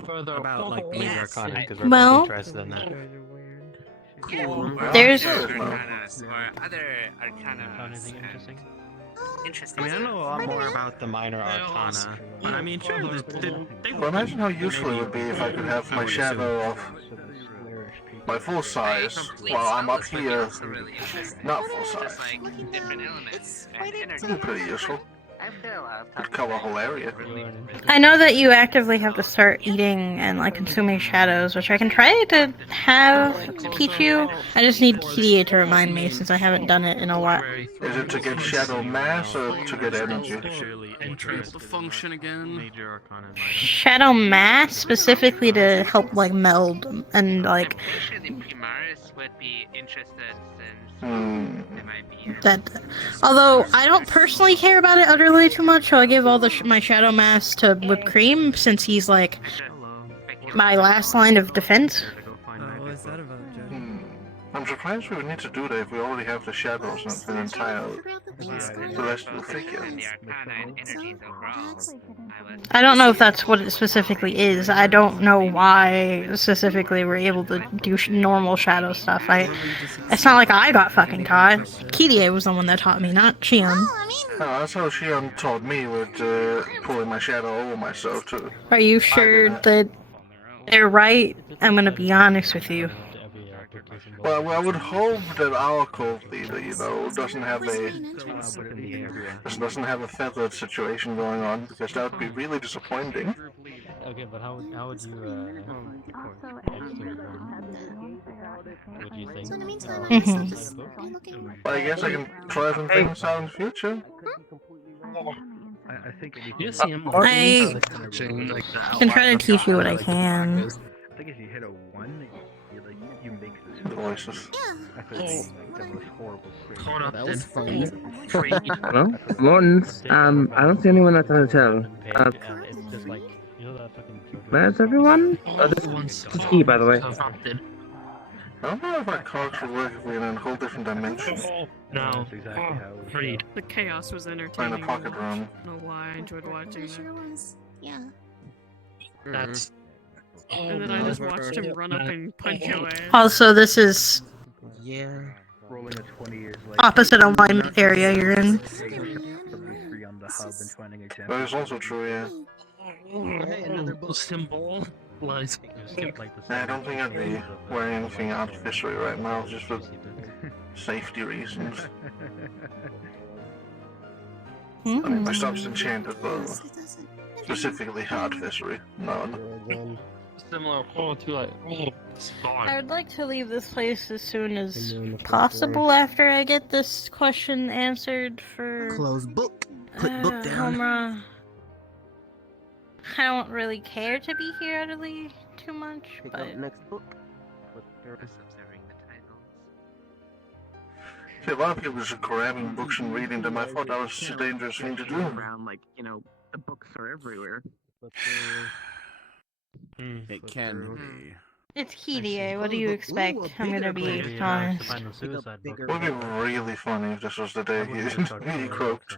Further about like the major arcana, because we're Well, both interested in that. There's... Or other arcana. Anything interesting? Interesting. I mean, I know a lot more about the minor arcana, but I mean, sure, they Well, imagine how useful it would be if I could have my shadow of my full size, while I'm up here, not full size. Different elements and energy. That'd be pretty useful. Could cover a whole area. I know that you actively have to start eating and like consuming shadows, which I can try to teach you. I just need KDA to remind me since I haven't done it in a while. Is it to get shadow mass or to get energy? Able to function again. Shadow mass specifically to help like meld and like Usually Primaris would be interested since they might be. that. Although I don't personally care about it utterly too much, so I give all the my shadow mass to Whipped Cream since he's like my last line of defense. What is that about, Joe? I'm surprised we would need to do that if we already have the shadows and an entire celestial figure. I don't know if that's what it specifically is. I don't know why specifically we're able to do normal shadow stuff. It's not like I got fucking taught. KDA was the one that taught me, not Shion. That's how Shion taught me with pulling my shadow over myself too. Are you sure that they're right? I'm gonna be honest with you. Well, I would hope that our cult leader, doesn't have a feathered situation going on, because that would be really disappointing. Okay, but how would you would you think? Well, I guess I can try some things out in the future. I think I can try to teach you what I can. I think if you hit a 1, you make this voices. I feel like the most horrible. That was funny. Hello? Mortons, I don't see anyone at the hotel. Where's everyone? Oh, this is key, by the way. I don't know if our cogs would work if we were in a whole different dimension. No. Freed. The chaos was entertaining. Find a pocket room. I don't know why I enjoyed watching it. Yeah. That's. And then I just watched him run up and punch away. Also, this is Rolling a 20 years opposite alignment area you're in. That is also true, yeah. Hey, another symbol. I don't think I'd be wearing anything artificially right now, just for safety reasons. I mean, my stuff's enchanted, but specifically artificially, none. Similar to like. I would like to leave this place as soon as possible after I get this question answered for. Close book. Put book down. Homura. I don't really care to be here utterly too much, but. Next book. See, a lot of people just grabbing books and reading them. I thought that was a dangerous thing to do. Around, like, the books are everywhere. It can be. It's KDA, what do you expect? I'm gonna be honest. It would be really funny if this was the day he croaked.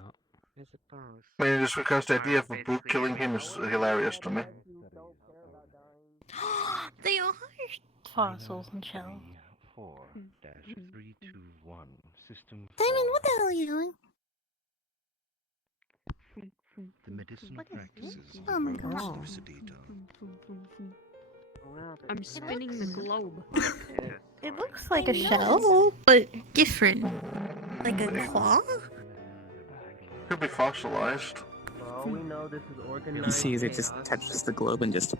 I mean, just because the idea of a book killing him is hilarious to me. They are fossils and shells. 4-321 system. Diamond, what the hell are you doing? The medicinal practices. Oh my gosh. I'm spinning the globe. It looks like a shell, but different. Like a claw? Could be fossilized. Well, we know this is organized. You see, it just touches the globe and just.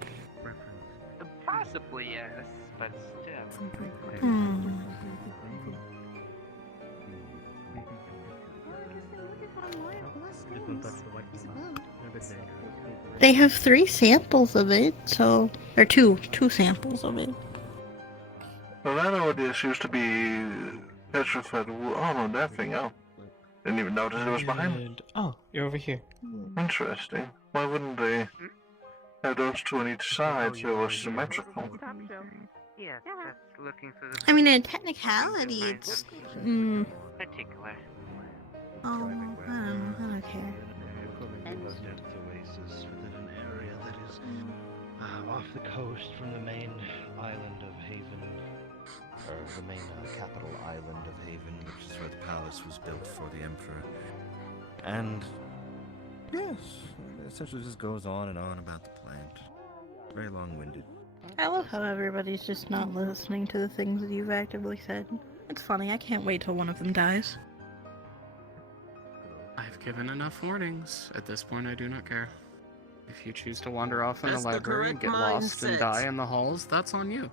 Possibly, yes, but still. They have 3 samples of it, so or two samples of it. Well, that audience used to be petrified. Oh no, that thing. Oh, didn't even notice it was behind. Oh, you're over here. Interesting. Why wouldn't they have those two on each side so it was symmetrical? Yes, just looking through the. I mean, in technicality, it's. Particular. Oh, I don't care. Oasis within an area that is off the coast from the main island of Haven, or the main capital island of Haven, which is where the palace was built for the Emperor. And yes, it essentially just goes on and on about the plant. Very long-winded. I love how everybody's just not listening to the things that you've actively said. It's funny, I can't wait till one of them dies. I've given enough warnings. At this point, I do not care. If you choose to wander off in That's the the library and correct get lost and mindset. die in the halls, that's on you.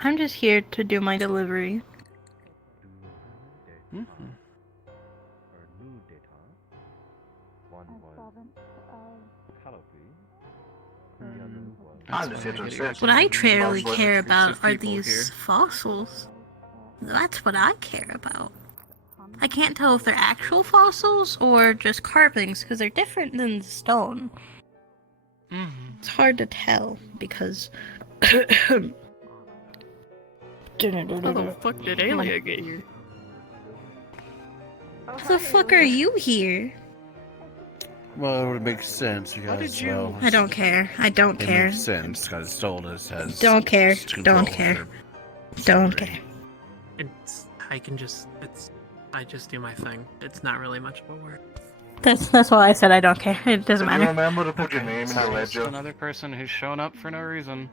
I'm just here to do my delivery. What I truly care about are these fossils. That's what I care about. I can't tell if they're actual fossils or just carvings because they're different than the stone. It's hard to tell because. How the fuck did Aelia get here? How the fuck are you here? Well, it would make sense because, well... I don't care. I don't it care. makes sense because Stolus has... Don't care. control Don't of care. their Don't story. care. I just do my thing. It's not really much of a word. That's why I said I don't care. It doesn't matter. Remember to put your name in the Just ledger. another person who's shown up for no reason.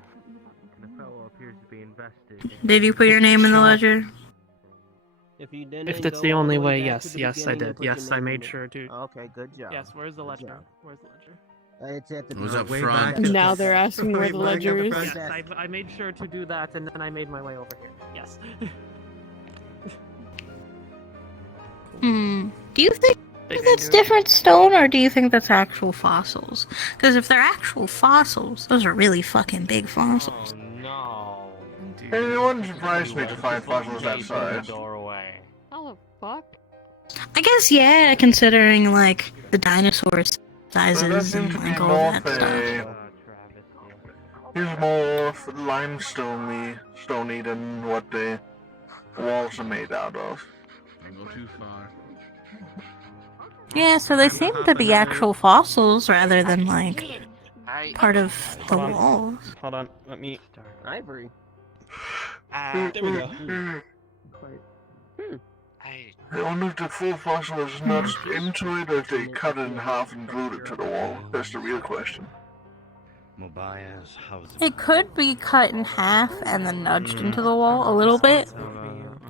The fellow appears to be invested. Did you put your name in the ledger? If that's the only way, yes, I did. Yes, I made sure to. Okay, good job. Yes, where's the Good ledger? job. Where's the ledger? It's at the It was top. up front. Now they're asking where the ledger is. Yes, I made sure to do that, and then I made my way over here. Yes. Do you think that's different stone, or do you think that's actual fossils? Because if they're actual fossils, those are really fucking big fossils. Hey, it wouldn't surprise me to find fossils that size. How the fuck? I guess, yeah, considering, like, the dinosaur sizes and, like, all that stuff. He's more limestoney than what the walls are made out of. Don't go too far. Yeah, so they seem to be actual fossils rather than, like, part of the walls. Hold on, let me. Ivory. There we go. I wonder if the full fossil is nudged into it or if they cut it in half and glued it to the wall. That's the real question. Mobia's house. It could be cut in half and then nudged into the wall a little bit.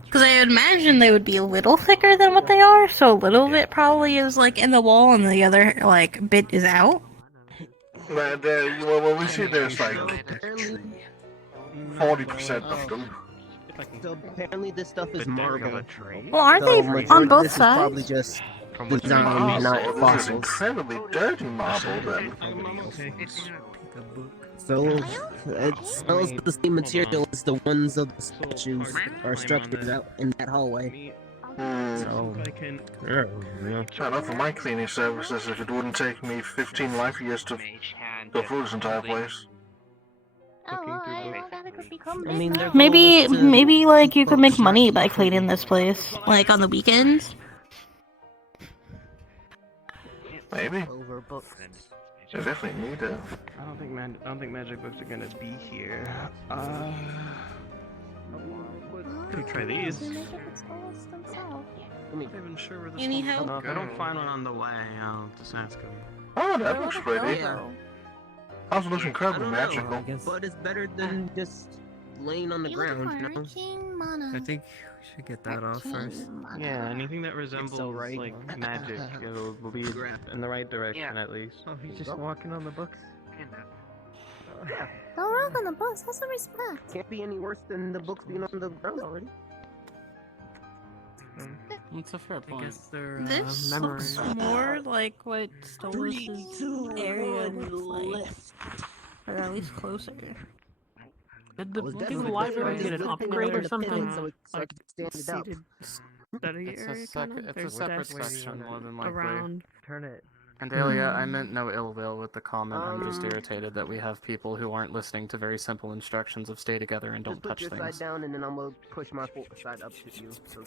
Because I would imagine they would be a little thicker than what they are, so a little bit probably is, like, in the wall and the other, like, bit is out. But, well, we see there's like 40% of them. So apparently this stuff is marble. Well, aren't So they majority on of both this is probably sides? just design, not This is fossils. incredibly dirty marble then. So it smells the same material as the ones of the statues or structures out in that hallway. So Not enough for my cleaning services if it wouldn't take me 15 life years to go through this entire place. I mean, their goal Maybe, is to maybe, like, you could make money by cleaning this place, like, on the weekends. Maybe. overbooked. I definitely need it. I don't think magic books are gonna be here. Could we try these? I'm not even sure where this You need one's help? gonna If I don't find one on the way, I'll just ask him. Oh, that looks pretty. Yeah. How's it looking I incredibly don't magical? know, but it's better than just laying on the ground, you know? I think we should get that off first. Yeah, anything that resembles right. like magic, it'll lead in the right direction at least. Oh, he's just walking on the books. Don't rock on the books. Have some respect. Can't be any worse than the books being on the ground already. That's a fair I point. guess they're This memories. looks more like what Stolas' area looks like. Or at least closer. Did the, I was did the definitely library get an flipping upgrade over or the something? pin so I Like could stand it out. seated study It's a area separate, kinda? it's a There's separate desks section more than likely. around. Turn it. And Alia, I meant no ill will with the comment. I'm just irritated that we have people who aren't listening to very simple instructions of stay together and don't Just put touch your side things. down and then I'm gonna push my side up to you. So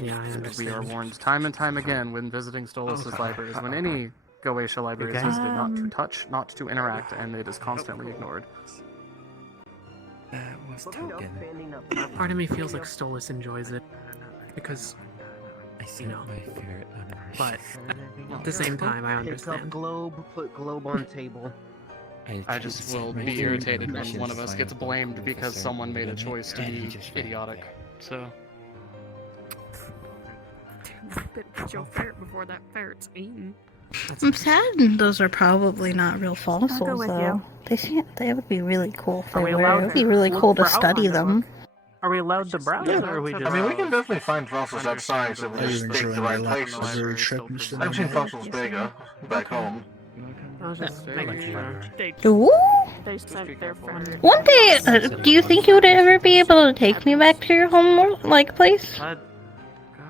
Yeah, I Because we are understand. warned time and time again when visiting Stolas' libraries, when any Goetia library is guys- visited, not to touch, not to interact, and it is constantly ignored. That was token. Part of me feels like Stolas enjoys it. Because, I see you know, my favorite but at the same time, I Pick up understand. globe, put globe on table. I just will be irritated when one of us gets blamed because someone made a choice to be idiotic. So, Better get your ferret before that ferret's eaten. I'm sad those are probably not real fossils, with though. They would be really cool if they Are we were. allowed It would to be really look cool to for study outline them. Are we allowed to browse, Yeah, or are we just? I mean, we can definitely find fossils that size if we Are you just dig the enjoying right your places. library trip, Mr. I've seen Nomad? fossils bigger back home. I was just making sure. Ooh. They sent their ferret. One day, do you think you would ever be able to take me back to your home, place?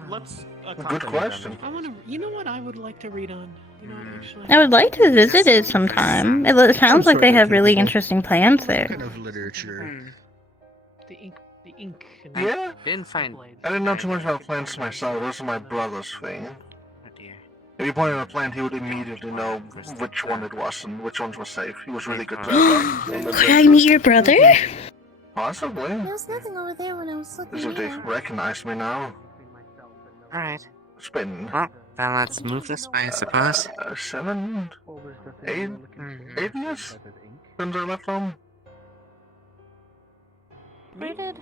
Let's. Good question. I want to. You know what I would like to read on? You know, actually. I would like to visit it sometime. It sounds like they have really interesting plants there. What kind of literature? The ink. The ink. Yeah? Didn't find. I didn't know too much about plants myself. Those are my brother's thing. If you pointed at a plant, he would immediately know which one it was and which ones were safe. He was really good at that. Could I meet your brother? Possibly. There was nothing over there when I was looking As if they here. recognize me now. Alright. It's been... Well, then let's move this way, I suppose. 7, 8 years since I left home. Rated?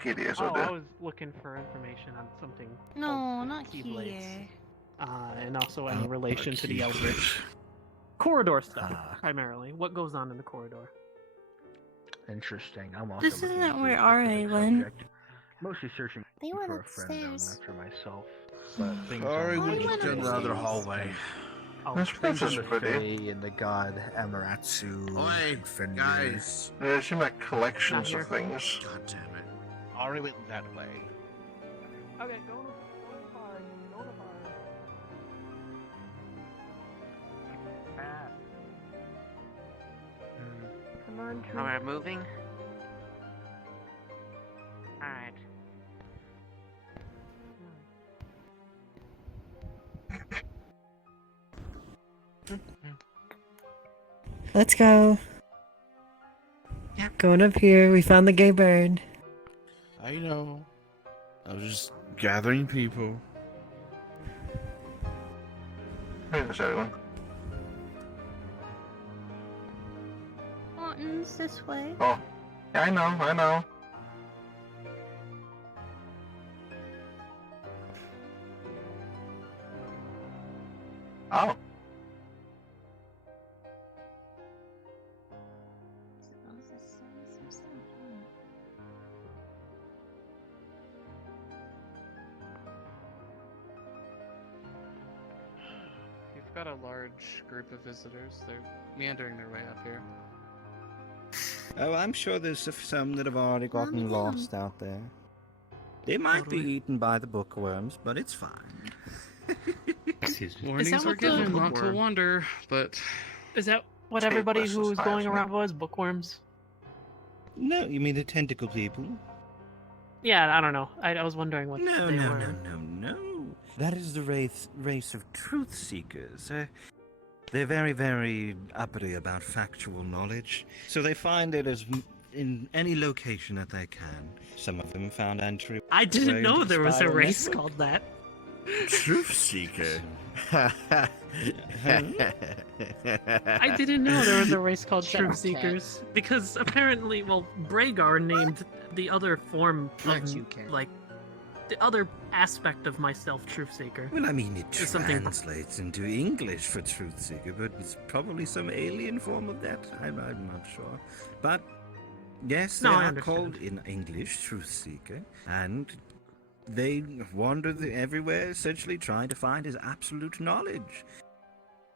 Kitty is Oh, out I there. was looking for information on something. No, not Keyblades. here. And also in relation to the Eldritch. Corridor stuff, primarily. What goes on in the corridor? Interesting. I'm also This looking isn't into where a RA specific went. subject. Mostly searching They went for a friend, though, upstairs. not for myself. But things Sorry, on we the went down the other upstairs. hallway. This place Things is on the pretty. Fae and the god Amaterasu. Oi, and Fenrir. guys. Yeah, she made collections Not of things. God damn it. Ari went that way. Okay, go to the bar. Go to the bar. Come on, Oh, we're moving? Alright. Let's go. Yep. Going up here. We found the gay bird. I know. I was just gathering people. Here's everyone. Mountains this way. Oh, yeah, I know. Oh. You've got a large group of visitors. They're meandering their way up here. Oh, I'm sure there's some that have already gotten lost out there. They might be eaten by the bookworms, but it's fine. Excuse me. Warnings are given not to wander, but Is that what Take everybody lessons, who was going fire. around was? Bookworms? No, you mean the tentacle people? Yeah, I don't know. I was wondering what No, they no, were. no. That is the race of truth seekers. They're very, very uppity about factual knowledge, so they find it as in any location that they can. Some of them found entry. I didn't know there was a spiral race network. called that. Truth seeker. I didn't know there was a race called Truth Seekers because apparently, well, Bragar named the other form of like the other aspect of myself, Truth Seeker. Well, I mean, it Is something- translates into English for truth seeker, but it's probably some alien form of that. I'm not sure. But yes, they No, I are understand. called in English truth seeker, and they wander everywhere, essentially trying to find his absolute knowledge.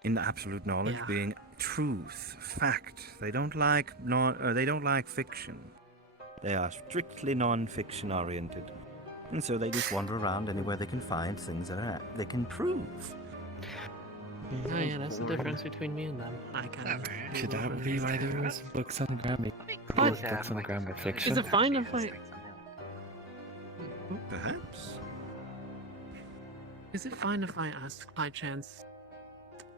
In the absolute knowledge Yeah. being truth, fact. They don't like they don't like fiction. They are strictly non-fiction oriented. And so they just wander around anywhere they can find things that they can prove. Oh yeah, that's the difference between me and them. I kind of. Could that be why there was books on the ground? What? Books on the ground were fiction. Is it fine if I? Perhaps. Is it fine if I ask by chance?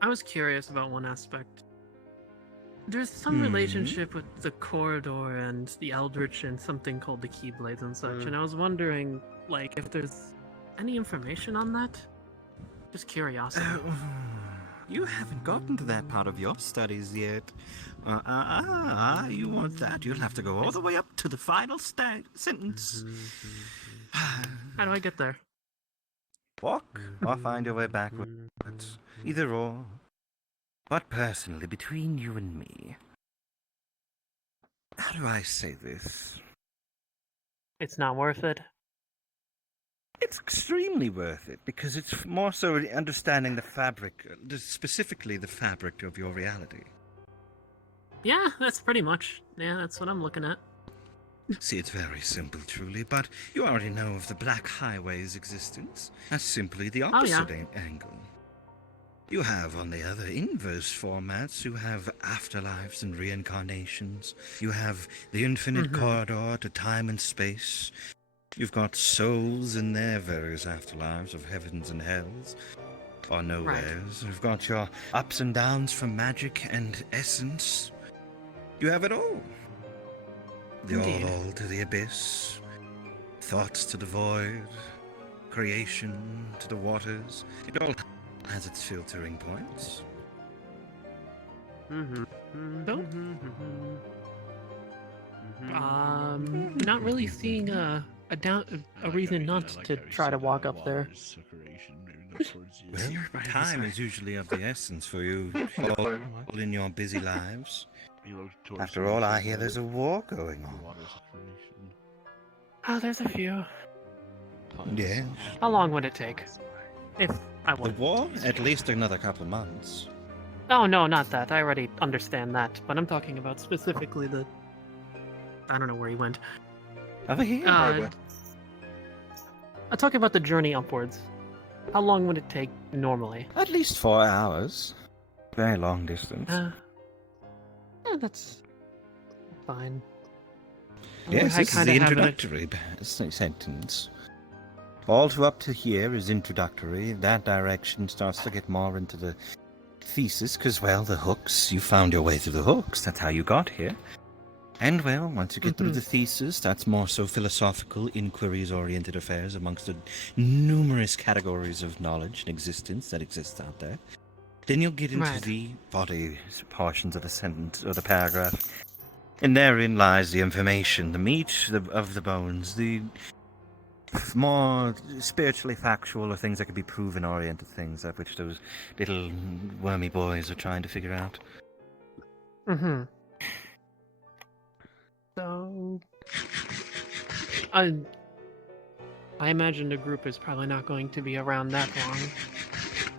I was curious about one aspect. There's some relationship with the corridor and the Eldritch and something called the Keyblades and such, and I was wondering, like, if there's any information on that? Just curiosity. You haven't gotten to that part of your studies yet. You want that? You'll have to go all the way up to the final sentence. How do I get there? Walk or find your way backwards. Either or. But personally, between you and me, how do I say this? It's not worth it. It's extremely worth it because it's more so understanding the fabric, specifically the fabric of your reality. Yeah, that's pretty much. Yeah, that's what I'm looking at. See, it's very simple, truly, but you already know of the Black Highway's existence. That's simply the opposite angle. You have, on the other, inverse formats. You have afterlives and reincarnations. You have the infinite corridor to time and space. You've got souls in their various afterlives of heavens and hells, or nowheres. You've got your ups and downs from magic and essence. You have it all. The all to the abyss, thoughts to the void, creation to the waters. It all has its filtering points. Not really seeing a reason not to try to walk up there. Well, time is usually of the essence for you, all in your busy lives. After all, I hear there's a war going on. Oh, there's a few. Yes. How long would it take? If I The would. war? At least another couple months. Oh, no, not that. I already understand that. But I'm talking about specifically the... I don't know where he went. Over here. I'm talking about the journey upwards. How long would it take normally? At least 4 hours. Very long distance. Yeah, that's fine. Yes, I this is kinda the have introductory sentence. All to up to here is introductory. That direction starts to get more into the thesis, because, well, the hooks, you found your way through the hooks. That's how you got here. And, well, once you get through the thesis, that's more so philosophical, inquiries-oriented affairs amongst the numerous categories of knowledge and existence that exists out there. Then you'll get into the body portions of the sentence or the paragraph. And therein lies the information, the meat of the bones, the more spiritually factual or things that could be proven-oriented things, of which those little wormy boys are trying to figure out. So... I imagine the group is probably not going to be around that long.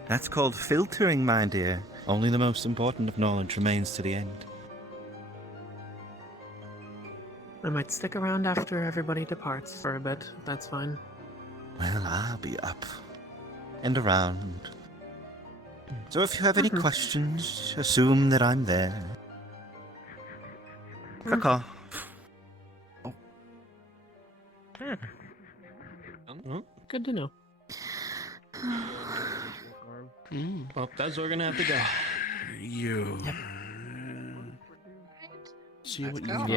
That's called filtering, my dear. Only the most important of knowledge remains to the end. I might stick around after everybody departs for a bit. That's fine. Well, I'll be up and around. So if you have any questions, assume that I'm there. Caw-caw. Good to know. Well, that's where we're gonna have to go. You. Yep. See what you How's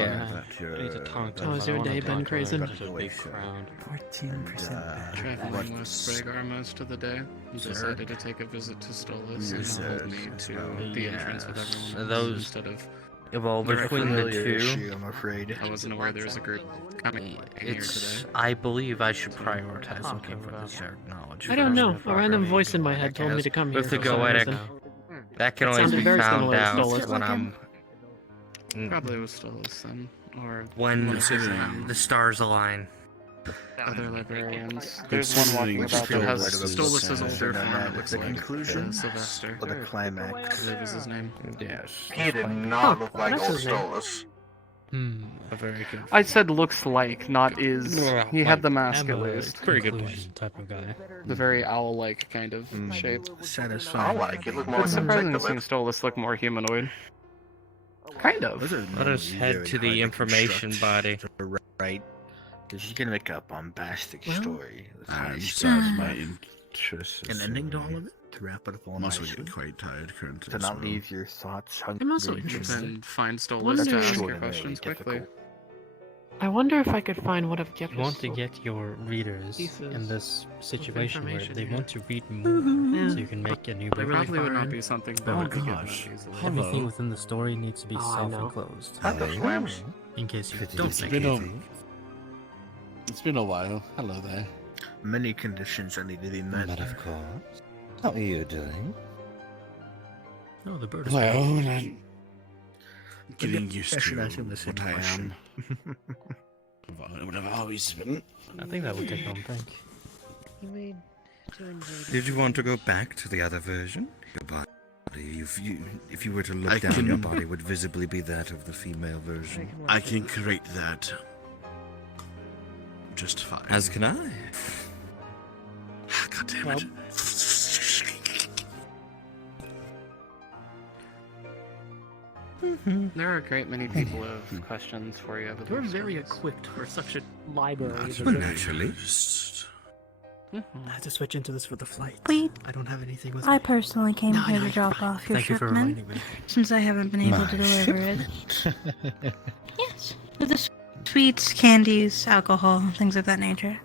your day been, Grayson? 14% Traveling with Spragar most of the day. He decided to take a visit to Stolas and hold me to the entrance with everyone Those instead of evolve between the two. I'm afraid. I wasn't aware there was a group coming here today. I believe I should prioritize looking for the shared knowledge. I don't know. A random voice in my head told me to come here. With the for some goetic, reason. that can It always sounded be very found similar to out Stolas. when I'm Probably was Stolas then, or when one of his, the stars align. other librarians. There's one walking about that has Stolas' older form. It looks the like conclusion Sylvester. or the climax. I believe is his name. Yes. He did not look like that's old his name. Stolas. A very good. I said looks like, not is. He had the mask at least. Very good point. Type of guy. The very owl-like kind of shape. I Satisfying. like it. Look more It's surprising to insect see Stolas look more humanoid. Kind of. Let us head to the information body. Right. Because you can make a bombastic story. Besides my interest. An ending to all of it? To wrap it up all I'm also nicely? getting quite tired currently. To not so- leave your thoughts hungry. I'm also interested. Then find Stolas Wonder- to ask your Extraordinarily questions quickly. difficult. I wonder if I could find what I've get. You want to get your readers Pieces in this situation where information they here. want to read more, Yeah. so you can make a new They book. really Probably would far not in. be something that Oh would be given gosh. out easily. Everything Hello. within the story needs to be Oh, I know. self-enclosed, That's slams. in case you Pretty don't easy think They it. don't- It's been a while. Hello there. Many conditions that need to be met. But of course. How are you doing? Oh, the bird is Well, fine. I'm getting used to Asking the same what I question. am. What I've always been. I think that would take home, thank you. Did you want to go back to the other version? Your body, if you were to look I down, your can- body would visibly be that of the female version. I can create that just fine. As can I. God damn it. There are a great many people who have questions for you. You're very equipped for such a library. Well, naturally. I have to switch into this for the flight. Wait. I don't have anything with I me. personally came No, here no, to drop off your Thank you for shipment, reminding me. since I haven't been able to My deliver it. Yes, with the sweets, candies, alcohol, things of that nature.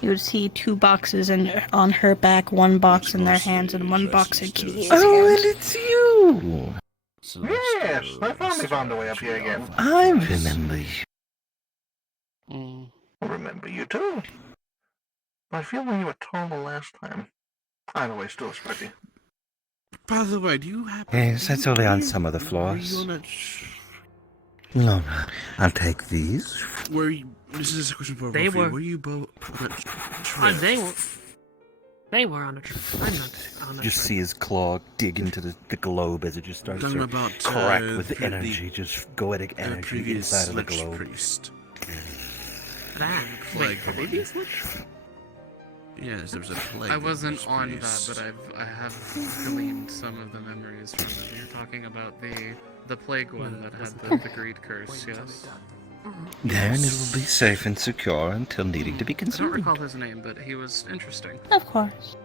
You would see 2 boxes on her back, 1 box in their hands, and 1 box in Kitty's hands. it's you! Yes, I finally found a way up here again. I remember you. I remember you too. I feel like you were taller last time. Either way, still pretty. By the way, do you have... Yes, that's only on some of the Were you floors. on a... Laura, I'll take these. Were you... This is a question for They both of were- you. Were you both... They were on a trip. I'm not on a Just trip. see his claw dig into the globe as it just starts Talking to about, crack the with pre- energy, just goetic energy previous inside of the Lich globe. priest. That. Wait, previous Lich? Yes, there was a plague. I wasn't Lich on priest. that, but I have gleaned some of the memories from it. You're talking about the plague one that had the greed curse, yes? There, and it will be safe and secure until needing to be I don't consumed. recall his name, but he was interesting. Of course.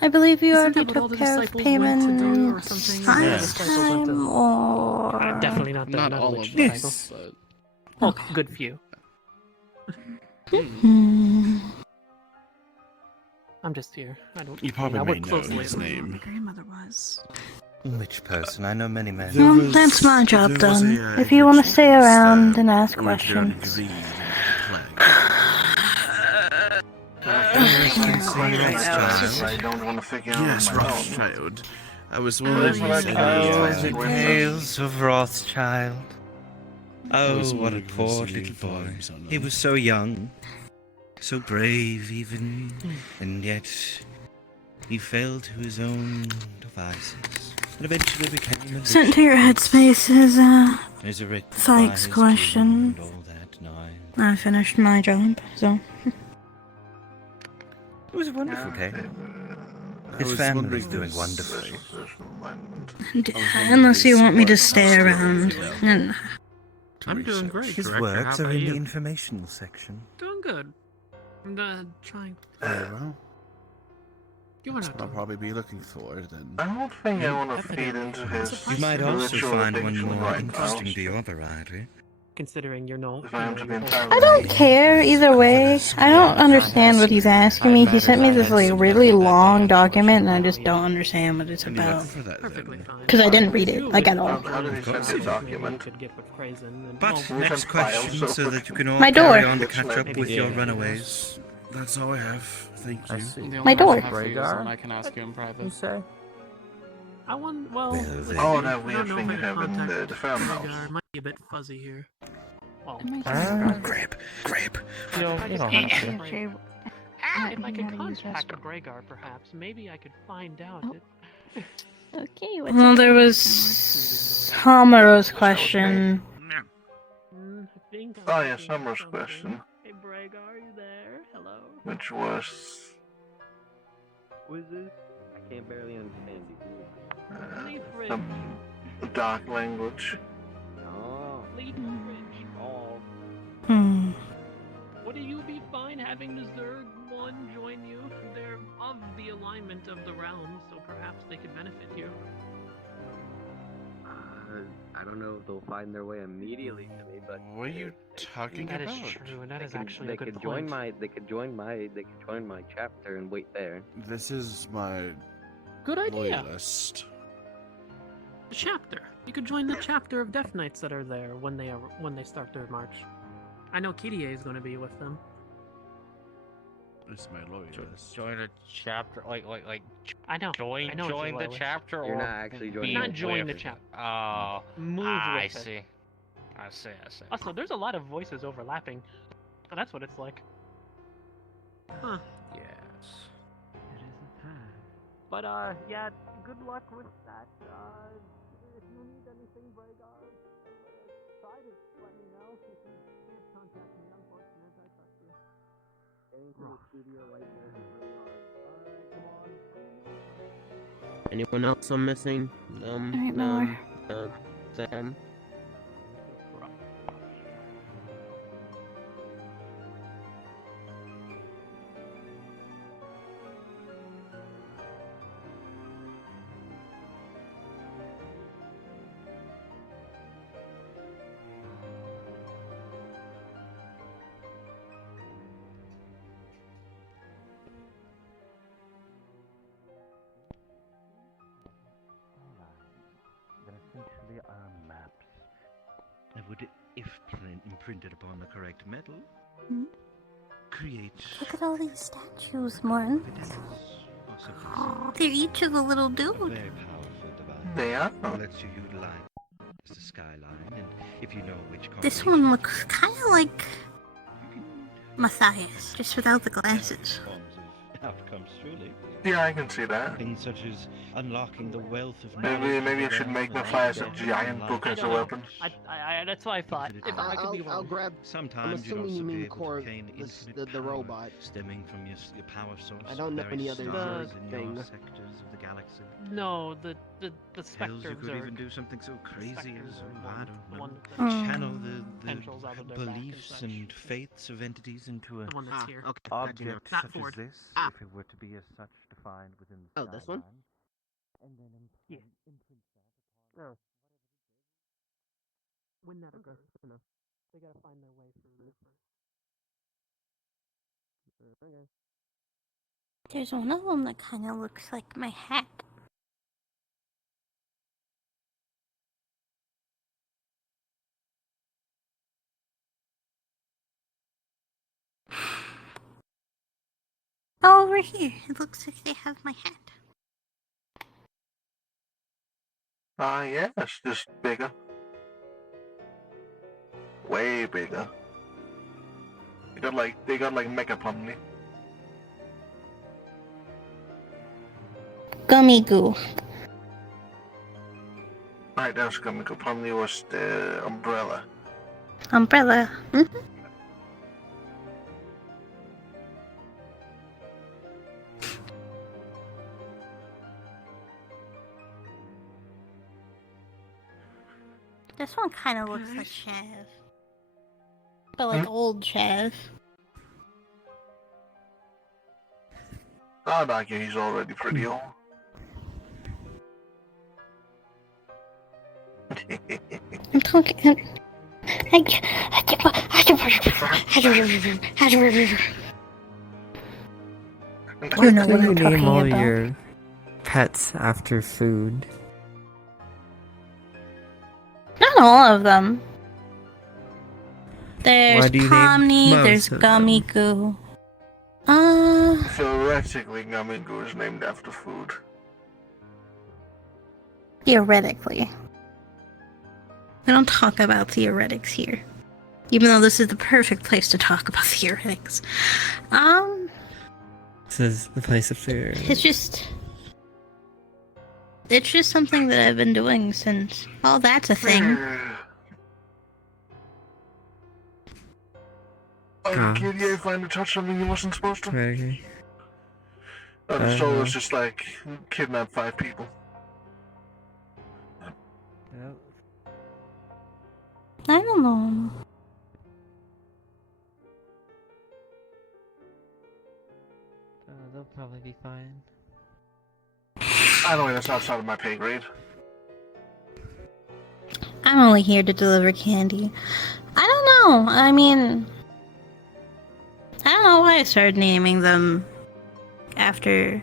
I believe you Isn't already that what all took the care of disciples went to do or payment something? last time, or... Definitely not the Not not all Lich of them, disciples. but... Well, good few. Hmm. I'm just here. I don't. You probably I may work know closely his with name. grandmother was. Which person? I know many men. Well, that's my job there was done. a, If you want to stay around and ask went down to questions. greed I don't want to figure out Yes, on my own. Rothschild. I was Oh, wondering... the tales of Rothschild. Oh, was what a wondering poor if little boy. volumes on He them. was so young, so brave even, and yet he fell to his own devices, and eventually became a Sent to your headspace is, resurrected by Sykes' his question. kin and all that nine. I finished my job, so... It was a wonderful day. His was family wondering is doing if- wonderfully. Unless you want me to stay around. And I'm doing great. His Director. How works are about in the you? informational section. Doing good. I'm trying. Well, You were that's not what I'll doing. probably be looking for then. I don't think I want to feed into his. You might also spiritual find one addiction more right interesting now. to your variety. Considering you're no. If I am to be I entirely don't care either way. I don't understand what he's asking me. He sent me this like really long document, and I just don't understand what it's about. Perfectly fine. Because I didn't read it, like at all. How did he send the document? But Well, next question, so that you can all My door. carry on to catch up with your runaways. That's all I have. Thank you. The only My one I door. have for you is one I can ask you in private. say? I want. Well. Well, let's then. Oh, see. that I weird don't know thing if you I have in contact the farmhouse. Rhaegar. Might be a bit fuzzy here. Well, Grape. You don't have to. if I could contact Rhaegar, perhaps, maybe I could find out. Okay, well, there was Hamaro's question. Oh yeah, Summer's question, Hey, Rhaegar, are you there? Hello. which was Who is this? I can't barely understand you. Leaf Ridge. some dark language. Oh. Leaf Ridge. Oh. Hmm. Would you be fine having the Zerg one join you? They're of the alignment of the realm, so perhaps they could benefit you. I don't know if they'll find their way immediately to me, but What are you talking That about? is true, and that they is could, actually they a good could point. join my they could join my chapter and wait there. This is my Good idea. loyalist. The chapter. You could join the chapter of Death Knights that are there when they start their march. I know Kirie is going to be with them. It's my lawyer. Join a chapter, like. I know. Join the chapter, You're or not actually be joining. Not join the with- chapter. Oh, Move I with it. see. I see. Also, there's a lot of voices overlapping. So that's what it's like. Huh. Yes. But yeah, good luck with that. If you need anything, Bragar, try to let me know. If you can't contact me, unfortunate, I trust you. Getting to the studio right there is really hard. Anyone else I'm missing? Sam. That essentially are maps that would, if imprinted upon the correct metal, create. Look at all these statues, Morton. Possibly They're each of a little a dude. very powerful device. They are? That lets you utilize the skyline, and if you know which This one looks kind of like Matthias, just without the glasses. forms of outcomes, truly. Yeah, I can see that. Things such as unlocking the wealth of Maybe you should make Matthias a giant book as a weapon. That's what I thought. If I could be wrong. I'll grab. Sometimes I'm you'd assuming also you be mean able core, to gain infinite the power robot. stemming from your power source. I don't know very any other stars in thing. your sectors of the galaxy. No, the Hells, Spectre you could Zerg. even do something so crazy as, I don't know, one channel the potentials out of their back and beliefs such. and fates of entities into a The one that's here. object Not such Ford. as this, if it were to be as such defined within the Oh, this one? skyline, and then imprint that upon. Win that aggressive enough. They gotta find their way through this first. There's one of them that kind of looks like my hat. Oh, over here. It looks like they have my hat. Yeah, it's just bigger. Way bigger. They got like Mecha Pomni. Gummy goo. Alright, that's coming. Pomni was the umbrella. Umbrella. This one kind of looks like Shav. But like old Shav. I'd argue he's already pretty old. I'm talking. You know Why what do you I'm talking name all about. your pets after food? Not all of them. There's Why do you name Pomni, most there's of Gummy Goo. Theoretically, Gummingo is named after food. Theoretically. We don't talk about theoretics here. Even though this is the perfect place to talk about theoretics. This is the place of food. It's just something that I've been doing since. Oh, that's a thing. Kid, you find to touch something you wasn't supposed to? Okay. Oh, the soul was just like kidnap 5 people. Yep. I don't know. They'll probably be fine. I don't know, that's outside of my pay grade. I'm only here to deliver candy. I don't know. I mean, I don't know why I started naming them after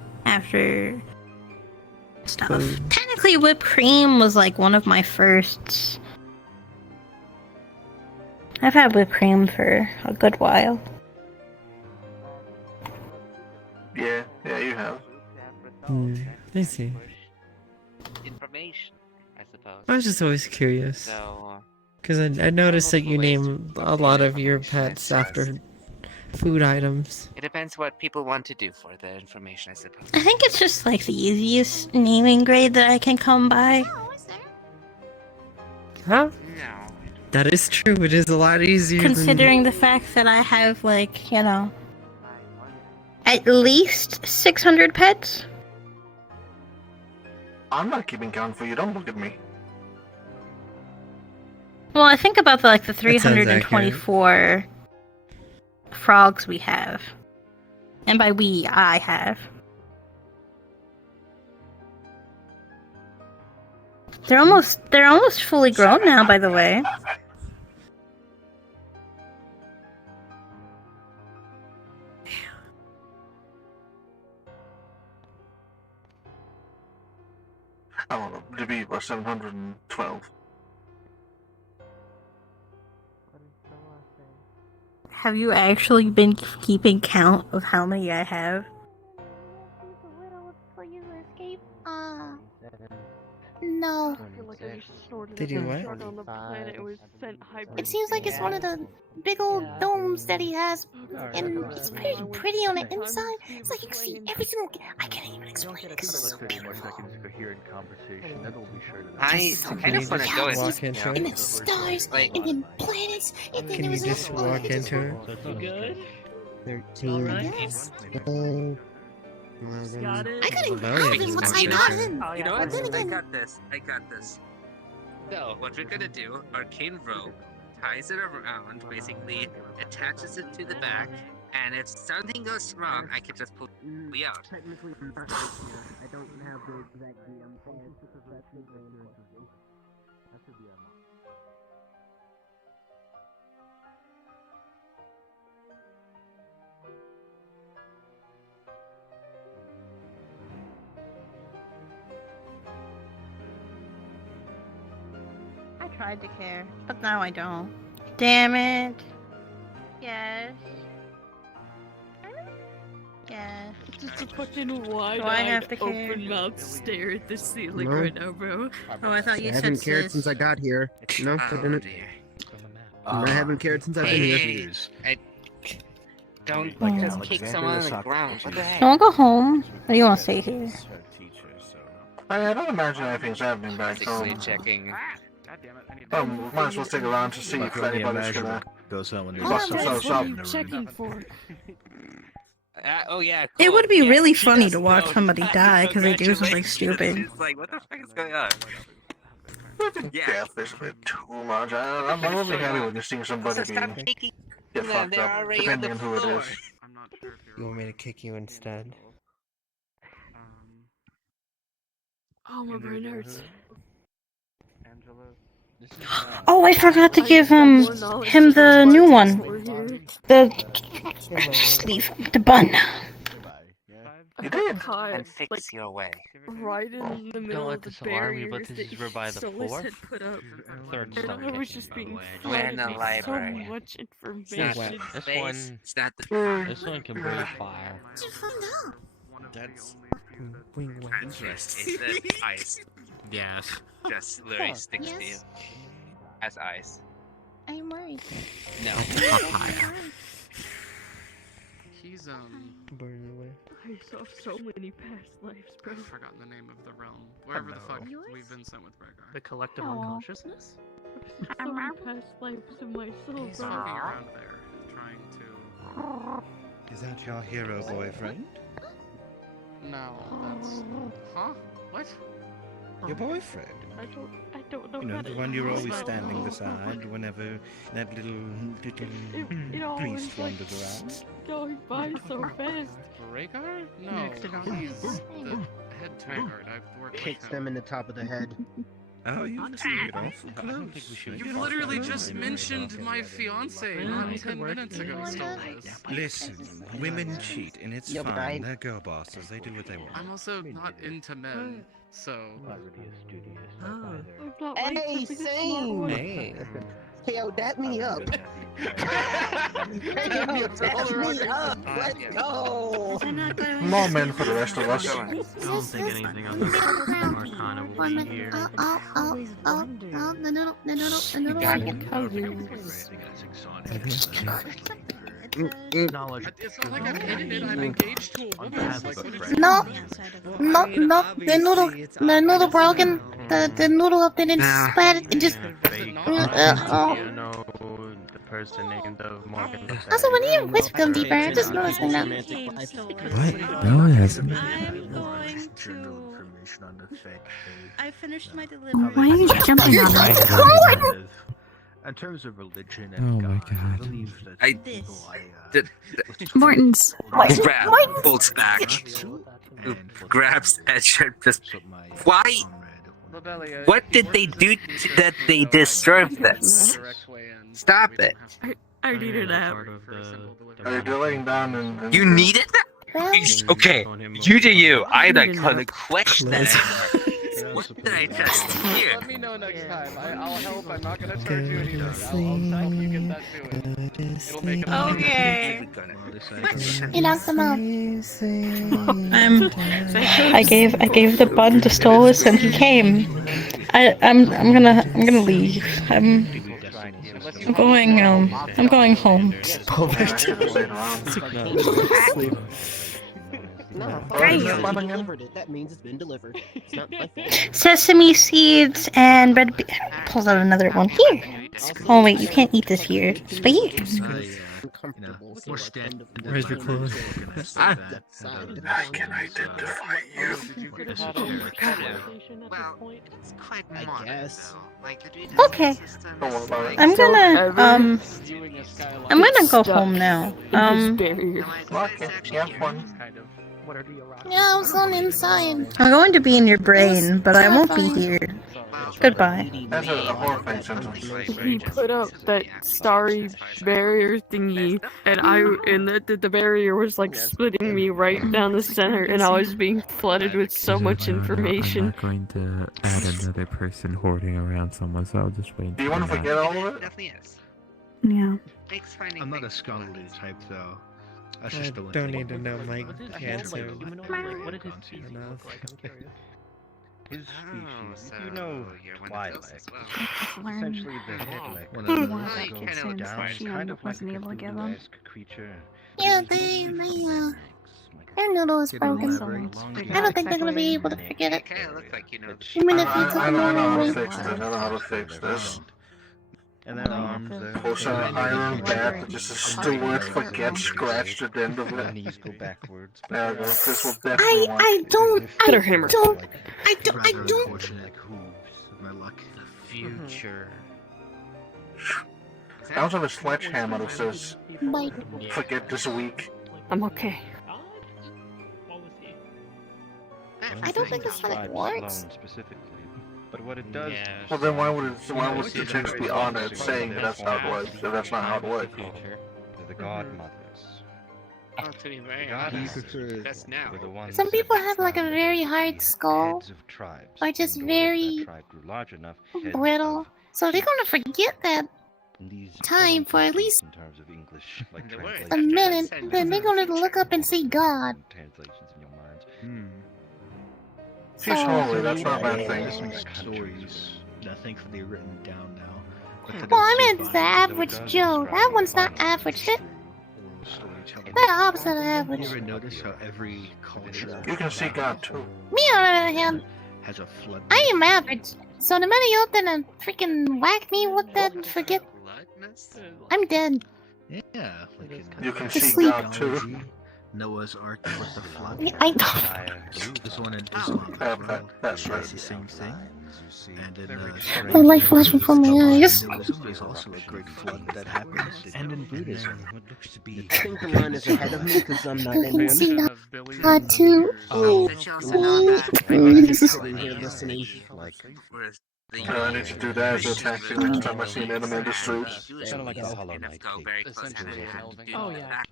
stuff. Technically, whipped cream was like one of my first I've had whipped cream for a good while. Yeah, you have. I see. Information, I suppose. I was just always curious. So, Because I noticed that you name a lot of your pets after food items. it depends what people want to do for the information, I suppose. I think it's just like the easiest naming grade that I can come by. Huh? No. That is true. It is a lot easier Considering the fact that I have, like, you know, at least 600 pets. I'm not keeping count for you. Don't look at me. Well, I think about the sounds 324 frogs we have. And by we, I have. They're almost fully grown now, by the way. I don't know. To be 712. Have you actually been keeping count of how many I have? No. Did you what? It seems like it's one of the big old domes that he has, and it's very pretty on the inside. It's like you can see every single. I can't even explain it because it's so beautiful. I kind of want to go walk into it? And then stars, and then planets, and then Can there you was just walk into it? You good? 13. Yes. Got it? I couldn't Well, help yeah, it once just I walk got into it. in. You know But what? then I again, got this. I got this. So, what we're gonna do, Arcane Rope ties it around, basically attaches it to the back, and if something goes wrong, I can just pull me out. Technically, I'm not I don't have the exact DM because that's the grander that should be a I tried to care, but now I don't. Damn it. Yes. Yes. Just a fucking Do I wide-eyed, have to care? open mouth stare at the ceiling No. right now, bro. Oh, I thought I you said haven't cared sis. since I got here. No, I didn't. I haven't cared since I've been here. Don't Like just kick someone on the ground. What the heck? I wanna go home. Or do you wanna stay here? I don't imagine anything's happening back Basically home. checking. Might as well stick around to see if anybody's gonna goes on when bust themselves up. Checking for. Oh yeah. It cool. would be Yeah, really she funny does to watch know. somebody die because they do something Congratulations. stupid. She's like, what the fuck is going on? Yeah. Death is a bit too much. I'm really happy when you're seeing somebody So stop being kicking get them, fucked they're up, already on depending the on who it floor. is. You want me to kick you instead? Oh, my brain hurts. Oh, I forgot to give him the new one. Just leave the bun. You did. And fix your way. Right in the middle let of the this alarm you, but barriers this that is by the Solis fourth? had put up. Third And start I was kitchen, just by the being way. We're in flooded the with library. so much It's information. not This space, one- it's not the This one can breathe fire. That's Wing interesting. It's the ice. Yes. Just literally sticks to you. Yes. As ice. I'm worried. No. He's Burn away. I saw so many past lives, bro. I've forgotten the name of the realm. Wherever the fuck we've been sent with Rhaegar. The collective Aw. unconsciousness? So many past lives in my soul, He's bro. walking around there, trying to. Is that your hero boyfriend? No, that's. Huh? What? Your boyfriend? I don't know You know, how the to one you're use always that. standing beside whenever that little It always priest like wanders around. going by so fast. Rhaegar? No, Next to Dom. he's the head tour guard. I've worked with Hits him. them in the top of the head. Oh, you get awful close. You've literally just mentioned my fiance not 10 minutes ago, Stolas. Listen, women cheat and it's You're fine. right. They're girl bosses. They do what they want. I'm also not into men, so. I'm not Hey, like the biggest same. smart one. Hey. Hey, yo, dap me up. Hey, yo, dap me up. Let's go. More men for the rest of us. I don't think anything other than Arcana will be here. The noodle Knowledge. It's not like I've hidden it. I'm engaged to a woman. Like, what did you No, the noodle broken. The noodle up there didn't spat it. It just. You know the person named of Morgan. Also, when you whisper them deeper, I just noticed that. What? No, it hasn't. I'm going to. I finished my delivery. Why are you jumping on us? In terms of religion and Oh my god. Morton's. Grab, pulls back, grabs Edge, just why? What did they do that they deserve this? Stop it! I needed that. You're laying down and You need it? Okay, you do you. I gotta question that. What did I just hear? Let me know next time. I'll help. I'm not gonna charge you anything. I'll help you get that doing. It'll make it Okay. You knocked them out. I gave the bun to Stolas and he came. I'm gonna leave. I'm going home. That means it's been delivered. It's not my fault. Sesame seeds and red pulls out another one. Here. Oh wait, you can't eat this here. But here. Where's your clothes? I can identify you. Well, it's quite modern, though. Like, Okay. I'm gonna go home now. Yeah, I was on inside. I'm going to be in your brain, but I won't be here. Goodbye. He put up that starry barrier thingy, and the barrier was like splitting me right down the center, and I was being flooded with so much information. I'm not going to add another person hoarding around someone, so I'll just wait. Do you want to forget all of it? Definitely is. Yeah. I'm not a scholarly type though. That's I just the don't need to know my answer. What did his species look like? I'm curious. His species, you know, Twilight. Essentially the head-like. One of the down, kind of like a Cthulhu-esque creature. Yeah, their noodle is broken. I don't think they're gonna be able to forget it. Even if you took I them don't know how away. to fix this. I don't know how to fix this. And their arms are... Also, an iron bat that just a steward forget scratched at the end of it. Knees go backwards. There we go. This will definitely want. I don't. Future. I also have a sledgehammer that says, Bite. forget this week. I'm okay. I don't think that's how it works. Specifically. But what it does... Well, then why would the text be on it saying that that's how it works, if that's not how it works? The godmothers. Oh, to be very honest, that's now. Some people have like a very hard skull, or just very brittle, so they're gonna forget that time for at least a minute. Then they're gonna look up and see God. She's holy, that's not a bad thing. Stories that thankfully written down now. Well, I meant the average Joe. That one's not average. That opposite of average. You ever notice how every culture... You can see God too. Me on the other hand, has a flood. I am average. So the minute you up there and freaking whack me with that and forget, I'm dead. Yeah, you can Just see sleep. God too. Noah's Ark with the flood. I don't. This one in Islam. That's right. It's the same thing. And in My life flashed before my eyes. There's also a great flood that happens. And in Buddhism, I think the line is ahead of me because I'm not You in can it. see God too. This is listening. I need to do that as a tactic next time I see an enemy in the streets. Kind of like a hollow knight. Oh yeah.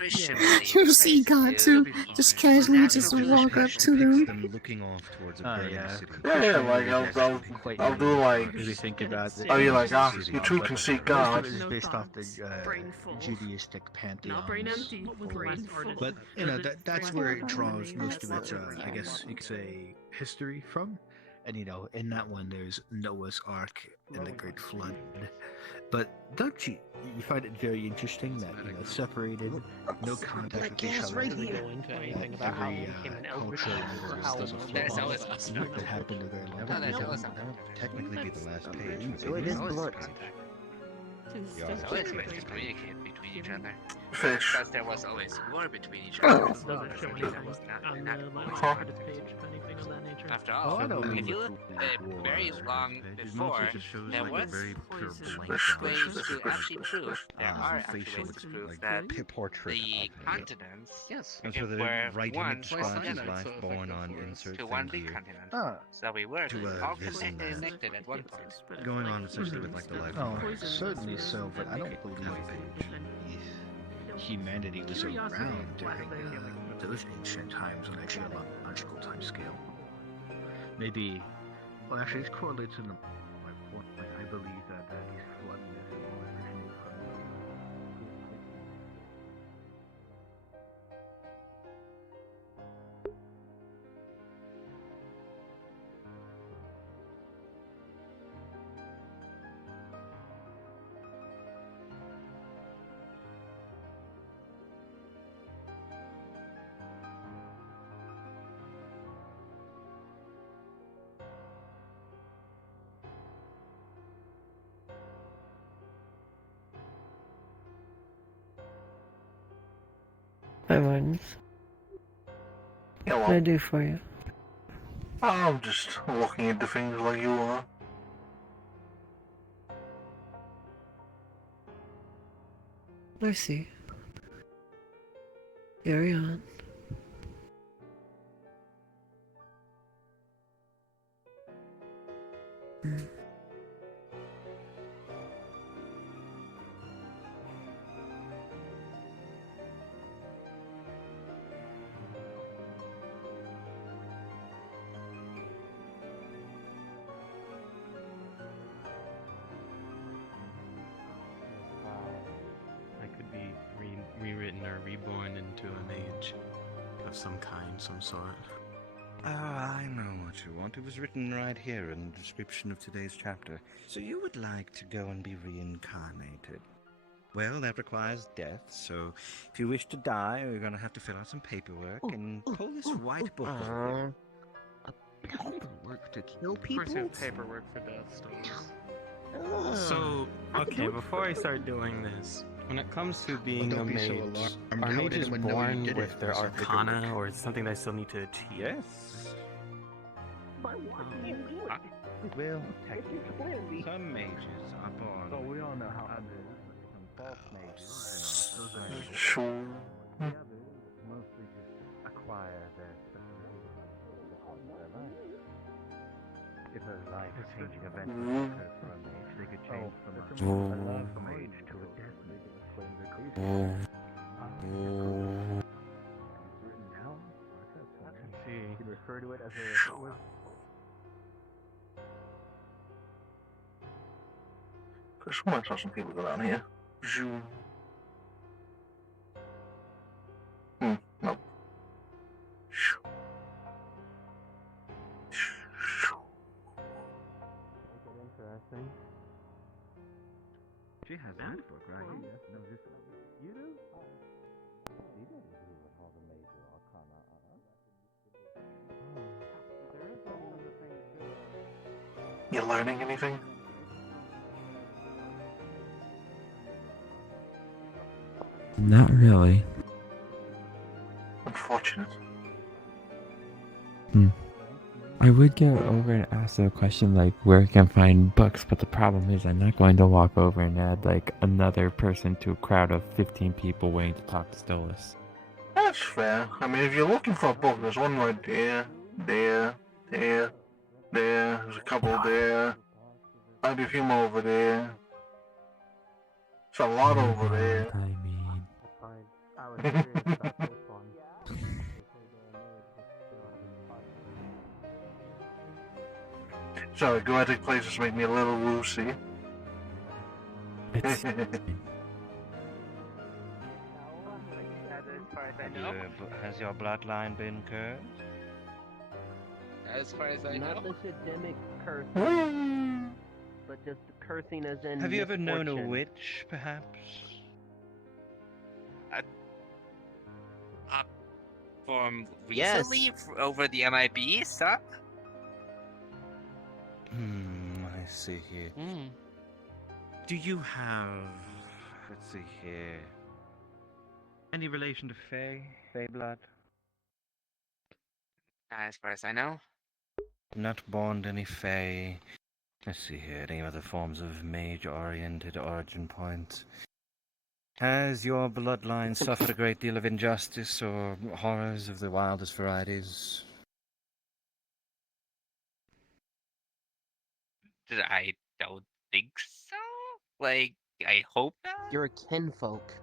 recreationally. You see God too, just casually just walk up to them. looking off towards a Oh burning yeah. city. Yeah, like I'll do like. If you think about it. Oh, you're like, you too can see God. Most of it is based off the Judaistic pantheon. But you know that's where it draws most of its, I guess you could say, history from. And you know, in that one, there's Noah's Ark and the Great Flood. But don't you find it very interesting that separated, no contact with each other? Every culture There's always us. that happened a very long time ago. Technically be the last page. It is blood. There's always ways to communicate between each other. Fish. Because there was always war between each other. Doesn't show anything on the last credits page, anything of that nature. After all, if you look very long before, there was ways to actually prove, there are actually ways to prove that the continents And so the were writing one describes his together life born on insert to one thing big here. continent. So we were To, all this and that. connected at one point. Going on essentially with like the life Oh, of certainly so, but I don't believe humanity was around during those ancient times on a geological time scale. Maybe, well, actually, it's correlated to my point. I believe that these flood myths all originate from Hi, Martins. Hello. What can I do for you? I'm just looking into things like you are. I see. Carry on. I could be rewritten or reborn into a mage of some kind, some sort. Ah, I know what you want. It was written right here in the description of today's chapter. So you would like to go and be reincarnated. Well, that requires death, so if you wish to die, you're going to have to fill out some paperwork and pull this white book over here. Paperwork to kill Pursue people? paperwork for death stones. So, okay, before I start doing this, when it comes to being Well, a don't be so mage, alarmed. are How would mages anyone know you born did with it? their Some arcana, paperwork. or is it something they still need to achieve? Yes. But what do you do? Well, technically, some mages are born. Oh, we all know how some false mages. Sure. The others mostly just acquire their If a life-changing event occurs for a mage, they could change from a love mage to a death mage. written down. Let's see. You can refer to it as a Because someone saw some people around here. Zoom. Nope. Interesting. She has that book right here. No, this you do? You learning anything? Not really. Unfortunate. I would go over and ask a question like where I can find books, but the problem is I'm not going to walk over and add like another person to a crowd of 15 people waiting to talk to Stolas. That's fair. I mean, if you're looking for a book, there's one right there, there. There's a couple there. Maybe a few more over there. It's a lot over there. I mean, I Sorry, goetic places make me a little woozy. Has your bloodline been cursed? As far as I Not know. the Shedemic cursing, but just cursing as in. Have you ever known a misfortune. witch, perhaps? From Yes. recently over the MIB stuff? I see here. Do you have... Let's see here... Any relation to Fae? Fae blood? As far as I know. Not born to any Fae. Let's see here, any other forms of mage-oriented origin points? Has your bloodline suffered a great deal of injustice or horrors of the wildest varieties? I don't think so. Like, I hope not. You're a kinfolk.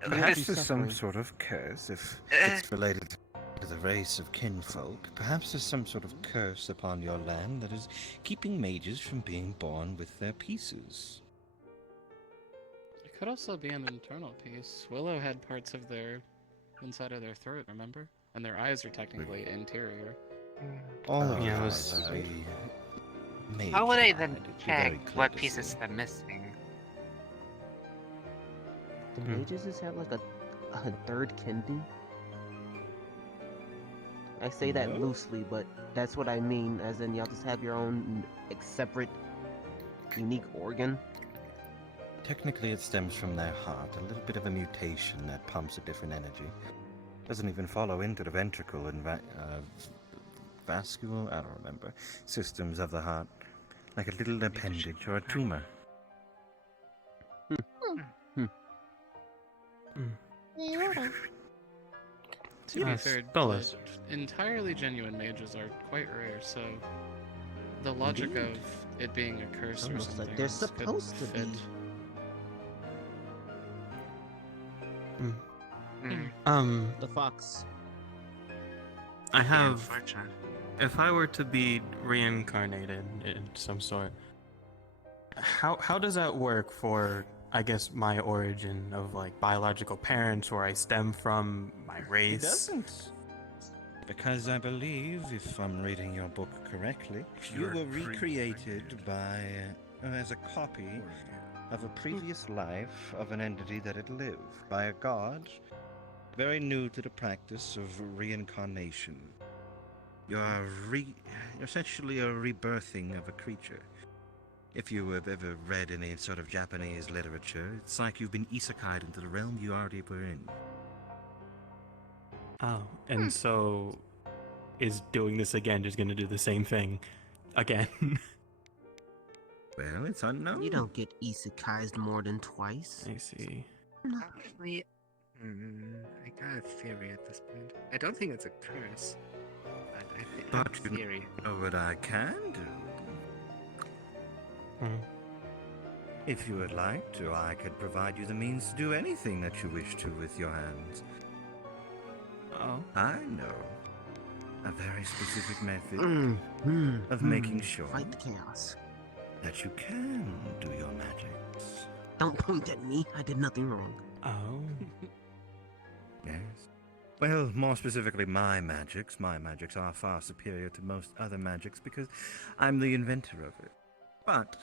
Perhaps there's some sort of curse, if it's related to the race of kinfolk. Perhaps there's some sort of curse upon your land that is keeping mages from being born with their pieces. It could also be an internal piece. Willow had parts of their inside of their throat, remember? And their eyes are technically interior. All of Yeah, those would be mage. How would I then check what pieces I'm missing? Do mages just have like a third kidney? I say that No. loosely, but that's what I mean, as in y'all just have your own separate, unique organ. Technically, it stems from their heart, a little bit of a mutation that pumps a different energy. Doesn't even follow into the ventricle and vascular, I don't remember, systems of the heart, like a little appendage or a tumor. To be fair, the entirely genuine mages are quite rare, so the logic Indeed. of it being a curse or Almost something like they're could supposed to be. fit. The fox. I have. If I were to be reincarnated in some sort, how does that work for, I guess, my origin of like biological parents, where I stem from, my race? It doesn't. Because I believe, if I'm reading your book correctly, you were recreated by, as a copy of a previous life of an entity that had lived, by a god very new to the practice of reincarnation. You're essentially a rebirthing of a creature. If you have ever read any sort of Japanese literature, it's like you've been isekai'd into the realm you already were in. Oh, and so is doing this again just going to do the same thing again? Well, it's unknown. You don't get isekai'd more than twice. I see. Actually, I got a theory at this point. I don't think it's a curse, but I think But that's a you theory. know what I can do? If you would like to, I could provide you the means to do anything that you wish to with your hands. Oh? I know a very specific method of making sure Fight the chaos. that you can do your magics. Don't point at me. I did nothing wrong. Oh. Yes. Well, more specifically, my magics. My magics are far superior to most other magics because I'm the inventor of it. But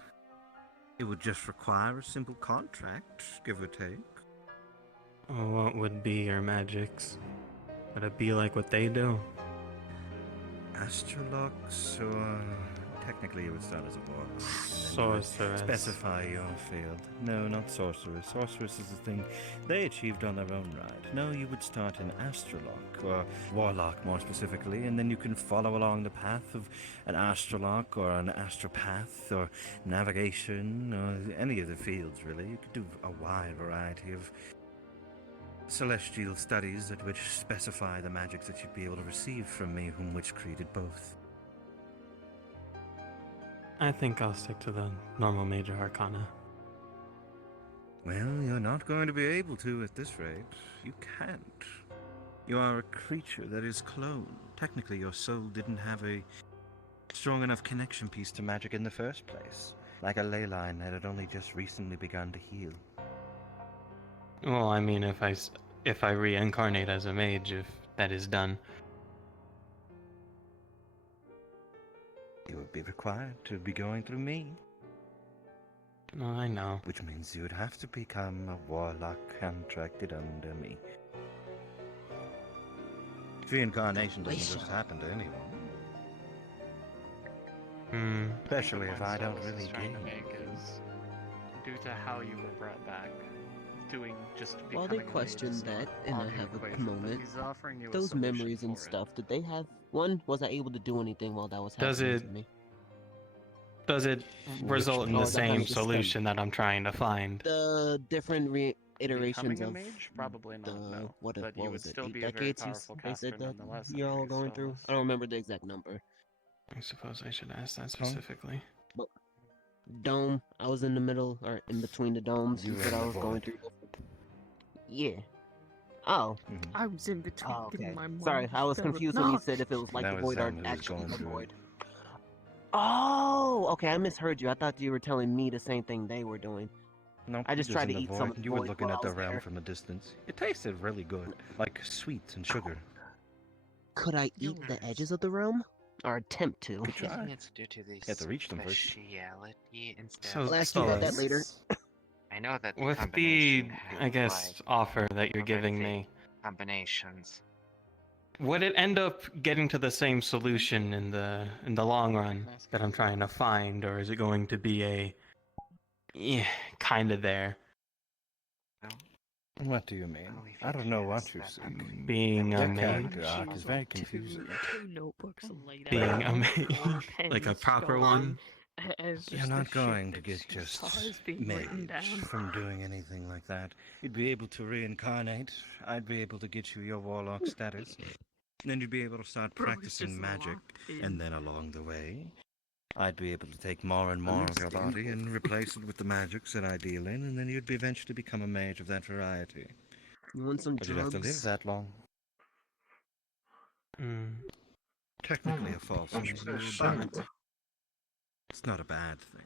it would just require a simple contract, give or take. Oh, what would be your magics? Would it be like what they do? Astrolux, or technically it would start as a warlock. Sorceress. Specify your field. No, not sorceress. Sorceress is a thing they achieved on their own right. No, you would start an astrolock, or warlock more specifically, and then you can follow along the path of an astrolock, or an astropath, or navigation, or any of the fields, really. You could do a wide variety of celestial studies at which specify the magics that you'd be able to receive from me, whom which created both. I think I'll stick to the normal major arcana. Well, you're not going to be able to at this rate. You can't. You are a creature that is cloned. Technically, your soul didn't have a strong enough connection piece to magic in the first place. Like a ley line that had only just recently begun to heal. Well, I mean, if I reincarnate as a mage, if that is done. You would be required to be going through me. Oh, I know. Which means you would have to become a warlock contracted under me. Reincarnation doesn't just happen to anyone. Especially if I don't really trying to gain. make is due to how you were brought back. While they questioned that, and I have a moment, those memories and stuff, did they have... One, was I able to do anything while that was happening to me? Does it result in the same solution that I'm trying to find? The different iterations of mage? Probably not, no. what But you would was it? still 8 be a very decades powerful they said caster that nonetheless, you're all anyways, going so through? I don't remember the exact number. I suppose I should ask that specifically. But dome, I was in the middle, or in between the domes. You said I was going through. Yeah. Oh. I was in between. Oh, okay. My Sorry, I was confused when you said if it was like the void or actually the void. Oh, okay, I misheard you. I thought you were telling me the same thing they were doing. No, I just tried to eat some. You were looking at the realm from a distance. It tasted really good, like sweet and sugar. Could I eat the edges of the realm? Or attempt to? Could try. It's due to the You have to reach them first. speciality instead. So, I'll ask you about that later. I know that With the, combination I guess, has, offer that you're giving me, combinations. would it end up getting to the same solution in the long run that I'm trying to find, or is it going to be a, kind of there? What do you mean? I don't know what you're saying. Being a Your mage. character arc is very confusing. Two notebooks laid Being out, a mage. like a proper one? You're not going to get just mage from doing anything like that. You'd be able to reincarnate. I'd be able to get you your warlock status. Then you'd be able to start practicing magic. And then along the way, I'd be able to take more and more of your body and replace it with the magics that I deal in, and then you'd be eventually become a mage of that variety. You want some But you'd have to live drugs? that long. Technically a false mage, but it's not a bad thing.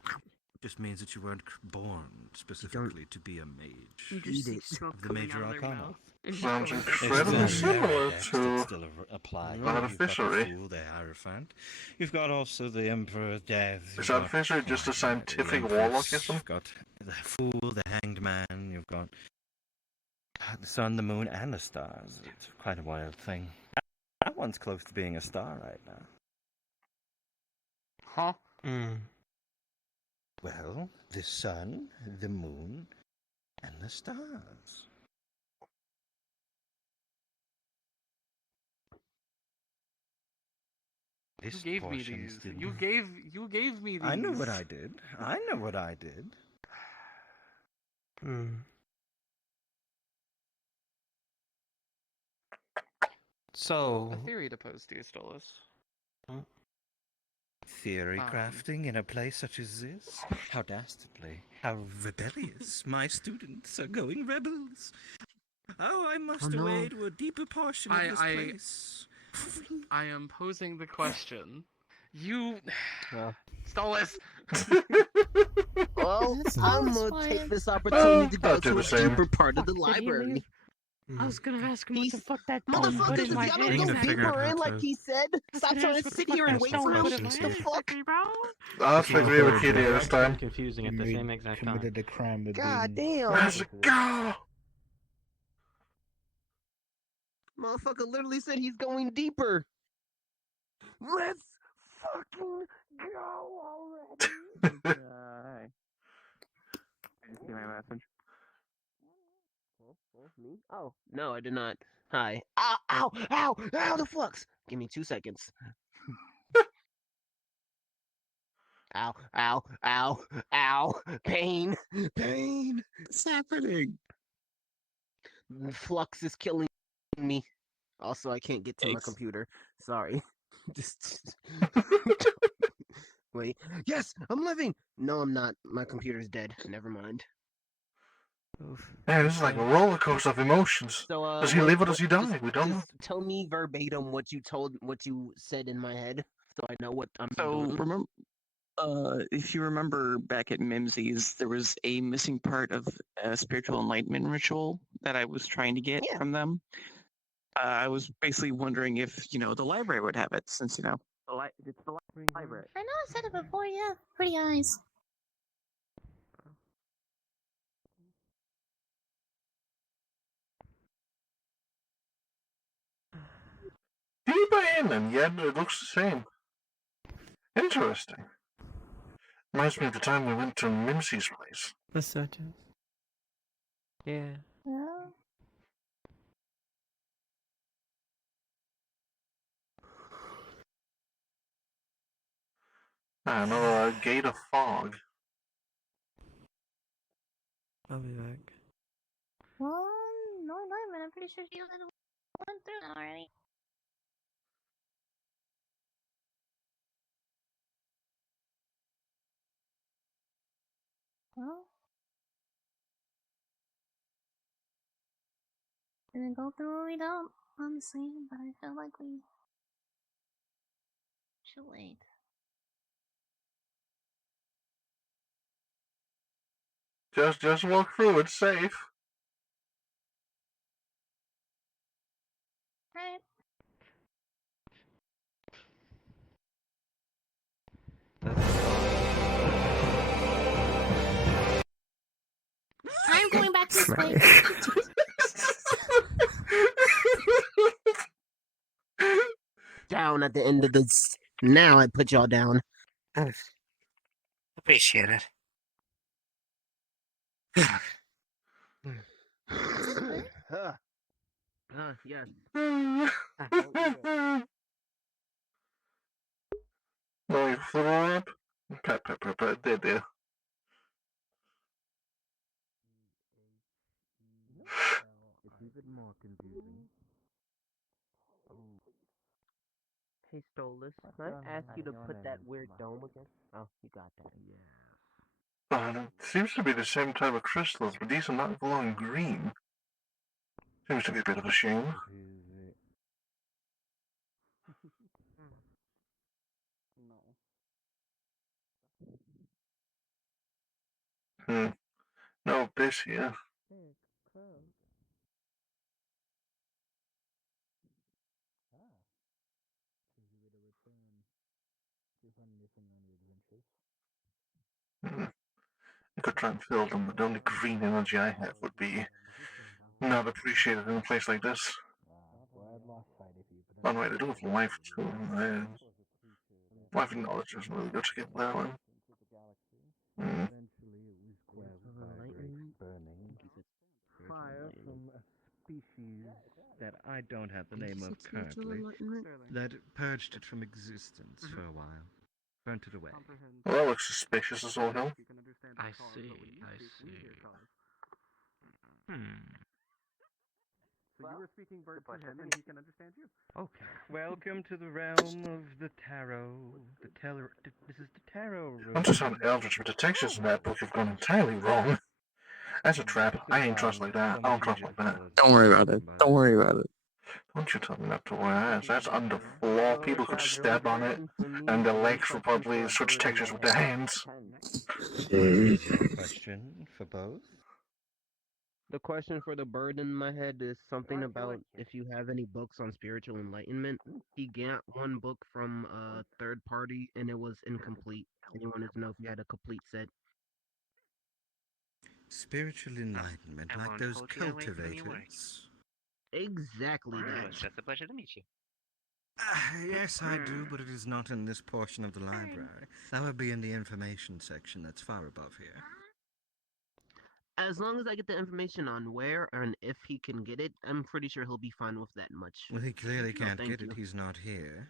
It just means that you weren't born specifically to be a mage. You just see smoke Of the coming major out of their arcana. mouth. Sounds It's incredibly the similar text to that still apply. that of You've got fishery. the Fool, the Hierophant. You've got also the Emperor Death. Is that fishery just a scientific warlockism? You've got the Fool, the Hanged Man. You've got the Sun, the Moon, and the stars. It's quite a wild thing. That one's close to being a star right now. Huh? Well, the sun, the moon, and the stars. You This gave me portion's these. the- You gave me these. I know what I did. I know what I did. So... A theory to pose to you, Stolas. Theory crafting in a place such as this? How dastardly. How rebellious. My students are going rebels. Oh, I must away to a deeper portion of this place. I am posing the question. You... Stolas! Well, I'm gonna take this opportunity to go to a deeper part of the library. I was gonna ask him what the fuck that dome Motherfucker, put does in my y'all head. not go deeper in like he said? Stop trying to sit here and wait for him. What the fuck? I have to agree with Kitty this time. Confusing at the same exact time. Committed a crime of God being... damn. Let's go! Motherfucker literally said he's going deeper. Let's fucking go already. See my message? Me? Oh, no, I did not. Hi. Ow, ow, ow, ow, the flux. Give me 2 seconds. Ow, ow, ow, ow. Pain, pain. What's happening? The flux is killing me. Also, I can't get to my computer. Sorry. Just... Wait. Yes, I'm living. No, I'm not. My computer's dead. Never mind. Man, this is like a roller coaster of emotions. So, does he live or does he die? We don't know. Just tell me verbatim what you said in my head, so I know what I'm So doing. remember, if you remember back at Mimsy's, there was a missing part of a spiritual enlightenment ritual that I was trying to get from them. I was basically wondering if the library would have it, since it's the library. I know I said it before, yeah. Pretty eyes. Deeper in, and yet it looks the same. Interesting. Reminds me of the time we went to Mimsy's place. That's so just. Yeah. Yeah. Another gate of fog. I'll be back. Well, no alignment. I'm pretty sure she went through that already. Well, didn't go through or we don't, honestly, but I feel like we should wait. Just walk through, it's safe. Right. I'm going back this way. Down at the end of this. Now I put y'all down. Appreciate it. Yes. No, you flew up? Pat, there. It's even more confusing. Hey, Stolas, can I ask you to put that weird dome again? Oh, you got that. Yeah. It seems to be the same type of crystals, but these are not glowing green. Seems to be a bit of a shame. No abyss here. I could try and fill them, but the only green energy I have would be not appreciated in a place like this. By the way, they do have life too. Life and knowledge doesn't really go together that way. Fire from a species that I don't have the name of currently, that purged it from existence for a while. Burnt it away. Well, that looks suspicious as all hell. I see. So you were speaking bird to him, and he can understand you. Okay. Welcome to the realm of the tarot. This is the tarot room. I'm just on Eldritch, but the textures in that book have gone entirely wrong. That's a trap. I ain't trust like that. I don't trust like that. Don't worry about it. Don't worry about it. Don't you tell me not to worry. That's underfloor. People could step on it, and their legs would probably switch textures with their hands. Question for both. The question for the bird in my head is something about if you have any books on spiritual enlightenment. He got one book from a third party and it was incomplete. And he wanted to know if you had a complete set. Spiritual enlightenment, like those cultivators. Exactly that. It's just a pleasure to meet you. Yes, I do, but it is not in this portion of the library. That would be in the information section that's far above here. As long as I get the information on where and if he can get it, I'm pretty sure he'll be fine with that much. Well, he clearly can't thank get it. you. He's not here.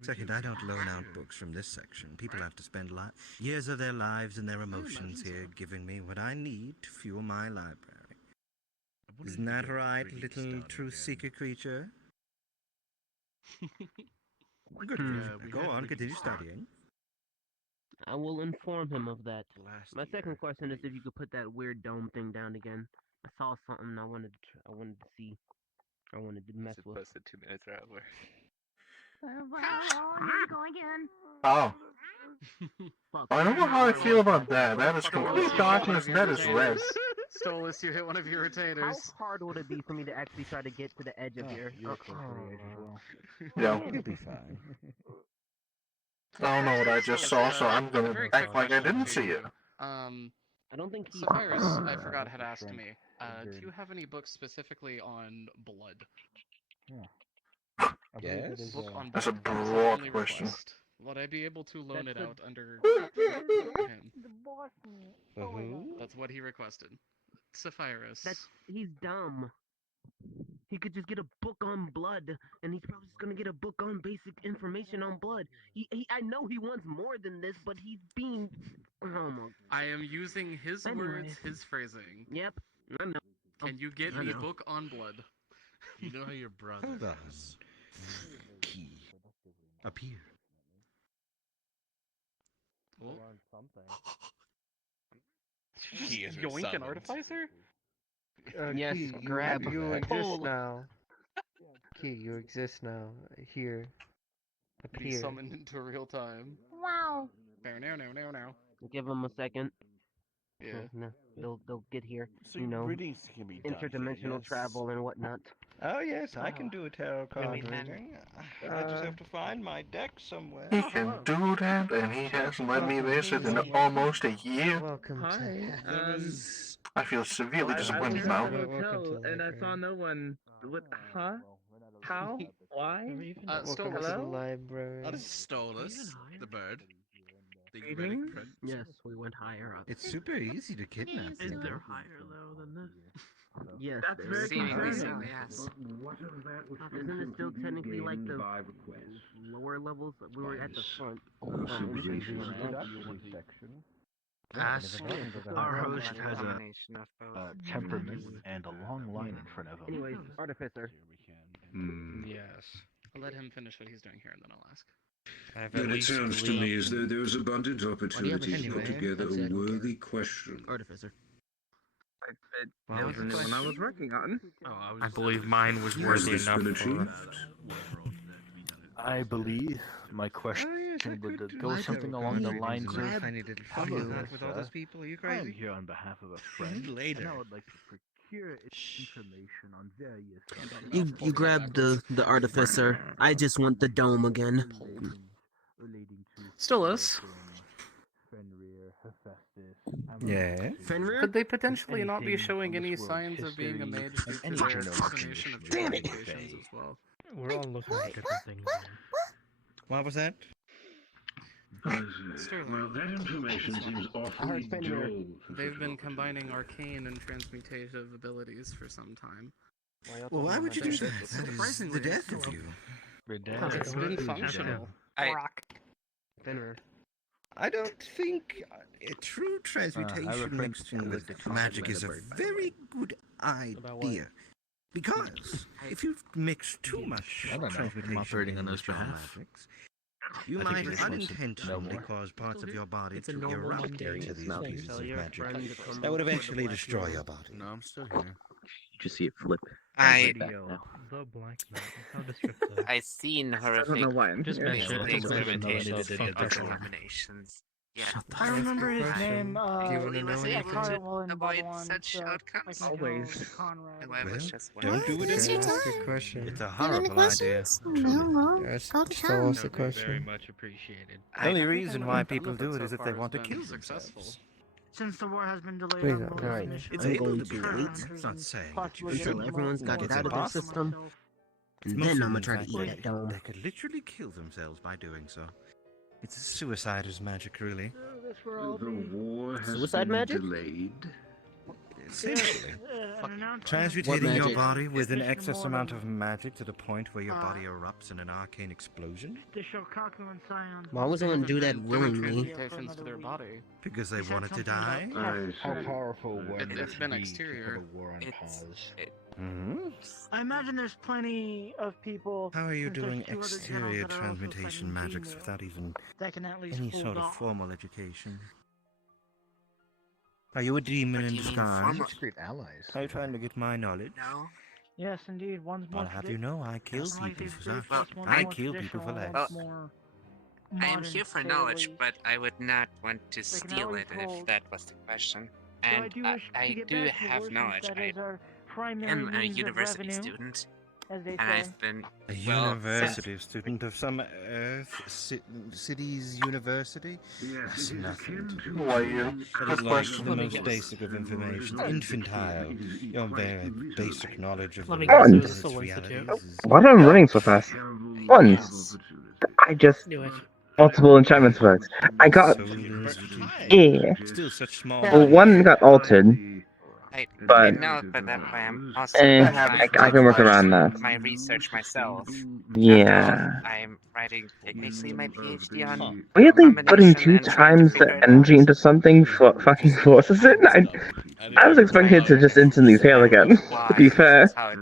Second, I don't loan out books from this section. People have to spend years of their lives and their emotions here giving me what I need to fuel my library. Isn't that right, little truth-seeker creature? Good. Go on, continue studying. I will inform him of that. My second question is if you could put that weird dome thing down again. I saw something I wanted to see. I wanted to mess with. Posted 2 minutes are over. Go again. Oh. I don't know how I feel about that. That is complete darkness. That is red. Stolas, you hit one of your retainers. How hard would it be for me to actually try to get to the edge of here? You're close to the edge as well. Yeah. You'll be fine. I don't know what I just saw, so I'm gonna act like I didn't see it. I don't think he. Sapphirus, I forgot, had asked me, do you have any books specifically on blood? Yes? Book on That's a blood. That was the broad only question. request. Would I be able to loan it out under him? That's what he requested. Sapphirus. He's dumb. He could just get a book on blood, and he's probably just gonna get a book on basic information on blood. I know he wants more than this, but he's being. Oh my. I am using his words, his phrasing. Yep, I know. Can you get I a know. book on blood? You know how your brother does. Key. Up here. He is yoink an artificer? Yes, Key, grab you that. exist now. Key, you exist now. Here. Up Be here. summoned into real time. Wow. Now. Give him a second. Yeah. No, they'll get here. So You know, readings can be done here, interdimensional yes? travel and whatnot. Oh yes, I can do a tarot card Really? reading. I just have to find my deck somewhere. He can do that, and he hasn't let me visit in almost a year. Welcome I feel severely disappointed I now. was at the hotel and I saw no one. What? Huh? How? Why? Welcome to the Hello? library. That is Stolas, the bird. The Greetings? relic prince. Yes, we went higher up. It's super easy to kidnap Is them. there higher though than this? Yes, That's there very is. Seemingly so, concerning. yes. Isn't it still technically like the lower levels? We were at the front. Gosh. Our host has a Combination of both. temperament and a long line in front of him. Anyways, Artificer. Yes. I'll let him finish what he's doing here and then I'll ask. Then it sounds to me as though there was abundant opportunity to put together a worthy question. Artificer. That was the new one I was working on. I believe mine was Has worthy this enough been for. achieved? I believe my question would go something along the lines of, Tiny little hello, that with all those people. Are you I am crazy? here on behalf of a friend, Later. and I would like to procure information on various You grabbed the Artificer. I just want the dome again. relating to Stolas. Fenrir, Hephaestus, Yeah. Fenrir? Could they potentially not be anything showing from any this world's signs of being a history, mage due of to any their general combination of Damn it. transmutations as well? We're all looking at different things. What was that? Well, that information seems awfully dull. They've been combining arcane and transmutative abilities for some time. Well, why would you do that? That is the death of you. It's been functional. Fenrir. I don't think a true transmutation mixed in with magic is a very good idea. Because if you mix too much I don't know. transmutation I'm operating on in those with your behalf. magics, you I think might you're supposed to know unintentionally more. cause parts of your body It's a to normal erupt mundane into these smell. pieces Tell of your magic. friend to come That would before the eventually black destroy man. your body. No, I'm still here. You just see it flip. I The black man. How descriptive. I seen I horrific don't know why I'm Just here. mention it. experimentations Fuck with that other one. combinations. Yeah. I remember his name. Do you want to know Was able anything? to avoid such outcomes. Always. And I was just Don't do it That's anymore. a good question. It's a Do you have any horrible idea. questions? No, Yes, go to still town. ask the question. much appreciated. The only I think reason what why I've done people with do it it is so if they far want to has kill been successful. themselves. Since the war has been delayed Please on don't. both Alright, missions, I'm able going to to be wait It's not saying that you Possibly should. until everyone's got it It's out of their impossible. system, and Most then of I'm them, gonna try to in eat fact, that dome. They could literally kill themselves by doing so. It's a suicider's magic, really. this will all The be war has Suicide been magic? delayed. Simply. What Transmutating your magic? body with an Just excess more amount than- of magic to the point where your body erupts in an arcane explosion? The Shokaku and Scions. Why would someone do that willingly? Transmutations to their body. Because they wanted to die? How powerful would It's it been be to exterior. put a war on pause? I imagine there's plenty of people. How are you since there's doing 2 other exterior towns that are also transmutation fighting magics female without even that can at least any hold sort of off. formal education? Are you a demon in disguise? Great allies. Are you trying to get my knowledge? No. Yes, indeed. One's more. I'll have you know I kill Yes, people like for spiritualist, that. one's I more kill people for traditional, less. one's more I am modern, here for say knowledge, the least. but I would not want to They can steal always it if hold- that was the question. So And I do wish to I get do back to have abortions, knowledge. that I is our primary am a means of university revenue, student, as they and say. I've been A well, university student of some Earth city's university? That's nothing to me. Why, That good is like question. the most basic of information. Infantile. Your very basic knowledge of Let me the guess, world it and was a its Soul Institute. realities is... Why am I running so fast? Once. I just Knew it. multiple enchantments works. I got yeah. Still such small... Well, one got altered, I but know, but that's why I'm also I trying can work to around that. my research myself. Yeah. I'm writing actually my PhD on Weirdly, putting combination 2 and trying to times the figure it out. energy into something fucking forces it. I was expecting it to just instantly fail again. To be fair. How it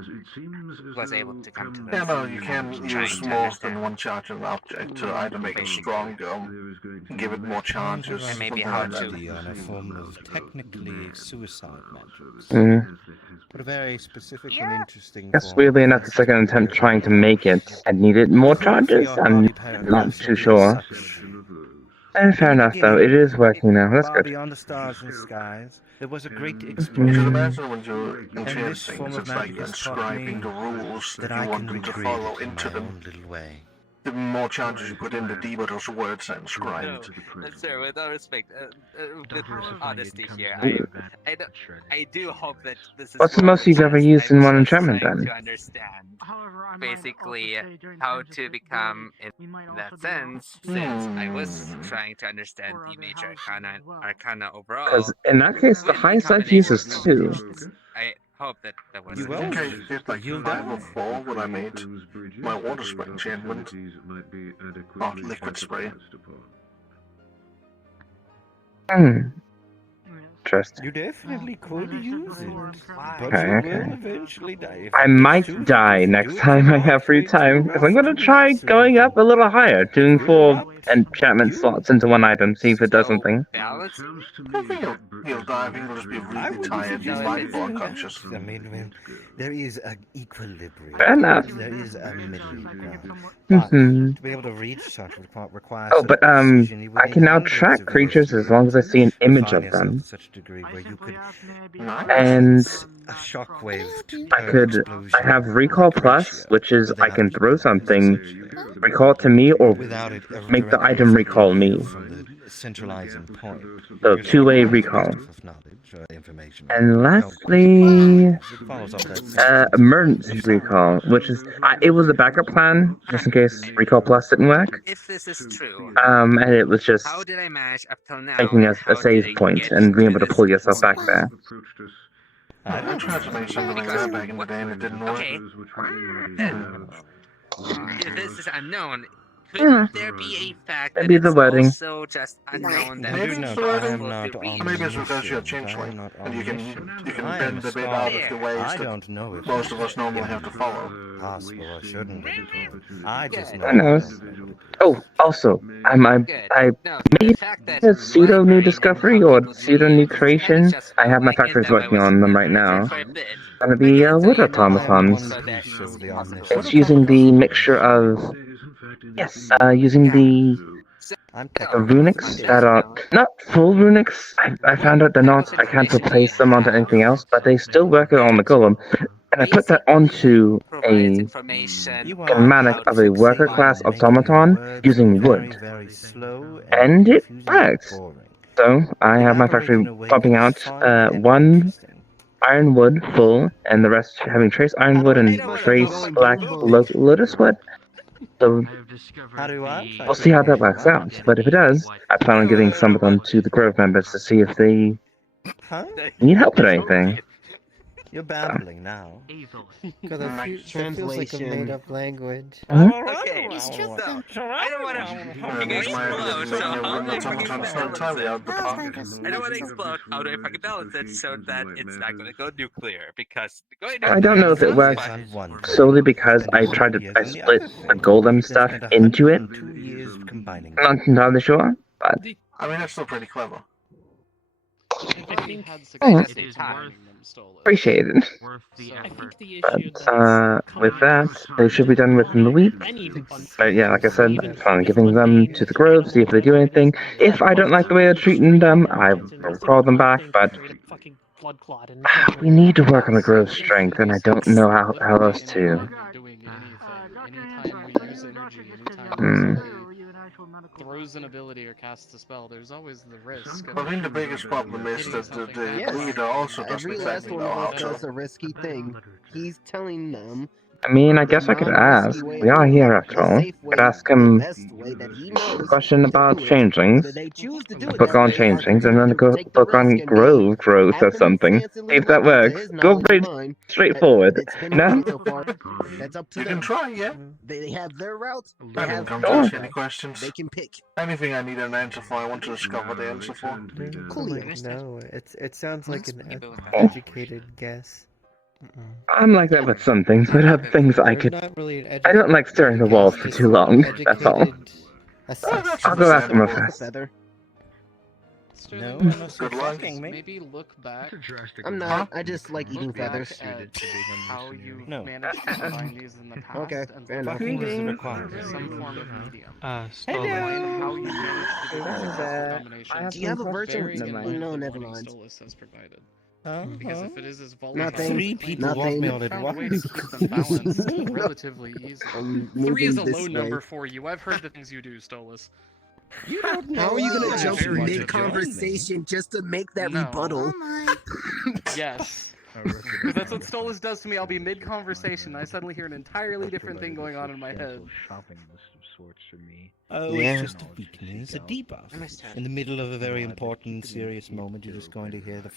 was able to come to this. Yeah, no, you can Trying use to more understand. than one charge of an object to either make it stronger, give it more charges, And maybe something how like that. PhD on a form of technically suicide magic. Mm. But a very specific and interesting Guess form. weirdly enough, the second attempt trying to make it, I needed more charges. I'm not too sure. Fair enough, though. It is working now. That's Far good. beyond the stars and skies, there was a great Because explosion. imagine when you're And enchanting this form things, of it's like magic has taught me inscribing the rules that that you I want can them to recreate follow it in into my them. own little way. The more charges you put in, the deeper those words are inscribed. No, sir, with all respect, with honesty here, Ooh. I do hope that this is What's the more most you've ever used in one enchantment, trying then? to understand basically how to become in that sense, since I was trying to understand the major arcana overall. Because in that case, the highest I've used is 2. I hope that was I think I did like 5 or 4 when I made my water spray enchantment. Oh, liquid spray. Interesting. You definitely could use it, but Okay, you okay. will eventually die. If I it gets might too die difficult next to do, time I come have free straight to the time, because I'm rough gonna and try massive going up a little higher, doing 4 enchantment You- slots into one item, see if it does something. balance. I don't think you'll die. I think you'll just be really tired. You might be unconscious. I mean, there is an equilibrium. Fair enough. There is a middle ground. Mhm. To be able to reach such requires Oh, such but precision, you would I need can now hundreds track of creatures years as long as I see an image refine of yourself them. to such a degree where you could And a shockwave I have Recall Plus, which is I can throw something, recall it to me, or without it make the item recall me. from the centralizing point. So 2-way recall. And lastly, emergency recall, which is it was a backup plan just in case Recall Plus didn't work. If this is true, And it was just how did I manage up till now? making or a how save did I point get and being able to this pull yourself back there. I tried to make something like that back in the day and it didn't work. Okay. If this is unknown, could Yeah. there be a fact Maybe that the it's wedding. also just unknown that Maybe it's it's possible already. to read? Maybe it's because you're a changeling, and you can I am bend a bit out of the ways I that don't know if most of us normally have to follow. possible or shouldn't. I just Who know. knows? Oh, also, I made a pseudo new discovery or pseudo new creation. I have my factories working on them right now. Gonna be wood automatons. It's using the mixture of using the runics that are not full runics. I found out they're not. I can't replace them onto anything else, but they still work on the golem. And I put that onto a schematic of a worker class automaton using wood. And it works. So I have my factory pumping out 1 ironwood full, and the rest having trace ironwood and trace black lotus wood. So we'll see how that works out. But if it does, I plan on giving some of them to the Grove members to see if they Huh? Need help with anything? You're babbling now. God, that feels like a made-up language. Huh? Okay, so I don't want to fucking explode. So how do I fucking balance it? I don't want to explode. How do I fucking balance it so that it's not going to go nuclear? Because going I don't know if it nuclear works solely because I split the golem stuff into it. 2 years combining. I'm not entirely sure, but I mean, that's still pretty clever. I think it is appreciate it. I think the But issue that's with that, they should be done within the week. But yeah, like I said, I'm giving them to the grove, see if they do anything. If I don't like the way they're treating them, I will call them back. But blood clot and we need to work on the grove strength, and I don't know how else to. Anytime we use energy, anytime Hmm. somebody throws an ability or casts a spell, there's always the risk of I think the biggest problem is that the leader also doesn't Every last exactly one know of how us does to. a risky thing. He's telling them I mean, I guess I could ask. We are here after all. Could ask him a question about changelings, a book on changelings, and then a book on growth or something. See if that works. Go pretty straightforward. No? That's up to You them. can try, yeah. They have their routes. They I didn't have come to Sure. ask any questions. They can pick. Anything I need an answer for, I want to discover the answer for. No, it sounds like an Oh. educated guess. I'm like that with some things, but other things I could. Not really an I don't like staring at the walls for too long. That's all. I'll go ask him a fast. No, Good luck. Maybe look back. I'm not. I just like eating Look back feathers. at how you No. managed to combine these in the past. Okay, and fair look enough. for Fucking required. some form of medium. Hello. And how you managed to do this successful combination. Do you have a version? Bearing in mind No, the never warning mind. Stolas has provided. Huh? Because if it is as volatile, Nothing. 3 people walk Nothing. me all at found a way to once. keep them balanced relatively easily. I'm 3 is a moving low this number way. for you. I've heard the things you do, Stolas. You don't know. How are you gonna I jump actually in want to mid-conversation just to make that No. rebuttal? Yes. Because that's what Stolas does to me. I'll be mid-conversation, and I suddenly hear an entirely different thing going on in my head. Shopping list of sorts for me. Oh, Yeah. it's just a weakness, a debuff. In the middle of a very important, serious moment, you're just going to hear the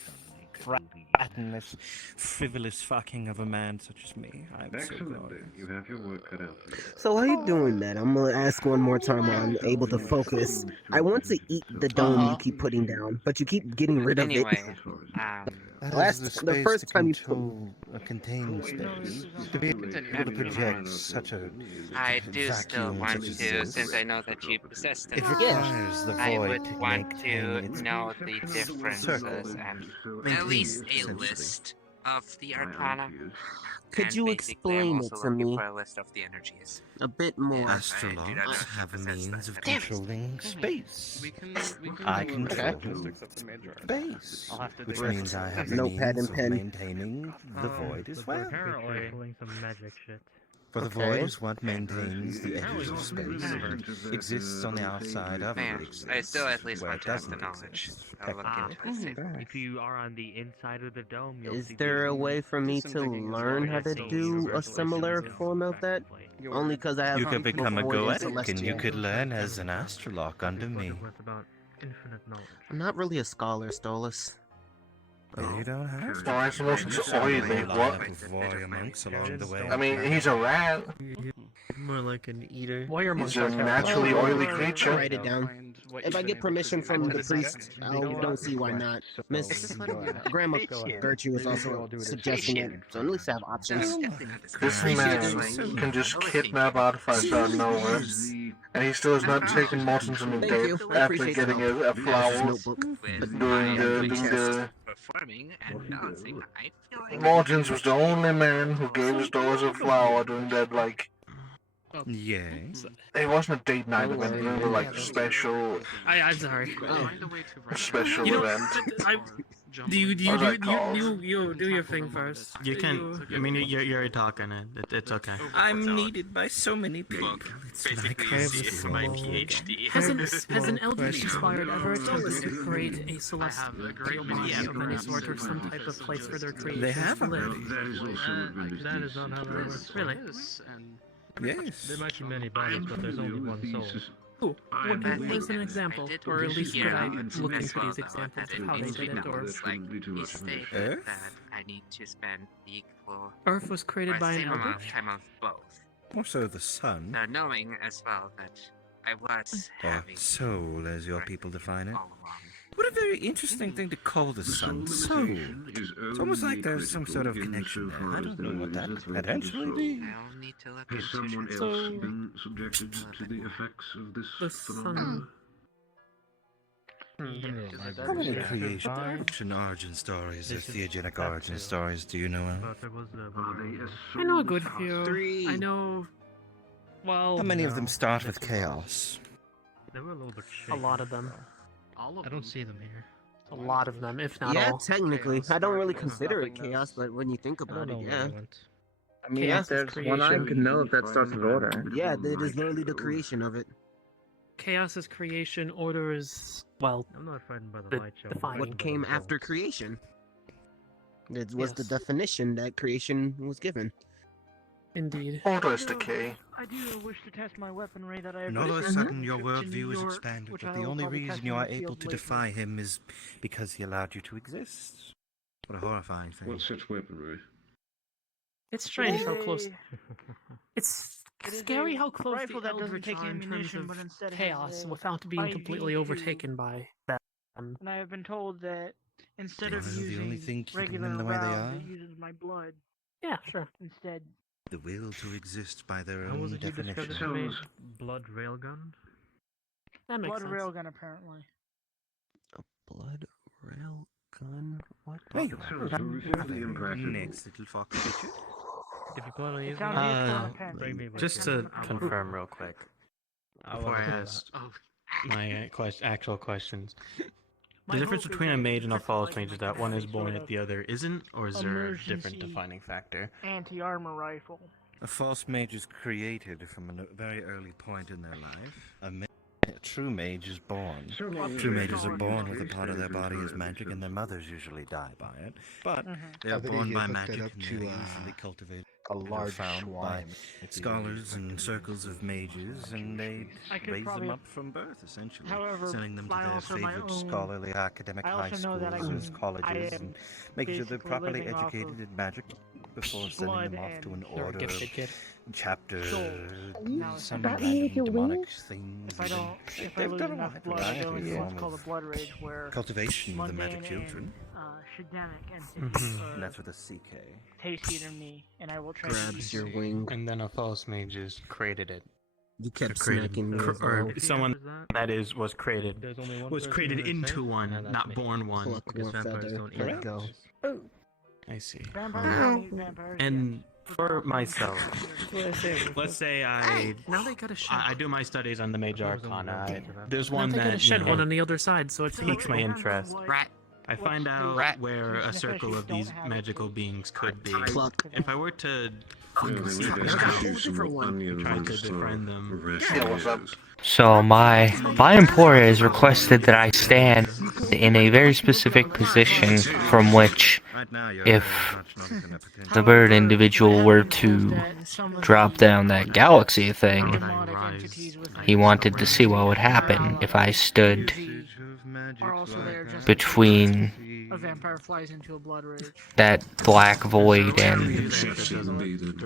fratness, frivolous fucking of a man such as me. I'm so glad. You have your work cut out. So how you doing, man? I'm gonna ask one more time on able to focus. I want to eat the dome you keep putting down, but you keep getting rid of it. Anyway, That is the first time you control a contained space. To be able to project such a I do still vacuum want such as to, this, since I know that you possess them. it requires the I void would to want maintain to its know the differences and at least a essentially. list of the Arcana. Could And you basically, I'm explain also it to looking me for a list of the energies. a bit more? Astrologers have a means of controlling space. We can I do control characteristics of the major. space, I'll have to which do means I have the Notepad means and of pen. maintaining the void as well. Pulling some magic shit. For the Okay. void is what maintains the edges of space. It exists on the outside of Man, it exists, I still at least where want it to have the doesn't knowledge. exist, I'll look technically. into it. If you are on the inside of the dome, you'll Is see there a different- way for me some to digging as well. learn how to do a similar form of that? Only because I have You could become a void and goetic, and you celestial. could learn as an astrolog under me. What's about infinite knowledge. I'm not really a scholar, Stolas. Well, you don't have No, I suppose it's oily. What? warrior monks along the way. I mean, he's a rat. More like an eater. Warrior He's a naturally oily creature. I'll write it down. If I get permission from the priest, I don't see why not. Miss Grandma Gertrude is also suggesting it, so at least I have options. This man can just kidnap artifacts out of nowhere, and he still has not taken Mortons on a Thank date you. I after appreciate getting the help. a flower Notebook. doing the. Performing and balancing, I feel like Mortons was the only man who gave his daughters a flower during that, like, Yes. it wasn't a date night event, it was like special, I'm sorry. special You know, event. do you What was that called? do your thing first. You can. I mean, you're talking it. It's okay. I'm needed by so many people. basically see it for my PhD. Has an eldritch inspired ever attempted to create a celestial body of any sort or some type of place for their creation They have to live? already. That is not how that works. Really? Yes. There might be many bodies, but there's only one soul. Ooh, what is an example? Or at least could I look into these examples of how they did it, or... He stated Earth? that I need to spend the equal Earth was created or by an same amount of eldritch? time of both. More so the sun, Now knowing as well that I was or having soul as your people define it. What a very interesting thing to call the sun soul. It's almost like there's some sort of connection there. I don't know what that could potentially be. I'll need to look Has someone into else So- been subjected to the effects of this The phenomenon? How many creation origin stories or theogenic origin stories do you know of? I know a good few. I know... Well... How many of them start with chaos? A lot of them. I don't see them here. A lot of them, if not Yeah, all. technically. I don't really consider it chaos, but when you think about it, yeah. I mean, Chaos if is there's one I creation. could know if that starts with order. Yeah, it is literally the creation of it. Chaos is creation, order is, well, I'm not frightened by the the light show. defining. What came after creation? It was the Yes. definition that creation was given. Indeed. Order is decay. I do wish to test my weaponry that I have. And all of a written sudden, your in worldview New is York, expanded, which but I the will only probably reason test you in are the able field to later. defy him is because he allowed you to exist. What a horrifying thing. What such weaponry? It's strange how close... Yay. It's It is scary a how close rifle the that doesn't Eldritch take are in terms ammunition, of but instead has chaos a without being completely IV2. overtaken by them. And I have been told that instead of Well, the only using thing keeping regular them the way they rounds, are? it uses my blood Yeah, sure. instead. The will to exist by their How was own it you discovered definition. they made blood railgun? That makes Blood sense. railgun, apparently. Blood rail gun? What? There you So, are. to receive the impact. Next little fox picture. If you plan on using sounds it, useful in a pen. bring me with Just you. to confirm real quick, before I ask my actual questions. The difference between a mage and a false mage is that one is born it, the other isn't, or is there a different Emergency defining factor? Anti-armor rifle. A false mage is created from a very early point in their life. A true mage is born. True mages are born with a part of their body as magic, and their mothers usually die by it. But they I are believe born you by hooked magic, it up and to, they're usually cultivated a or large found by swine. scholars and circles of mages, and they I could raise them probably- up from birth, essentially, However, sending them to I their also my favorite own- scholarly academic I high also know that I schools can- and colleges, I and am making sure they're basically properly living off educated of in magic before sending blood them off to an and- You're a order gifted kid. chapter, Now, some that random with your demonic wings? things. If I don't, if I They've lose done a enough wide blood, I go variety into what's form called a of blood rage, where cultivation of the magic mundane children. and Shadamic entities And that's with a CK. taste either me, and I will try Grabs to your wing. And then a false mage is created it. You kept Created- smacking me as or well. someone that is was created There's only one was person created who is into safe, one, and that's not me. born one. Pluck Because one vampires feather, don't eat let rats. go. I see. Vampires don't eat vampires. And for myself, let's say Now they got a shed. I do my studies on the Mage Arcana. There's Now one they got a that shed you know, one on the other side, so it's piques my interest. Rat. I find out Rat. where a circle of these magical beings could be. Pluck. If I were to Yeah, they need I to got a issue whole some different one. onion try to rings for befriend them, arrest Yeah, what's up? users. So my employer has requested that I stand in a very specific position from which, Right now, you're if very much not even a potential. the bird individual were to drop down that galaxy thing, he wanted to see what would happen if I stood are also there just between a vampire flies into a blood rage. that black void and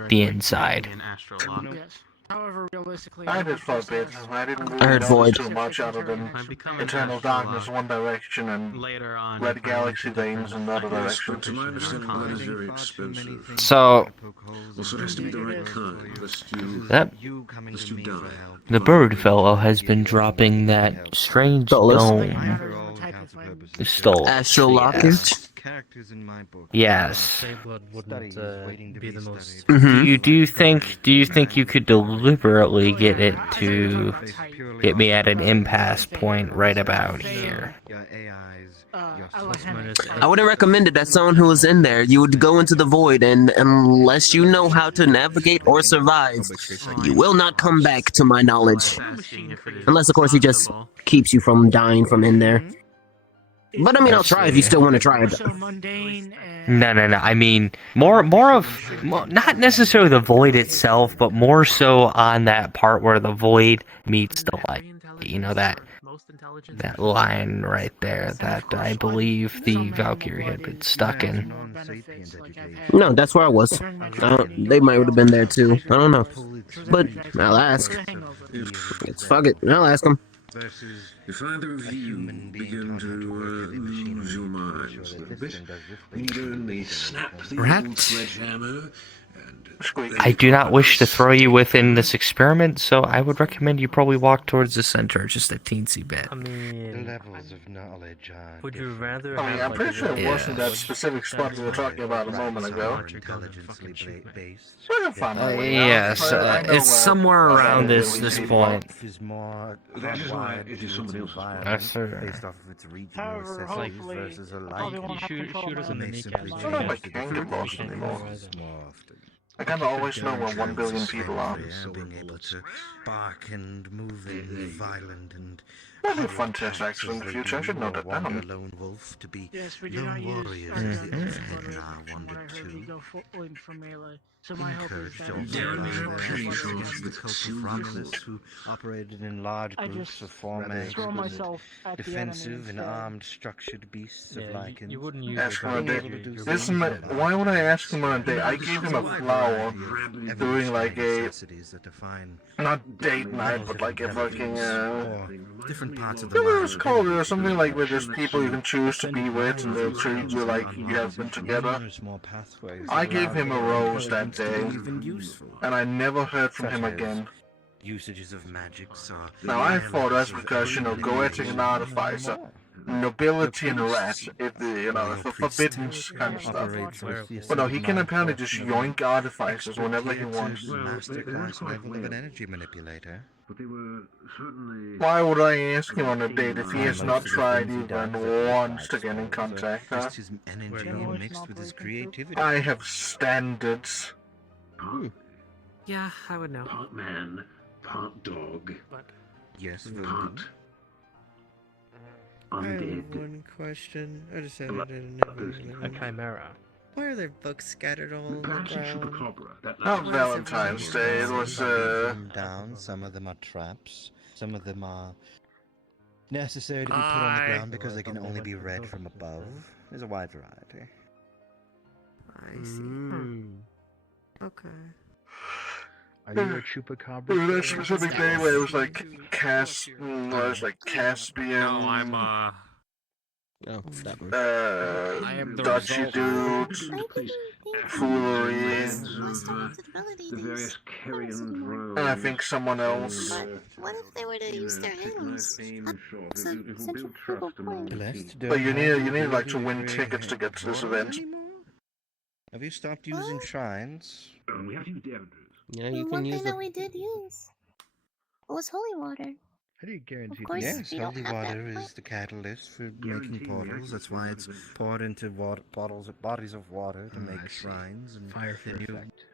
the inside. Yes. However, realistically, I did for a bit. I didn't I heard really Void. notice too much other than I've become Eternal Darkness one direction and later on. Red Galaxy Veins in the other Yes, direction. but to my understanding, blood is very expensive. So Also, it has to be the right kind, lest you... that lest you die. the bird fellow has been dropping that strange dome. Stole. Astral Lockers? Characters in my book. Yes. Blood wouldn't be the most. Do you think you could deliberately get it to get me at an impasse point right about here? Your AIs, your I wouldn't recommend it as someone who was in there. You would go into the void, and unless you know how to navigate or survive, you will not come back, to my knowledge. Unless, of course, he just keeps you from dying from in there. But I mean, I'll try if you still want to try it. So mundane and No. I mean, more not necessarily the void itself, but more so on that part where the void meets the light. You know that line right there that I believe the Valkyrie had been stuck in. No, that's where I was. They might have been there too. I don't know. But I'll ask. Fuck it. I'll ask them. If either of you begin to lose your minds a little bit, need only snap the old sledgehammer and... I do not wish to throw you within this experiment, so I would recommend you probably walk towards the center just a teensy bit. The levels of knowledge are Would you rather I mean, I'm pretty sure it wasn't that specific spot we were talking about a moment ago. based. So I can find my way Yes, I know it's somewhere around this point. Is more That is why it is somebody else's fault. Yes, sir. based off of its regional However, necessities hopefully, versus a I light. probably won't have control of my May life. simply I don't know if I change the can get lost definition anymore. more often. I kind of always know where 1 billion people are. Being able to bark and move and violent and That'd be a fun test actually in the future. I should know that wander down. lone wolf to be Yes, we do not lone use warriors our as the guns, elf but had now from what I wandered heard, to. we go fully for melee. So my hope is Encouraged that also we by can the control shots against the with cult of silver Romulus, foot. who operated in large I groups just of four-man throw myself at the defensive enemy and instead. armed structured beasts of lichens. You wouldn't use Ask him your on a gun. date. Listen, why would I ask him on a date? I gave him a flower doing like a, necessities that define not date night, but like a fucking, different parts of the what mind. was it called? Or something like where there's people you can choose to be with and they'll treat you like you have been together. More pathways I gave him a rose that day, even useful. and I never heard from him Such as again. Usages of magics or Now I thought that's because, you know, Goetic and Artificer, nobility and rat, if the, you know, if the forbidden kind of stuff. But no, he can apparently just yoink Artificers whenever he wants. masterclass level of an energy manipulator. But they were certainly... Why would I ask him on a date if he has not tried even once to get in contact? Huh? Just his energy mixed with his creativity. I have standards. Yeah, I would know. Part man, part dog. But yes, part I have undead. one question. I just had A chimera. Why are there books scattered all over the Perhaps it should be ground? cobra. That Not Valentine's Day, it was, down. Some of them are traps. Some of them are necessary to be put on the ground because they can only be read from above. There's a wide variety. I see. Okay. Are you a chupacabra? There was that specific day where it was like Caspian. No, I'm I am the Dutchy dudes, foolery, the various carrion drones. and I think someone else. What if they were to use their halos? That's a centrifugal point. But you need like to win tickets to get to this event. Have you stopped using shrines? We have to use Davenders. Yeah, The you one can use thing that we did use was holy water. How do you guarantee Of course, Yes, we don't holy have that water is point. the catalyst for making portals. That's why it's poured into bodies of water to make shrines. And Fire for then you effect.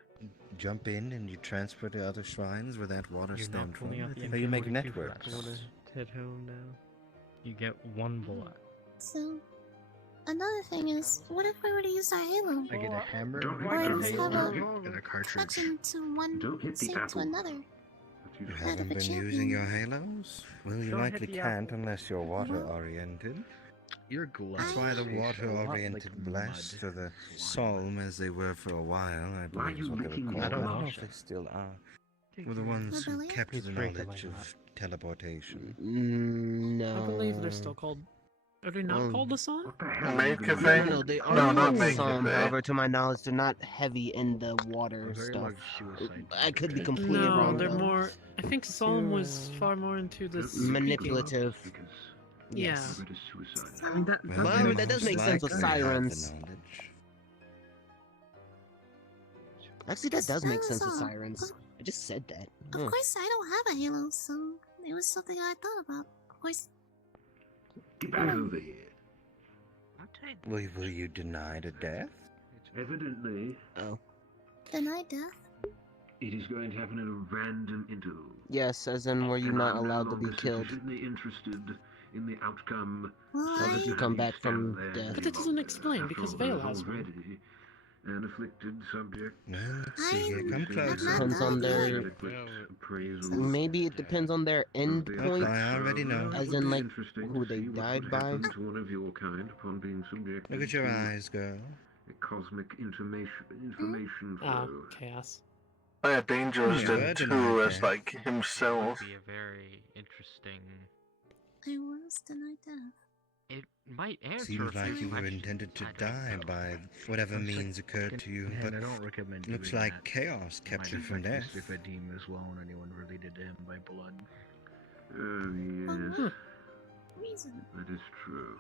jump in and you transfer to other shrines where that water You're stemmed not from. pulling out the So you make MP42 networks. for to hit home now. You get one bullet. So, another thing is, what if we were to use our halo? I get a hammer Or at least have a and a cartridge. connection to one thing to another. You Out of haven't a been champion. using your halos? Well, you Don't likely hit the can't unless you're water-oriented. You're glad. That's why the water-oriented blessed, or the psalm as they were for a while, I believe is what they were called. I don't know. if they still are. Were the ones who kept the knowledge of teleportation. No. I believe they're still called. Are they not called the song? Make a No, thing? no, they are No, not called make a some. thing. However, to my knowledge, they're not heavy in the water stuff. I could be completely No, wrong. they're though. more. I think Psalm was far more into this manipulative. Yeah. Yes. I mean, But that does make sense with sirens. Actually, that does make sense with sirens. I just said that. Of course, I don't have a halo, so it was something I thought about. Of course. Get back over here. Were you denied a death? Evidently, Deny death? it is going to happen in a random interval. Yes, as in were you not allowed to be killed? Sufficiently interested in the outcome. How did you come back from death? But that doesn't explain, because Vale has one. An afflicted subject. Well, let's see here. Come closer. Depends on their. Maybe it depends on their end point. I already know. As in, like, who they died by. To one of your kind upon being subjected Look at your to eyes, girl. a cosmic information flow. Chaos. Oh yeah, Danger's dead too, as like himself. Be a very interesting. I was denied death. It might answer. Seems a few like you were questions. intended to I don't die know. by whatever means occurred to you, but I don't recommend looks doing like that. chaos It kept might you from affect death. Mr. Fadim as well, and anyone related to him by blood. Oh yes, Reason. that is true.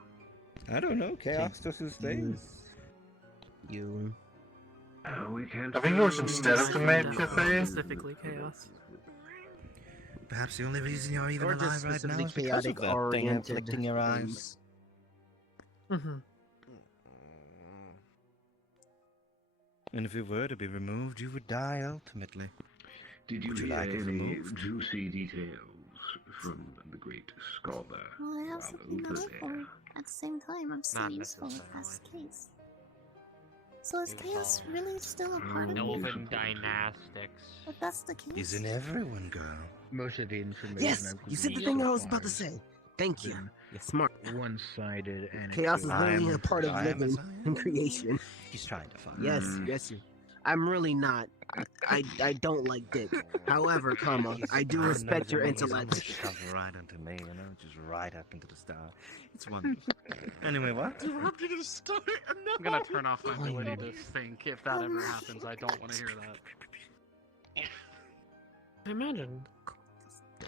I don't know. Chaos does his things. You. We can't. I think it was instead of the maid cafe. Specifically chaos. Perhaps the only reason you're even Or just alive right now specifically is because of chaotic that thing oriented afflicting your things. eyes. Mm-hmm. And if it were to be removed, you would die ultimately. Did you Would you hear like it any removed? juicy details from the great scholar? Well, I have something to live for. At the same time, I'm still Not useful if necessarily. that's the case. So is chaos really still a part of me? Elven dynastics. If that's the case. He's in everyone, girl. Most of the information Yes, I've you said the gleaned thing I so was about far to has say. Thank you. been You're smart. One-sided and Chaos is really a part of living and creation. He's trying to find. Yes, yes. I'm really not. I don't like dick. However, comma, I do respect your intellect. Comes right onto me, you know, just right up into the star. It's wonderful. Anyway, what? I'm gonna turn off my ability to think if that ever happens. I don't want to hear that. Imagine.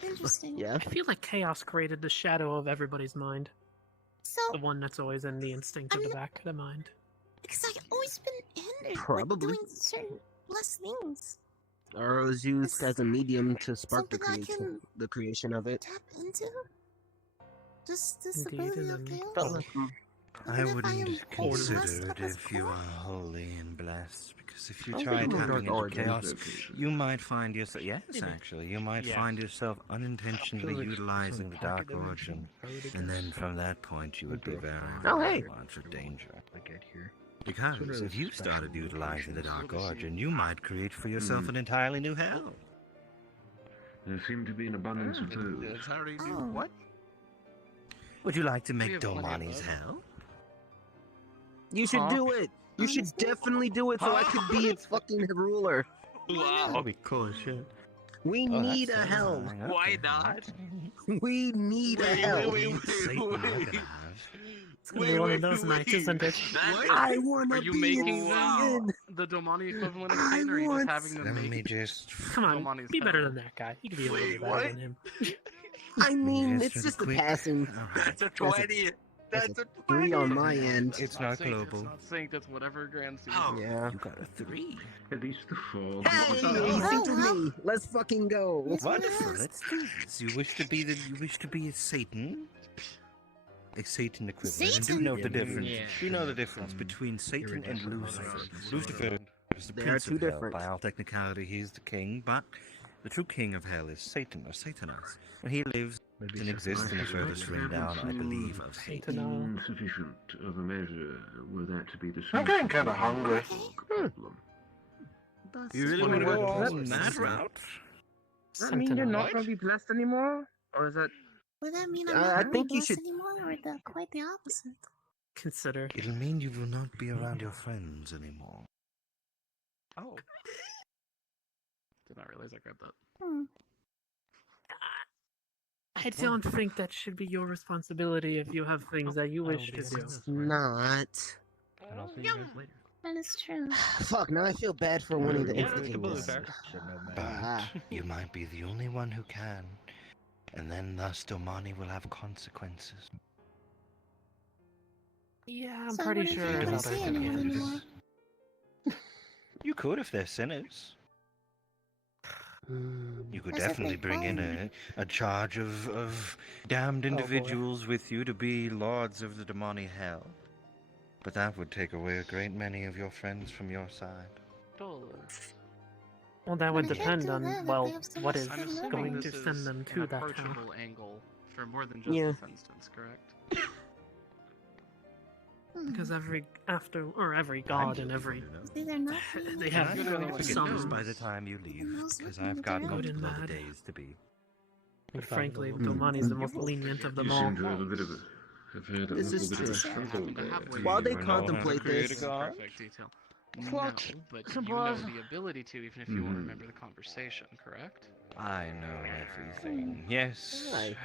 Interesting. Yeah. I feel like chaos created the shadow of everybody's mind. So, The one that's always in the instinct of the back of the mind. because I've always been hindered, Probably. like doing certain less things. Or it was used as a medium to spark the Something I can the creation of it. Tap into? Just this Indeed, ability and of then- chaos? Felt like I Even if I am wouldn't holding consider less it up as if you are holy and blessed, because if you Oh, try no, tapping Dark into Origins chaos, location. you might find yourself. Yes, Maybe. actually, you might Yeah. find yourself unintentionally Physics, utilizing the some pocket dark origin, and then from that point you would be very, Oh, very hey. much in danger. I get here. Because Sort of if you started special utilizing the locations. dark origin, you might create for yourself an entirely new hell. There seem to be an abundance of those. What? Would you like to We make have plenty of Domani's those. hell? You should do it. You should definitely do it so I could be its fucking ruler. That'd be cool as shit. We Oh, need that's a hell. terrifying. Why Okay. not? We need a hell. Satan, we're gonna have. It's gonna be one of those nights, isn't it? I wanna Are you be making Satan. the Domani equivalent of Satan, or are you just having them Let make me just. Come on, Domani's be better hell? than that guy. You can be a little bit better than him. I mean, Just it's a just a quick- passing. That's a 20. That's a 3 on my end. It's not global. It's not synced. It's whatever grand scheme. Oh. Yeah. You got a 3. At least the fall. Hey, synced with me. Let's fucking go. Wonderful. Let's do this. You wish to be a Satan? A Satan equivalent. And do Satan? know the difference. Yeah. Do you know the difference between Satan and Lucifer? Lucifer is the They are prince two of hell. different. By all technicality, he's the king, but the true king of hell is Satan, or Satanas. And he lives and exists in the furthest ring down, I believe, of Satan. Insufficient of a measure were that to be the I'm getting kind of hungry. problem. You really want to go on that route? Does that mean you're not going to be blessed anymore? Or is that... Would that mean I'm I not really think you blessed should- anymore, or quite the opposite? Consider. It'll mean you will not be around your friends anymore. Oh. Did not realize I grabbed that. Hmm. I don't think that should be your responsibility if you have things that you wish to do. It's not. And I'll see you guys later. That is true. Fuck, now I feel bad for wanting to Yeah, instigate that's this. completely But you might be the only one who can, and then thus Domani will have consequences. Yeah, I'm So I pretty wouldn't sure be able to about see that. anyone anymore. You could if they're sinners. You could As if definitely they bring in follow a charge of damned boy. individuals with you to be lords of the Domani hell. But that would take away a great many of your friends from your side. Well, that would But I can't depend do on, that if well, they have so what much is I'm stuff assuming going this to is send them an to that town. approachable angle for more than just Yeah. this instance, correct? Because every god and every See, they're not they And have I'm going to forget this some. by the time you leave, knows because what I've got they're Good and multiple other bad. days to be. But frankly, Domani is the most lenient of them You all. seem to have a bit of a, have had a This little is bit of a true. struggle there. Do While they you? contemplate this, Perfect detail. No, What? but you Simple know as- the ability to, even if you won't remember the conversation, correct? I know everything. Yes. Alright.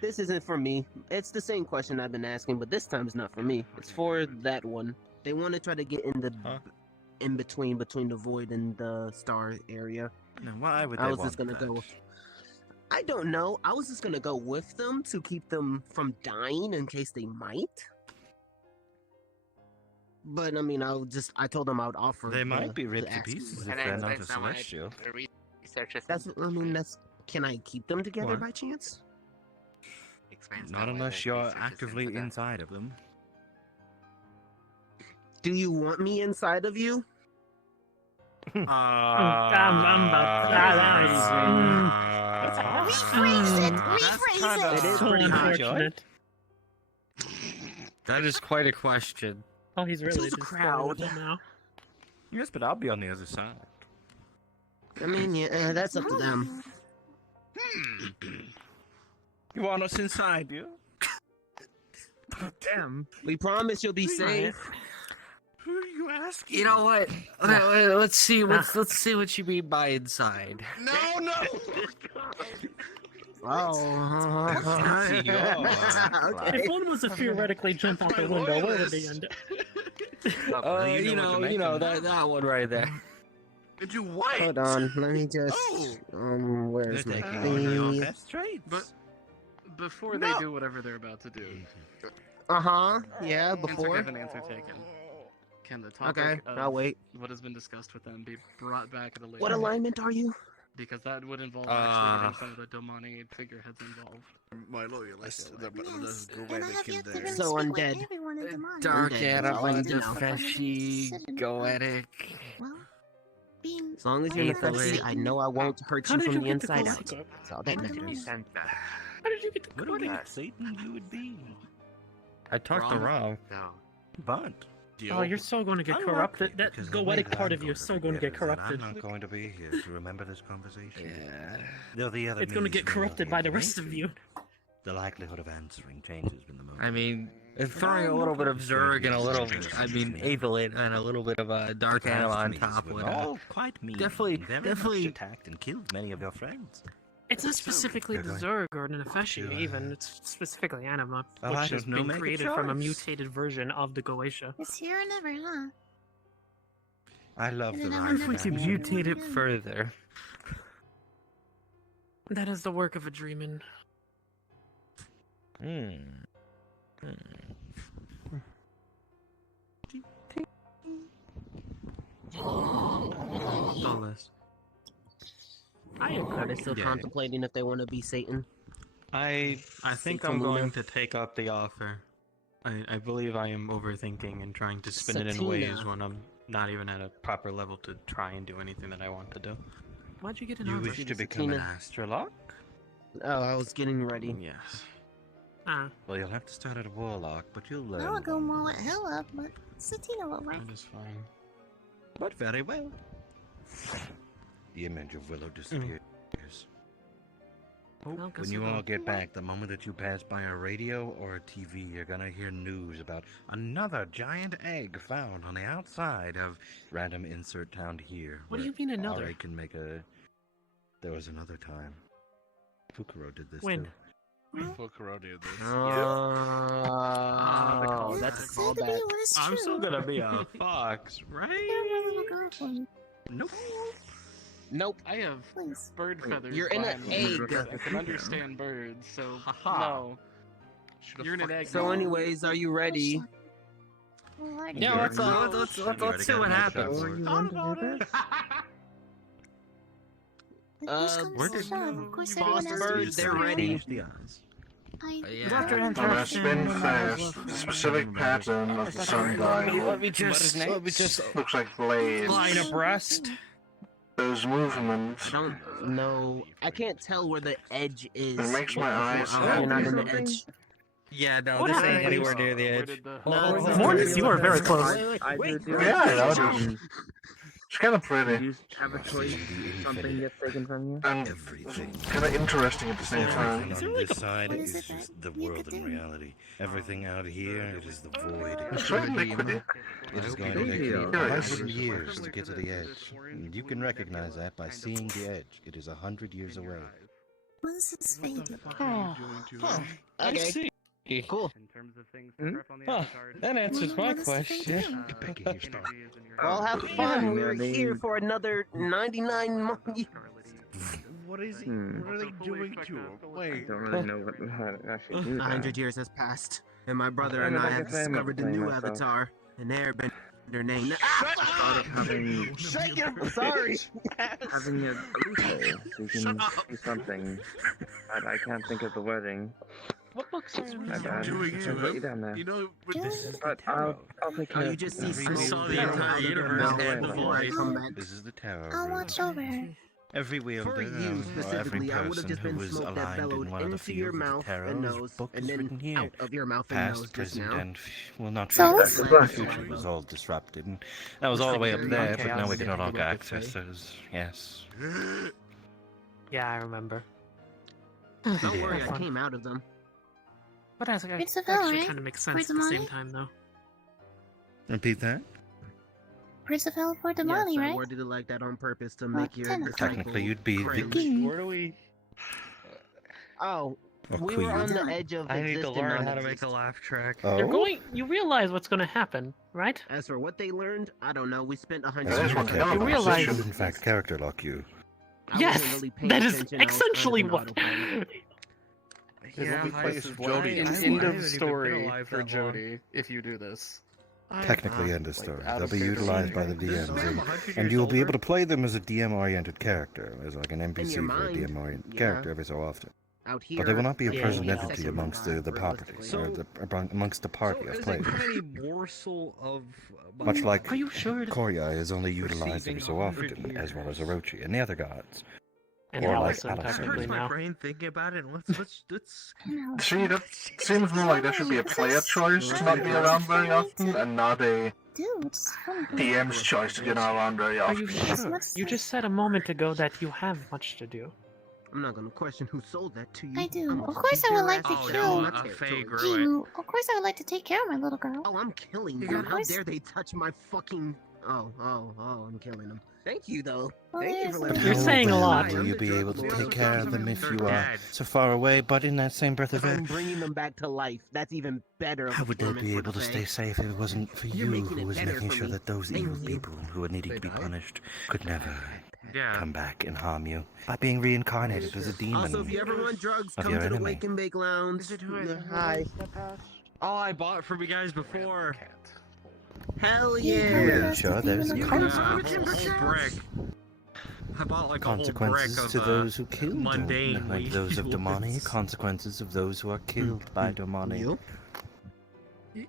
This isn't for me. It's the same question I've been asking, but this time it's not for me. It's for that one. They want to try to get in the in between the void and the star area. Now, why would I they was just want gonna that? go. I don't know. I was just gonna go with them to keep them from dying in case they might. But I mean, I told them I would offer. They might be the ripped to asking pieces price. if they're not a celestial. That's I mean, can I keep them together What? by chance? Not unless you're actively inside of them. Do you want me inside of you? I'm about Rephrase it! Rephrase it! It is so pretty hard. unfortunate. That is quite a question. Oh, he's really Choose a just crowd. throwing it now. Yes, but I'll be on the other side. I mean, yeah, that's up to them. You want us inside you? Damn. We promise you'll be safe. Who are you asking? You know what? Let's see. Let's see what you mean by inside. No, no. Oh. If one was to theoretically jump out the window, where would they end up? You know that one right there. Did you what? Hold on, let me just. Where's my thingy? But before they do whatever they're about to do, Yeah, answer before. given, answer taken. Can the topic Okay, of I'll wait. what has been discussed with them be brought back at a later What date? alignment are you? Because that would involve actually getting some of the Domani figureheads involved. My loyalist, the Yes, and I have yet to really So speak undead. with everyone in Damani. Dark Undead, Animal, that's all I need to know. Defeshi, Goetic. Well, being As long as you're in the Faithfully. city, I know I won't hurt How you did from you the get the inside Codex? out. That's all that matters. How did you get the What a Codex? Satan you would be. I talked to Rob. No. But Oh, you're so going to get corrupted. That because the goetic way part I'm of you is so going to forget get is that corrupted. I'm not going to be here to remember this conversation. Yeah. Though the other It's going to means get may not corrupted be by the rest of you. The likelihood of answering changes in the moment. I mean, throwing a little bit of Zerg and a little, Avalite and a little bit of a Dark Animal on top would all quite mean. definitely, Very definitely. much attacked and killed many of your friends. It's not specifically the Zerg or the Nefeshi even, it's specifically Anima, Well, I which has don't know, been make a created from a choice. mutated version of the Goetia. it's here and ever, huh? I love And the then I right wonder If we if could it's man. mutate it further. That is the work of a dreamin'. Soulless. Are they still Yeah. contemplating if they want to be Satan? I think Satan I'm Luna. going to take up the offer. I believe I am overthinking and trying to spin it in ways Satina. when I'm not even at a proper level to try and do anything that I want to do. Why'd you get an You armor? wish to become an astrolog? Oh, I was getting ready. Yes. Ah. Well, you'll have to start at a warlock, but you'll learn. I would go more with hell up, but Satina will work. That is fine. But very well. The image of Willow disappears. Well, guess When you we'll all go. get back, the moment that you pass by a radio or a TV, you're gonna hear news about another giant egg found on the outside of random insert town here. What do where you mean another? Ari can make a. There was another time. Fukuro did this When? too. Fukuro did this. Oh, that's a Said to be callback. what is I'm true. still gonna be a fox, You're right? my little girlfriend. Nope. Nope. I have Please. bird feathers. You're in by an me, egg. because I can understand birds, so Haha. no. You're in an egg. So, anyways, are you ready? Alright. Yeah, let's see what happens. Where did Of course, Boss everyone has Bird? to They're be ready. Change the eyes. I On a spin fast, the specific pattern of the sun dial Let me just looks like blades. line abreast. There's movements. I don't know. I can't tell where the edge is. It makes my eyes You're not in the happy. edge. Yeah, no, What this happened? ain't anywhere near the edge. Mortis, you were very close. Yeah, I know it is. It's kind of pretty. You have a choice. Something gets taken from you. And kind of interesting at the same time. On this side is just the world in reality. Everything out here, it is the void. It's very liquidy. It is going to take you 100 years to get to the edge. And you can recognize that by seeing the edge. It is 100 years away. What is his favorite? Okay. Cool. In terms of things Hmm? to prep on the Huh, avatar. that answers my What is the question. Well, have fun. We're here for another 99 more years. What is he? Hmm. What are they doing to him? I Wait. don't really know how to actually do that. 100 years has passed, and my brother I and mean, I like have I say, I'm not discovered the playing new myself. avatar, an airbender named. Thought of having Shut your. Sorry. having a loophole so you can do something, but I can't think of the wording. What books are My bad. Doing I to put you him? down there. You know, But I'll take care Oh, of you just see it. smoke. saw the entire universe and the voice. Come back. This is the tarot I'll room. watch over her. Every wielder, For you or every specifically, I would have person just who been was smoke that aligned bellowed in one of the into your fields of the mouth and tarot's nose, book and is then written here. out of your mouth and nose Past, just present, now. and well, not So future. what's The the future was all disrupted. And that was all the way up there, but now we cannot all access those. Yes. Yeah, I remember. Don't worry, I came out of them. But that's okay. Prince of Actually, right? kind of makes sense Prince at of the same Money? time, though. Repeat that. Prince of Hell for Yes, Damani, I right? worded it like that on purpose to Well, make your technically. Technically, you'd be cringe. the Where do we? Oh, or we queen. were on the edge of I need to exist and learn how to non-exist. make a laugh track. Oh? You're going. You realize what's going to happen, right? As for what they learned, I don't know. We spent 100 As That is years one in hell of a realize- position. in fact, character lock you. I Yes, wasn't really paying that is attention, I was kind of essentially in what. autopilot. It will be placed why- Jody. I End haven't of even been story alive for that long. Jody if you do this. Technically, end of story. out They'll of be character utilized by the behavior. DMs, and you'll be able to play them as a DM-oriented character, as like an NPC your for a mind, DM-oriented yeah. character every so often. Out here, But they will not be a Yeah, present yeah. entity amongst the party, or amongst the party of Is it players. tiny morsel of Much like Are you sure? Koryai is only utilized every Receiving so 100 often, as well as years. Orochi and the other gods. And Or like Allison, Allison. technically hurts my now. brain thinking about it. Let's See, that seems more like that should be a player choice to not be around very often, and not a Dude, it's fun. DM's choice to get around very Are often. you sure? You just said a moment ago that you have much to do. I'm not gonna question who sold that to you. I do. I'm Of gonna course beat I would your like to ass kill- down my a Fae territory. grew it. You, of course I would like to take care of my little girl. Oh, I'm killing Of them. How course. dare they touch my fucking... Oh, I'm killing them. Thank you, though. Well, Thank you there's for the- letting You're me saying a know. lot. Will you be able to take care of them if you are Dead. so far away, but in that same breath of I'm air? bringing them back to life. That's even better. How would they be able to stay safe if it wasn't for You're you making who it was better making for sure me. that those Thank evil you. people who were needing to be punished could never Yeah. come back and harm you by being reincarnated as a demon? Also, if you ever want drugs, of come your to the enemy. Wake and Bake Lounge. Hi. Oh, I bought it from you guys before. Hell Yeah, yeah. Sure, there's a Yeah, consequence. a whole brick. I bought like a whole brick Consequences of to those who killed, mundane like those of weeds. Damani. Consequences of those who are killed by Damani.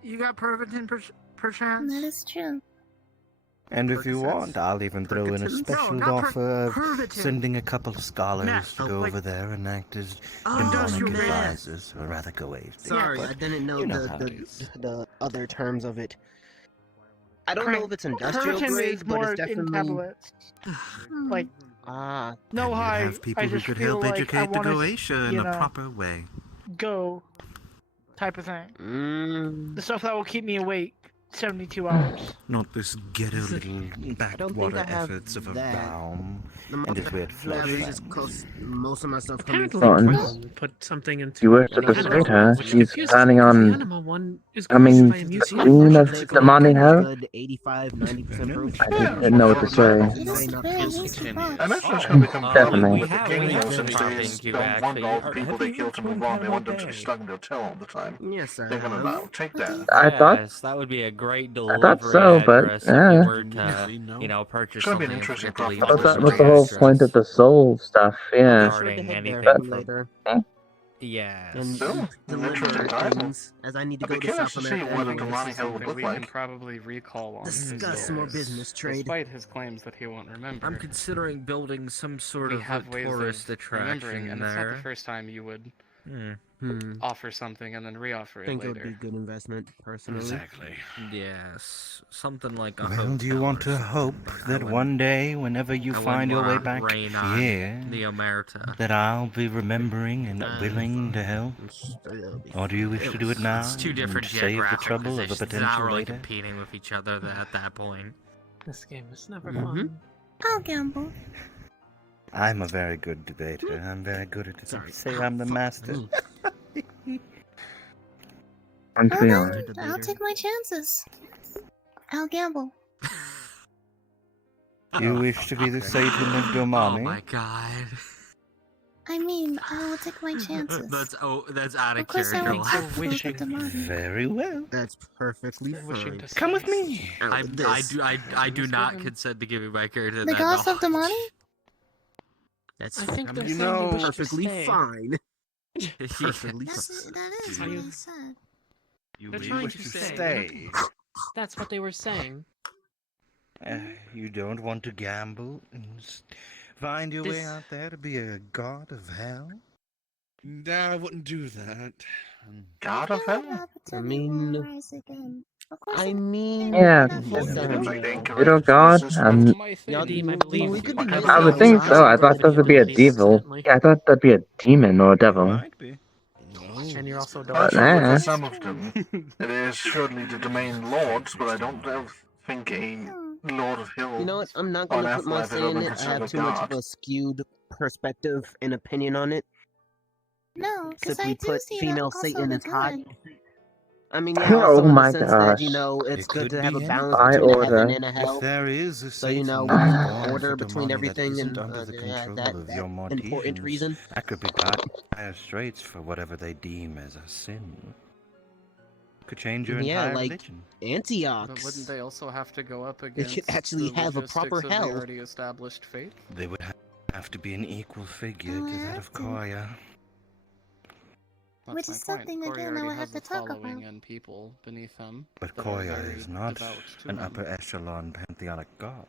You got Pervitin perchance? That is true. And if you want, I'll even throw in a Percocets? special No, not offer of Pervitin. sending a couple of scholars Nah, to go over there and act as Industrial demonic man. advisors, or rather go away. Sorry, I didn't know, you know how it the other terms of it. I don't Correct. know if it's industrial Pervitin grade, is but more it's in definitely... tablets. Like, no high. have people I who just could feel help like I educate the wanna, Goetia in you a know, proper way. Go type of thing. Mm. The stuff that will keep me awake 72 hours. Not this ghetto little think backwater I have efforts of a that. realm The and his weird flesh leverage is friends. close. Most of my stuff coming Apparently, from... Chrome put something into She works at the Anima, state, huh? which She's confuses planning me, 'cause the on Anima one is becoming created by a the museum. queen of Basically, Damani Hell? good 85-90% proof. I didn't know what to say. It is very useful. I imagine it's going to become Definitely. with the kingdom since Something they you don't want actually- all the people they kill to move on. They want them to be stuck in their tail all the time. Yes, sir. They're going to take that. I thought Yes, that would be a great I delivery thought so, but address if you were to, you know, purchase It's gonna be something an interesting and forget to leave I thought a that was the delivery whole address point of the soul stuff, yeah. regarding anything But- from later. Yes. And Still, an interesting deliver title. things as I need to I'd be go to curious South to see America what a anyway. Damani Hell would Something look we can like. probably recall on Discuss his more years, business trade. despite his claims that he won't remember. I'm considering building some sort we of have ways tourist of remembering, attraction and there. it's not the first time you would offer something and then reoffer it I think it later. would be good investment, personally. Exactly. Yes, something like a Well, hotel do you want or to something. hope I that wouldn't- one day, whenever you I find your way wouldn't back rain on here, the Omerta. that I'll be remembering and willing to help? Or do you wish to do it now It's two different and save the geographic trouble of a positions. They're potential not really later? competing with each other at that point. This game is never fun. I'll gamble. I'm a very good debater. I'm very good at it. Say I'm the master. I'm Well feeling. then, I'll take my chances. I'll gamble. You wish to be the Satan of Domani? Oh my god. I mean, I will take my chances. That's out Of course, I character. will take for the Damani. Very well. That's perfectly fine. Come with me. I do not consent to giving my character The that gods of knowledge. Damani? That's I think they're you saying you know, wish to perfectly stay. fine. Perfectly That is what I said. You They're really trying wish to to say. stay. That's what they were saying. You don't want to gamble and find your way This- out there to be a god of hell? Nah, I wouldn't do that. God of hell? I mean, Yeah, hold on. Pseudo god. Y'all, Deem, I believe we could you. be However, I missing would think out so. I on thought that would be a devil. Yeah, I thought that'd be a demon or a devil. And you're also Well, double. for some of them, it is surely the domain lords, but I don't think a Lord of Hill You know what? I'm not or gonna an put my Afterlife say is in ever it. I considered have a too much of god. a skewed perspective and opinion on it. No, because I Simply do put, see female that also Satan the is hot. good. I mean, yeah, Oh also in the my sense that, you gosh. know, it's It good could to have a be balance By between a heaven order. and a hell. If there is a So, you know, Satan that is born order for between Domani everything that and isn't under the control that of your important Mortisians, reason. that could be dire straits for whatever they deem as a sin. Could change your Yeah, entire like religion. Antioch. But wouldn't they also have to go up They against could actually the have a logistics proper of hell. the already established faith? They would have to be an equal figure to that of Koya. That's Which my is point. something, Corey again, I already would has have to a talk following about. and people beneath him. But that are Koya very is not devout to an him. upper echelon pantheonic god.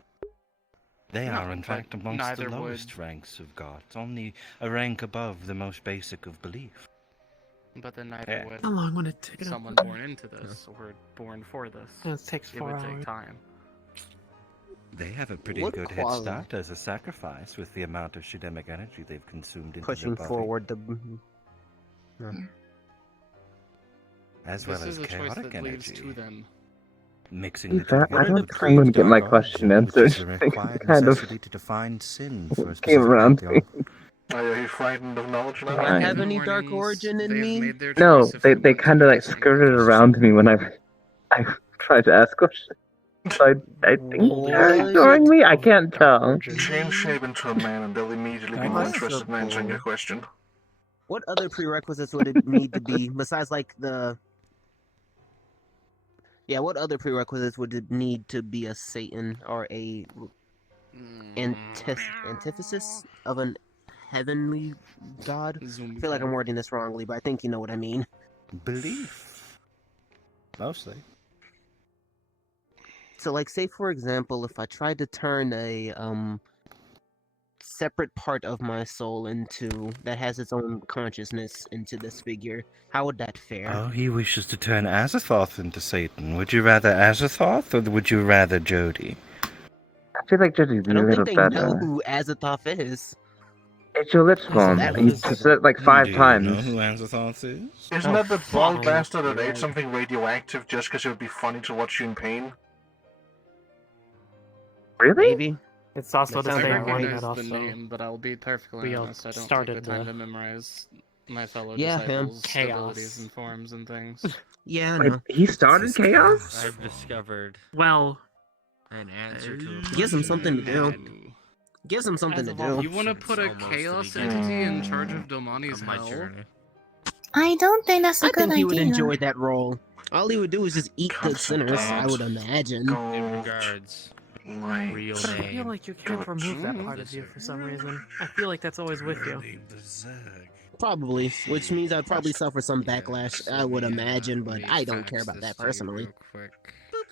They No, are, in but fact, amongst the neither would- lowest ranks of gods, only a rank above the most basic of belief. But then neither Yeah. would How long would it take? someone born into this or born for this. It takes 4 would hours. take time. They have a pretty What good head quality? start as a sacrifice with the amount of Shidemic energy they've consumed into Pushing their body, forward the. as well This as is a choice chaotic that leaves energy. to them. Mixing In the two fact, together I don't would think I'm going to get my create question dark answered. which is a I think required kind of necessity to define sin for a came specific around me. pantheon. Are you frightened of knowledge now? Do I have any dark origin in me? No, they kind of like skirted around me when I tried to ask questions. So I think they're ignoring me. I can't tell. Change shape into a man and they'll immediately be more interested in answering your question. What other prerequisites would it need to be besides like the? Yeah, what other prerequisites would it need to be a Satan or a antithesis of an heavenly god? I feel like I'm wording this wrongly, but I think you know what I mean. Belief. Mostly. So, like, say for example, if I tried to turn a separate part of my soul into that has its own consciousness into this figure, how would that fare? Oh, he wishes to turn Azathoth into Satan. Would you rather Azathoth or would you rather Jody? I feel like Jody's a I don't little think they know better. who Azathoth is. It's your lips bomb. You said it like 5 Do you times. know who Azathoth is? Isn't that the bald bastard that ate something radioactive just because it would be funny to watch you in pain? Really? Maybe. It's also the I same one recognize that the also name, but I'll be perfectly we all honest. I don't started take the time the to memorize my fellow Yeah, him. disciples' Chaos. abilities and forms and things. Yeah, I Wait, know. he started chaos? I've discovered well, an answer to a Gives him something to do. question Gives him something to do. You want to put a almost the chaos beginning entity in charge of Domani's of my hell? journey. I don't think that's a I good think he would idea. enjoy that role. All he would do is just eat good sinners, I would imagine. In regards, real but I feel name. like you can't remove that part of you for some reason. I feel like that's always with you. Probably, which means I'd probably suffer some backlash, I would imagine, but I don't care about that personally.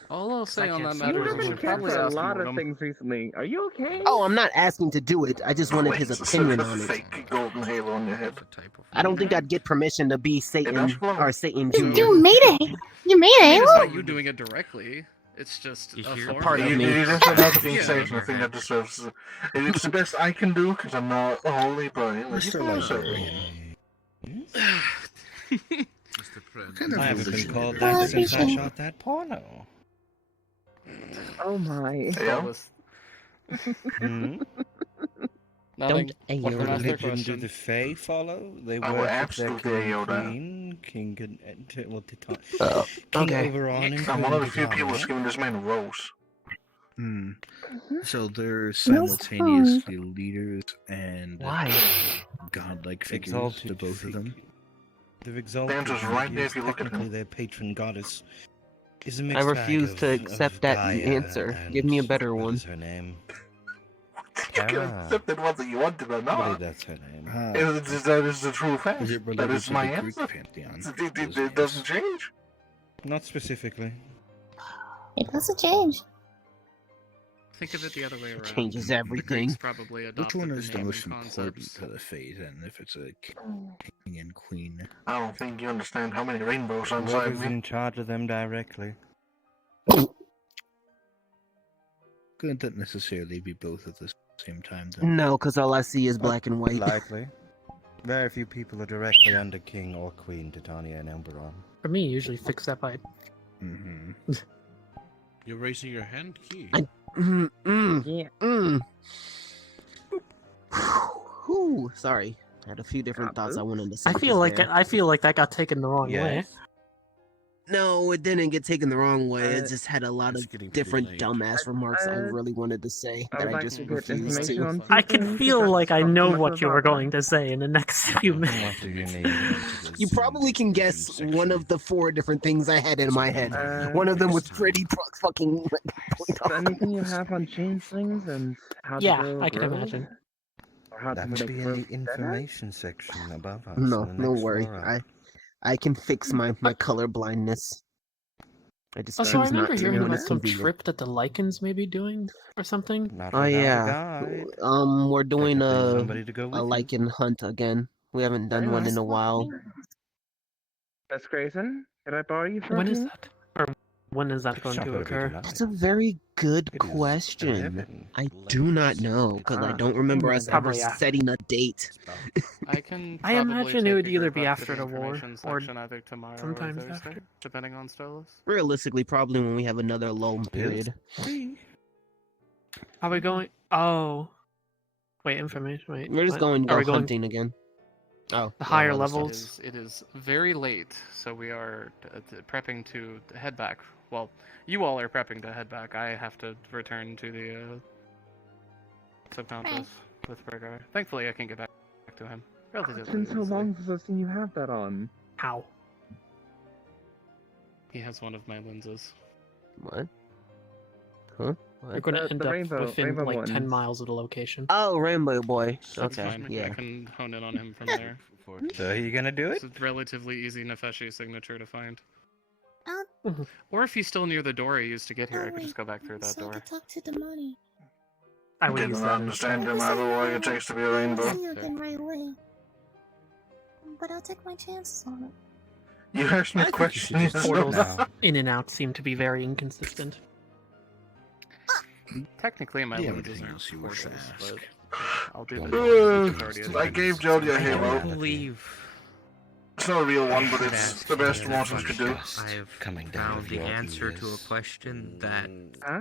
All I'll say on that You matter is have you been should cared probably for a ask lot of Mortem. things recently. Are you okay? Oh, I'm not asking to do it. I just wanted his opinion on it. Fake golden halo on your head. I don't think I'd get permission to be Satan or Satan Jr. You made it. You made I it. mean, it's Halo? not you doing it directly. It's just a form part of me. You just don't have to be Yeah. Satan. I think that deserves. It's the best I can do because I'm not holy, but you know, Mr. Librarian. I haven't been called that since I shot that porno. Oh my. Yeah. Hmm? Nothing. Don't What can I ask their religion do question? the Fae follow? They I will worship their absolutely king and Yoda. queen, king and Okay. King Oberon and I'm one of the Queen few people that's Titania. giving this man a rose. Hmm. So they're simultaneously leaders and godlike figures Exalted to both of them. They're exalted. Dancer's and right he there is if you look at technically him. their patron goddess. Is a I mixed refuse bag to of accept that Gaia answer. and Give me a better what one. is her name? You can accept it whether you want it or I believe not. that's her name. That is the true fact. Is it That related is to my the Greek answer. pantheon? It doesn't change. Not specifically. It doesn't change. Think of it the other way around. Changes The everything. Greeks probably Which adopted one the is the name most and important concepts. to the fate, and if it's a king and queen? I don't think you understand how many rainbows are inside Whoever's me. in charge of them directly. Couldn't necessarily be both at the same time, then. No, because all I see is black and white. Likely. Very few people are directly under King or Queen Titania and Oberon. For me, you usually fix that by. Mm-hmm. You're raising your hand, Key. Whew, sorry. I had a few different thoughts I wanted to say. I feel like there. I feel like that got taken the wrong way. No, it didn't get taken the wrong way. It just had a lot it's of getting pretty different late. dumbass remarks I really wanted to say that I just refused to. I can feel like I know what you were going to say in the next few minutes. What do you need? You probably can guess one of the 4 different things I had in my head. One of them was pretty fucking. Is there anything you have on changelings and how Yeah, to grow I can girls? imagine. Or how That to would make be in girls the information section above us. No, on the don't next worry. floor up. I can fix my color blindness. I just Also, I choose remember not to hearing when about it's some convenient. trip that the Lycans may be doing or something. Not Oh without a yeah, guide. we're doing Technically, a somebody to go with you. lichen hunt again. We haven't done one in a while. Miss Grayson, could I borrow you for a When is few? that? Or when is that going Shop to it a bit occur? alive. That's a very good It is question. 11. I do not know because I don't remember us ever Probably after. setting a date. I can. I probably imagine it take would a either group be up to after the war information or section either tomorrow sometimes or Thursday, after. depending on Stolas. Realistically, probably when we have another lull period. Are we going? Oh, wait, information. Wait, We're just what? going to Are go we going hunting again. Oh, the higher well, levels? It is very late, so we are prepping to head back. Well, you all are prepping to head back. I have to return to the subconscious with Brigar. Thankfully, I can get back to him. It's been so long since I've seen you have that on. How? He has one of my lenses. What? Huh? We're going to end the up rainbow- within rainbow like 10 ones. miles of the location. Oh, Rainbow Boy. That's Okay, fine. yeah. I can hone in on him from there. So are you gonna do it? It's a relatively easy Nefeshi signature to find. Oh, Or if he's still near the door I used to get here, I could just go back through that so I door. could talk to the money. I would Didn't use that. understand no matter what it takes to be a rainbow. See you again right away. But I'll take my chances on it. You asked me a question. you just Portals don't know. in and out seem to be very inconsistent. Technically, my Yeah, lenses everything aren't else you wish to portals, ask. but I'll do the it's already I gave Jody a halo. believe It's not a real one, but it's the best Mortons could do. I've Coming down found with the your answer to a ears. question that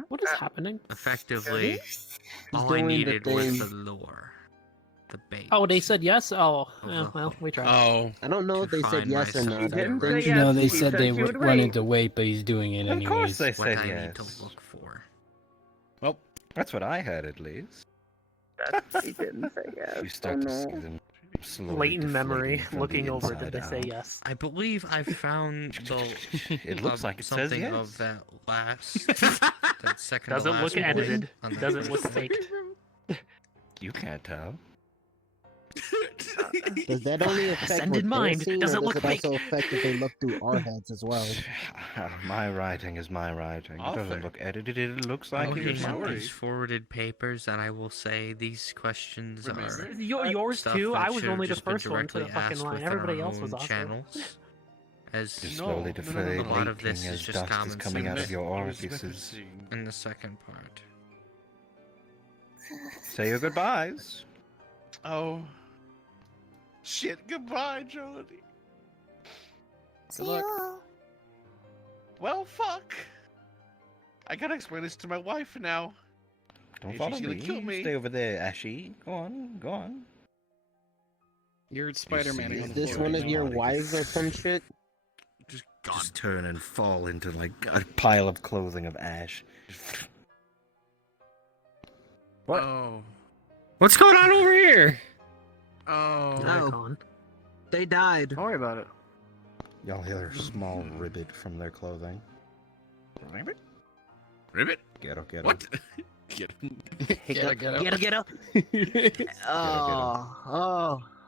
What is happening? effectively all I doing the needed was the thing. lore, the bait. Oh, they said yes? Oh, well, we tried. Oh. I don't know if they said find yes or myself. not. I didn't think- say yes. No, they He said said they she would wanted wait. to wait, but he's doing it Of course anyways. they What said I yes. need to look for. Well, That's what I heard at least. He didn't say yes. You start to see them slowly Latent memory, deflating from looking the over, inside did they say out. yes? I believe I found the. It looks like it says something yes. of that last. That second. to Doesn't last look bullet edited. on the Doesn't look first page. faked. You can't tell. Does that only affect Send what in they're mind. seeing, Does or it does look it fake? also affect if they look through our heads as well? My writing is my writing. It doesn't Author. look edited. It looks like I'm it looking was at yours. these forwarded papers, and I will say these questions are Yours stuff too. that I was should have only the just been first one to the directly fucking asked line. within Everybody our else was own also. channels. As You're slowly a lot of this deflating is as just dust is common coming out sense. of your orifices. In the second part. Say your goodbyes. Oh. Shit, goodbye, Jody. See Good luck. you. Well, fuck. I gotta explain this to my wife now. Don't If follow she's gonna me. kill me. Stay over there, Ashy. Go on, go on. You're Spider-Man. see on Is the this floor. one of your body. wives or some shit? Just turn and fall into like a pile of clothing of ash. What? Oh. What's going on over here? Oh. No. They died. Don't worry about it. Y'all hear a small ribbit from their clothing. Ribbit? Ribbit? Ghetto, ghetto. What? Get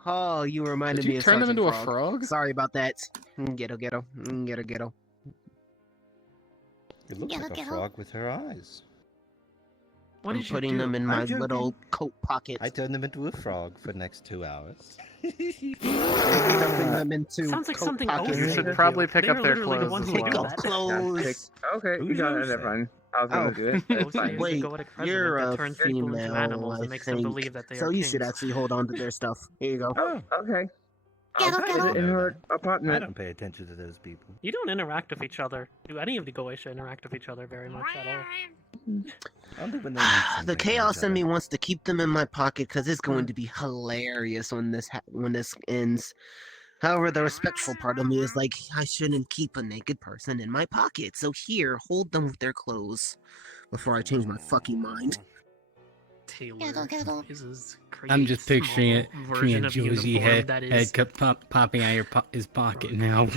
Oh, you reminded Did you me of turn him Sergeant into a Frog. frog? Sorry about that. Ghetto. It looks like a Ghetto. frog with her eyes. I'm did you putting do? them in my I'm joking. little coat pocket. I turned them into a frog for the next 2 hours. Stuffing them into Sounds like coat something pockets. else You they should would probably do. pick They up were their literally the clothes ones as who would Pick do well. up that. clothes. Okay, you Who's got on it, set? fine. I was gonna do it. It's Most fine. names Wait, go to president you're that a turns people into female, animals I and makes them think. believe that they So are you kings. should actually hold on to their stuff. Here you go. Oh, okay. Ghetto, I'll put ghetto. it in her I apartment. don't pay attention to those people. You don't interact with each other. Do any of the Goetia interact with each other very much at all? Only when they need something The from chaos each in me other. wants to keep them in my pocket because it's going to be hilarious when this ends. However, the respectful part of me is like, I shouldn't keep a naked person in my pocket. So here, hold them with their clothes before I change my fucking mind. Taylor is create I'm just picturing it. small version of Josie uniform that is popping out his pocket now.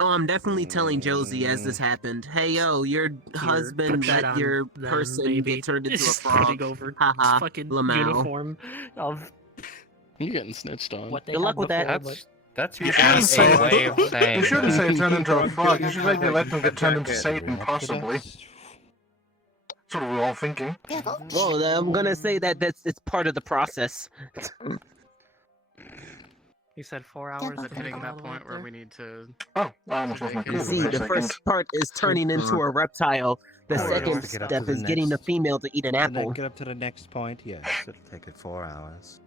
Oh, I'm definitely telling Josie as this happened. Hey, yo, your husband put that let on your them, person maybe. get turned into a Just frog. putting over Haha, fucking Lamau. uniform of You're getting snitched on. what they Good had luck with that. before, That's You shouldn't say way of saying You shouldn't that. say turn into a frog. You should maybe let them get turned into Are Satan, we up to possibly. this? That's what we're all thinking. Well, I'm gonna say that it's part of the process. You said 4 hours. Is I it hitting think, that all the way point up where there? we need to? Oh, I almost lost my You see, the first part is turning into a reptile. The Alright, second to get up step to the is getting a next- female to eat an And then apple. get up to the next point, yes. It'll take it 4 hours.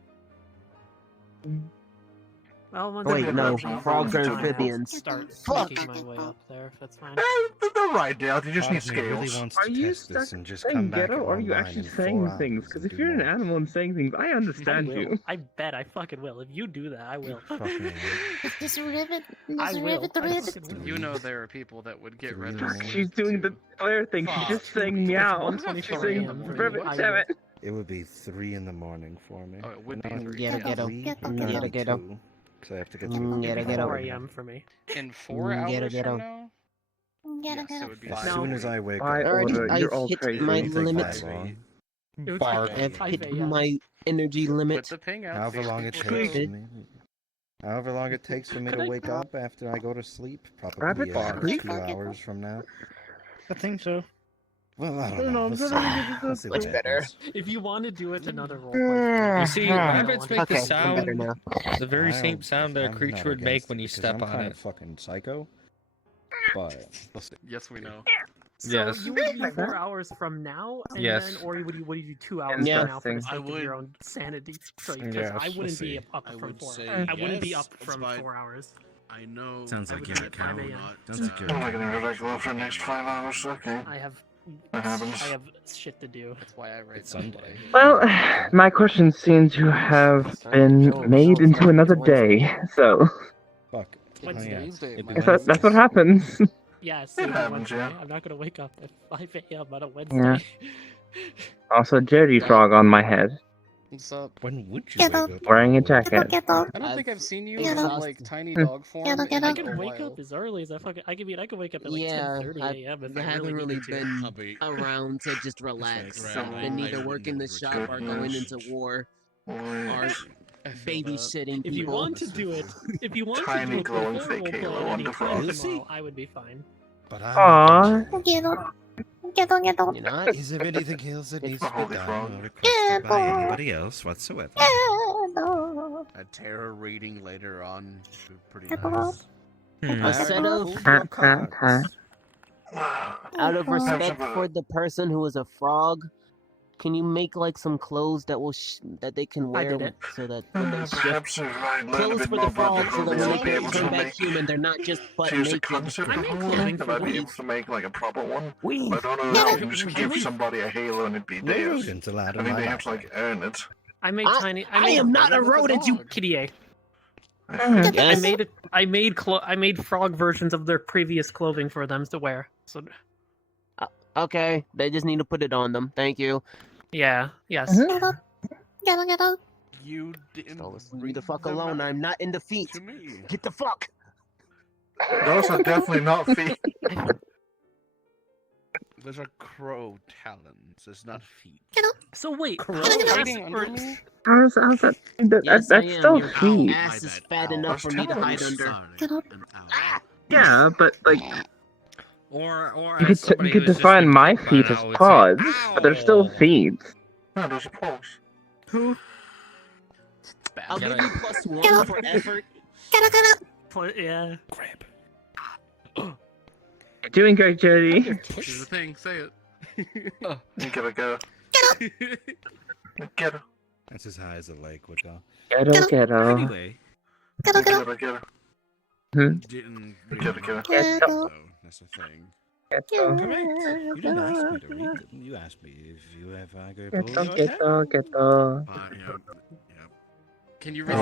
Well, once Wait, I get no, up to frogs are time, I'll amphibians. Start Fuck. making my way up there, if that's fine. They're right, Dale. You just Part need of me really scales. wants Are to you test this stuck and just saying come back ghetto, or are you online actually in 4 saying hours things? Because and if do you're an more. animal and saying things, I I understand will. you. I bet I fucking will. If you do that, I will. Fucking This ribbit. I This will. ribbit. The I ribbit. fucking will. You know there are people that would get red. She's doing the Claire thing. She's just saying meow. She's 1:24 saying a.m. for me. ribbit, I damn will. it. It would be 3 in the morning for me. Oh, it would be No, 3. Ghetto, ghetto. 3, Ghetto, but ghetto. that'd be Ghetto. 2, 'cause I have to get Mm, to ghetto, the ghetto. 4 a.m. for me. In 4 Ghetto, hours ghetto. from now? Ghetto, Yes, it would be As 5. soon as I wake By up. order, Alrighty, you're all I've hit crazy. my It won't take limit. that long. It was Bark. like I've 5 hit a.m. my energy Put limit. the ping out. However see if long it people takes do. for me. However long it takes for me Could to I- wake up after I go to sleep. Rabbit Probably bark. 2 hours from now. I think so. Well, I I don't don't know, know. I'm We'll sort see. of thinking We'll this see is what Much better. happens. If you want to do it another roleplay, You see, rabbits make Okay, the I'm better sound, now. the very I same don't- sound a I'm creature not would make against when it you because step I'm on kind it. of fucking psycho. But we'll see. Yes, we know. So Yes. you would do 4 hours from now, and Yes. then, or would you do 2 hours Yeah. from now for the Interesting. sake I of your would- own sanity? So, because Yes, I we'll wouldn't be see. up I from would 4 say hours. I wouldn't be yes, up from but 4 hours. I know. Sounds I like would you're do it a now, coward. not, Sounds like you're I'm not gonna go back to work for the next 5 hours. Okay. I have That happens. I have shit to do. That's why I write It's down Sunday. what I hear. Well, my questions seem to have been made into another day, so Fuck. Wednesday. Oh, yeah. Wednesday, It'd be my that's that's what happens. Yes, It it'll be happens, Wednesday. yeah. I'm not gonna wake up at 5 a.m. on a Wednesday. Yeah. Also, Jody Frog on my head, What's up? When would you Ghetto. wake up? wearing a jacket. Ghetto. I don't think I've seen you Ghetto. in like tiny dog form Ghetto, in ghetto. I like a can wake while. up as early as I fucking. I can wake up at like Yeah, 10:30 a.m. if I I haven't really really needed to. been Hubby. around to just relax. Right, I've been I either would working the never shop take or that. going into war. Or babysitting If you people. want to do it, if you want to Tiny do it glowing before fake we'll Halo play any wonderful. time Is he? tomorrow, I would be fine. But Aww. You're not? Is there anything else that needs to be Holy done frog. or requested by anybody else whatsoever? A tarot reading later on would be pretty nice. A set of out of respect for the person who is a frog. Can you make like some clothes that will that they can wear did it. so that Perhaps if I learn a clothes bit for more the about the frogs so that when I'll they be able turn to back make. human, they're not just butt To use the naked. concept I of make Halo, clothing and for I'd be them. able to make like a proper one. We I don't know if you can just give somebody a Halo and it'd be No theirs. rodents allowed I in think my they have to library. like earn it. I made tiny. I am not a rodent, you Kitty A. Yes. I made frog versions of their previous clothing for them to wear. So Okay, they just need to put it on them. Thank you. yeah, yes. You didn't Leave the fuck alone. I'm not in defeat. to me. Get the fuck. Those are definitely not feet. Those are crow talons. It's not feet. So wait, Crow how hiding under desperate- me? How's that? Yes, That's I am. still Your feet. ass is fat enough for me to hide under. Yeah, but like Or you as could somebody you could who's just define been my kicked by feet an as owl would say, paws, but they're still "Ow." feet. No, those are paws. Who? I'll Get give it. you +1 for effort. Yeah. You're doing great, Jody. Here's the thing, say it. You gotta go. Get her. That's as high as a lake would go. Ghetto. Anyway, Get her. Get her. didn't Get her. Get her. so that's the thing. Ghetto. Correct. You didn't ask me to read them. You asked me if you have Agrippina in your head. Ghetto. Can you read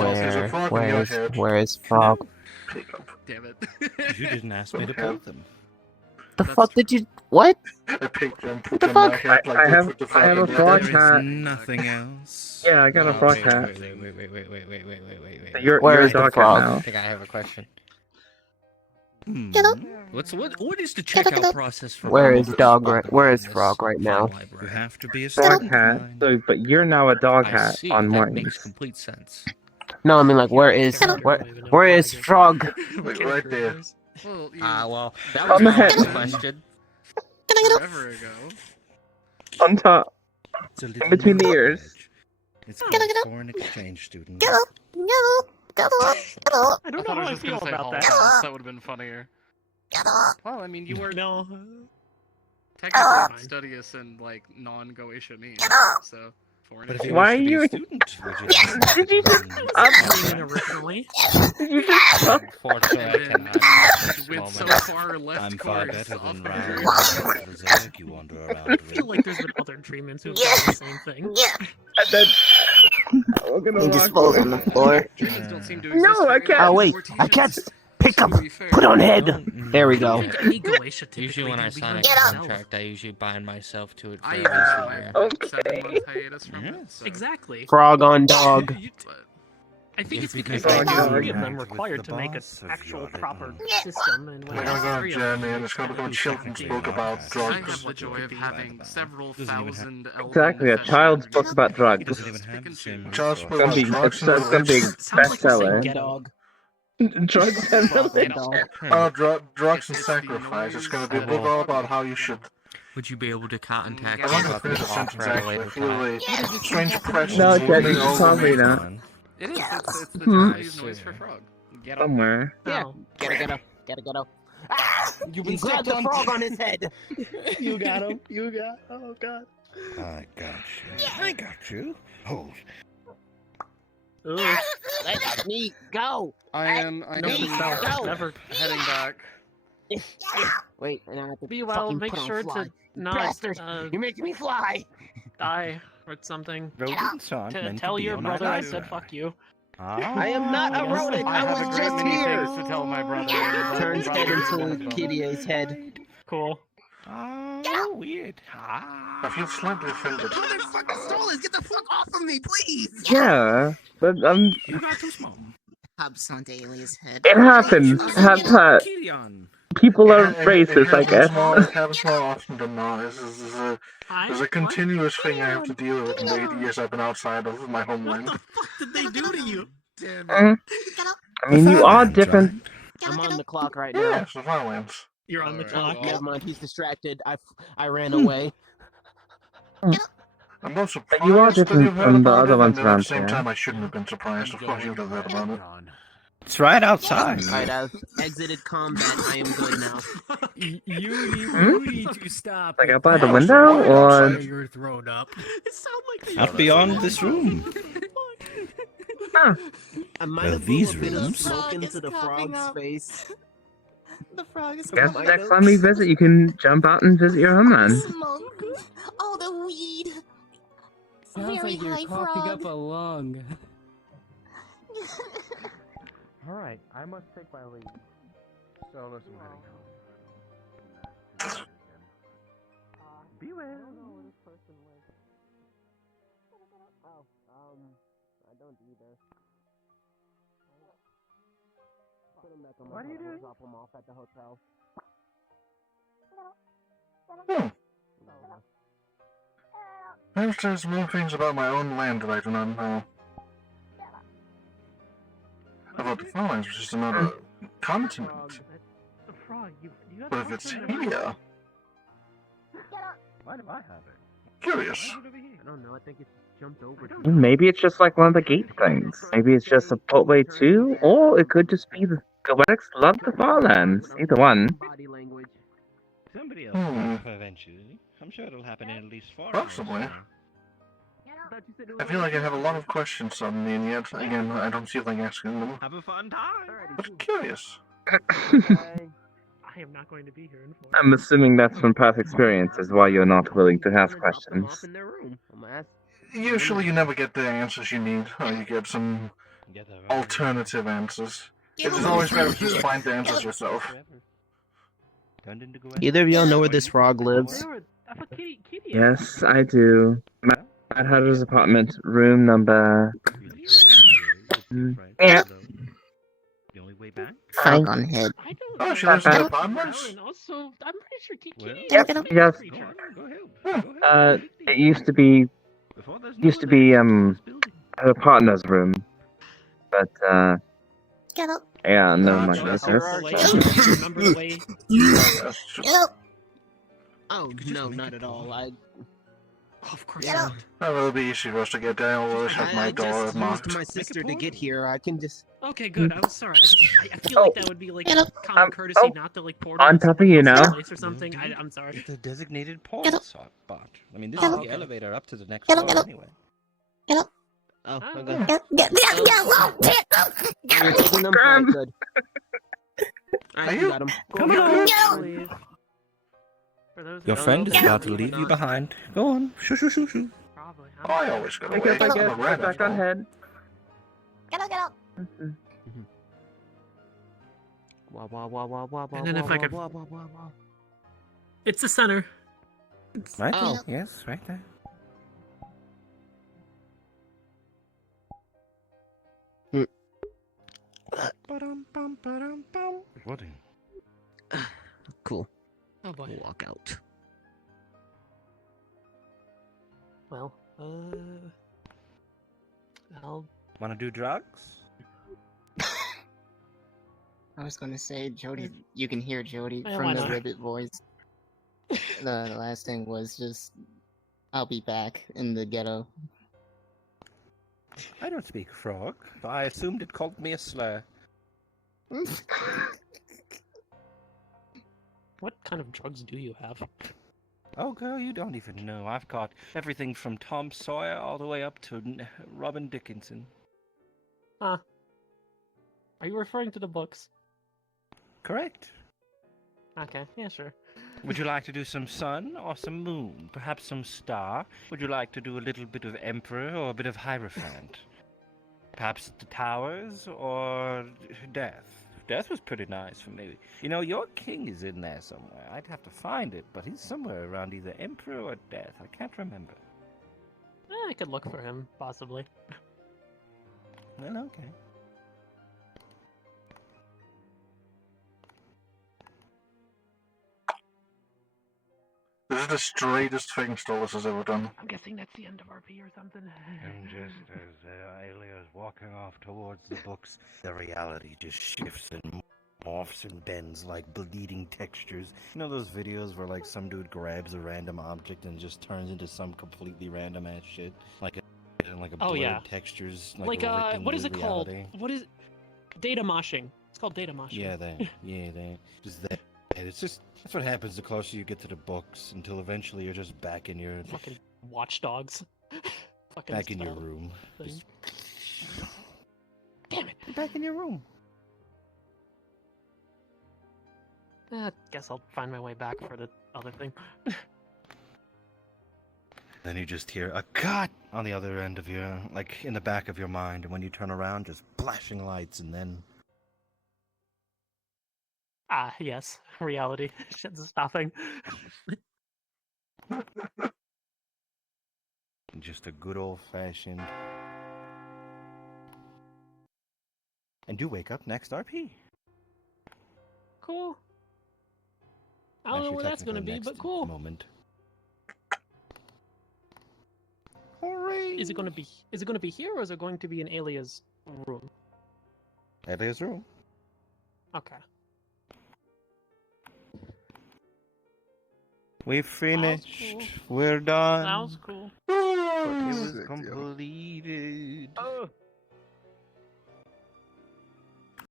it? Where is frog? Damn it. You didn't ask me to pull them. The fuck did you? What? I picked them. What the fuck? I have a frog There is hat. nothing else. Yeah, I got a frog hat. Wait. You're Where a is the dog frog? hat I now. think I have a question. What is the checkout process for? Where is all dog? the Where is this frog right now? library? You have to be a Frog student hat. of mine. So, but you're now a dog I hat see. on That mornings. makes complete sense. No, I mean like where is where is frog? Like right there. Well, you Well, that On was the a head. good question. forever ago. On top. It's a little In between the known ears. pledge. It's called foreign exchange student. I don't I know thought I how was I just feel gonna say about Hall that. Pass. That would have been funnier. Well, I mean, you were No. technically studious in like non-Goetianese, so foreign. But if you Why wish to are be you- a student, would you like Did you to just run up? Streaming originally. Did you just up? Unfortunately, I And cannot then at this went so moment. far left I'm far course better off than of Ryan. your- Berserk, you wander around I feel with. like there's been other treatments who've done the same thing. And then we're gonna He walk just falls away. on the floor. Dreams don't seem to No, exist I for any can't. Oh of wait, the I can't. Mortisians. Pick up. To be fair. Put on head. Don't- There we I go. think any Goetia Usually when I typically sign a would be himself. contract, I usually bind myself to it for I at even least had a my year. Okay. 7-month hiatus from it. So. Exactly. Frog on dog. But I think Yes, it's because because like I all three do of them with required the to make an boss of actual your proper little- system, and when We're there's gonna go on a three of journey them, and it's gonna go it's children's exactly book about I drugs. have the joy of having several Doesn't even have- thousand Exactly, a child's book about He drugs. doesn't even have the same Child's resources. book about drugs. It's gonna be Sounds like the same bestseller. ghetto. Dog. Drugs and religion. Oh, drugs and sacrifice. It's gonna be a book all about how you should. Would you be able to contact I me want to about finish this the sentence offer at a actually. I later feel time? like strange pressures No, looming Jackie, over probably me. not. It is. It's the Hmm. Japanese noise for frog. Get up. Somewhere. Yeah. Oh. Gotta. Ah! You've You been grabbed stepped the on. frog on his head. You got him. You got. Oh god. I got you. I got you. Hold. Ugh. Let me go. I am Go. Never. heading back. Wait, and I have to Be well. fucking Make put on sure fly. to not Bastard. You're making me fly. die or something. Rodents aren't To meant tell to be your on brother I our said fuck you. I am not a Yes. rodent. I I have a was great just many here. things to tell my brother. Turns Brother head is one into of them. Kiria's head. Cool. Oh, weird. I feel slightly offended. Motherfucking Stolas, get the fuck off of me, please! Yeah, but You got too small. Hubs on Daily's head. it happens. Hat. people are It racist, I guess. happens more often than not. There's a continuous thing I have to deal with in the 8 years I've been outside of my homeland. What the fuck did they do to you? Damn Mm. I mean, you are different. I'm on the clock right now. Yeah, it's the Farlands. You're on the clock. Never mind, he's distracted. I ran away. I'm both surprised You are that you've different heard from the about other it, ones and at the around same here. time I shouldn't have been surprised. Of course you'd have heard about it. It's right outside. Alright, I've exited combat. I am good now. You need to stop. Like with out by the that. window, or You're thrown up. It sounds like Not beyond this room. I might Well, have blew a these bit of rooms. smoke into the frog's face. The frog is guess coughing next up time we visit, you can jump out and visit your homeland. smoke. All the weed. Sounds Very like you're high coughing frog. up a lung. Alright, I must take my leave. So listen, Be well. I don't either. Put him back on my phone, drop him off at the hotel. Perhaps there's more things about my own land that I do not know. About the Farlands, which is another continent. The frog, you But if it's here, Why do I have it? curious. I don't know, I think it's jumped over. Maybe it's just like one of the gate things. Maybe it's just a portway too, or it could just be the Goetics love the Farlands. Either one. Body language. Somebody else will have eventually. I'm sure it'll happen in at least 4 hours. Possibly. I feel like I have a lot of questions suddenly, and yet, again, I don't feel like asking them. Have a fun time. But curious. I am not going to be here in 4 I'm assuming that's from past experiences why you're not willing to ask questions. Usually you never get the answers you need, or you get some alternative answers. It's always better to just find the answers yourself. Either of y'all know where this frog lives? Yes, I do. Mad Hatter's apartment, room number... Yeah. The only way back? Frog on head. Oh, she lives in the apartments? And also, I'm pretty sure Kitty Yep, yes. It used to be... her partner's room. But, Get up. yeah, no, my goodness. Remember the way? Get up. Oh, no, not at all. Of course Get up. That will be easy for us to get down. We'll just have my I door just marked. used my sister to get here. I can just... Okay, good. I was sorry. I feel like that would be like common courtesy not to like portal on top of you now. place or something. I'm sorry. It's a designated portal spot. I mean, this is the elevator up to the next Get up, floor get up. anyway. Get up. Oh, Oh. okay. Get You're taking them? Alright, good. Alright, you got him. Come on. For those Your who friend don't is know, about to leave you behind. Go on. Shoo, shoo, shoo, shoo. Probably. I always go I away. guess I I'm guess a rat back after on all. head. Get up. Get up. Wah, wah, wah, wah, wah, wah, And then if wah, I could- wah, wah, wah, wah. It's the center. Right Oh. there. Yes, right there. What? Cool. Oh boy. Walk out. Well, I'll... Wanna do drugs? I was gonna say, Jody, you can hear Jody Yeah, from why the not? Ribbit voice. The last thing was just, I'll be back in the ghetto. I don't speak frog. I assumed it called me a slur. What kind of drugs do you have? Oh, girl, you don't even know. I've got everything from Tom Sawyer all the way up to Robin Dickinson. Huh. Are you referring to the books? Correct. Okay, yeah, sure. Would you like to do some sun or some moon? Perhaps some star? Would you like to do a little bit of emperor or a bit of hierophant? Perhaps the towers or death? Death was pretty nice for me. You know, your king is in there somewhere. I'd have to find it, but he's somewhere around either emperor or death. I can't remember. I could look for him, possibly. Well, okay. This is the straightest thing Stolas has ever done. I'm guessing that's the end of RP or something. And just as Aelia is walking off towards the books, the reality just shifts and morphs and bends like bleeding textures. You know those videos where like some dude grabs a random object and just turns into some completely random ass shit? Like a blurred textures, like ripping what is it called? reality. What is data moshing? It's called data moshing. Yeah, they just that. And it's just that's what happens the closer you get to the books until eventually you're just back in your fucking watchdogs. Fucking back in your room. Thing. Just Damn it! you're back in your room. Guess I'll find my way back for the other thing. Then you just hear a cut on the other end of your, like in the back of your mind, and when you turn around, just flashing lights, and then Yes, reality. Shit's stopping. just a good old fashioned. And you wake up next RP. Cool. I don't know where that's gonna be, but cool. Moment. Is it gonna be here, or is it going to be in Alia's room? Alia's room. Okay. We finished. Cool. We're done. That was cool. It was completed.